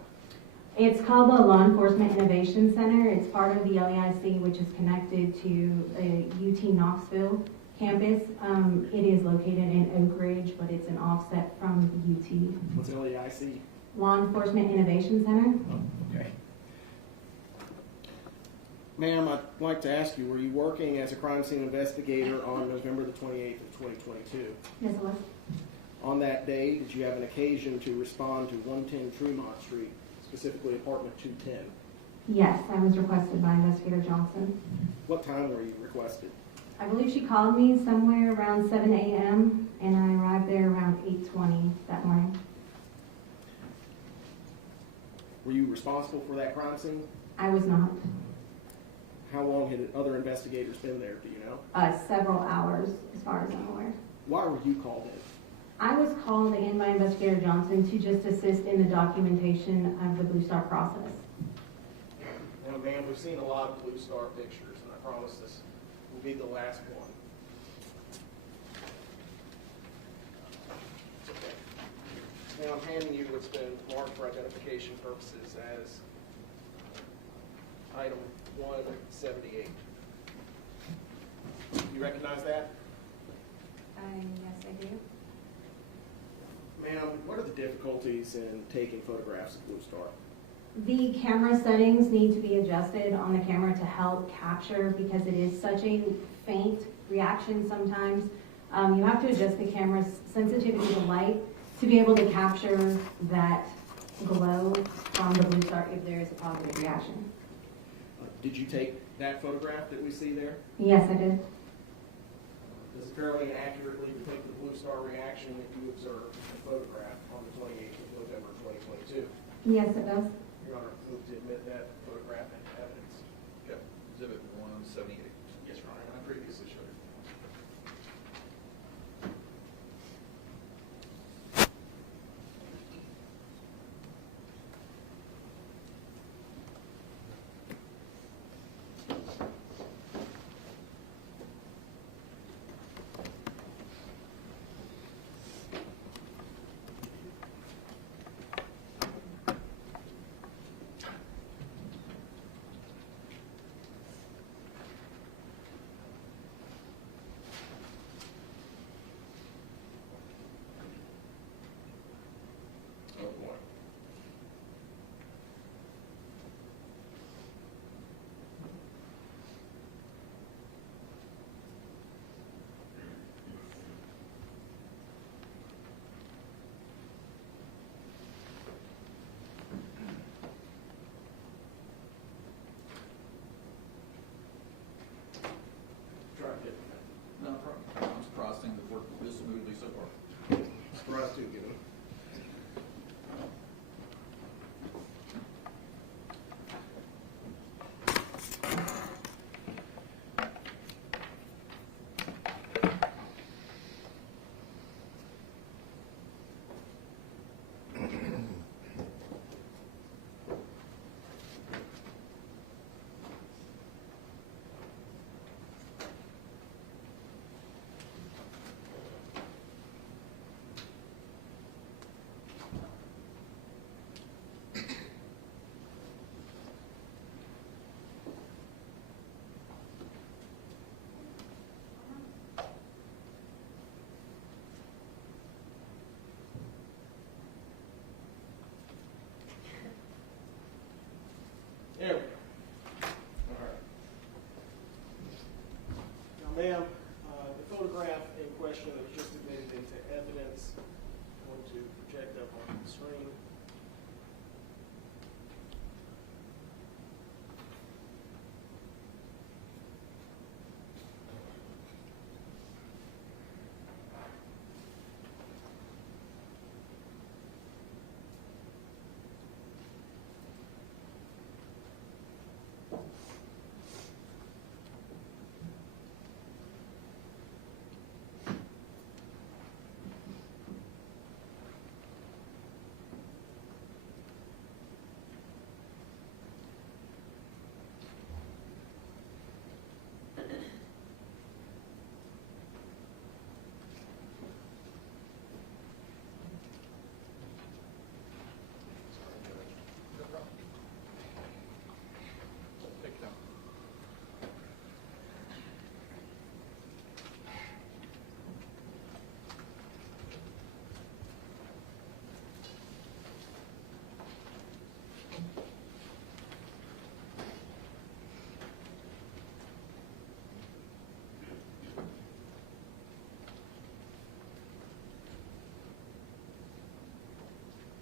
It's called the Law Enforcement Innovation Center. It's part of the LEIC, which is connected to the UT Knoxville campus. It is located in Oak Ridge, but it's an offset from UT. What's LEIC? Law Enforcement Innovation Center. Oh, okay. Ma'am, I'd like to ask you, were you working as a crime scene investigator on November the 28th of 2022? Yes, it was. On that day, did you have an occasion to respond to 110 Tremont Street, specifically apartment 210? Yes, I was requested by Investigator Johnson. What time were you requested? I believe she called me somewhere around 7 a.m. and I arrived there around 8:20 that morning. Were you responsible for that crime scene? I was not. How long had other investigators been there, do you know? Several hours, as far as I'm aware. Why were you called in? I was called in by Investigator Johnson to just assist in the documentation of the Blue Star process. Now, ma'am, we've seen a lot of Blue Star pictures, and I promise this will be the last one. It's okay. Now, I'm handing you what's been marked for identification purposes as item 178. You recognize that? Yes, I do. Ma'am, what are the difficulties in taking photographs of Blue Star? The camera settings need to be adjusted on the camera to help capture because it is such a faint reaction sometimes. You have to adjust the camera's sensitivity to light to be able to capture that glow from the Blue Star if there is a positive reaction. Did you take that photograph that we see there? Yes, I did. Does it fairly and accurately depict the Blue Star reaction that you observed in the photograph on the 28th of November 2022? Yes, it does. Your Honor, move to admit that photograph into evidence. Okay, exhibit 178. Yes, Your Honor, I previously showed it. Ma'am, the photograph in question that was just admitted into evidence, I'm going to project up on the screen.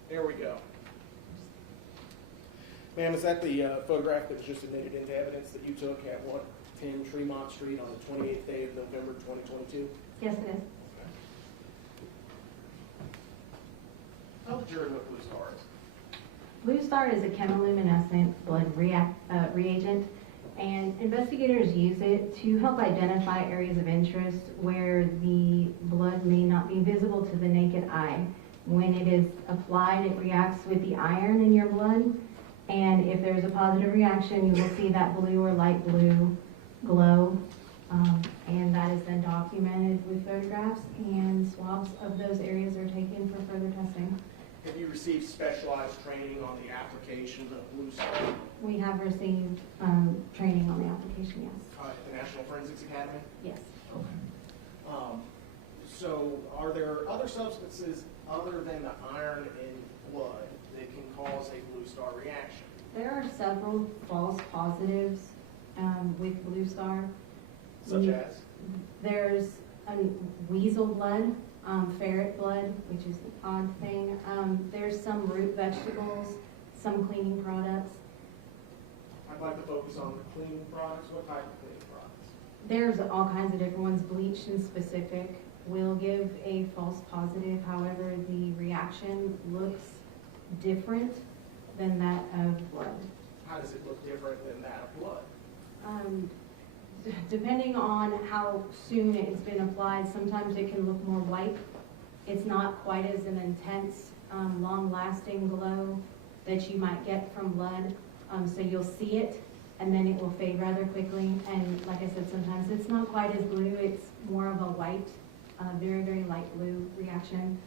There we go. Ma'am, is that the photograph that was just admitted into evidence that you took at 110 Tremont Street on the 28th day of November 2022? Yes, it is. Tell the jury what Blue Star is. Blue Star is a chemiluminescent blood reagent, and investigators use it to help identify areas of interest where the blood may not be visible to the naked eye. When it is applied, it reacts with the iron in your blood, and if there's a positive reaction, you will see that blue or light blue glow, and that is then documented with photographs, and swabs of those areas are taken for further testing. Have you received specialized training on the application of Blue Star We have received training on the application, yes. at the National Forensics Academy? Yes. So are there other substances other than the iron in blood that can cause a Blue Star reaction? There are several false positives with Blue Star. Such as? There's weasel blood, ferret blood, which is an odd thing. There's some root vegetables, some cleaning products. I'd like to focus on the cleaning products. What type of cleaning products? There's all kinds of different ones. Bleach in specific will give a false positive. However, the reaction looks different than that of blood. How does it look different than that of blood? Depending on how soon it's been applied, sometimes it can look more white. It's not quite as an intense, long-lasting glow that you might get from blood. So you'll see it, and then it will fade rather quickly. And like I said, sometimes it's not quite as blue. It's more of a white, very, very light blue reaction.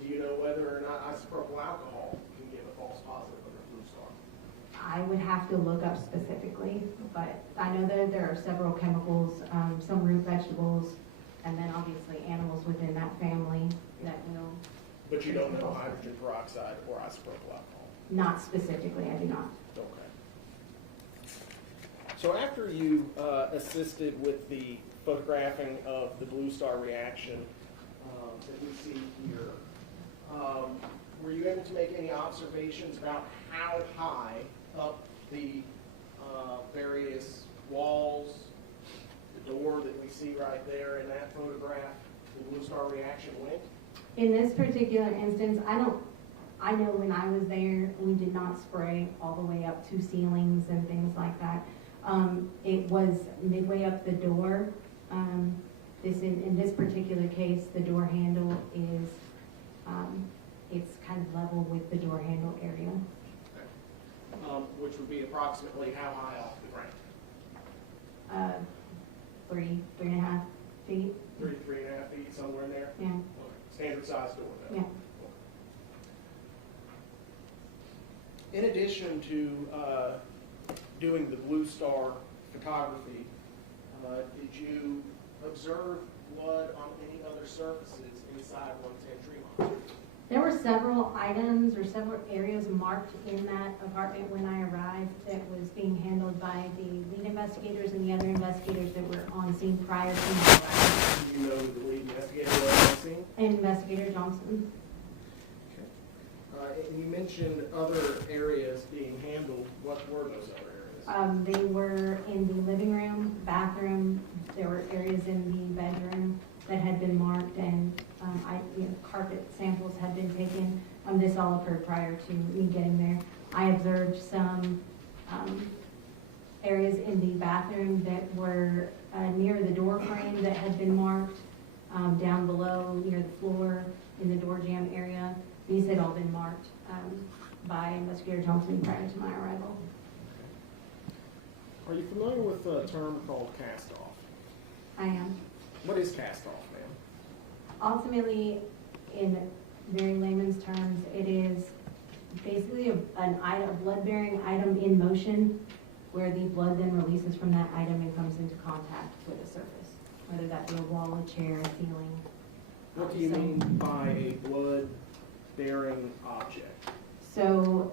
Do you know whether or not isopropyl alcohol can give a false positive under Blue Star? I would have to look up specifically, but I know that there are several chemicals, some root vegetables, and then obviously animals within that family that will. But you don't know hydrogen peroxide or isopropyl alcohol? Not specifically, I do not. Okay. So after you assisted with the photographing of the Blue Star reaction that we see here, were you able to make any observations about how high up the various walls, the door that we see right there in that photograph, the Blue Star reaction went? In this particular instance, I know when I was there, we did not spray all the way up to ceilings and things like that. It was midway up the door. In this particular case, the door handle is, it's kind of level with the door handle area. Which would be approximately how high off the ground? 3.5 feet. 3.5 feet, somewhere in there? Yeah. Okay. Standard size door, though? Yeah. In addition to doing the Blue Star photography, did you observe blood on any other surfaces inside 110 Tremont? There were several items or several areas marked in that apartment when I arrived that was being handled by the lead investigators and the other investigators that were on scene prior to my arrival. Do you know who the lead investigator was on scene? Investigator Johnson. And you mentioned other areas being handled. What were those other areas? They were in the living room, bathroom. There were areas in the bedroom that had been marked, and carpet samples had been taken. This all occurred prior to me getting there. I observed some areas in the bathroom that were near the door frame that had been marked, down below near the floor in the door jamb area. These had all been marked by Investigator Johnson prior to my arrival. Are you familiar with a term called cast-off? I am. What is cast-off, ma'am? Ultimately, in very layman's terms, it is basically an item, a blood-bearing item in motion, where the blood then releases from that item and comes into contact with a surface, whether that be a wall, a chair, a ceiling. What do you mean by a blood-bearing object? So,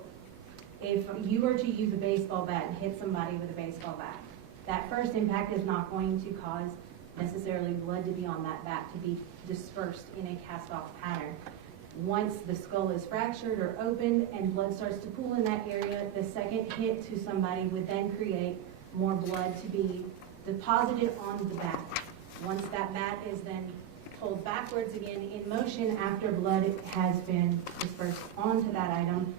if you were to use a baseball bat and hit somebody with a baseball bat, that first impact is not going to cause necessarily blood to be on that bat to be dispersed in a cast-off pattern. Once the skull is fractured or opened and blood starts to pool in that area, the second hit to somebody would then create more blood to be deposited on the bat. Once that bat is then pulled backwards again in motion after blood has been dispersed onto that item,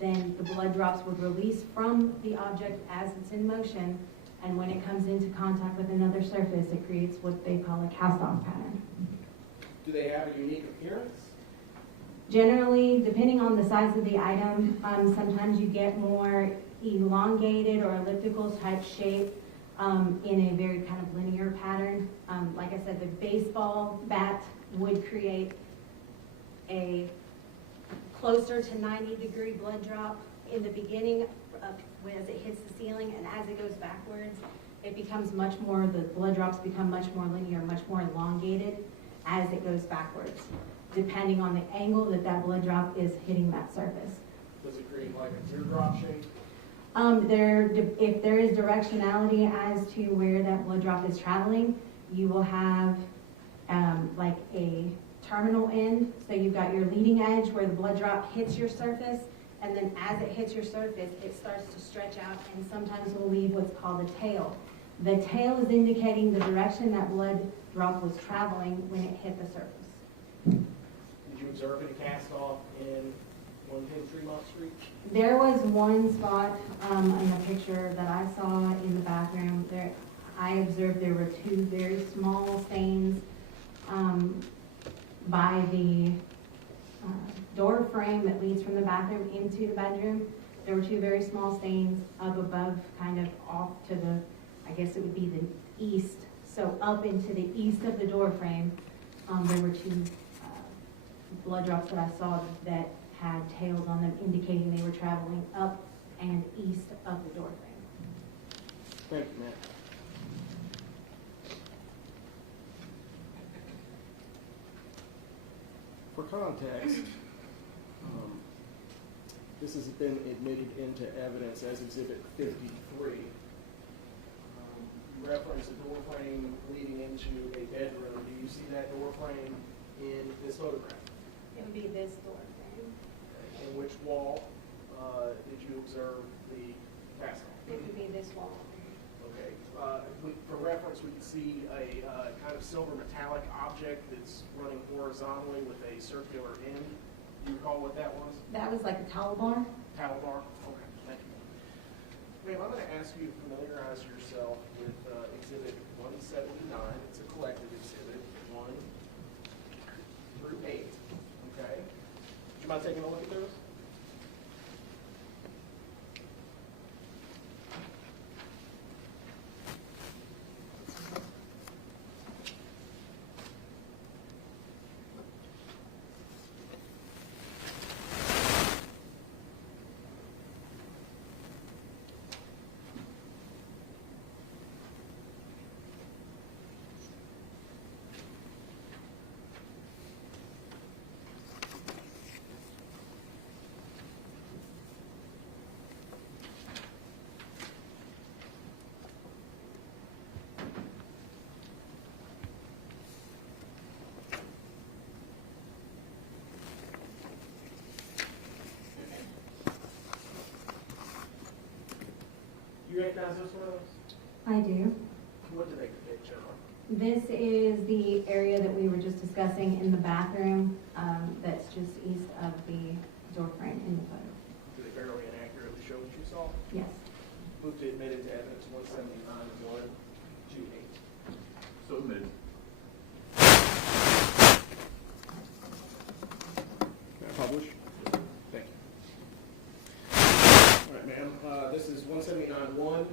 then the blood drops would release from the object as it's in motion, and when it comes into contact with another surface, it creates what they call a cast-off pattern. Do they have a unique appearance? Generally, depending on the size of the item, sometimes you get more elongated or elliptical type shape in a very kind of linear pattern. Like I said, the baseball bat would create a closer to 90-degree blood drop in the beginning as it hits the ceiling, and as it goes backwards, it becomes much more, the blood drops become much more linear, much more elongated as it goes backwards, depending on the angle that that blood drop is hitting that surface. Does it create like a teardrop shape? If there is directionality as to where that blood drop is traveling, you will have like a terminal end. So you've got your leading edge where the blood drop hits your surface, and then as it hits your surface, it starts to stretch out and sometimes will leave what's called a tail. The tail is indicating the direction that blood drop was traveling when it hit the surface. Did you observe any cast off in 110 Tremont Street? There was one spot in the picture that I saw in the bathroom. There, I observed there were two very small stains by the door frame that leads from the bathroom into the bedroom. There were two very small stains up above, kind of off to the, I guess it would be the east. So up into the east of the door frame, there were two blood drops that I saw that had tails on them, indicating they were traveling up and east of the door frame. Thank you, Matt. For context, this has been admitted into evidence as Exhibit 53. You referenced a door frame leading into a bedroom. Do you see that door frame in this photograph? It would be this door frame. In which wall did you observe the cast off? It would be this wall. Okay. For reference, we can see a kind of silver metallic object that's running horizontally with a circular end. Do you recall what that was? That was like a towel bar. Towel bar? Okay, thank you. Ma'am, I'm going to ask you to familiarize yourself with Exhibit 179. It's a collective exhibit, 1 through 8. Okay? Would you mind taking a look at those? recognize this one of those? I do. What do they depict, General? This is the area that we were just discussing in the bathroom, that's just east of the door frame in the photo. Do they fairly and accurately show what you saw? Yes. Move to admit into evidence 179-128. So admitted. Can I publish? Thank you. All right, ma'am. This is 179-1.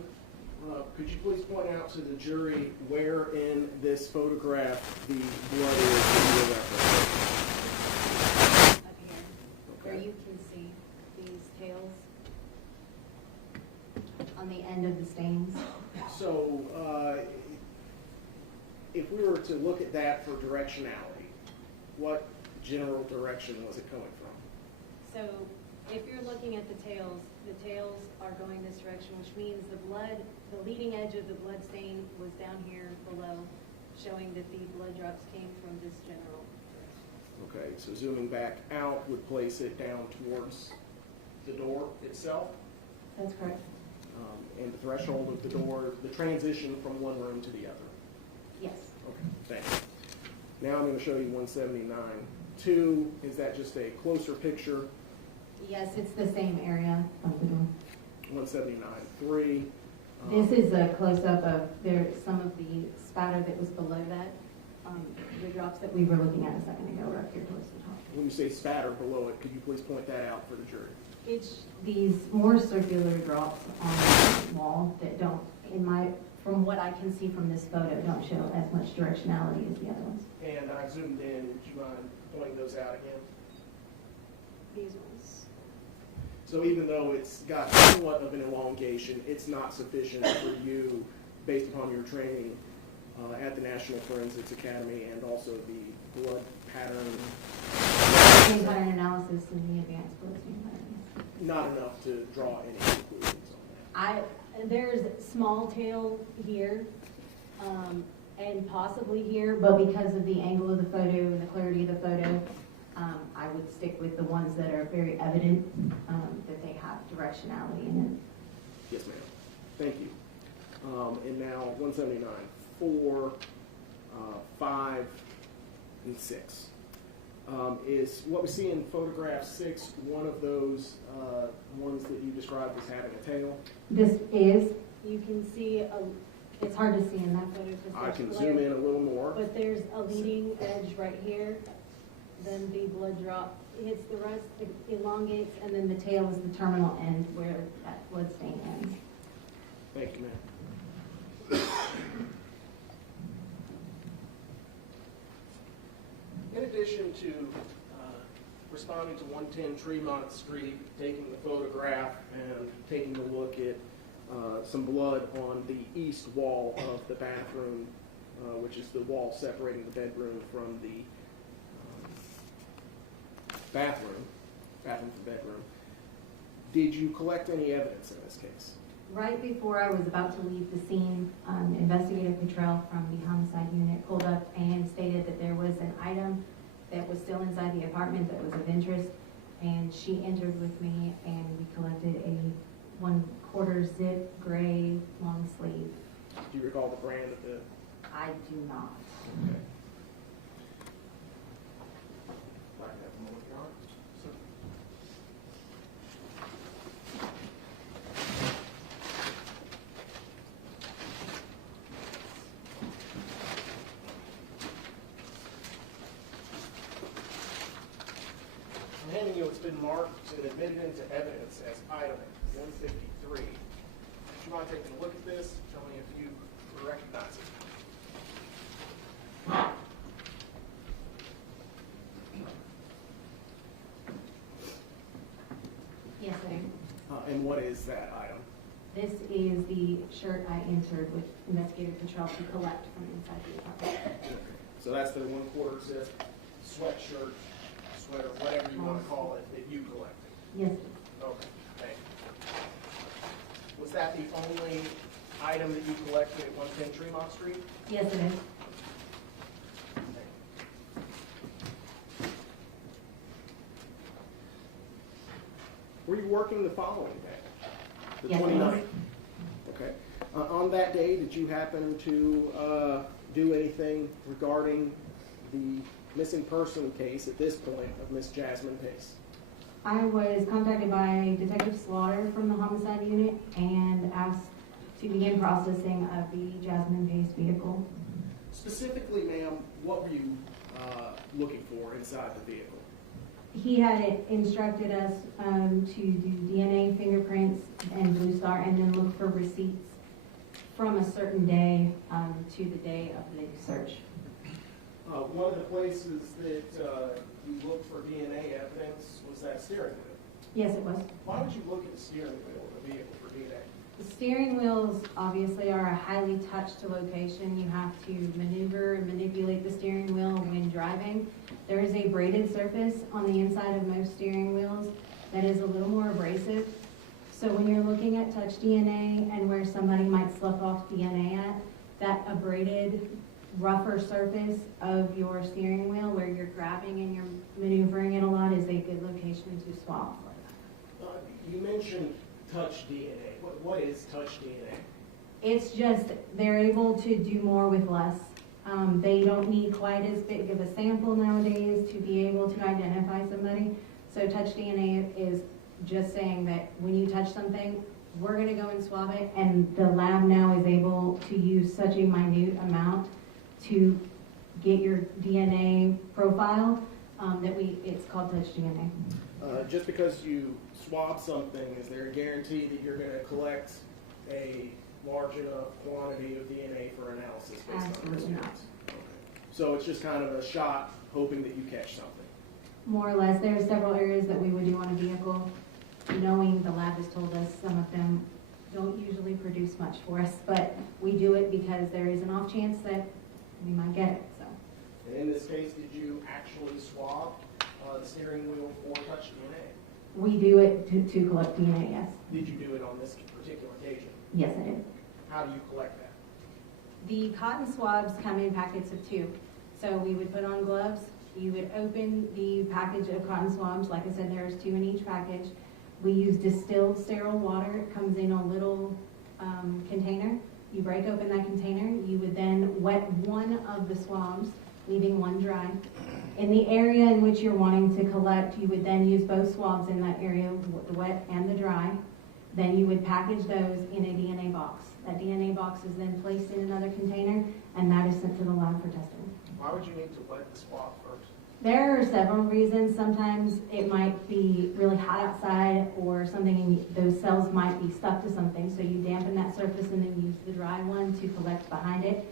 Could you please point out to the jury where in this photograph the blood is in your reference? Up here, where you can see these tails on the end of the stains. So, if we were to look at that for directionality, what general direction was it coming from? So if you're looking at the tails are going this direction, which means the leading edge of the blood stain was down here below, showing that the blood drops came from this general direction. Okay, so zooming back out would place it down towards the door itself, That's correct. and the threshold of the door, the transition from one room to the other. Yes. Okay, thanks. Now I'm going to show you 179-2. Is that just a closer picture? Yes, it's the same area of the door. 179-3. This is a close-up of some of the spatter that was below that. The drops that we were looking at a second ago are up here towards the top. When you say spatter below it, could you please point that out for the jury? It's these more circular drops on the wall that don't, from what I can see from this photo, don't show as much directionality as the other ones. And I zoomed in. Would you mind pointing those out again? These ones. So even though it's got somewhat of an elongation, it's not sufficient for you, based upon your training at the National Forensics Academy and also the blood pattern, Same pattern analysis in the advanced blood stain pattern. not enough to draw any conclusions on that. There's small tail here, and possibly here, but because of the angle of the photo and the clarity of the photo, I would stick with the ones that are very evident, that they have directionality in Yes, ma'am. Thank you. And now 179-4, 5, and 6. Is what we see in photograph 6 one of those ones that you described as having a tail? it. This is, you can see, it's hard to see in that photo because I there's can glare, zoom in a little more. but there's a leading edge right here, then the blood drop hits the rest, it elongates, and then the tail is the terminal end where that blood stain ends. Thank you, ma'am. In addition to responding to 110 Tremont Street, taking the photograph and taking a look at some blood on the east wall of the bathroom, which is the wall separating the bedroom from the bathroom from the bedroom, did you collect any evidence in this case? Right before I was about to leave the scene, Investigative Patrol from the homicide unit pulled up and stated that there was an item that was still inside the apartment that was of interest, and she entered with me and we collected a 1/4 zip gray long sleeve. Do you recall the brand of the? I do not. Okay. I'm handing you what's been marked and admitted into evidence as item 153. Would you mind taking a look at this? Tell me if you recognize it. Yes, I do. And what is that item? This is the shirt I entered with Investigative Patrol to collect from inside the apartment. So that's the 1/4 zip sweatshirt, sweater, whatever you want to call it, that you collected. Yes, Okay, thank you. Was that the only item that you collected at 110 Tremont Street? yes, it is. Were you working the following day? The Yes, I was. 29th? Okay. On that day, did you happen to do anything regarding the missing person case at this point of Miss Jasmine Pace? I was contacted by Detective Slaughter from the homicide unit and asked to begin processing of the Jasmine Pace vehicle. Specifically, ma'am, what were you looking for inside the vehicle? He had instructed us to do DNA, fingerprints, and Blue Star, and then look for receipts from a certain day to the day of the search. One of the places that you looked for DNA evidence was that steering wheel. Yes, it was. Why would you look at the steering wheel of the vehicle for DNA? The steering wheels obviously are a highly touched location. You have to maneuver and manipulate the steering wheel when driving. There is a braided surface on the inside of most steering wheels that is a little more abrasive. So when you're looking at touch DNA and where somebody might slough off DNA at, that abraded, rougher surface of your steering wheel where you're grabbing and you're maneuvering it a lot is a good location to swap for that. You mentioned touch DNA. What is touch DNA? It's just, they're able to do more with less. They don't need quite as big of a sample nowadays to be able to identify somebody. So touch DNA is just saying that when you touch something, we're gonna go and swab it, and the lab now is able to use such a minute amount to get your DNA profile it's called touch DNA. Just because you swab something, is there a guarantee that you're going to collect a large enough quantity of DNA for analysis based on Absolutely not. Okay. So it's just kind of a shot hoping that you catch something. More or less, there's several areas that we would do on a vehicle, knowing the lab has told us some of them don't usually produce much for us, but we do it because there is an off chance that we might get it, so. And in this case, did you actually swab the steering wheel for touch DNA? We do it to collect DNA, yes. Did you do it on this particular occasion? Yes, I did. How do you collect that? The cotton swabs come in packets of 2. So we would put on gloves, you would open the package of cotton swabs, like I said, there's 2 in each package. We use distilled sterile water, it comes in a little container. You break open that container, you would then wet one of the swabs, leaving one dry. In the area in which you're wanting to collect, you would then use both swabs in that area, the wet and the dry. Then you would package those in a DNA box. That DNA box is then placed in another container, and that is sent to the lab for testing. Why would you need to wet the swab first? There are several reasons. Sometimes it might be really hot outside or something, and those cells might be stuck to something, so you dampen that surface and then use the dry one to collect behind it.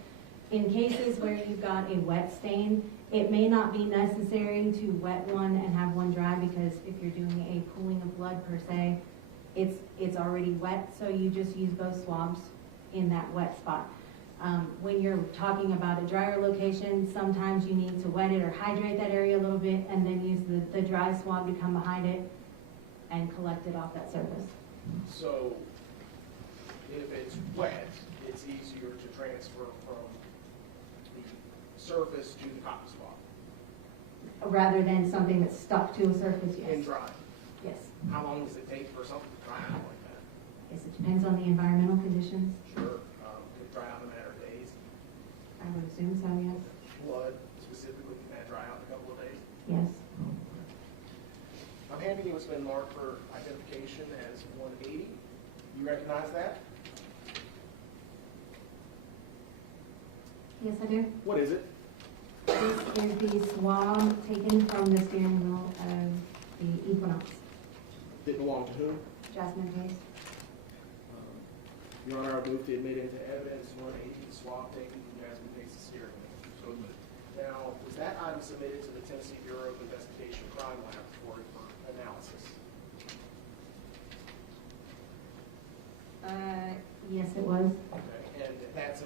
In cases where you've got a wet stain, it may not be necessary to wet one and have one dry, because if you're doing a pooling of blood per se, it's already wet, so you just use both swabs in that wet spot. When you're talking about a drier location, sometimes you need to wet it or hydrate that area a little bit and then use the dry swab to come behind it and collect it off that surface. So if it's wet, it's easier to transfer from the surface to the cotton swab. Rather than something that's stuck to a surface, yes. And dry. Yes. How long does it take for something to dry out like that? Yes, it depends on the environmental conditions. Sure. Could it dry out in a matter of days? I would assume so, yes. Blood specifically, can that dry out in a couple of days? Yes. I'm handing you what's been marked for identification as 180. You recognize that? Yes, I do. What is it? This is the swab taken from the steering wheel of the Equinox. Did it belong to whom? Jasmine Pace. Your Honor, I move to admit into evidence 180, the swab taken from Jasmine Pace's steering wheel. So admitted. Now, was that item submitted to the Tennessee Bureau of Investigation Crime Laboratory for analysis? Yes, it was. Okay, and that's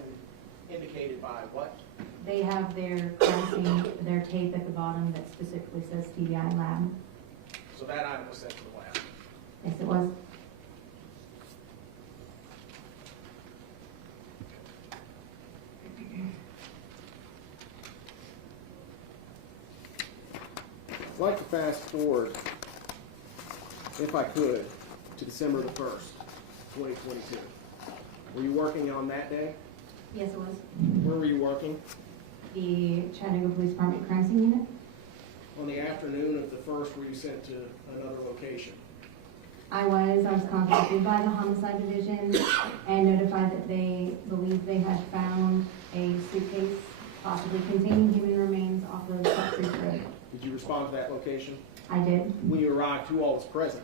indicated by what? They have their pricing, their tape at the bottom that specifically says TBI Lab. So that item was sent to the lab. Yes, it was. I'd like to fast forward, if I could, to December the 1st, 2022. Were you working on that day? Yes, it was. Where were you working? The Chattanooga Police Department Crime Scene Unit. On the afternoon of the first, were you sent to another location? I was contacted by the Homicide Division and notified that they believed they had found a suitcase possibly containing human remains off of Suck Creek Road. Did you respond to that location? I did. When you arrived, who all was present?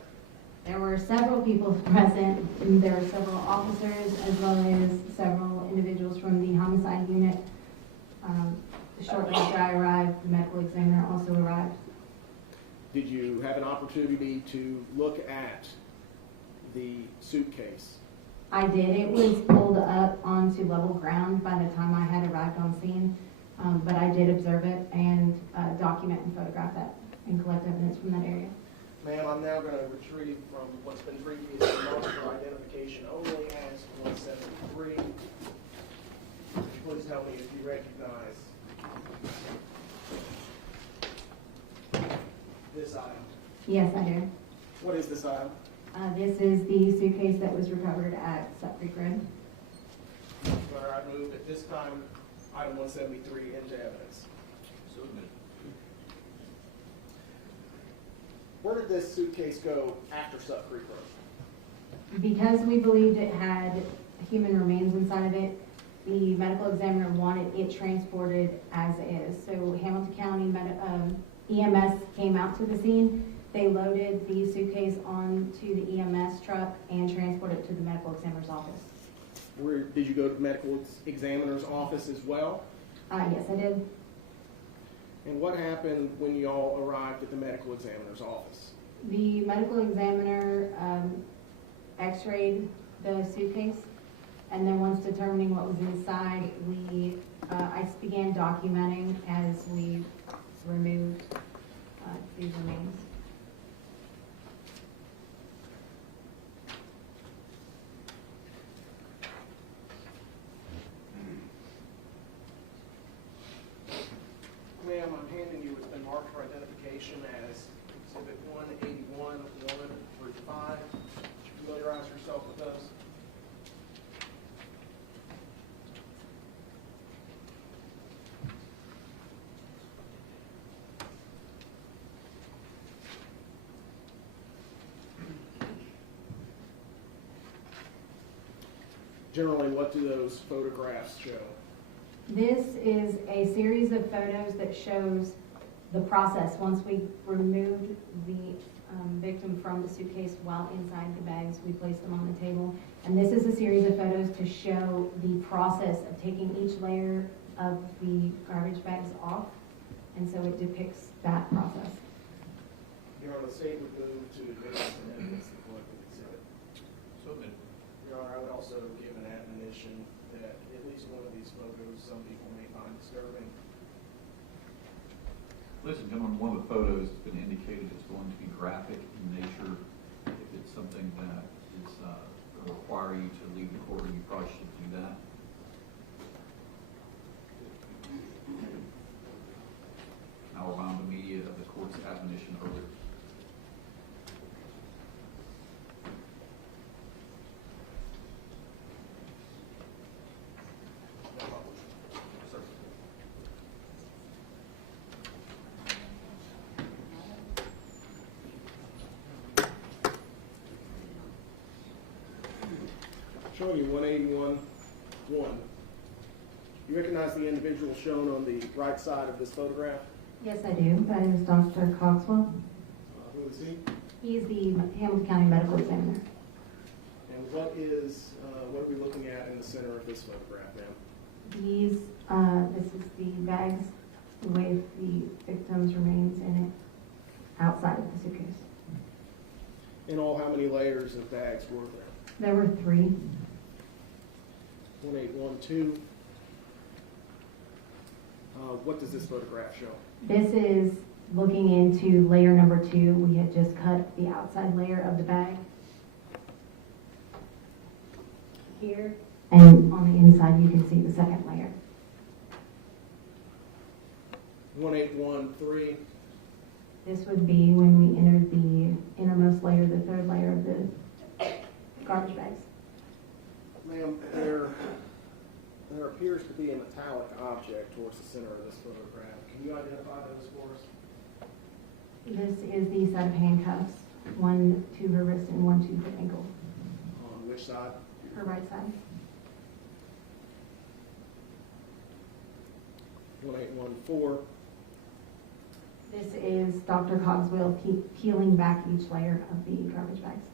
There were several people present. And there were several officers as well as several individuals from the Homicide Unit. Shortly after I arrived, the medical examiner also arrived. Did you have an opportunity to look at the suitcase? I did. It was pulled up onto level ground by the time I had arrived on scene, but I did observe it and document and photograph that and collect evidence from that area. Ma'am, I'm now going to retrieve from what's been previously marked for identification only as 173. Please tell me if you recognize this item. Yes, I do. What is this item? This is the suitcase that was recovered at Suck Creek Road. Where I move at this time item 173 into evidence. So admitted. Where did this suitcase go after Suck Creek Road? Because we believed it had human remains inside of it, the medical examiner wanted it transported as is. So Hamilton County EMS came out to the scene. They loaded the suitcase onto the EMS truck and transported it to the medical examiner's office. Where did you go to the medical examiner's office as well? Yes, I did. And what happened when you all arrived at the medical examiner's office? The medical examiner x-rayed the suitcase, and then once determining what was inside, I began documenting as we removed these remains. Ma'am, I'm handing you what's been marked for identification as Exhibit 181, 1 through 5. Would you familiarize yourself with those? Generally, what do those photographs show? This is a series of photos that shows the process once we removed the victim from the suitcase while inside the bags. We placed them on the table. And this is a series of photos to show the process of taking each layer of the garbage bags off. And so it depicts that process. Your Honor, the state would move to advance and evidence the collected exhibit. So admitted. Your Honor, I would also give an admonition that at least one of these photos some people may find disturbing. Ladies and gentlemen, one of the photos has been indicated is going to be graphic in nature. If it's something that is going to require you to leave the courtroom, you probably should do that. I'll remind the media of the court's admonition earlier. Showing you 181-1. You recognize the individual shown on the right side of this photograph? Yes, I do. That is Dr. Coxwell. Who is he? He is the Hamilton County Medical Examiner. And what are we looking at in the center of this photograph, ma'am? This is the bags with the victim's remains in it outside of the suitcase. In all, how many layers of bags were there? There were 3. 1812. What does this photograph show? This is looking into layer number 2. We had just cut the outside layer of the bag here, and on the inside you can see the second layer. 1813. This would be when we entered the innermost layer, the 3rd layer of the garbage bags. Ma'am, there appears to be a metallic object towards the center of this photograph. Can you identify those for us? This is the set of handcuffs, one to her wrist and one to her ankle, On which side? her right side. 1814. This is Dr. Cogswell peeling back each layer of the garbage bags.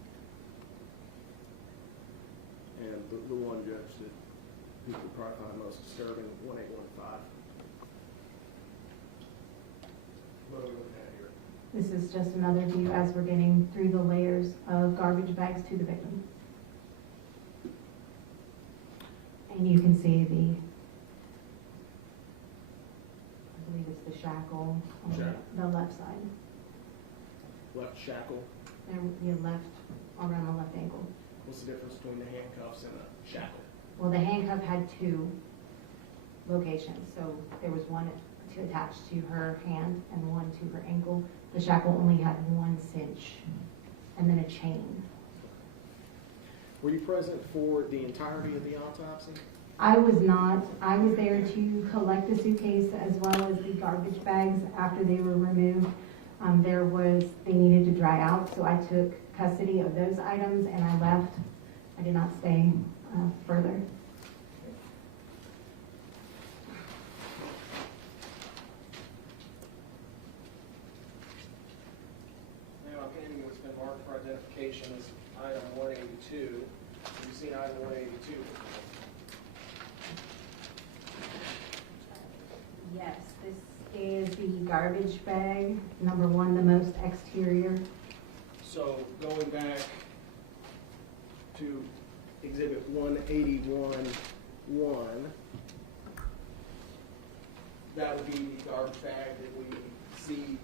And the one, Judge, that people probably find most disturbing, 1815. What are we looking at here? This is just another view as we're getting through the layers of garbage bags to the victim. And you can see I believe it's the shackle on the left side. Left shackle. And the left, around the left ankle. What's the difference between the handcuffs and a shackle? Well, the handcuff had two locations, so there was one to attach to her hand and one to her ankle. The shackle only had one cinch and then a chain. Were you present for the entirety of the autopsy? I was not. I was there to collect the suitcase as well as the garbage bags after they were removed. They needed to dry out, so I took custody of those items and I left. I did not stay further. Now, I'm handing you what's been marked for identification as item 182. Have you seen item 182 before? Yes, this is the garbage bag, number one, the most exterior. So going back to exhibit 181-1, that would be the garbage bag that we see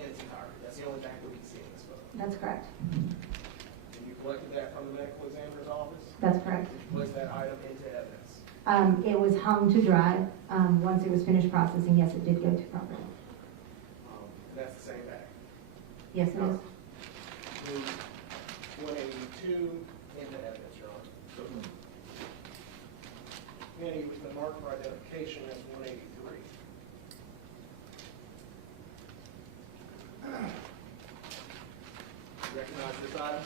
in its entirety. That's the only bag that we can see in this photo. That's correct. And you collected that from the medical examiner's office? That's correct. Did you place that item into evidence? It was hung to dry. Once it was finished processing, yes, it did go to property. And that's the same bag? Yes, it is. Move 182 into evidence, Your Honor. Manny, it was been marked for identification as 183. Recognize this item?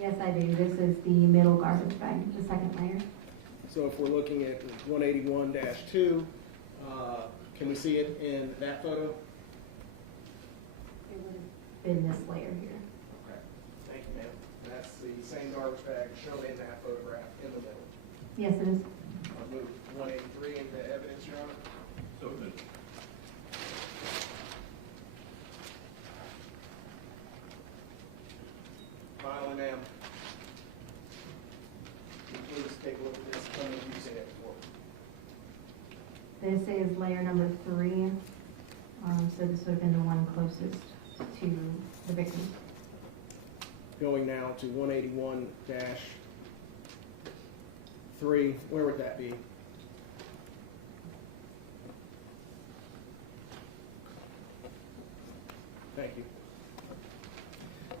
Yes, I do. This is the middle garbage bag, the second layer. So if we're looking at 181-2, can we see it in that photo? It would have been this layer here. Okay. Thank you, ma'am. That's the same garbage bag shown in that photograph in the middle. Yes, it is. I'll move 183 into evidence, Your Honor. So moved. Finally, ma'am, can you please take a look at this? Tell me if you've seen it before. This is layer number 3. So this would have been the one closest to the victim. Going now to 181-3, where would that be? Thank you.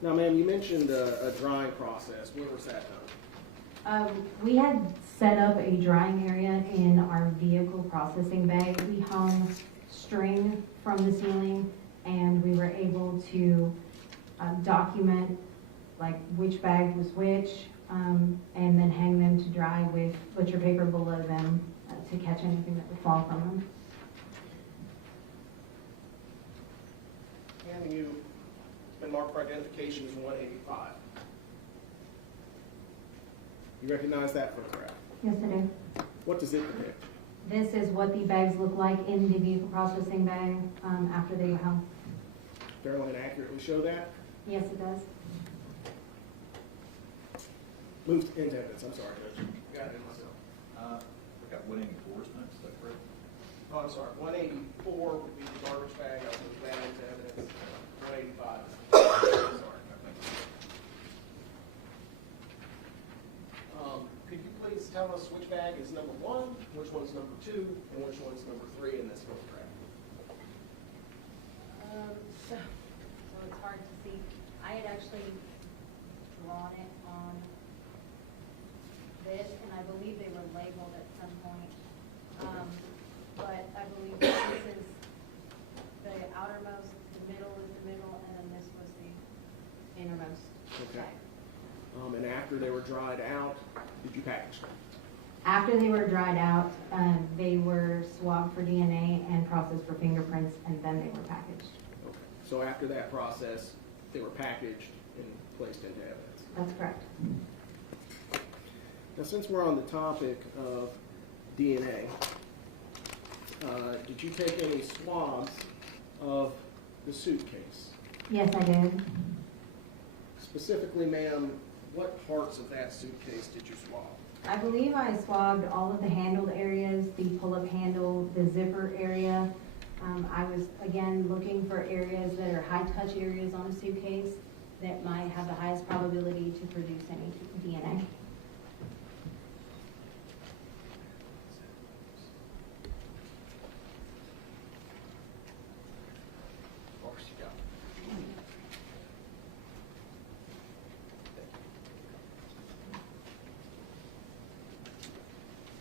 Now, ma'am, you mentioned a drying process. Where was that done? We had set up a drying area in our vehicle processing bay. We hung string from the ceiling and we were able to document like which bag was which and then hang them to dry with butcher paper below them to catch anything that would fall from them. Handing you, it's been marked for identification as 185. You recognize that photograph? Yes, I do. What does it depict? This is what the bags look like in the vehicle processing bag after they were hung. Fairly and accurately show that? Yes, it does. Moved into evidence, I'm sorry, Judge. Got it myself. We got 184 next, is that correct? Oh, I'm sorry, 184 would be the garbage bag, I'll move that into evidence. 185. Sorry. Could you please tell us which bag is number 1, which one's number 2, and which one's number 3 in this photograph? So it's hard to see. I had actually on it on this, and I believe they were labeled at some point. But I believe this is the outermost, the middle is the middle, and then this was the innermost Okay. side. And after they were dried out, did you package them? After they were dried out, they were swabbed for DNA and processed for fingerprints, and then they were packaged. Okay. So after that process, they were packaged and placed into evidence. That's correct. Now, since we're on the topic of DNA, did you take any swabs of the suitcase? Yes, I did. Specifically, ma'am, what parts of that suitcase did you swab? I believe I swabbed all of the handled areas, the pull-up handle, the zipper area. I was, again, looking for areas that are high-touch areas on a suitcase that might have the highest probability to produce any DNA. Of course you got.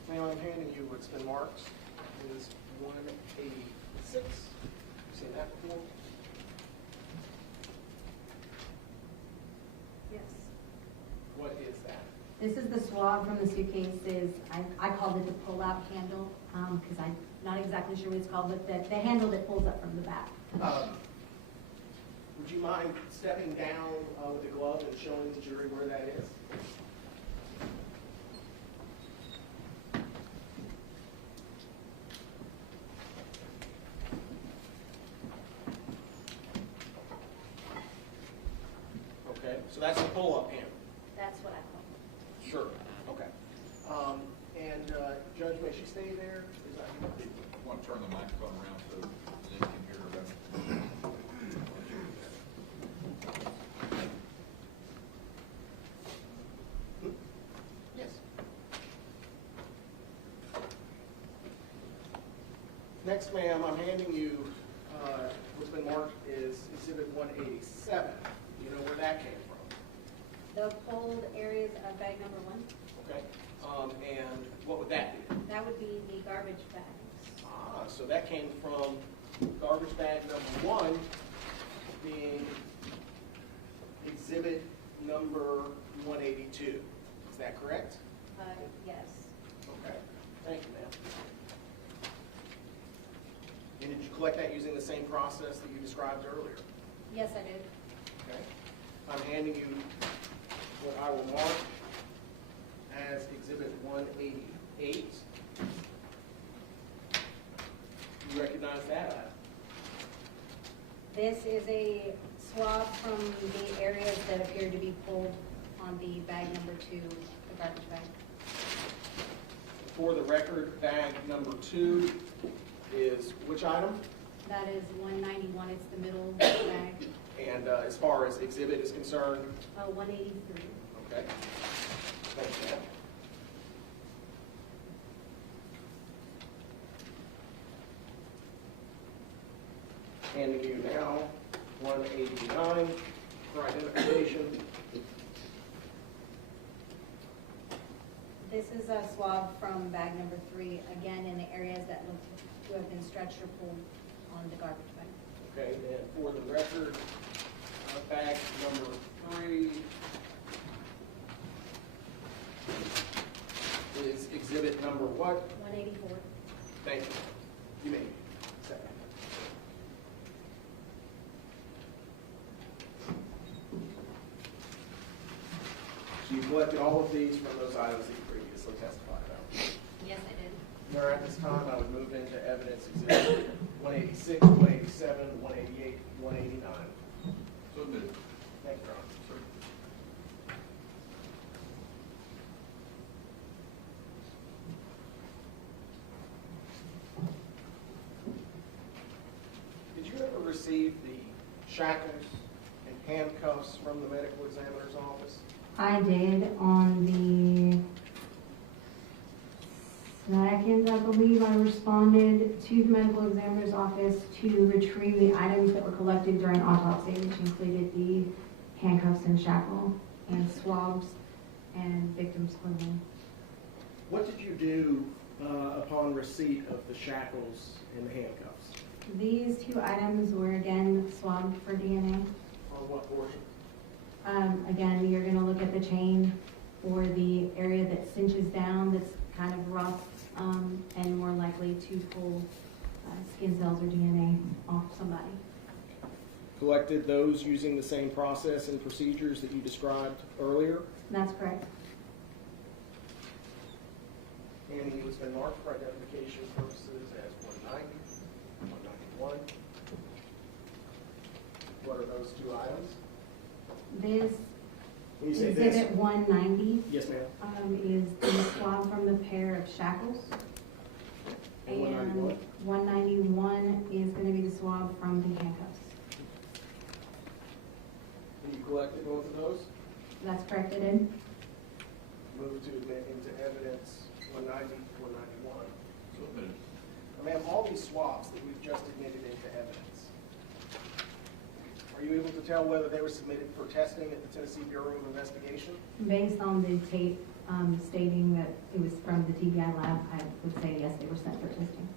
Now I'm handing you what's been marked. It is 186. You seen that before? Yes. What is that? This is the swab from the suitcases. I called it the pull-out handle, because I'm not exactly sure what it's called, but the handle that pulls up from the back. Would you mind stepping down with the glove and showing the jury where that is? Okay, so that's the pull-up handle. That's what I called it. Sure. Okay. And Judge, may she stay there? Is that Want to turn the microphone around so they can hear her better? Yes. Next, ma'am, I'm handing you what's been marked is Exhibit 187. Do you know where that came from? The pulled areas of bag number 1, Okay. And what would that be? that would be the garbage bags. Ah, so that came from garbage bag number 1 being Exhibit number 182. Is that correct? Yes. Okay. Thank you, ma'am. And did you collect that using the same process that you described earlier? Yes, I did. Okay. I'm handing you what I will mark as Exhibit 188. You recognize that? This is a swab from the areas that appear to be pulled on the bag number 2, the garbage bag. For the record, bag number 2 is which item? That is 191, it's the middle bag. And as far as exhibit is concerned, 183. okay. Thank you, ma'am. Handing you now 189 for identification. This is a swab from bag number 3, again in the areas that look to have been stretched or pulled on the garbage bag. Okay, and for the record, bag number 3 is exhibit number what? 184. Thank you. You may second. So you collected all of these from those items that you previously testified about. Yes, I did. Now, at this time, I would move into evidence exhibit 186, 187, 188, 189. So moved. Thank you, Your Honor. Sir. Did you ever receive the shackles and handcuffs from the medical examiner's office? I did on the second, I believe, I responded to the medical examiner's office to retrieve the items that were collected during autopsy, which included the handcuffs and shackle. and swabs and victims' clothing. What did you do upon receipt of the shackles and the handcuffs? These two items were again swabbed for DNA. On what portion? Again, you're gonna look at the chain or the area that cinches down that's kind of rough, and more likely to pull skin cells or DNA off somebody. Collected those using the same process and procedures that you described earlier? That's correct. And he was been marked for identification purposes as 190, 191. What are those two items? This When you say exhibit this, 190 yes, ma'am. is the swab from the pair of shackles. And 191? 191 is going to be the swab from the handcuffs. And you collected both of those? That's correct, I did. Moved to admit into evidence 190, 191. So admitted. Ma'am, all these swabs that we've just admitted into evidence, are you able to tell whether they were submitted for testing at the Tennessee Bureau of Investigation? Based on the tape stating that it was from the TBI lab, I would say yes, they were sent for testing.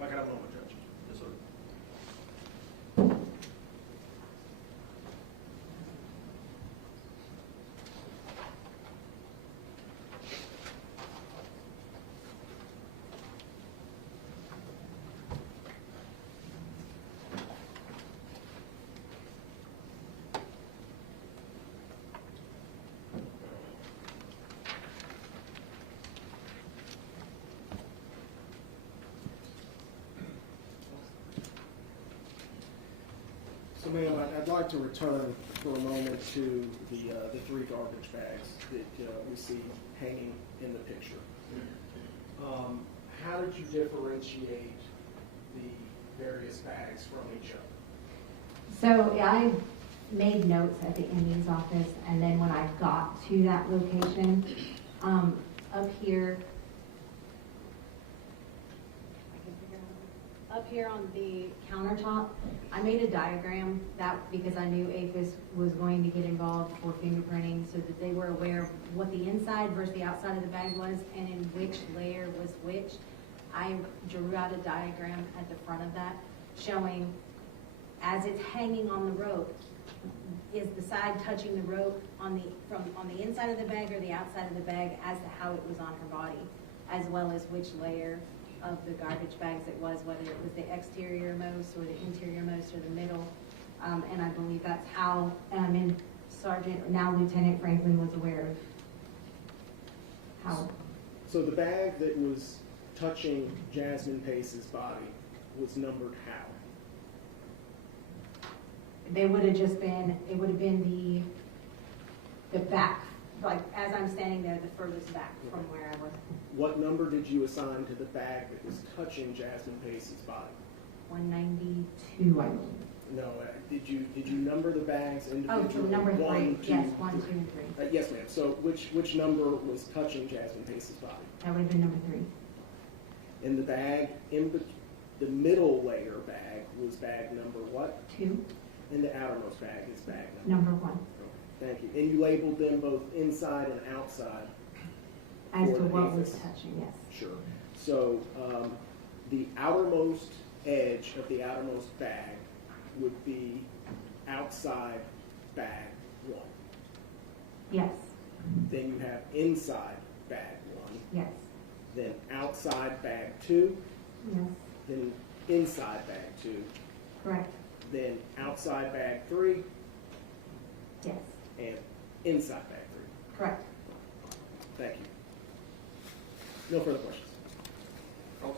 Like I don't know, Judge. Yes, sir. So, ma'am, I'd like to return for a moment to the three garbage bags that we see hanging in the picture. How did you differentiate the various bags from each other? So I made notes at the Indian's office, and then when I got to that location, up here, on the countertop, I made a diagram that because I knew APHIS was going to get involved for fingerprinting, so that they were aware of what the inside versus the outside of the bag was and in which layer was which. I drew out a diagram at the front of that showing as it's hanging on the rope, is the side touching the rope on the inside of the bag or the outside of the bag as to how it was on her body, as well as which layer of the garbage bags it was, whether it was the exterior most or the interior most or the middle. And I believe that's how Sergeant, now Lieutenant Franklin, was aware of how. So the bag that was touching Jasmine Pace's body was numbered how? They would have just been, it would have been the back, like as I'm standing there, the furthest back from where I was. What number did you assign to the bag that was touching Jasmine Pace's body? 192, I believe. No, did you number the bags individually? Oh, from number 3, One, yes, two, 1, 2, three. and 3. Yes, ma'am. So which number was touching Jasmine Pace's body? That would have been number 3. In the bag, the middle layer bag was bag number what? 2, And the outermost bag is bag number? number 1. Okay, thank you. And you labeled them both inside and outside? As for to the what was APHIS? touching, yes. Sure. So the outermost edge of the outermost bag would be outside bag 1. Yes, Then you have inside bag 1. yes, Then outside bag 2. yes, Then inside bag 2. correct, Then outside bag 3. yes, And inside bag 3. correct. Thank you. No further questions. Cross.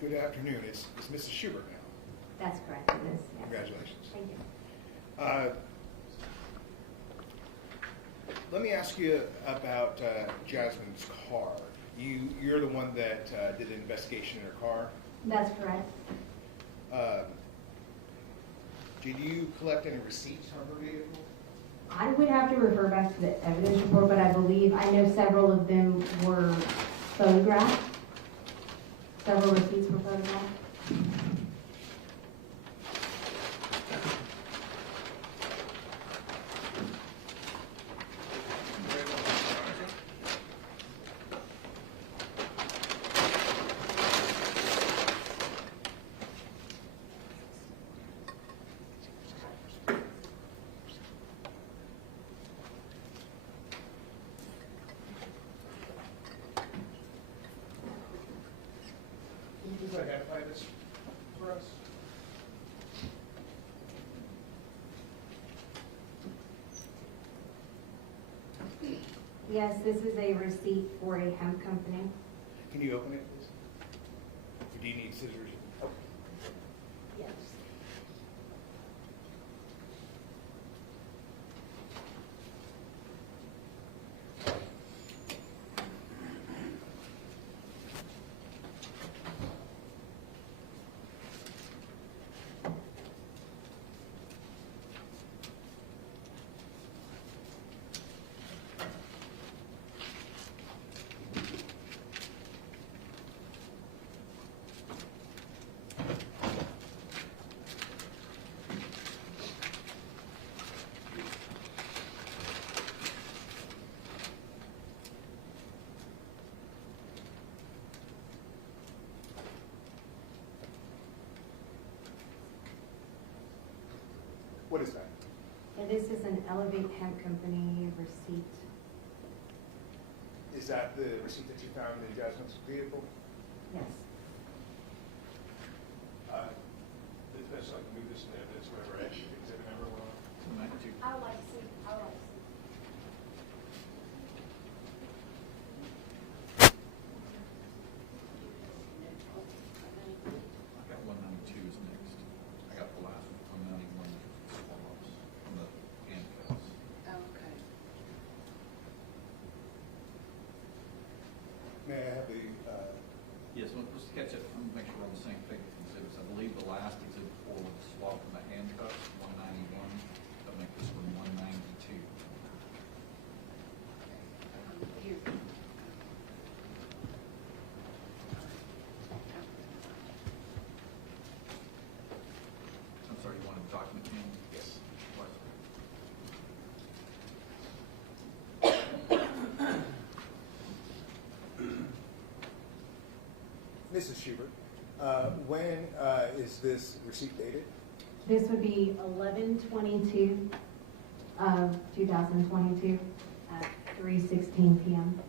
Good afternoon. It's Mrs. Schubert now. That's correct, it is, yes. Congratulations. Thank you. Let me ask you about Jasmine's card. You're the one that did the investigation in her car. That's correct. Did you collect any receipts on her vehicle? I would have to refer back to the evidence report, but I believe, I know several of them were photographed. Several receipts were photographed. Can you please identify this for us? Yes, this is a receipt for a hemp company. Can you open it, please? Or do you need scissors? Yes. What is that? And this is an Elevate Hemp Company receipt. Is that the receipt that you found in Jasmine's vehicle? Yes. It's best I can move this in evidence, whatever exhibit number we're on. I would like to see, I would like to see. I got 192 is next. I got the last one, 191 swallows from the handcuffs. Okay. May I have the, Yes, let's catch it, let me make sure we're on the same page with exhibits. I believe the last exhibit 4 was the swap from the handcuffs, 191. I'll make this one 192. Here. I'm sorry, you wanted the document in? yes. Mrs. Schubert, when is this receipt dated? This would be 11/22 of 2022 at 3:16 p.m.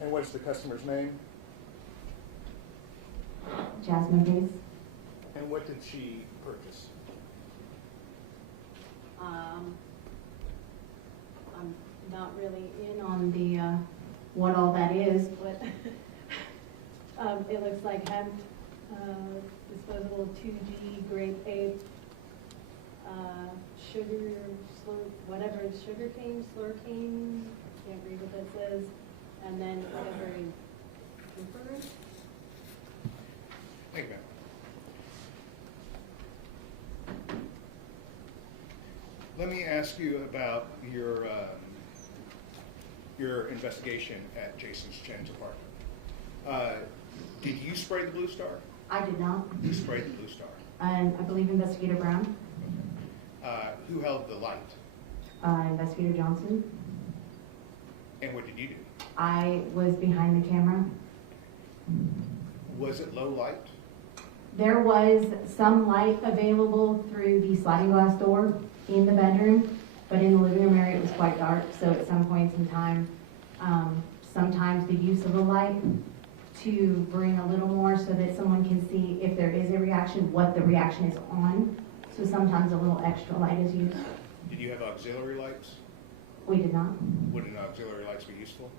And what's the customer's name? Jasmine Pace. And what did she purchase? I'm not really in on the, what all that is, but it looks like hemp, disposable 2G, grape vape, sugar, whatever, sugar cane, slurcane, can't read what that says, and then whatever is preferred. Thank you, ma'am. Let me ask you about your investigation at Chen's apartment. Did you spray the Blue Star? I did not, You sprayed the Blue Star. and I believe Investigator Brown, Who held the light? Investigator Johnson. And what did you do? I was behind the camera. Was it low light? There was some light available through the sliding glass door in the bedroom, but in the living room area it was quite dark, so at some points in time, sometimes the use of the light to bring a little more so that someone can see if there is a reaction, what the reaction is on. So sometimes a little extra light is used. Did you have auxiliary lights? We did not. Wouldn't auxiliary lights be useful?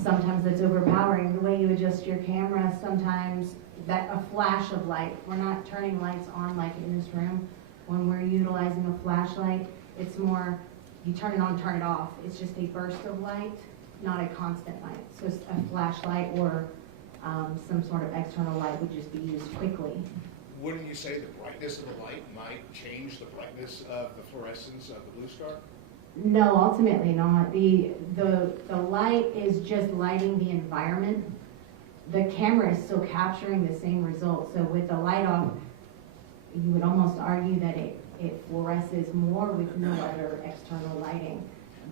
Sometimes that's overpowering. The way you adjust your camera, sometimes that a flash of light. We're not turning lights on like in this room. When we're utilizing a flashlight, it's more, you turn it on, turn it off. It's just a burst of light not a constant light. So a flashlight or some sort of external light would just be used quickly. Wouldn't you say the brightness of the light might change the brightness of the fluorescence of the blue star? No, ultimately not. The light is just lighting the environment. The camera is still capturing the same result. So with the light off, you would almost argue that it fluoresces more with no other external lighting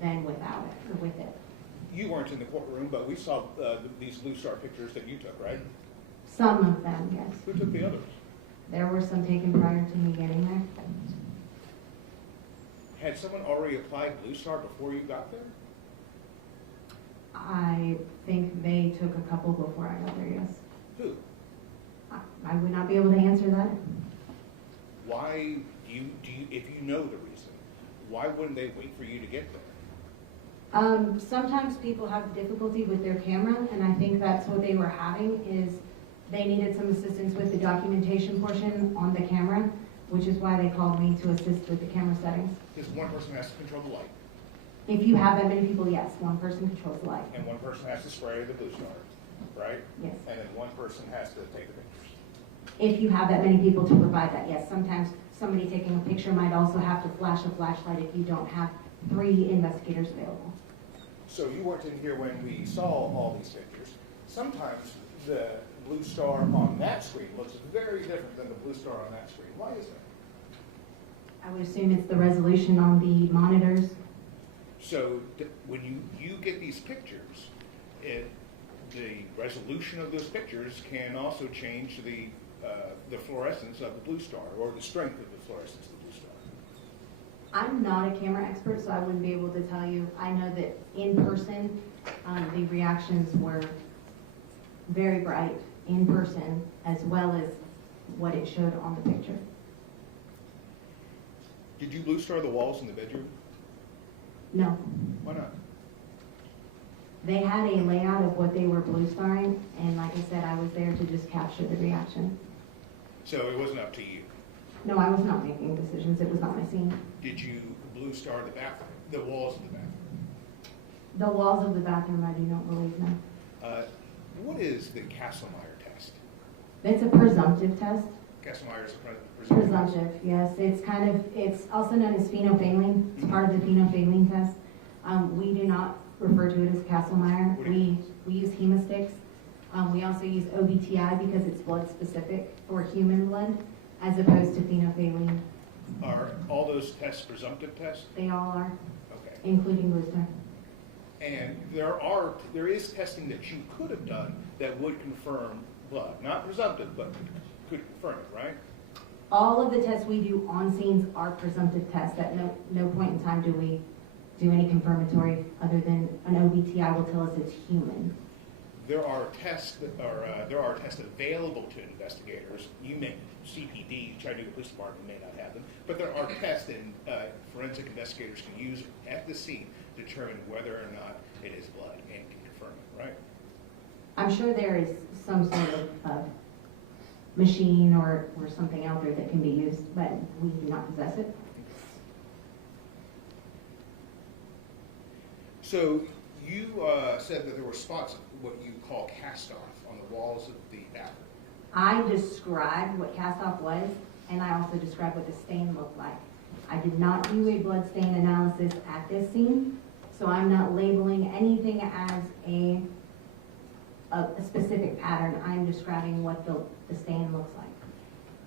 than without it, or with it. You weren't in the courtroom, but we saw these blue star pictures that you took, right? Some of them, yes. Who took the others? There were some taken prior to me getting there. Had someone already applied blue star before you got there? I think they took a couple before I got there, yes. Who? I would not be able to answer that. Why do you, if you know the reason, why wouldn't they wait for you to get there? Sometimes people have difficulty with their camera, and I think that's what they were having, is they needed some assistance with the documentation portion on the camera, which is why they called me to assist with the camera settings. Because one person has to control the light, If you have that many people, yes, one person controls the light. and one person has to spray the blue star, right? Yes. And then one person has to take the pictures. If you have that many people to provide that, yes. Sometimes somebody taking a picture might also have to flash a flashlight if you don't have 3 investigators available. So you weren't in here when we saw all these pictures. Sometimes the blue star on that screen looks very different than the blue star on that screen. Why is that? I would assume it's the resolution on the monitors. So when you get these pictures, the resolution of those pictures can also change the fluorescence of the blue star, or the strength of the fluorescence of the blue star. I'm not a camera expert, so I wouldn't be able to tell you. I know that in person, the reactions were very bright in person, as well as what it showed on the picture. Did you blue star the walls in the bedroom? No. Why not? They had a layout of what they were blue starring, and like I said, I was there to just capture the reaction. So it wasn't up to you. No, I was not making decisions. It was not my scene. Did you blue star the bathroom, the walls of the bathroom? The walls of the bathroom, I do not believe, no. What is the Castlemeyer test? It's a presumptive test. Castlemeyer is a presumptive test. Presumptive, yes. It's also known as phenolphthalein. It's part of the phenolphthalein test. We do not refer to it as Castlemeyer. We use hemosticks. We also use OBTI because it's blood specific for human blood, as opposed to phenolphthalein. Are all those tests presumptive tests? They all are, Okay. including blue star. And there is testing that you could have done that would confirm blood, not presumptive, but could confirm it, right? All of the tests we do on scenes are presumptive tests. At no point in time do we do any confirmatory other than an OBTI will tell us it's human. There are tests available to investigators. You may, CPD, Chattanooga Police Department may not have them, but there are tests that forensic investigators can use at the scene to determine whether or not it is blood and can confirm it, right? I'm sure there is some sort of machine or something out there that can be used, but we do not possess it. So you said that there were spots of what you call cast-off on the walls of the bathroom. I described what cast-off was, and I also described what the stain looked like. I did not do a blood stain analysis at this scene, so I'm not labeling anything as a specific pattern. I'm describing what the stain looks like.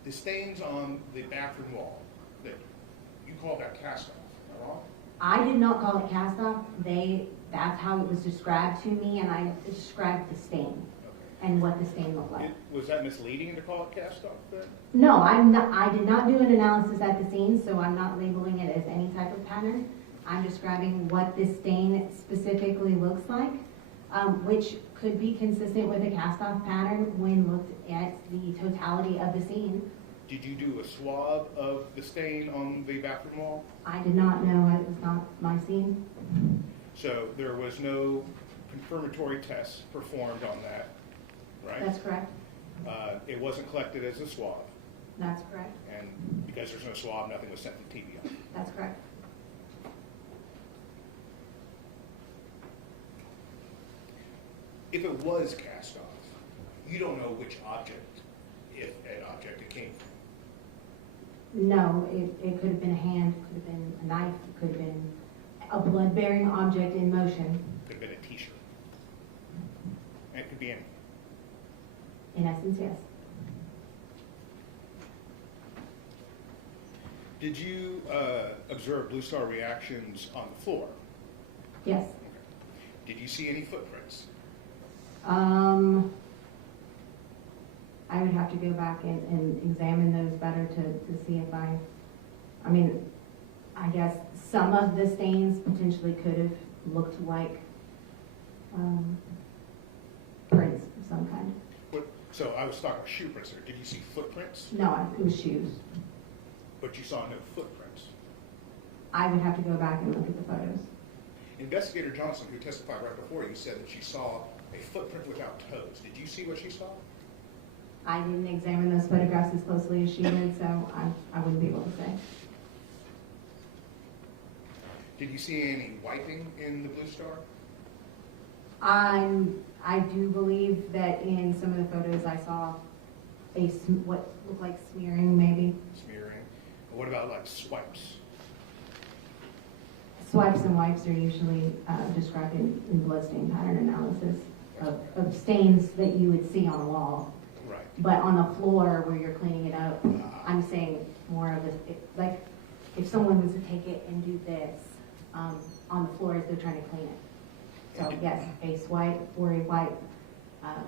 The stains on the bathroom wall, that you call that cast-off, am I wrong? I did not call it cast-off. That's how it was described to me, and I described the stain and what the stain looked like. Was that misleading to call it cast-off then? No, I did not do an analysis at the scene, so I'm not labeling it as any type of pattern. I'm describing what this stain specifically looks like, which could be consistent with a cast-off pattern when looked at the totality of the scene. Did you do a swab of the stain on the bathroom wall? I did not know. It was not my scene. So there was no confirmatory tests performed on that, right? That's correct. It wasn't collected as a swab, That's correct. and because there's no swab, nothing was sent to TBI. That's correct. if it was cast off, you don't know which object, if an object it came from. No, it could have been a hand, could have been a knife, could have been a blood-bearing object in motion. Could have been a t-shirt. And it could be anything. In essence, yes. Did you observe Blue Star reactions on the floor? Yes. Did you see any footprints? I would have to go back and examine those better to see if I mean, I guess some of the stains potentially could have looked like prints of some kind. So I was talking about shoe prints there. Did you see footprints? No, it was shoes. But you saw no footprints. I would have to go back and look at the photos. Investigator Johnson, who testified right before you, said that she saw a footprint without toes. Did you see what she saw? I didn't examine those photographs as closely as she did, so I wouldn't be able to say. Did you see any wiping in the Blue Star? I do believe that in some of the photos I saw what looked like smearing, maybe. Smearing. What about like swipes? Swipes and wipes are usually described in bloodstain pattern analysis of stains that you would see on a wall. Right. But on the floor where you're cleaning it up, I'm saying more of like if someone was to take it and do this on the floor as they're trying to clean it. So yes, a swipe or a wipe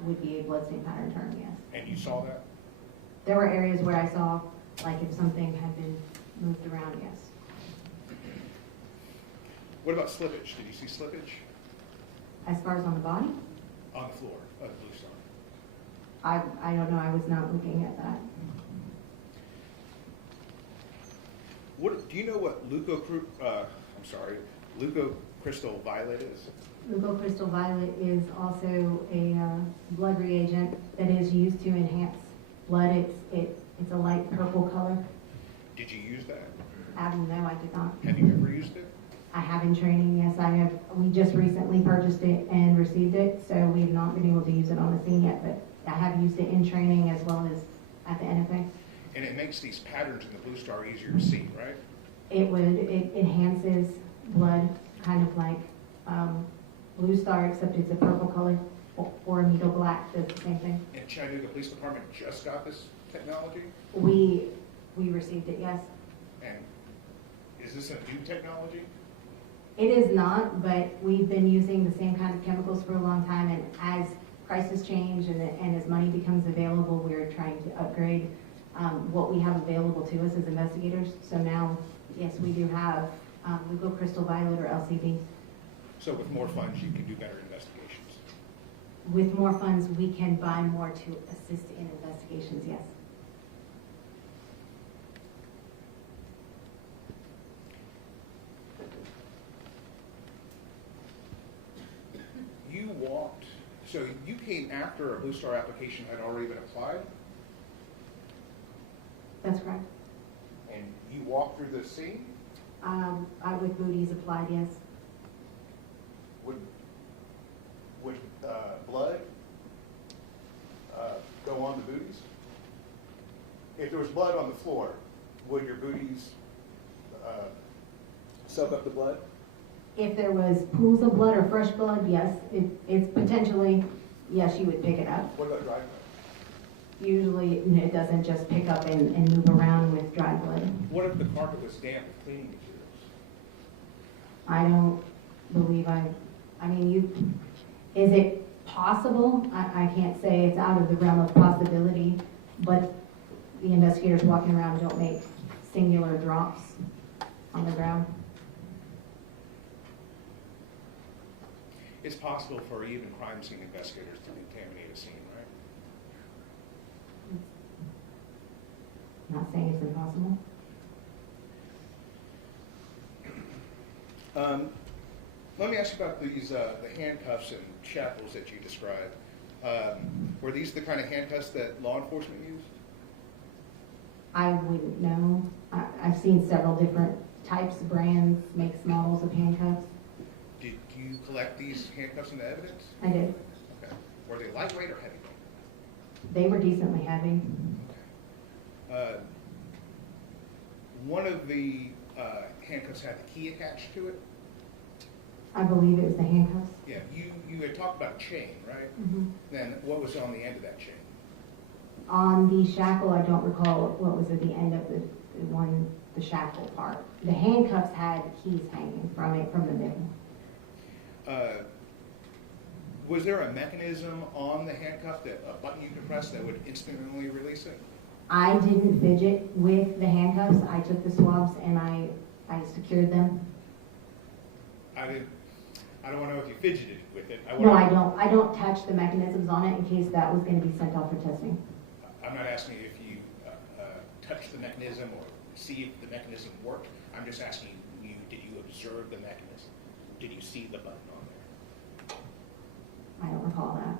would be a bloodstain pattern term, yes. And you saw that? There were areas where I saw, like if something had been moved around, yes. What about slippage? Did you see slippage? As far as on the body, On the floor of the Blue Star. I don't know, I was not looking at that. Do you know what leucocrystal violet is? Leucocrystal violet is also a blood reagent that is used to enhance blood. It's a light purple color. Did you use that? No, I did not. Have you ever used it? I have in training, yes, I have. We just recently purchased it and received it, so we have not been able to use it on the scene yet, but I have used it in training as well as at the NFA. And it makes these patterns in the Blue Star easier to see, right? It enhances blood, kind of like Blue Star, except it's a purple color, or Amido Black does the same thing. And Chattanooga Police Department just got this technology? We received it, yes. And is this a new technology? It is not, but we've been using the same kind of chemicals for a long time, and as prices change and as money becomes available, we're trying to upgrade what we have available to us as investigators. So now, yes, we do have leucocrystal violet or LCV. So with more funds, you can do better investigations. With more funds, we can buy more to assist in investigations, yes. So you came after a Blue Star application had already been applied, That's correct. and you walked through the scene? With booties applied, yes. Would blood go on the booties? If there was blood on the floor, would your booties soak up the blood? If there was pools of blood or fresh blood, yes. It's potentially, yes, you would pick it up. What about dry blood? Usually, it doesn't just pick up and move around with dry blood. What if the carpet was damp with cleaning materials? I don't believe I mean, is it possible? I can't say it's out of the realm of possibility, but the investigators walking around don't make singular drops on the ground. It's possible for even crime scene investigators to contaminate a scene, right? Not saying it's impossible. Let me ask you about these the handcuffs and shackles that you described. Were these the kind of handcuffs that law enforcement used? I wouldn't know. I've seen several different types, brands, makes, models of handcuffs. Did you collect these handcuffs into evidence? I did. Okay. Were they lightweight or heavyweight? They were decently heavy. One of the handcuffs had the key attached to it. I believe it was the handcuffs. Yeah, you had talked about a chain, right? Mhm. Then what was on the end of that chain? On the shackle, I don't recall what was at the end of the shackle part. The handcuffs had keys hanging from the middle. Was there a mechanism on the handcuff, a button you could press that would instantly release it? I didn't fidget with the handcuffs. I took the swabs and I secured them. I don't want to know if you fidgeted with it. No, I don't. I don't touch the mechanisms on it in case that was going to be sent off for testing. I'm not asking you if you touched the mechanism or see if the mechanism worked. I'm just asking you, did you observe the mechanism? Did you see the button on there? I don't recall that.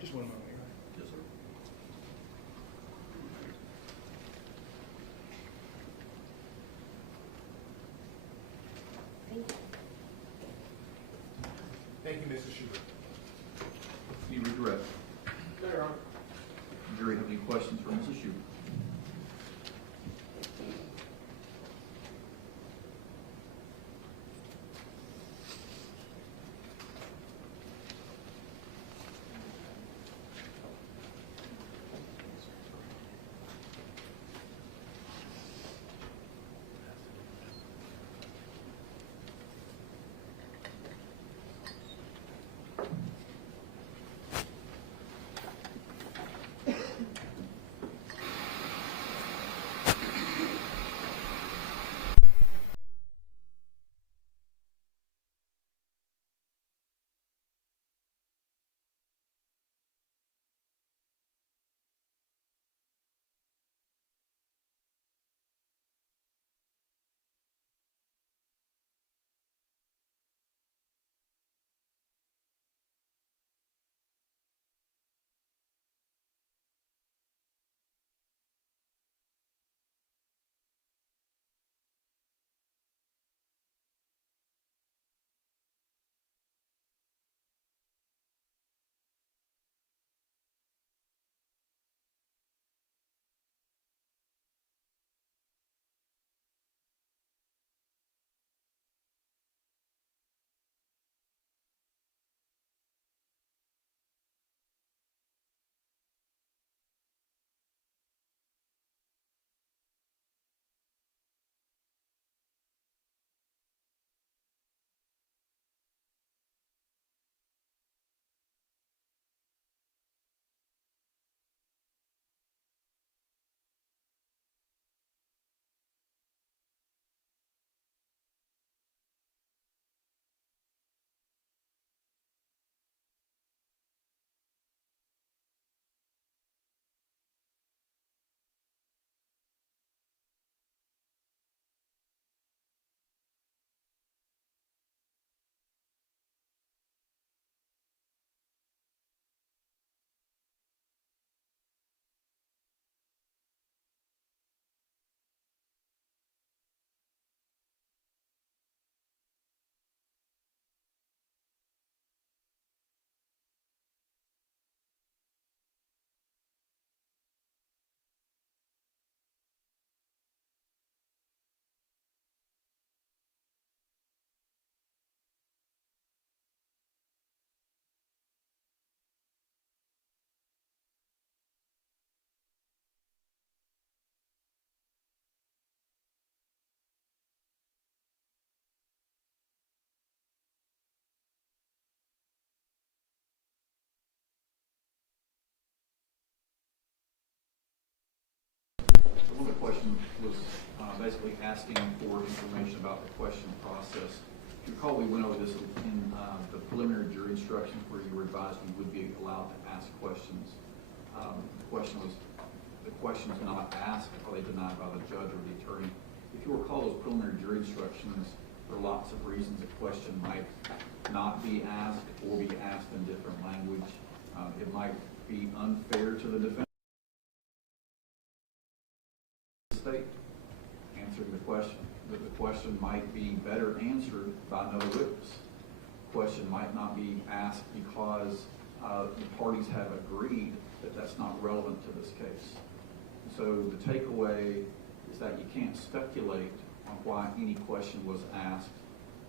Just one moment. Yes, sir. Thank you, Mrs. Schubert. Any redirect? No, Your Honor. Jury, have any questions for Mrs. Schubert? One of the questions was basically asking for information about the question process. If you recall, we went over this in the preliminary jury instructions where you were advised you would be allowed to ask questions. The question was, the questions not asked, are they denied by the judge or the attorney? If you recall those preliminary jury instructions, there are lots of reasons a question might not be asked or be asked in different language. It might be unfair to the defendant. State answering the question. The question might be better answered by another witness. The question might not be asked because the parties have agreed that that's not relevant to this case. So the takeaway is that you can't speculate on why any question was asked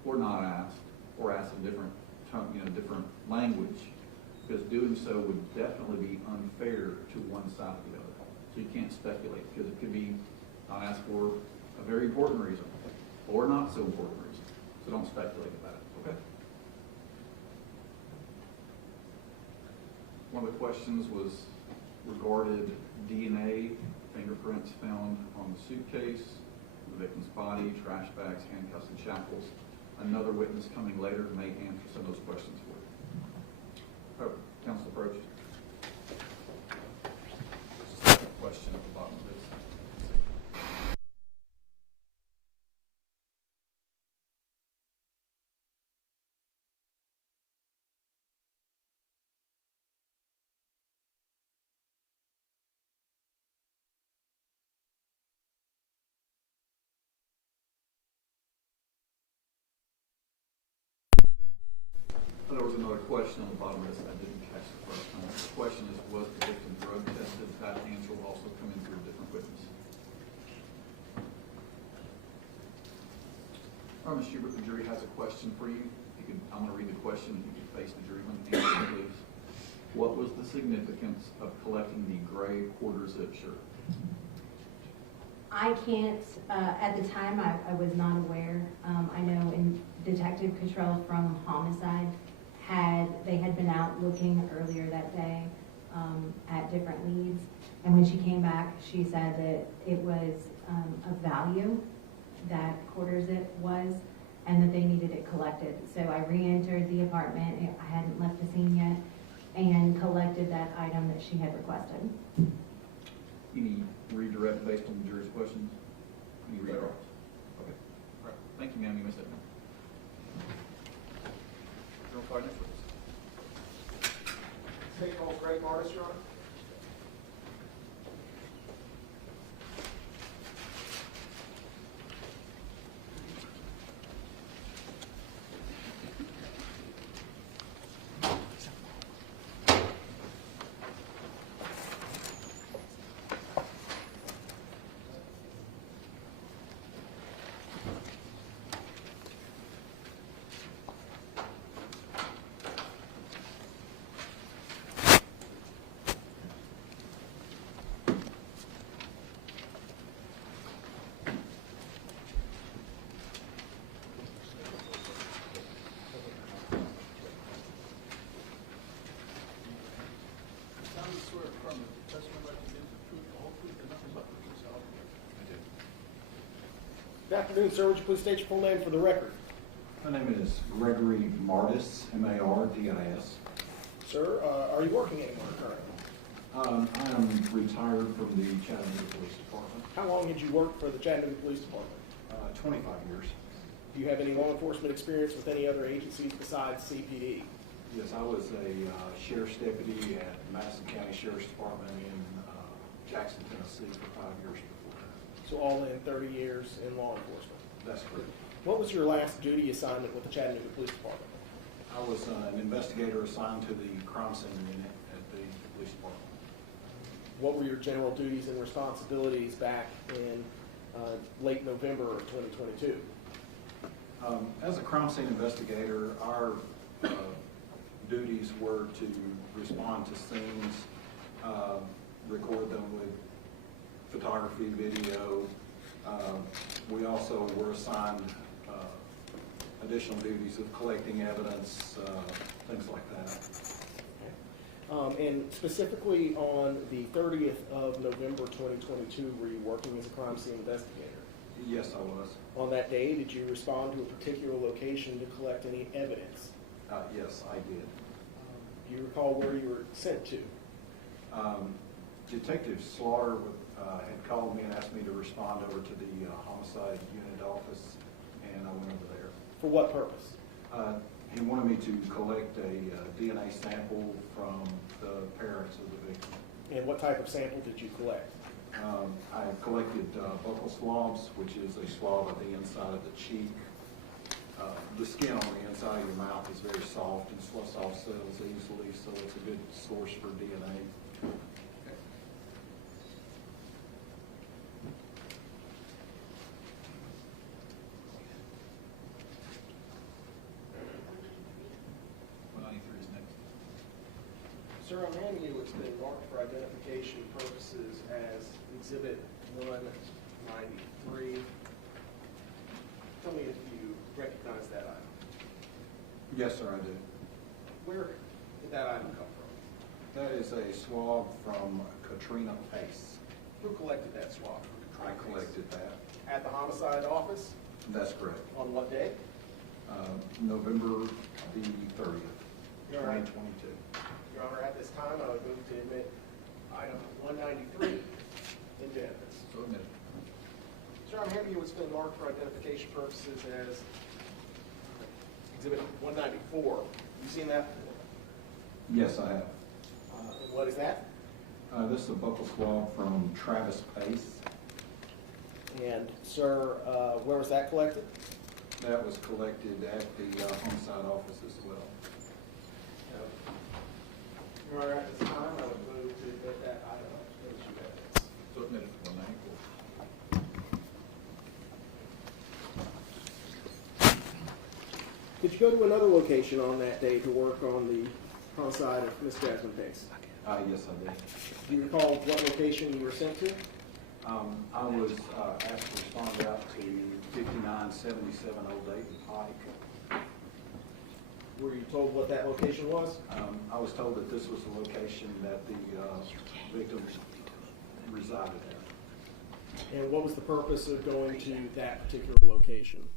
or not asked, or asked in different language, because doing so would definitely be unfair to one side or the other. So you can't speculate, because it could be not asked for a very important reason or not so important reason. So don't speculate about it, okay? One of the questions was regarded DNA fingerprints found on the suitcase, the victim's body, trash bags, handcuffs, and shackles. Another witness coming later may answer some of those questions for you. Oh, counsel approach. Question at the bottom of this. There was another question on the bottom of this that I didn't catch the first time. The question is, was the victim drug tested? That answer will also come in through a different witness. All right, Mr. Schubert, the jury has a question for you. I'm going to read the question. You can face the jury and answer, please. What was the significance of collecting the gray quarter zip shirt? I can't, at the time, I was not aware. I know in Detective Cottrell from Homicide they had been out looking earlier that day at different leads, and when she came back, she said that it was of value, that quarter zip was, and that they needed it collected. So I re-entered the apartment. I hadn't left the scene yet, and collected that item that she had requested. Any redirect based on the jury's questions? Any redirect? Okay. All right. Thank you, ma'am. You may sit down. General Fire, next witness. State call Craig Martis, Your Honor. Good afternoon, sir. Would you please state your full name for the record? My name is Gregory Mardis, M-A-R-D-I-S. Sir, are you working anymore currently? I am retired from the Chattanooga Police Department. How long did you work for the Chattanooga Police Department? 25 years. Do you have any law enforcement experience with any other agencies besides CPD? Yes, I was a sheriff's deputy at Madison County Sheriff's Department in Jackson, Tennessee for 5 years before that. So all in 30 years in law enforcement. That's correct. What was your last duty assignment with the Chattanooga Police Department? I was an investigator assigned to the crime scene unit at the police department. What were your general duties and responsibilities back in late November of 2022? As a crime scene investigator, our duties were to respond to scenes, record them with photography, video. We also were assigned additional duties of collecting evidence, things like that. And specifically on the 30th of November 2022, were you working as a crime scene investigator? Yes, I was. On that day, did you respond to a particular location to collect any evidence? Yes, I did. Do you recall where you were sent to? Detective Slaughter had called me and asked me to respond over to the homicide unit office, and I went over there. For what purpose? He wanted me to collect a DNA sample from the parents of the victim. And what type of sample did you collect? I collected buccal swabs, which is a swab at the inside of the cheek. The skin on the inside of your mouth is very soft and sloughs off cells easily, so it's a good source for DNA. Sir, I'm handing you what's been marked for identification purposes as Exhibit 193. Tell me if you recognize that item. Yes, sir, I do. Where did that item come from? That is a swab from Katrina Pace. Who collected that swab? I collected that. At the homicide office? That's correct. On what day? November the 30th, You're right. 2022. Your Honor, at this time, I would move to admit item 193 into evidence. So admitted. Sir, I'm handing you what's been marked for identification purposes as Exhibit 194. You seen that? Yes, I have. And what is that? This is a buccal swab from Travis Pace. And, sir, where was that collected? That was collected at the homicide office as well. Your Honor, at this time, I would move to admit that item into evidence. So admitted. 194. Did you go to another location on that day to work on the homicide of Miss Jasmine Pace? Yes, I did. Do you recall what location you were sent to? I was asked to respond out to 5977 Old Dayton Pike. Were you told what that location was? I was told that this was the location that the victim resided at. And what was the purpose of going to that particular location?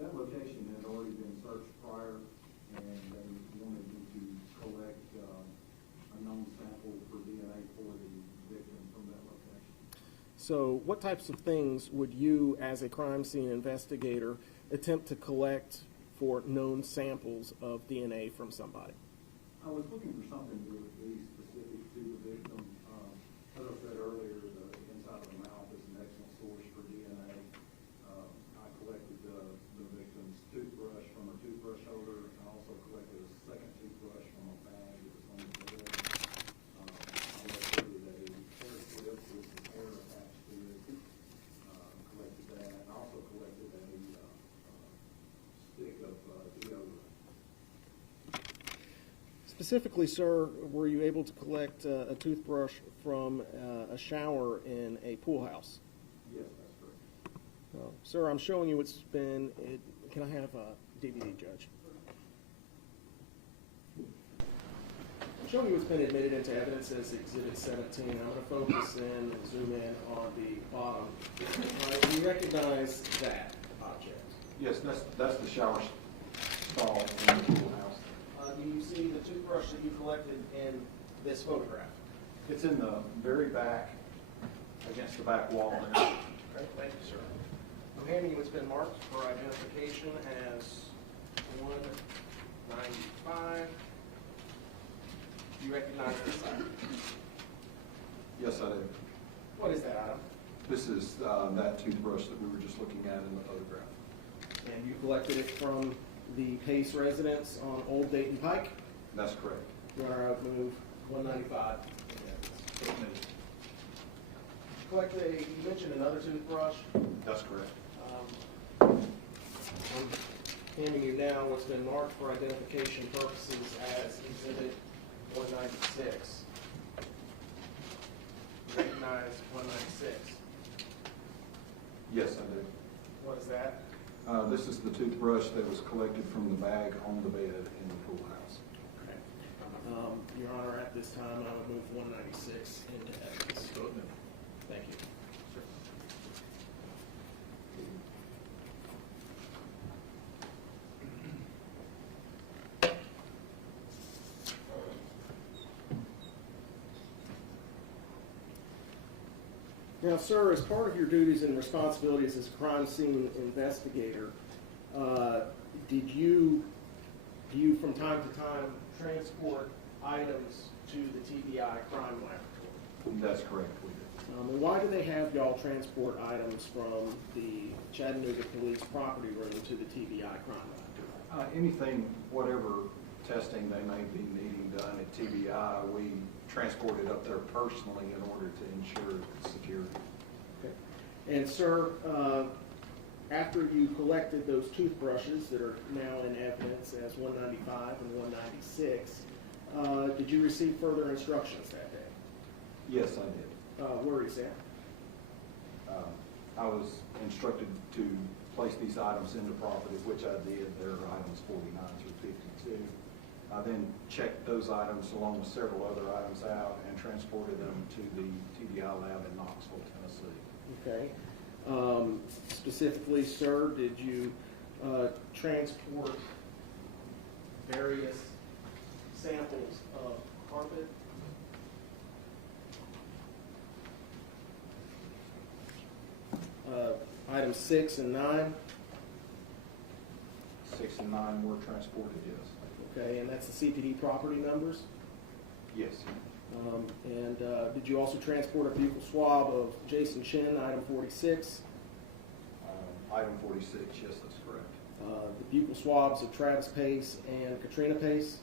That location had already been searched prior, and they wanted me to collect a known sample for DNA for the victim from that location. So what types of things would you, as a crime scene investigator, attempt to collect for known samples of DNA from somebody? I was looking for something that would be specific to the victim. As I said earlier, the inside of the mouth is an excellent source for DNA. I collected the victim's toothbrush from her toothbrush holder. I also collected a second toothbrush from a bag that was on the bed. I located a hair clip with some hair attached to it. Collected that. I also collected a stick of deodorant. Specifically, sir, were you able to collect a toothbrush from a shower in a pool house? Yes, that's correct. Sir, I'm showing you what's been, can I have a DVD, Judge? I'm showing you what's been admitted into evidence as Exhibit 17. I'm going to focus in and zoom in on the bottom. Do you recognize that object? Yes, that's the shower stall in the pool house. Do you see the toothbrush that you collected in this photograph? It's in the very back, against the back wall there. Okay, thank you, sir. I'm handing you what's been marked for identification as 195. Do you recognize this item? Yes, I do. What is that item? This is that toothbrush that we were just looking at in the photograph. And you collected it from the Pace residence on Old Dayton Pike? That's correct. Your Honor, I would move 195. You mentioned another toothbrush. That's correct. I'm handing you now what's been marked for identification purposes as Exhibit 196. You recognize 196? Yes, I do. What is that? This is the toothbrush that was collected from the bag on the bed in the pool house. Okay. Your Honor, at this time, I would move 196 into evidence. Thank you. Sure. Now, sir, as part of your duties and responsibilities as a crime scene investigator, Do you from time to time transport items to the TBI crime laboratory? That's correct, we do. And why do they have y'all transport items from the Chattanooga Police property room to the TBI crime laboratory? Anything, whatever testing they may be needing done at TBI, we transport it up there personally in order to ensure security. Okay. And sir, after you collected those toothbrushes that are now in evidence as 195 and 196, did you receive further instructions that day? Yes, I did. Where is that? I was instructed to place these items into property, which I did. They're items 49 through 52. I then checked those items along with several other items out and transported them to the TBI lab in Knoxville, Tennessee. Okay. Specifically, sir, did you transport various samples of carpet? Items 6 and 9. 6 and 9 were transported, yes. Okay, and that's the CPD property numbers? Yes. And did you also transport a buccal swab of Jason Chen, item 46? Item 46, yes, that's correct. The buccal swabs of Travis Pace and Katrina Pace?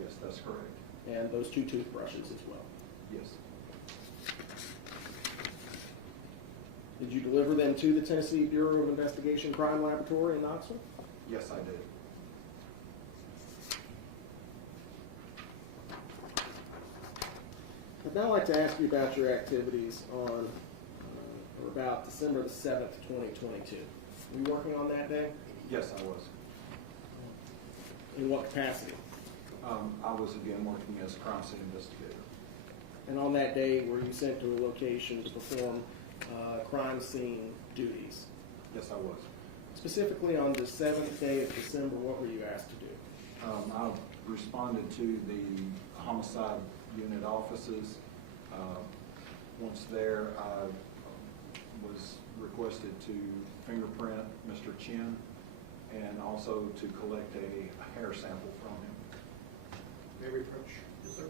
Yes, that's correct. And those 2 toothbrushes as well? Yes. Did you deliver them to the Tennessee Bureau of Investigation Crime Laboratory in Knoxville? Yes, I did. I'd now like to ask you about your activities on or about December the 7th, 2022. Were you working on that day? Yes, I was. In what capacity? I was again working as a crime scene investigator. And on that day, were you sent to a location to perform crime scene duties? Yes, I was. Specifically on the 7th day of December, what were you asked to do? I responded to the homicide unit offices. Once there, I was requested to fingerprint Mr. Chen and also to collect a hair sample from him. May we approach? Yes, sir.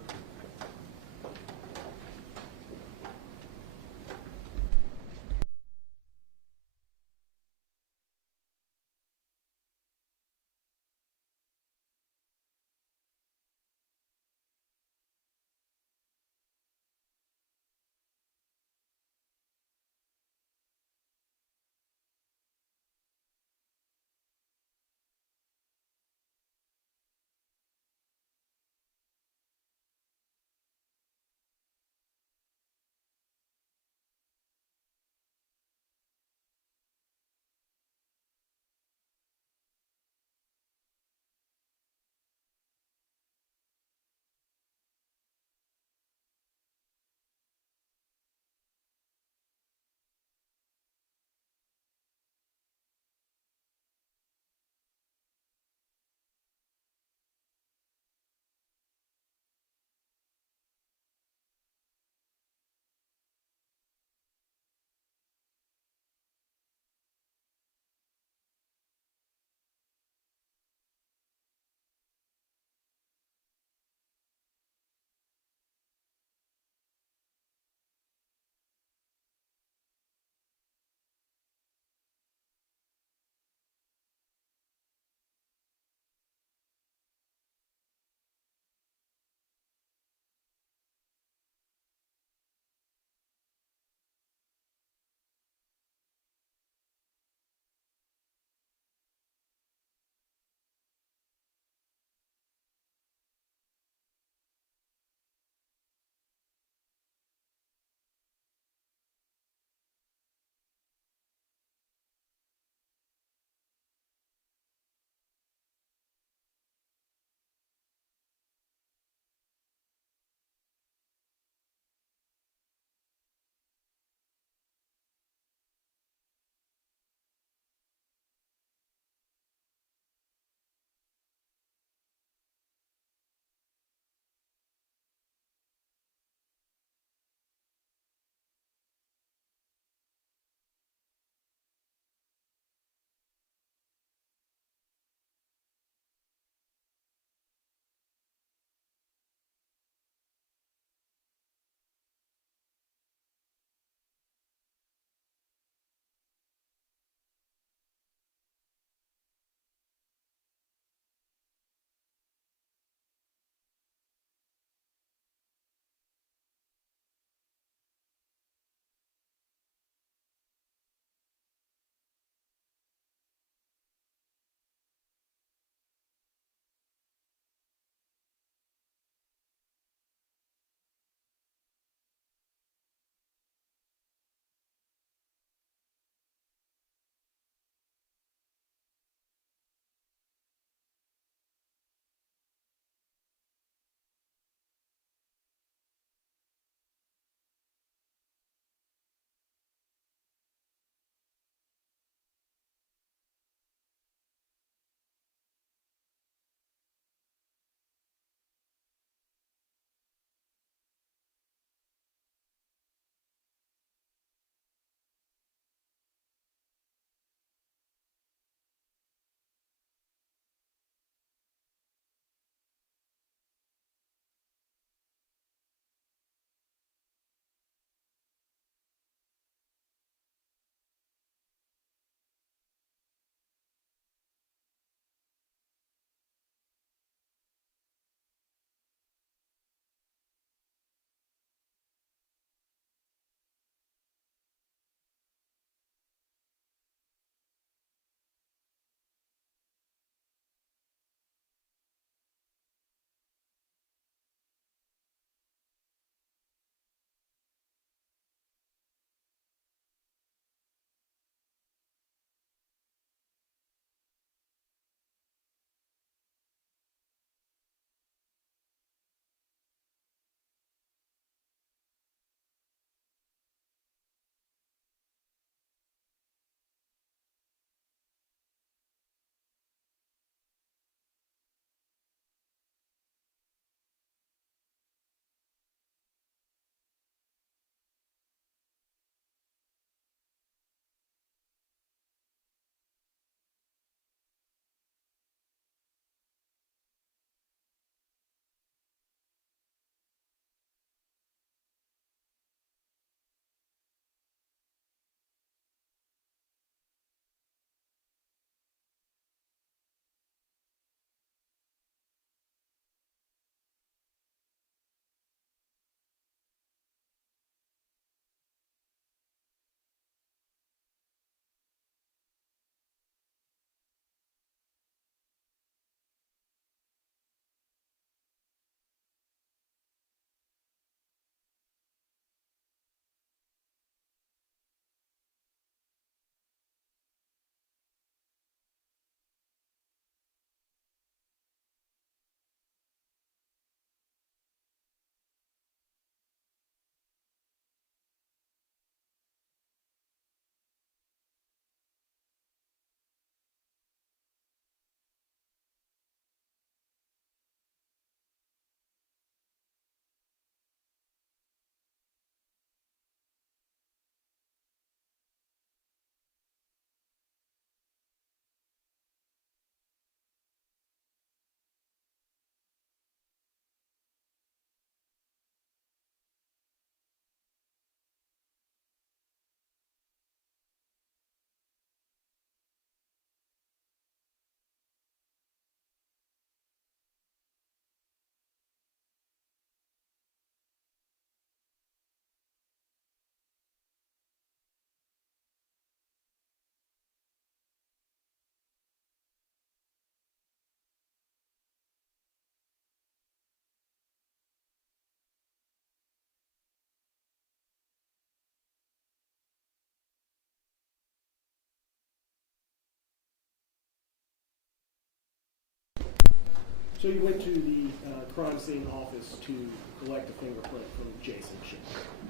So you went to the crime scene office to collect a fingerprint from Jason Chen.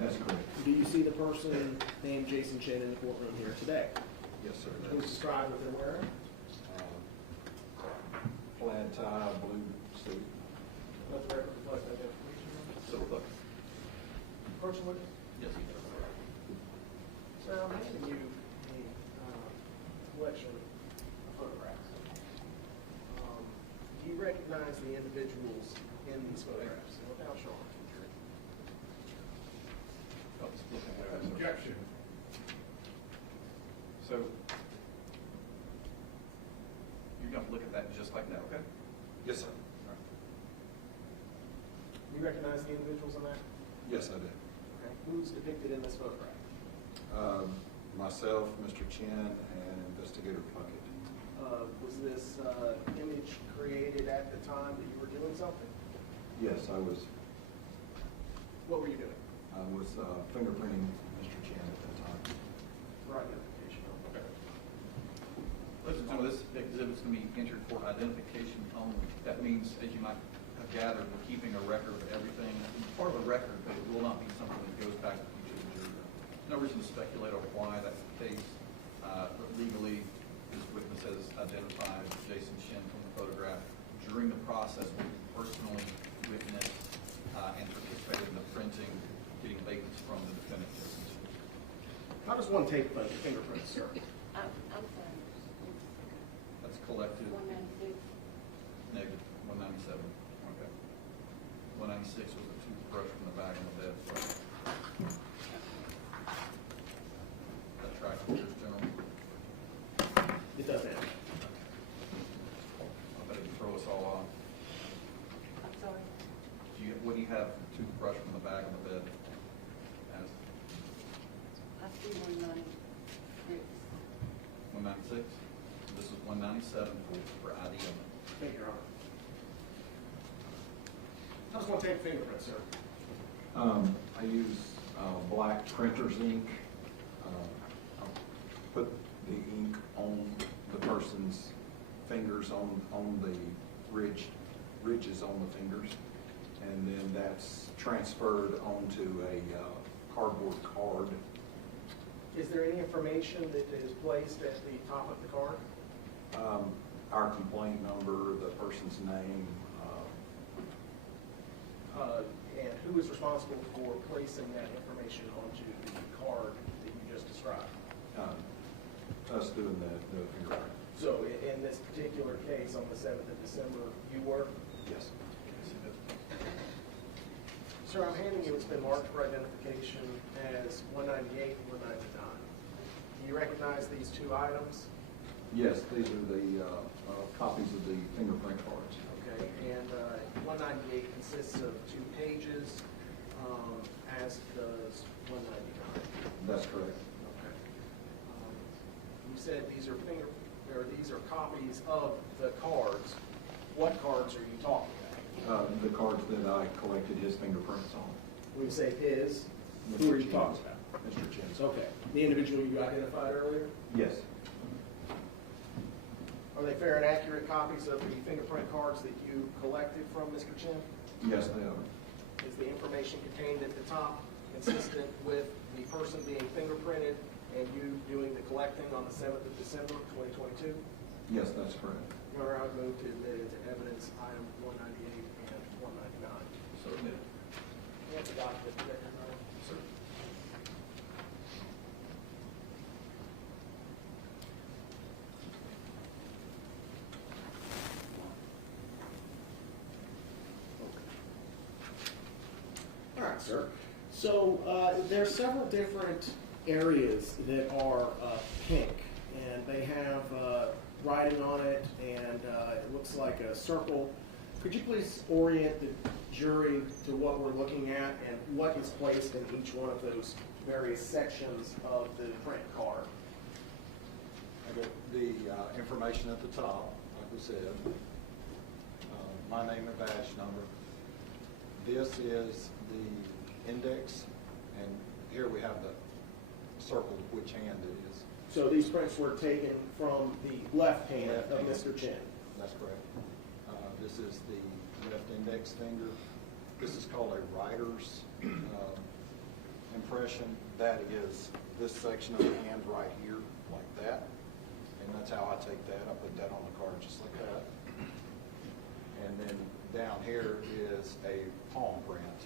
That's correct. Do you see the person named Jason Chen in the courtroom here today? Yes, sir. Please describe what they're wearing. Plaid tie, blue suit. Let the record reflect identification. So, look. Person with you? Yes, he does. Sir, I'm handing you a collection of photographs. Do you recognize the individuals in these photographs? Without showing. Objection. So, you're going to look at that just like that, okay? Yes, sir. You recognize the individuals in that? Yes, I do. Okay. Who's depicted in this photograph? Myself, Mr. Chen, and Investigator Puckett. Was this image created at the time that you were doing something? Yes, I was doing? fingerprinting Mr. Chen at that time. For identification. Okay. Ladies and gentlemen, this exhibit is going to be entered for identification only. That means, as you might have gathered, we're keeping a record of everything. It's part of the record, but it will not be something that goes back to the jury. No reason to speculate on why that's the case, but legally, this witness has identified Jason Chen from the photograph. During the process, we personally witnessed and participated in the printing, getting vacancies from the defendant, Jason Chen. How does one take fingerprints, sir? I'm sorry. That's collected. 196. Negative, 197. Okay. 196 was a toothbrush from the bag on the bed. That track appears general. It does now. I bet it would throw us all off. I'm sorry. What do you have for toothbrush from the bag on the bed? As I see 196. 196? This is 197 for ID only. Thank you, Your Honor. How does one take fingerprints, sir? I use black printer's ink. I'll put the ink on the person's fingers, on the ridges on the fingers, and then that's transferred onto a cardboard card. Is there any information that is placed at the top of the card? Our complaint number, the person's name. And who is responsible for placing that information onto the card that you just described? Us doing the fingerprint. So in this particular case, on the 7th of December, you were? Yes. Sir, I'm handing you, it's been marked for identification as 198 and 199. Do you recognize these two items? Yes, these are the copies of the fingerprint cards. Okay, and 198 consists of 2 pages, as does 199. That's correct. Okay. You said these are copies of the cards. What cards are you talking about? The cards that I collected his fingerprints on. When you say his, who are you talking about? Mr. Chen's. Okay. The individual you identified earlier? Yes. Are they fair and accurate copies of the fingerprint cards that you collected from Mr. Chen? Yes, they are. Is the information contained at the top consistent with the person being fingerprinted and you doing the collecting on the 7th of December, 2022? Yes, that's correct. Your Honor, I would move to admit into evidence item 198 and 199. So admitted. You have the document there, Your Honor? Sir. All right, sir. So there are several different areas that are pink, and they have writing on it, and it looks like a circle. Could you please orient the jury to what we're looking at and what is placed in each one of those various sections of the print card? I got the information at the top, like we said. My name and badge number. This is the index, and here we have the circled which hand it is. So these prints were taken from the left hand of Mr. Chen. That's correct. This is the left index finger. This is called a writer's impression. That is this section of the hand right here, like that. And that's how I take that. I put that on the card just like that. And then down here is a palm print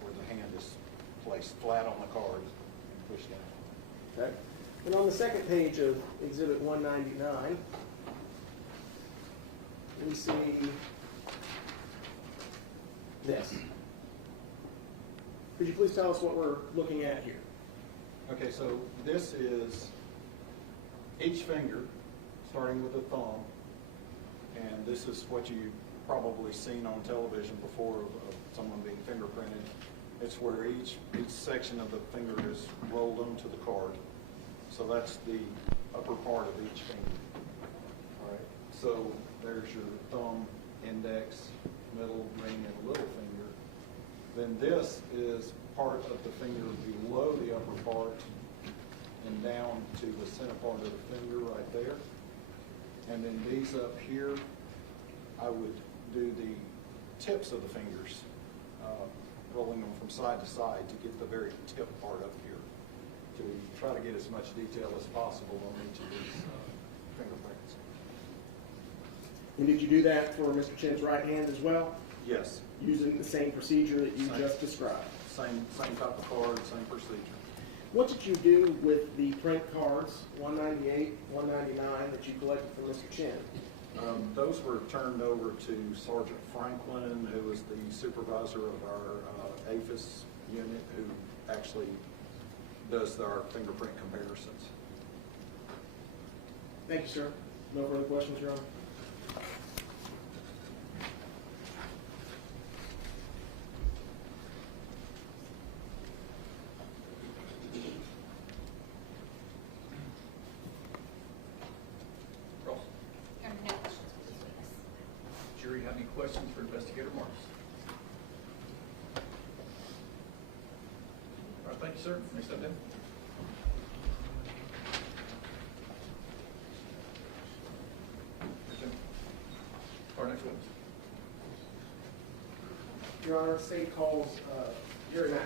where the hand is placed flat on the card and pushed down. Okay. And on the second page of Exhibit 199, we see this. Could you please tell us what we're looking at here? Okay, so this is each finger, starting with the thumb, and this is what you've probably seen on television before of someone being fingerprinted. It's where each section of the finger is rolled onto the card. So that's the upper part of each finger. All right. So there's your thumb, index, middle, ring, and little finger. Then this is part of the finger below the upper part and down to the center part of the finger right there. And then these up here, I would do the tips of the fingers, rolling them from side to side to get the very tip part up here, to try to get as much detail as possible on each of these fingerprints. And did you do that for Mr. Chen's right hand as well? Yes. Using the same procedure that you just described? Same type of card, same procedure. What did you do with the print cards, 198, 199, that you collected from Mr. Chen? Those were turned over to Sergeant Franklin, who was the supervisor of our APHIS unit, who actually does our fingerprint comparisons. Thank you, sir. No further questions, Your Honor? Ross. There are no questions for this witness. Jury, have any questions for Investigator Marks? All right, thank you, sir. May I step down? Our next witness. Your Honor, state calls Jerry McElroy.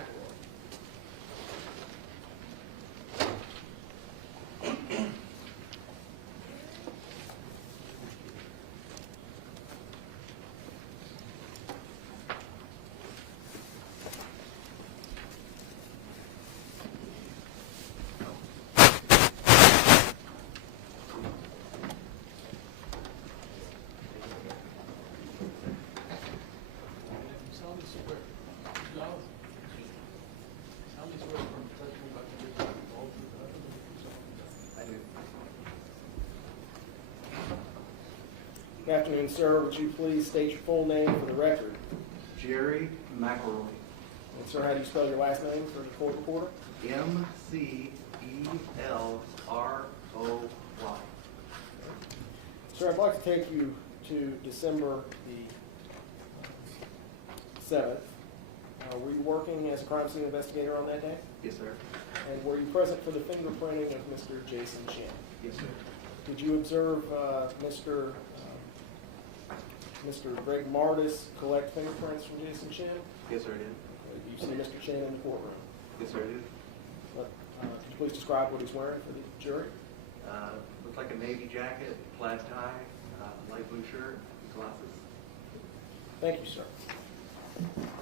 Good afternoon, sir. Would you please state your full name for the record? Jerry McElroy. And sir, how do you spell your last name for the court reporter? M-C-E-L-R-O-Y. Sir, I'd like to take you to December the 7th. Were you working as a crime scene investigator on that day? Yes, sir. And were you present for the fingerprinting of Mr. Jason Chen? Yes, sir. Did you observe Mr. Greg Martis collect fingerprints from Jason Chen? Yes, sir, I did. You see Mr. Chen in the courtroom. Yes, sir, I did. Could you please describe what he's wearing for the jury? Looks like a navy jacket, plaid tie, light blue shirt, glasses. Thank you, sir.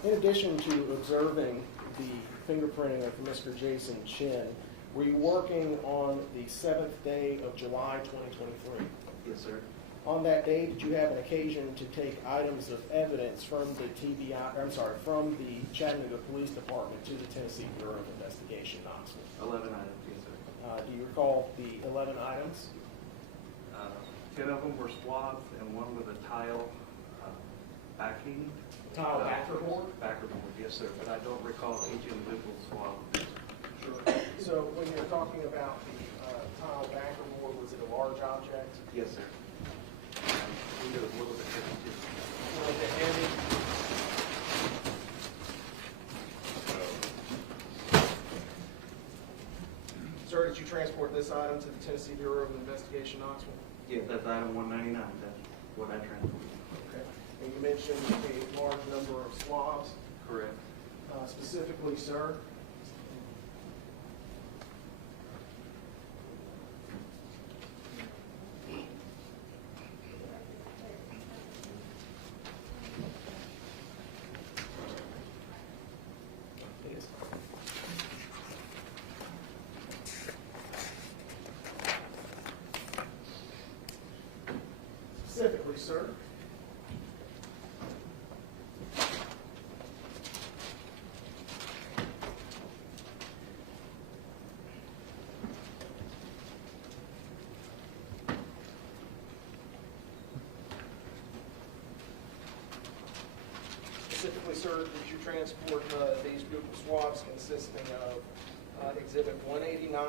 In addition to observing the fingerprinting of Mr. Jason Chen, were you working on the 7th day of July 2023? Yes, sir. On that day, did you have an occasion to take items of evidence from the from the Chattanooga Police Department to the Tennessee Bureau of Investigation, Knoxville? 11 items, yes, sir. Do you recall the 11 items? 10 of them were swabs and one with a tile backing. Tile backerboard? Backerboard, yes, sir. But I don't recall each individual swab. Sure. So when you're talking about the tile backerboard, was it a large object? Yes, sir. I think it was a little bit different too. A little bit heavy? Sir, did you transport this item to the Tennessee Bureau of Investigation, Knoxville? Yes, that's item 199. what I transported. Okay. And you mentioned a large number of swabs. Correct. Specifically, sir, specifically, sir, specifically, sir, did you transport these buccal swabs consisting of Exhibit 189,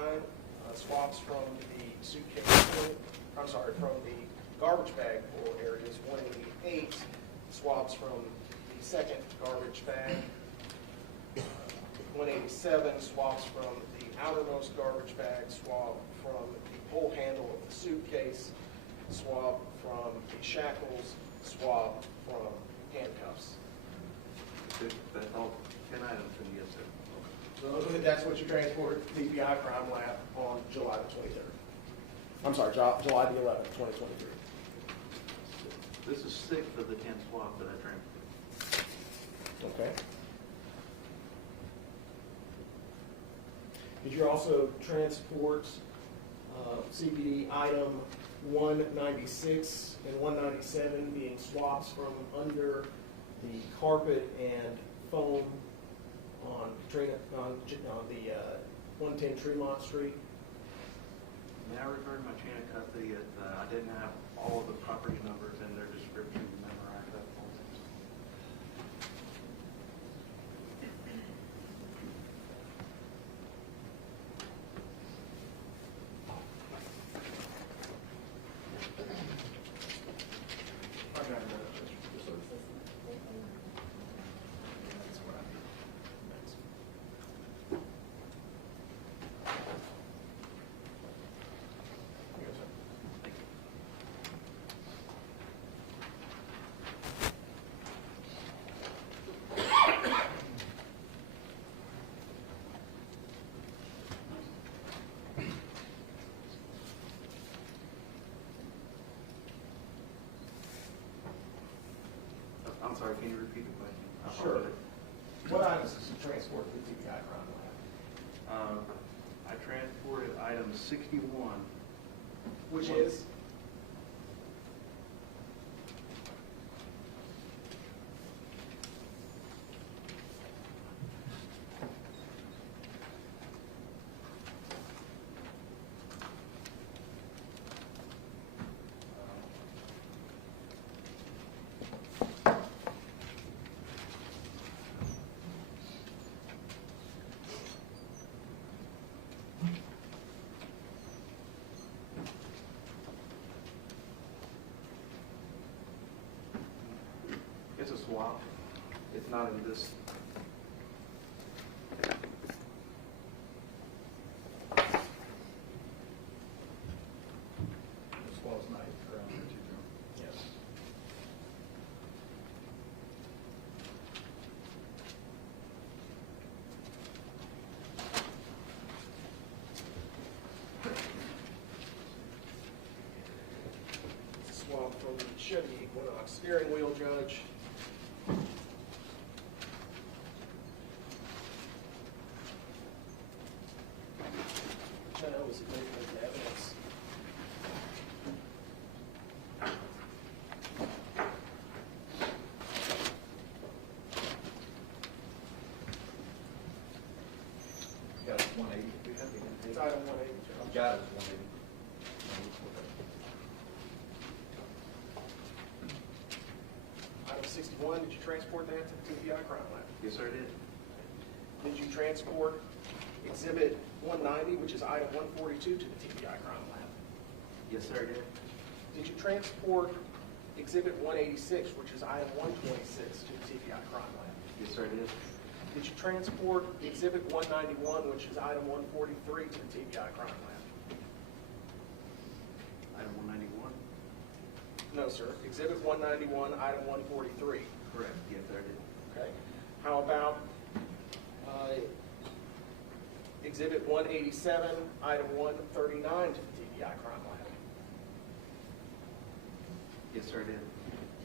swabs from the suitcase, I'm sorry, from the garbage bag full areas, 188 swabs from the second garbage bag, 187 swabs from the outermost garbage bag, swab from the pull handle of the suitcase, swab from the shackles, swab from handcuffs. That's all 10 items, and yes, sir. So that's what you transported to the TBI crime lab on July the 23rd. I'm sorry, July the 11th, 2023. This is 6 of the 10 swabs that I transported. Okay. Did you also transport CPD item 196 and 197 being swabs from under the carpet and foam on the 110 Tremont Street? May I refer to my chain of custody as I didn't have all of the property numbers and their descriptions memorized up on this. I'm sorry, can you repeat the question? I Sure. apologize. What items did you transport to the TBI crime lab? I transported item 61. Which is? It's a swap. It's not in this. As well as night around there too, Joe. Yes. Swab from the Chevy Equinox steering wheel, Judge. Chen was admitted into evidence. Got it, 180. It's item 180, Judge. Got it, 180. Item 61, did you transport that to the TBI crime lab? Yes, sir, it is. Did you transport Exhibit 190, which is item 142, to the TBI crime lab? Yes, sir, it is. Did you transport Exhibit 186, which is item 126, to the TBI crime lab? Yes, sir, it is. Did you transport Exhibit 191, which is item 143, to the TBI crime lab? Item 191. No, sir. Exhibit 191, item 143. Correct, yes, sir, I did. Okay. How about Exhibit 187, item 139 to the TBI crime lab? Yes, sir, I did.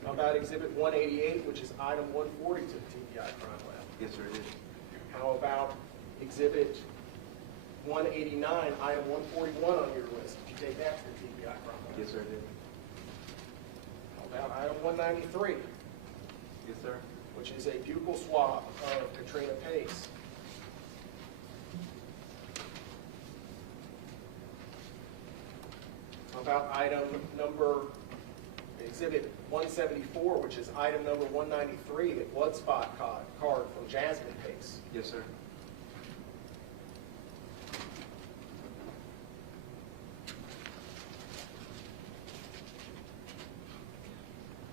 How about Exhibit 188, which is item 140 to the TBI crime lab? Yes, sir, I did. How about Exhibit 189, item 141 on your list? Did you take that to the TBI crime lab? Yes, sir, I did. How about item 193, Yes, sir. which is a pupil swab of Katrina Pace? How about item number, Exhibit 174, which is item number 193, a blood spot card from Jasmine Pace? Yes, sir.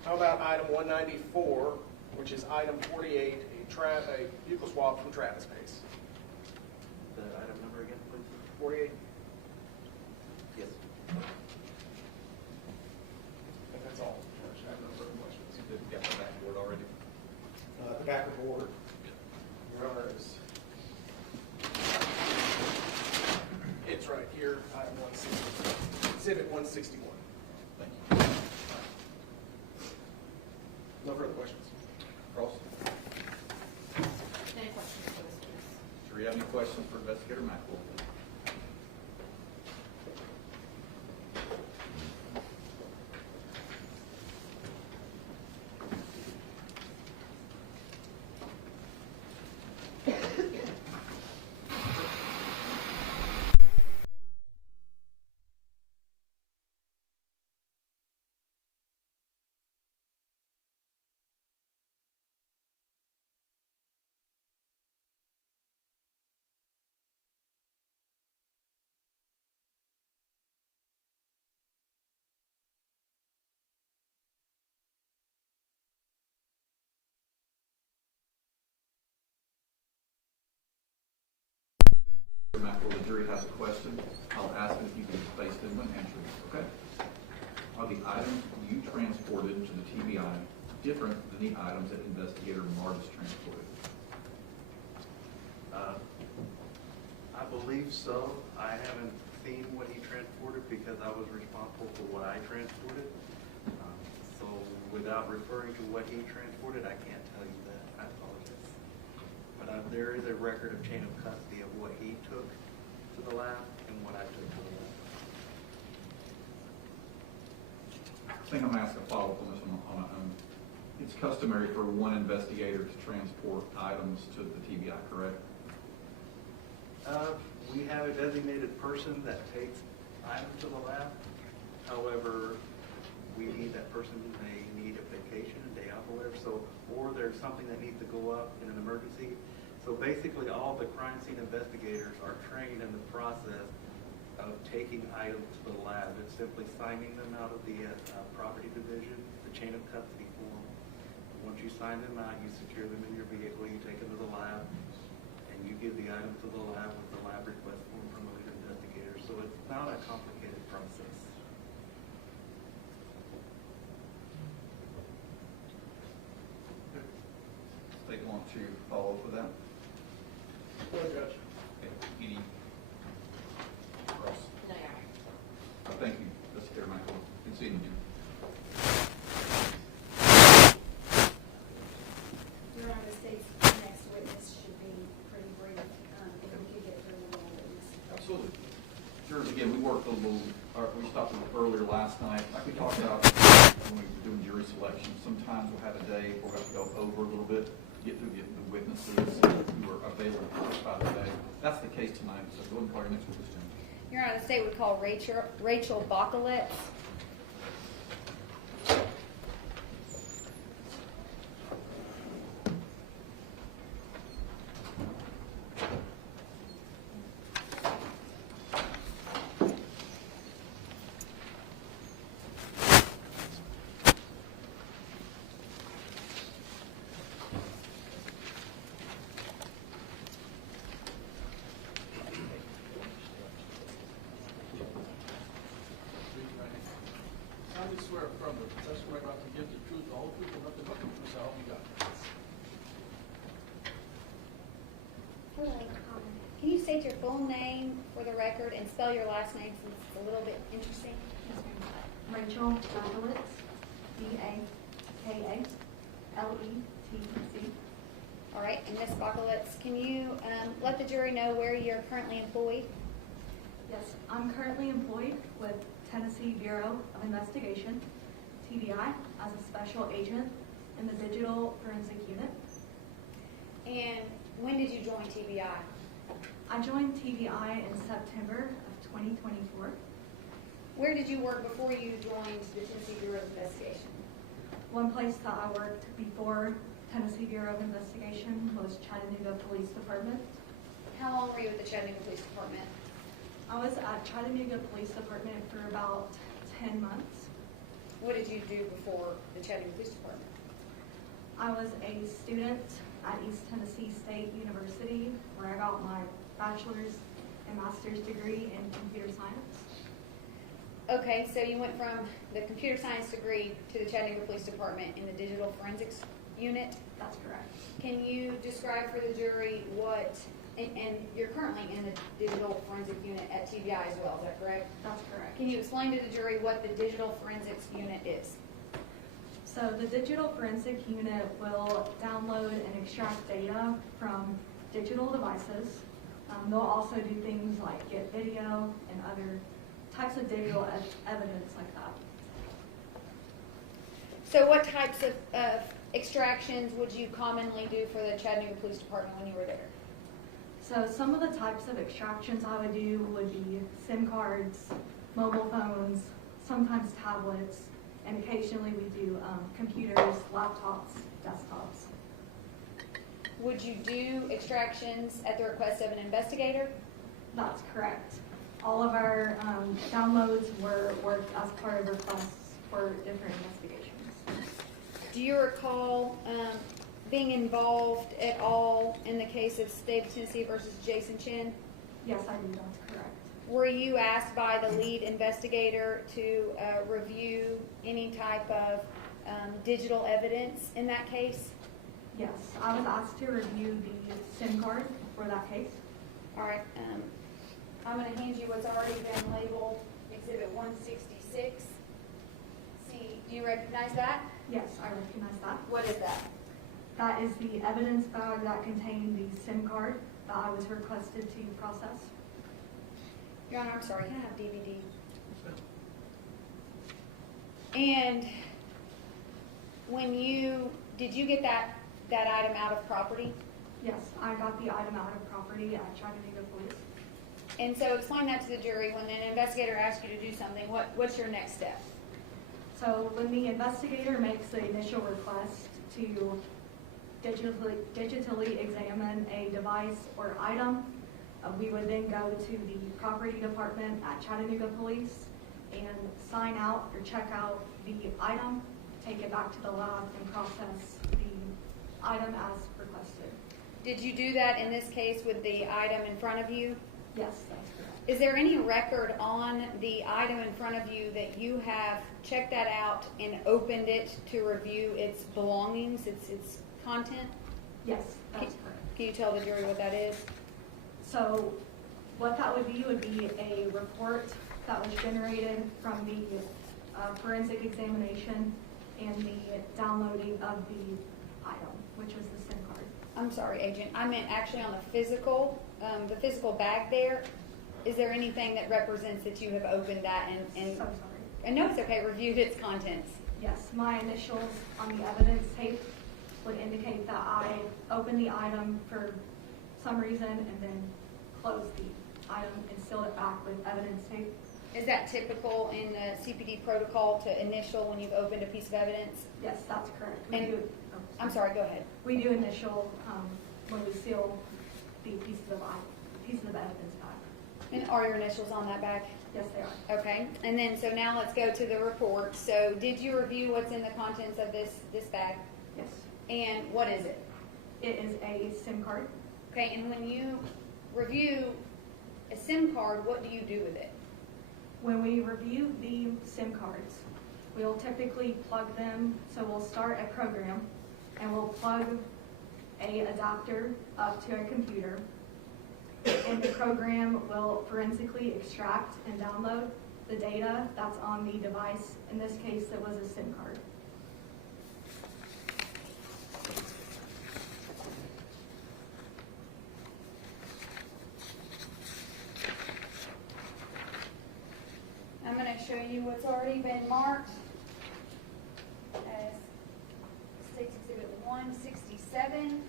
How about item 194, which is item 48, a buccal swab from Travis Pace? The item number again, please? 48? Yes. I think that's all. I have no further questions. You've got the backboard already. The backer board, Your Honor, is, it's right here, item 160, exhibit 161. Thank you. No further questions. Cross. Any questions for this case? Do you have any questions for Investigator Maxwell? Mr. Maxwell, the jury has a question. I'll ask it if you can face them when answering, okay? Are the items you transported to the TBI different than the items that Investigator Martis transported? I believe so. I haven't seen what he transported because I was responsible for what I transported. So without referring to what he transported, I can't tell you that. I apologize. But there is a record of chain of custody of what he took to the lab and what I took to the lab. I think I'm going to ask a follow-up on this one. It's customary for one investigator to transport items to the TBI, correct? We have a designated person that takes items to the lab. However, we need that person, may need a vacation, a day off or whatever, so, or there's something that needs to go up in an emergency. So basically, all the crime scene investigators are trained in the process of taking items to the lab. It's simply signing them out of the property division, the chain of custody form. Once you sign them out, you secure them in your vehicle, you take them to the lab, and you give the item to the lab with the lab request form from the lead investigator. So it's not a complicated process. State want to follow up with that? Go ahead, Judge. Okay. Any? Ross? No, Your Honor. Thank you, Investigator Michael. Conceding you. Your Honor, the state's next witness should be pretty brief, if we could get through the one witness. Absolutely. Jurors, again, we worked a little, we stopped a little earlier last night. Like we talked about when we were doing jury selection, sometimes we'll have a day where we have to go over a little bit, get through the witnesses who are available by the day. That's the case tonight, so go ahead and call your next witness, Chen. Your Honor, the state would call Rachel Bacaletz. kindly swear affirm that the testimony you're about to give the truth, the whole truth, and nothing but the truth, so help you God? Hello. Can you state your full name for the record and spell your last name since it's a little bit interesting? Rachel Bakalitz, B-A-K-A-L-E-T-Z. All right, and Ms. Bakalitz, can you let the jury know where you're currently employed? Yes, I'm currently employed with Tennessee Bureau of Investigation, TBI, as a special agent in the Digital Forensic Unit. And when did you join TBI? I joined TBI in September of 2024. Where did you work before you joined the Tennessee Bureau of Investigation? One place that I worked before Tennessee Bureau of Investigation was Chattanooga Police Department. How long were you at the Chattanooga Police Department? I was at Chattanooga Police Department for about 10 months. What did you do before the Chattanooga Police Department? I was a student at East Tennessee State University, where I got my bachelor's and master's degree in computer science. Okay, so you went from the computer science degree to the Chattanooga Police Department in the Digital Forensics Unit? That's correct. Can you describe for the jury what, and you're currently in the Digital Forensic Unit at TBI as well, is that correct? That's correct. Can you explain to the jury what the Digital Forensics Unit is? So the Digital Forensic Unit will download and extract data from digital devices. They'll also do things like get video and other types of digital evidence like that. So what types of extractions would you commonly do for the Chattanooga Police Department when you were there? So some of the types of extractions I would do would be SIM cards, mobile phones, sometimes tablets, and occasionally we do computers, laptops, desktops. Would you do extractions at the request of an investigator? That's correct. All of our downloads were worked as part of requests for different investigations. Do you recall being involved at all in the case of State of Tennessee versus Jason Chen? Yes, I do. That's correct. Were you asked by the lead investigator to review any type of digital evidence in that case? Yes, I was asked to review the SIM card for that case. All right. I'm going to hand you what's already been labeled Exhibit 166. See, do you recognize that? Yes, I recognize that. What is that? That is the evidence bag that contained the SIM card that I was requested to process. Your Honor, I'm sorry, can I have DVD? And did you get that item out of property? Yes, I got the item out of property at Chattanooga Police. And so explain that to the jury. When an investigator asks you to do something, what's your next step? So when the investigator makes the initial request to digitally examine a device or item, we would then go to the property department at Chattanooga Police and sign out or check out the item, take it back to the lab, and process the item as requested. Did you do that in this case with the item in front of you? Yes, that's correct. Is there any record on the item in front of you that you have checked that out and opened it to review its belongings, its content? Yes, that's correct. Can you tell the jury what that is? So what that would be a report that was generated from the forensic examination and the downloading of the item, which was the SIM card. I'm sorry, Agent. I meant actually on the physical bag there. Is there anything that represents that you have opened that and So sorry. I know it's okay, reviewed its contents? Yes, my initials on the evidence tape would indicate that I opened the item for some reason and then closed the item and sealed it back with evidence tape. Is that typical in the CPD protocol to initial when you've opened a piece of evidence? Yes, that's correct. I'm sorry, go ahead. We do initial when we seal the pieces of evidence back. And are your initials on that bag? Yes, they are. Okay, and then so now let's go to the report. So did you review what's in the contents of this bag? Yes. And what is it? It is a SIM card. Okay, and when you review a SIM card, what do you do with it? When we review the SIM cards, We'll typically plug them, so we'll start a program and we'll plug a adapter up to a computer, and the program will forensically extract and download the data that's on the device. In this case, it was a SIM card. I'm going to show you what's already been marked as State's Exhibit 167.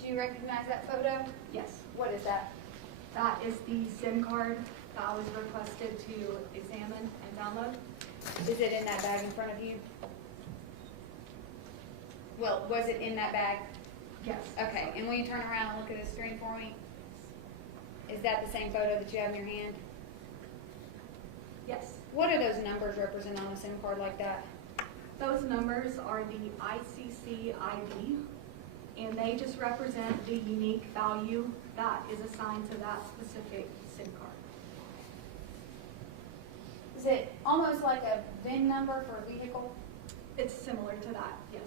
Do you recognize that photo? Yes. What is that? That is the SIM card that I was requested to examine and download. Is it in that bag in front of you? Well, was it in that bag? Yes. Okay, and will you turn around and look at the screen for me? Is that the same photo that you have in your hand? Yes. What do those numbers represent on a SIM card like that? Those numbers are the ICC ID, and they just represent the unique value that is assigned to that specific SIM card. Is it almost like a VIN number for a vehicle? It's similar to that, yes.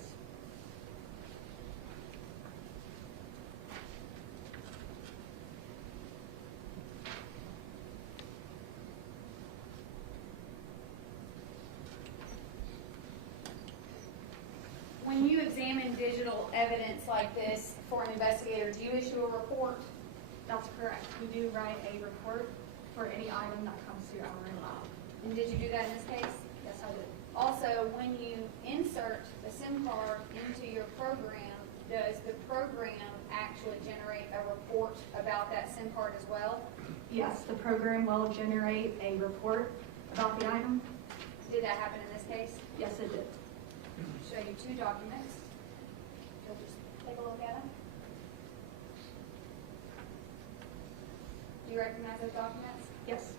When you examine digital evidence like this for an investigator, do you issue a report? That's correct. We do write a report for any item that comes through our lab. And did you do that in this case? Yes, I did. Also, when you insert the SIM card into your program, does the program actually generate a report about that SIM card as well? Yes, the program will generate a report about the item. Did that happen in this case? Yes, it did. Show you two documents. You'll just take a look at them. Do you recognize those documents? Yes.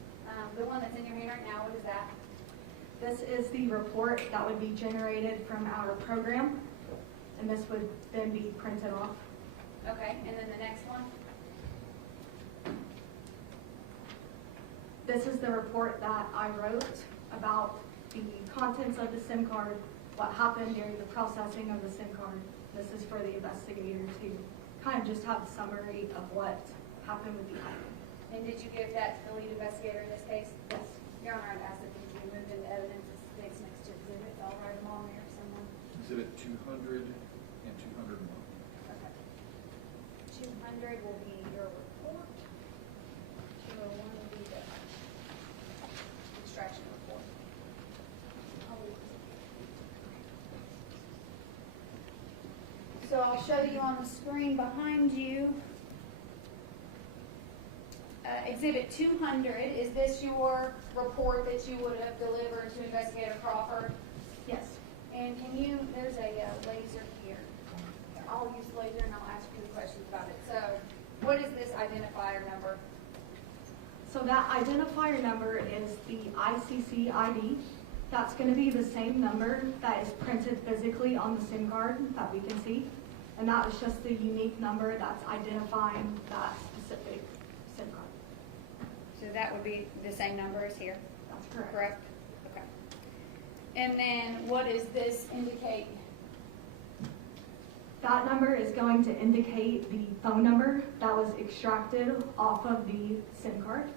The one that's in your hand right now, what is that? This is the report that would be generated from our program, and this would then be printed off. Okay, and then the next one? This is the report that I wrote about the contents of the SIM card, what happened during the processing of the SIM card. This is for the investigator to kind of just have a summary of what happened with the item. And did you give that to the lead investigator in this case? Yes. Your Honor, I'd ask that these be moved into evidence as next to exhibit. I'll write them on there if someone. Exhibit 200 and 201. Okay. 200 will be your report. 201 will be the extraction report. So I'll show you on the screen behind you. Exhibit 200, is this your report that you would have delivered to Investigator Crawford? Yes. And can you, there's a laser here. I'll use the laser and I'll ask you the questions about it. So what is this identifier number? So that identifier number is the ICC ID. That's going to be the same number that is printed physically on the SIM card that we can see. And that is just the unique number that's identifying that specific SIM card. So that would be the same number as here? That's correct. Correct? Okay. And then what does this indicate? That number is going to indicate the phone number that was extracted off of the SIM card.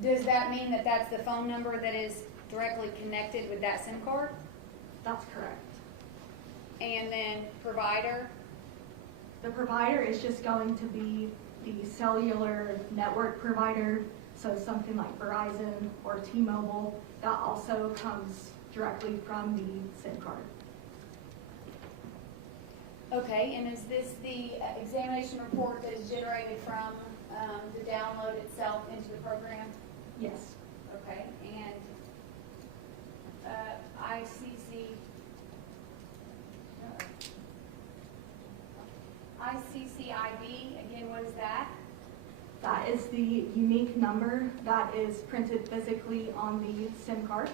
Does that mean that that's the phone number that is directly connected with that SIM card? That's correct. And then provider? The provider is just going to be the cellular network provider, so something like Verizon or T-Mobile. That also comes directly from the SIM card. Okay, and is this the examination report that is generated from the download itself into the program? Yes. Okay, and ICC ID, again, what is that? That is the unique number that is printed physically on the SIM card.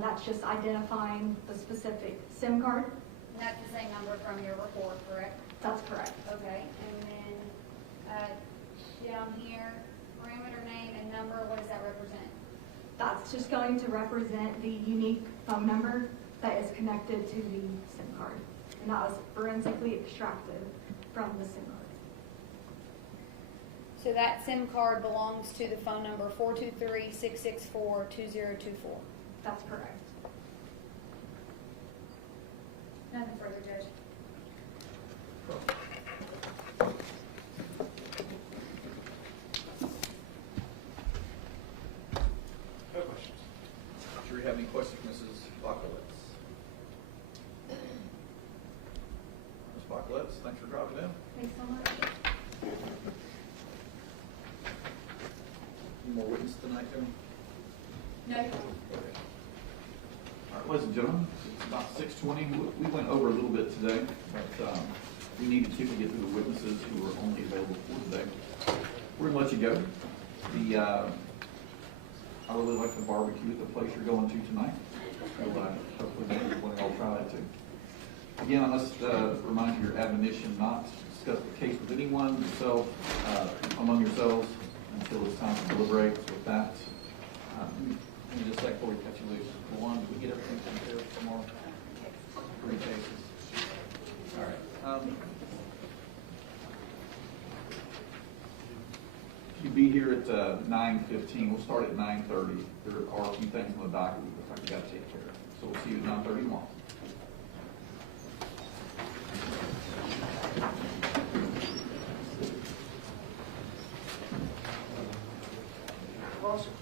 That's just identifying the specific SIM card. And that's the same number from your report, correct? That's correct. Okay, and then down here, parameter name and number, what does that represent? That's just going to represent the unique phone number that is connected to the SIM card. And that was forensically extracted from the SIM card. So that SIM card belongs to the phone number 423-664-2024. That's correct. Nothing further, Judge. No questions. Sure you have any questions, Mrs. Bakalets? Ms. Bakalets, thanks for dropping in. Thanks so much. Any more witnesses tonight, Jimmy? No. Okay. All right, ladies and gentlemen, it's about 6:20. We went over a little bit today, but we needed to get through the witnesses who were only available for today. We're going to let you go. I really like the barbecue at the place you're going to tonight. So hopefully everyone will try that too. Again, I must remind you your admonition not to discuss the case with anyone, yourself, among yourselves, until it's time to deliberate. With that, Let me just say before we cut you loose. One, did we get everything taken care of tomorrow? 3 cases. All right. if you be here at 9:15, we'll start at 9:30. There are a few things on the docket we got to take care of. So we'll see you at 9:30 tomorrow. Awesome.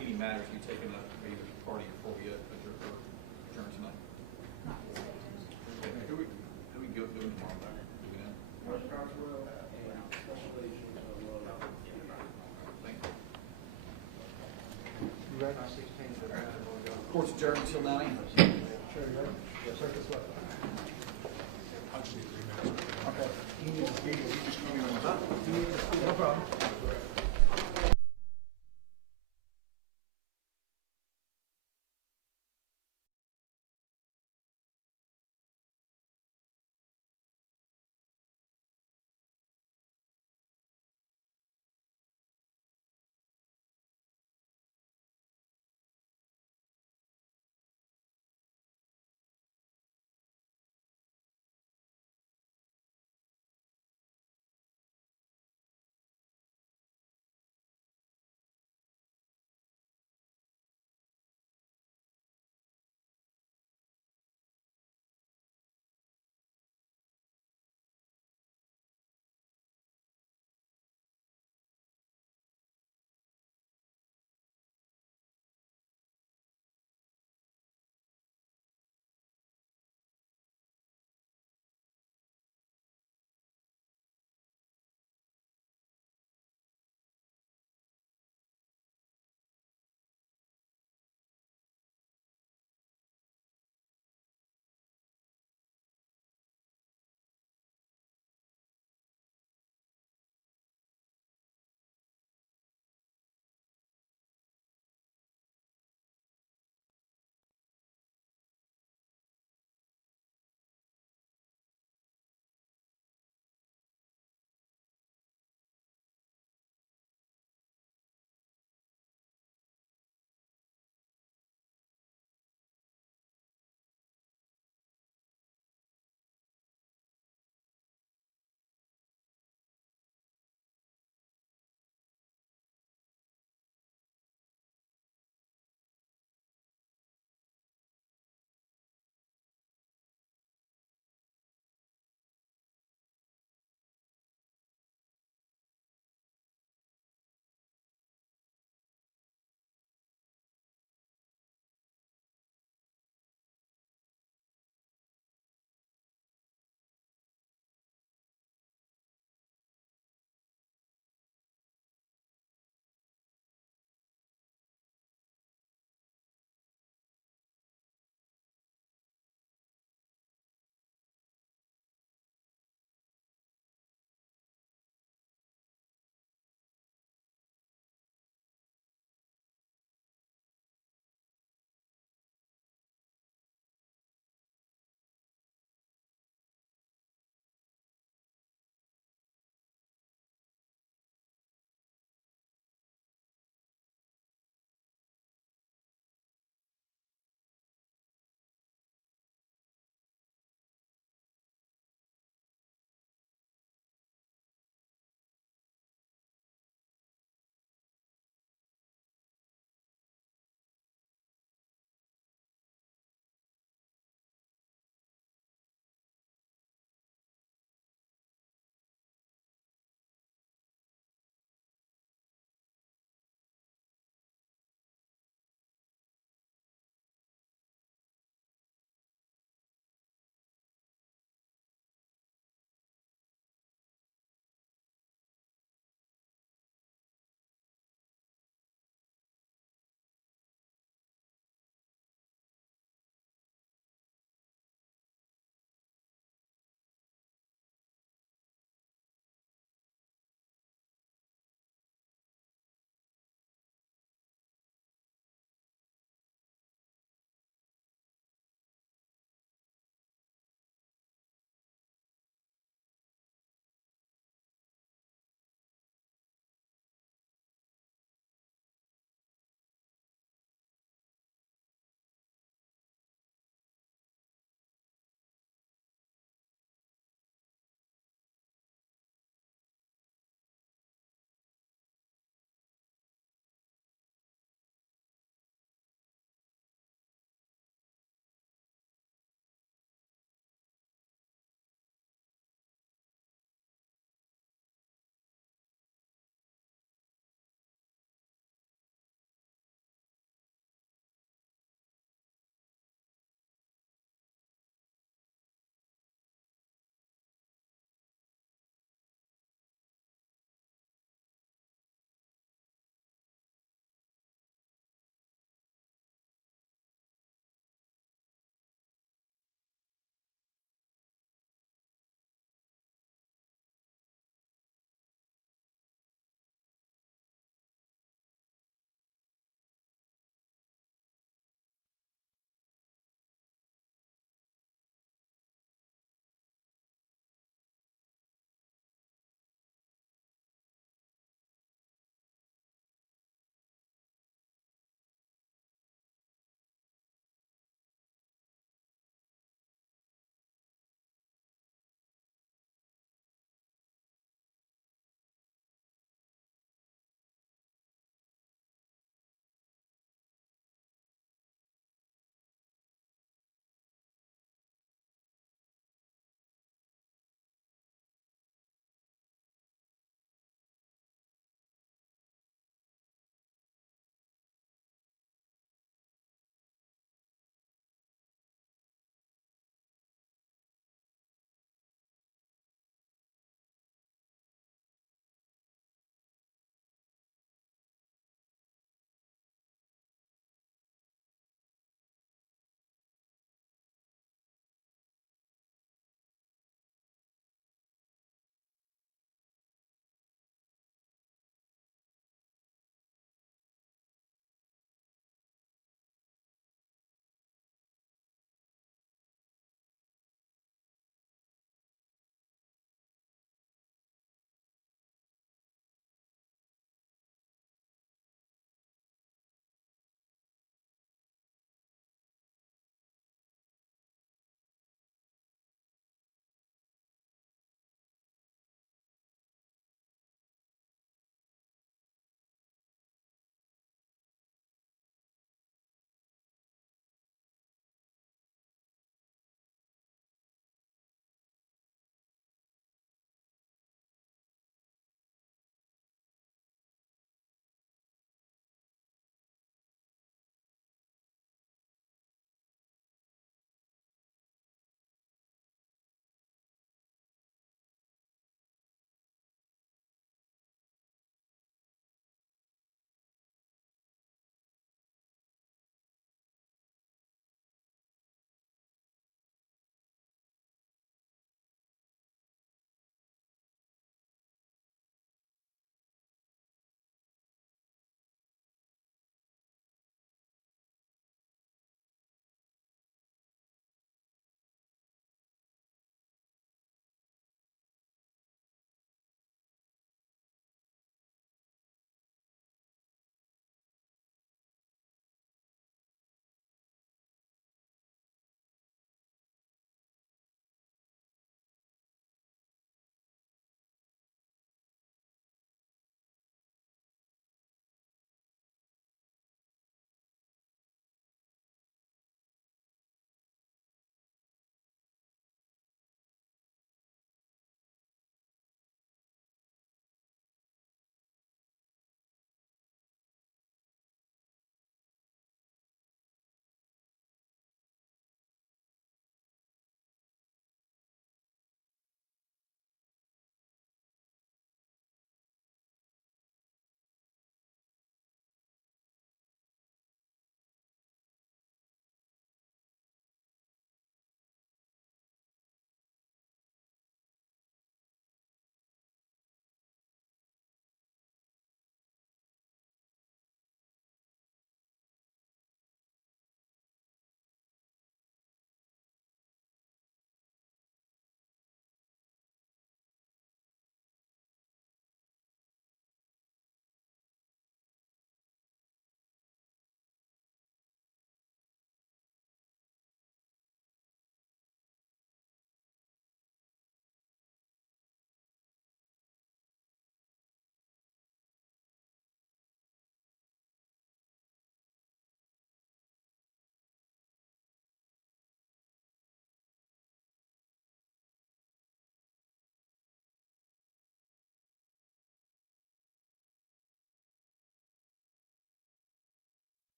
Any matters to be taken up by either party before we adjourn tonight? Okay, who we go doing tomorrow? Do we know? Thank you. Court's adjourned until 9 a.m. Okay. You need to speak, you just come in. No problem.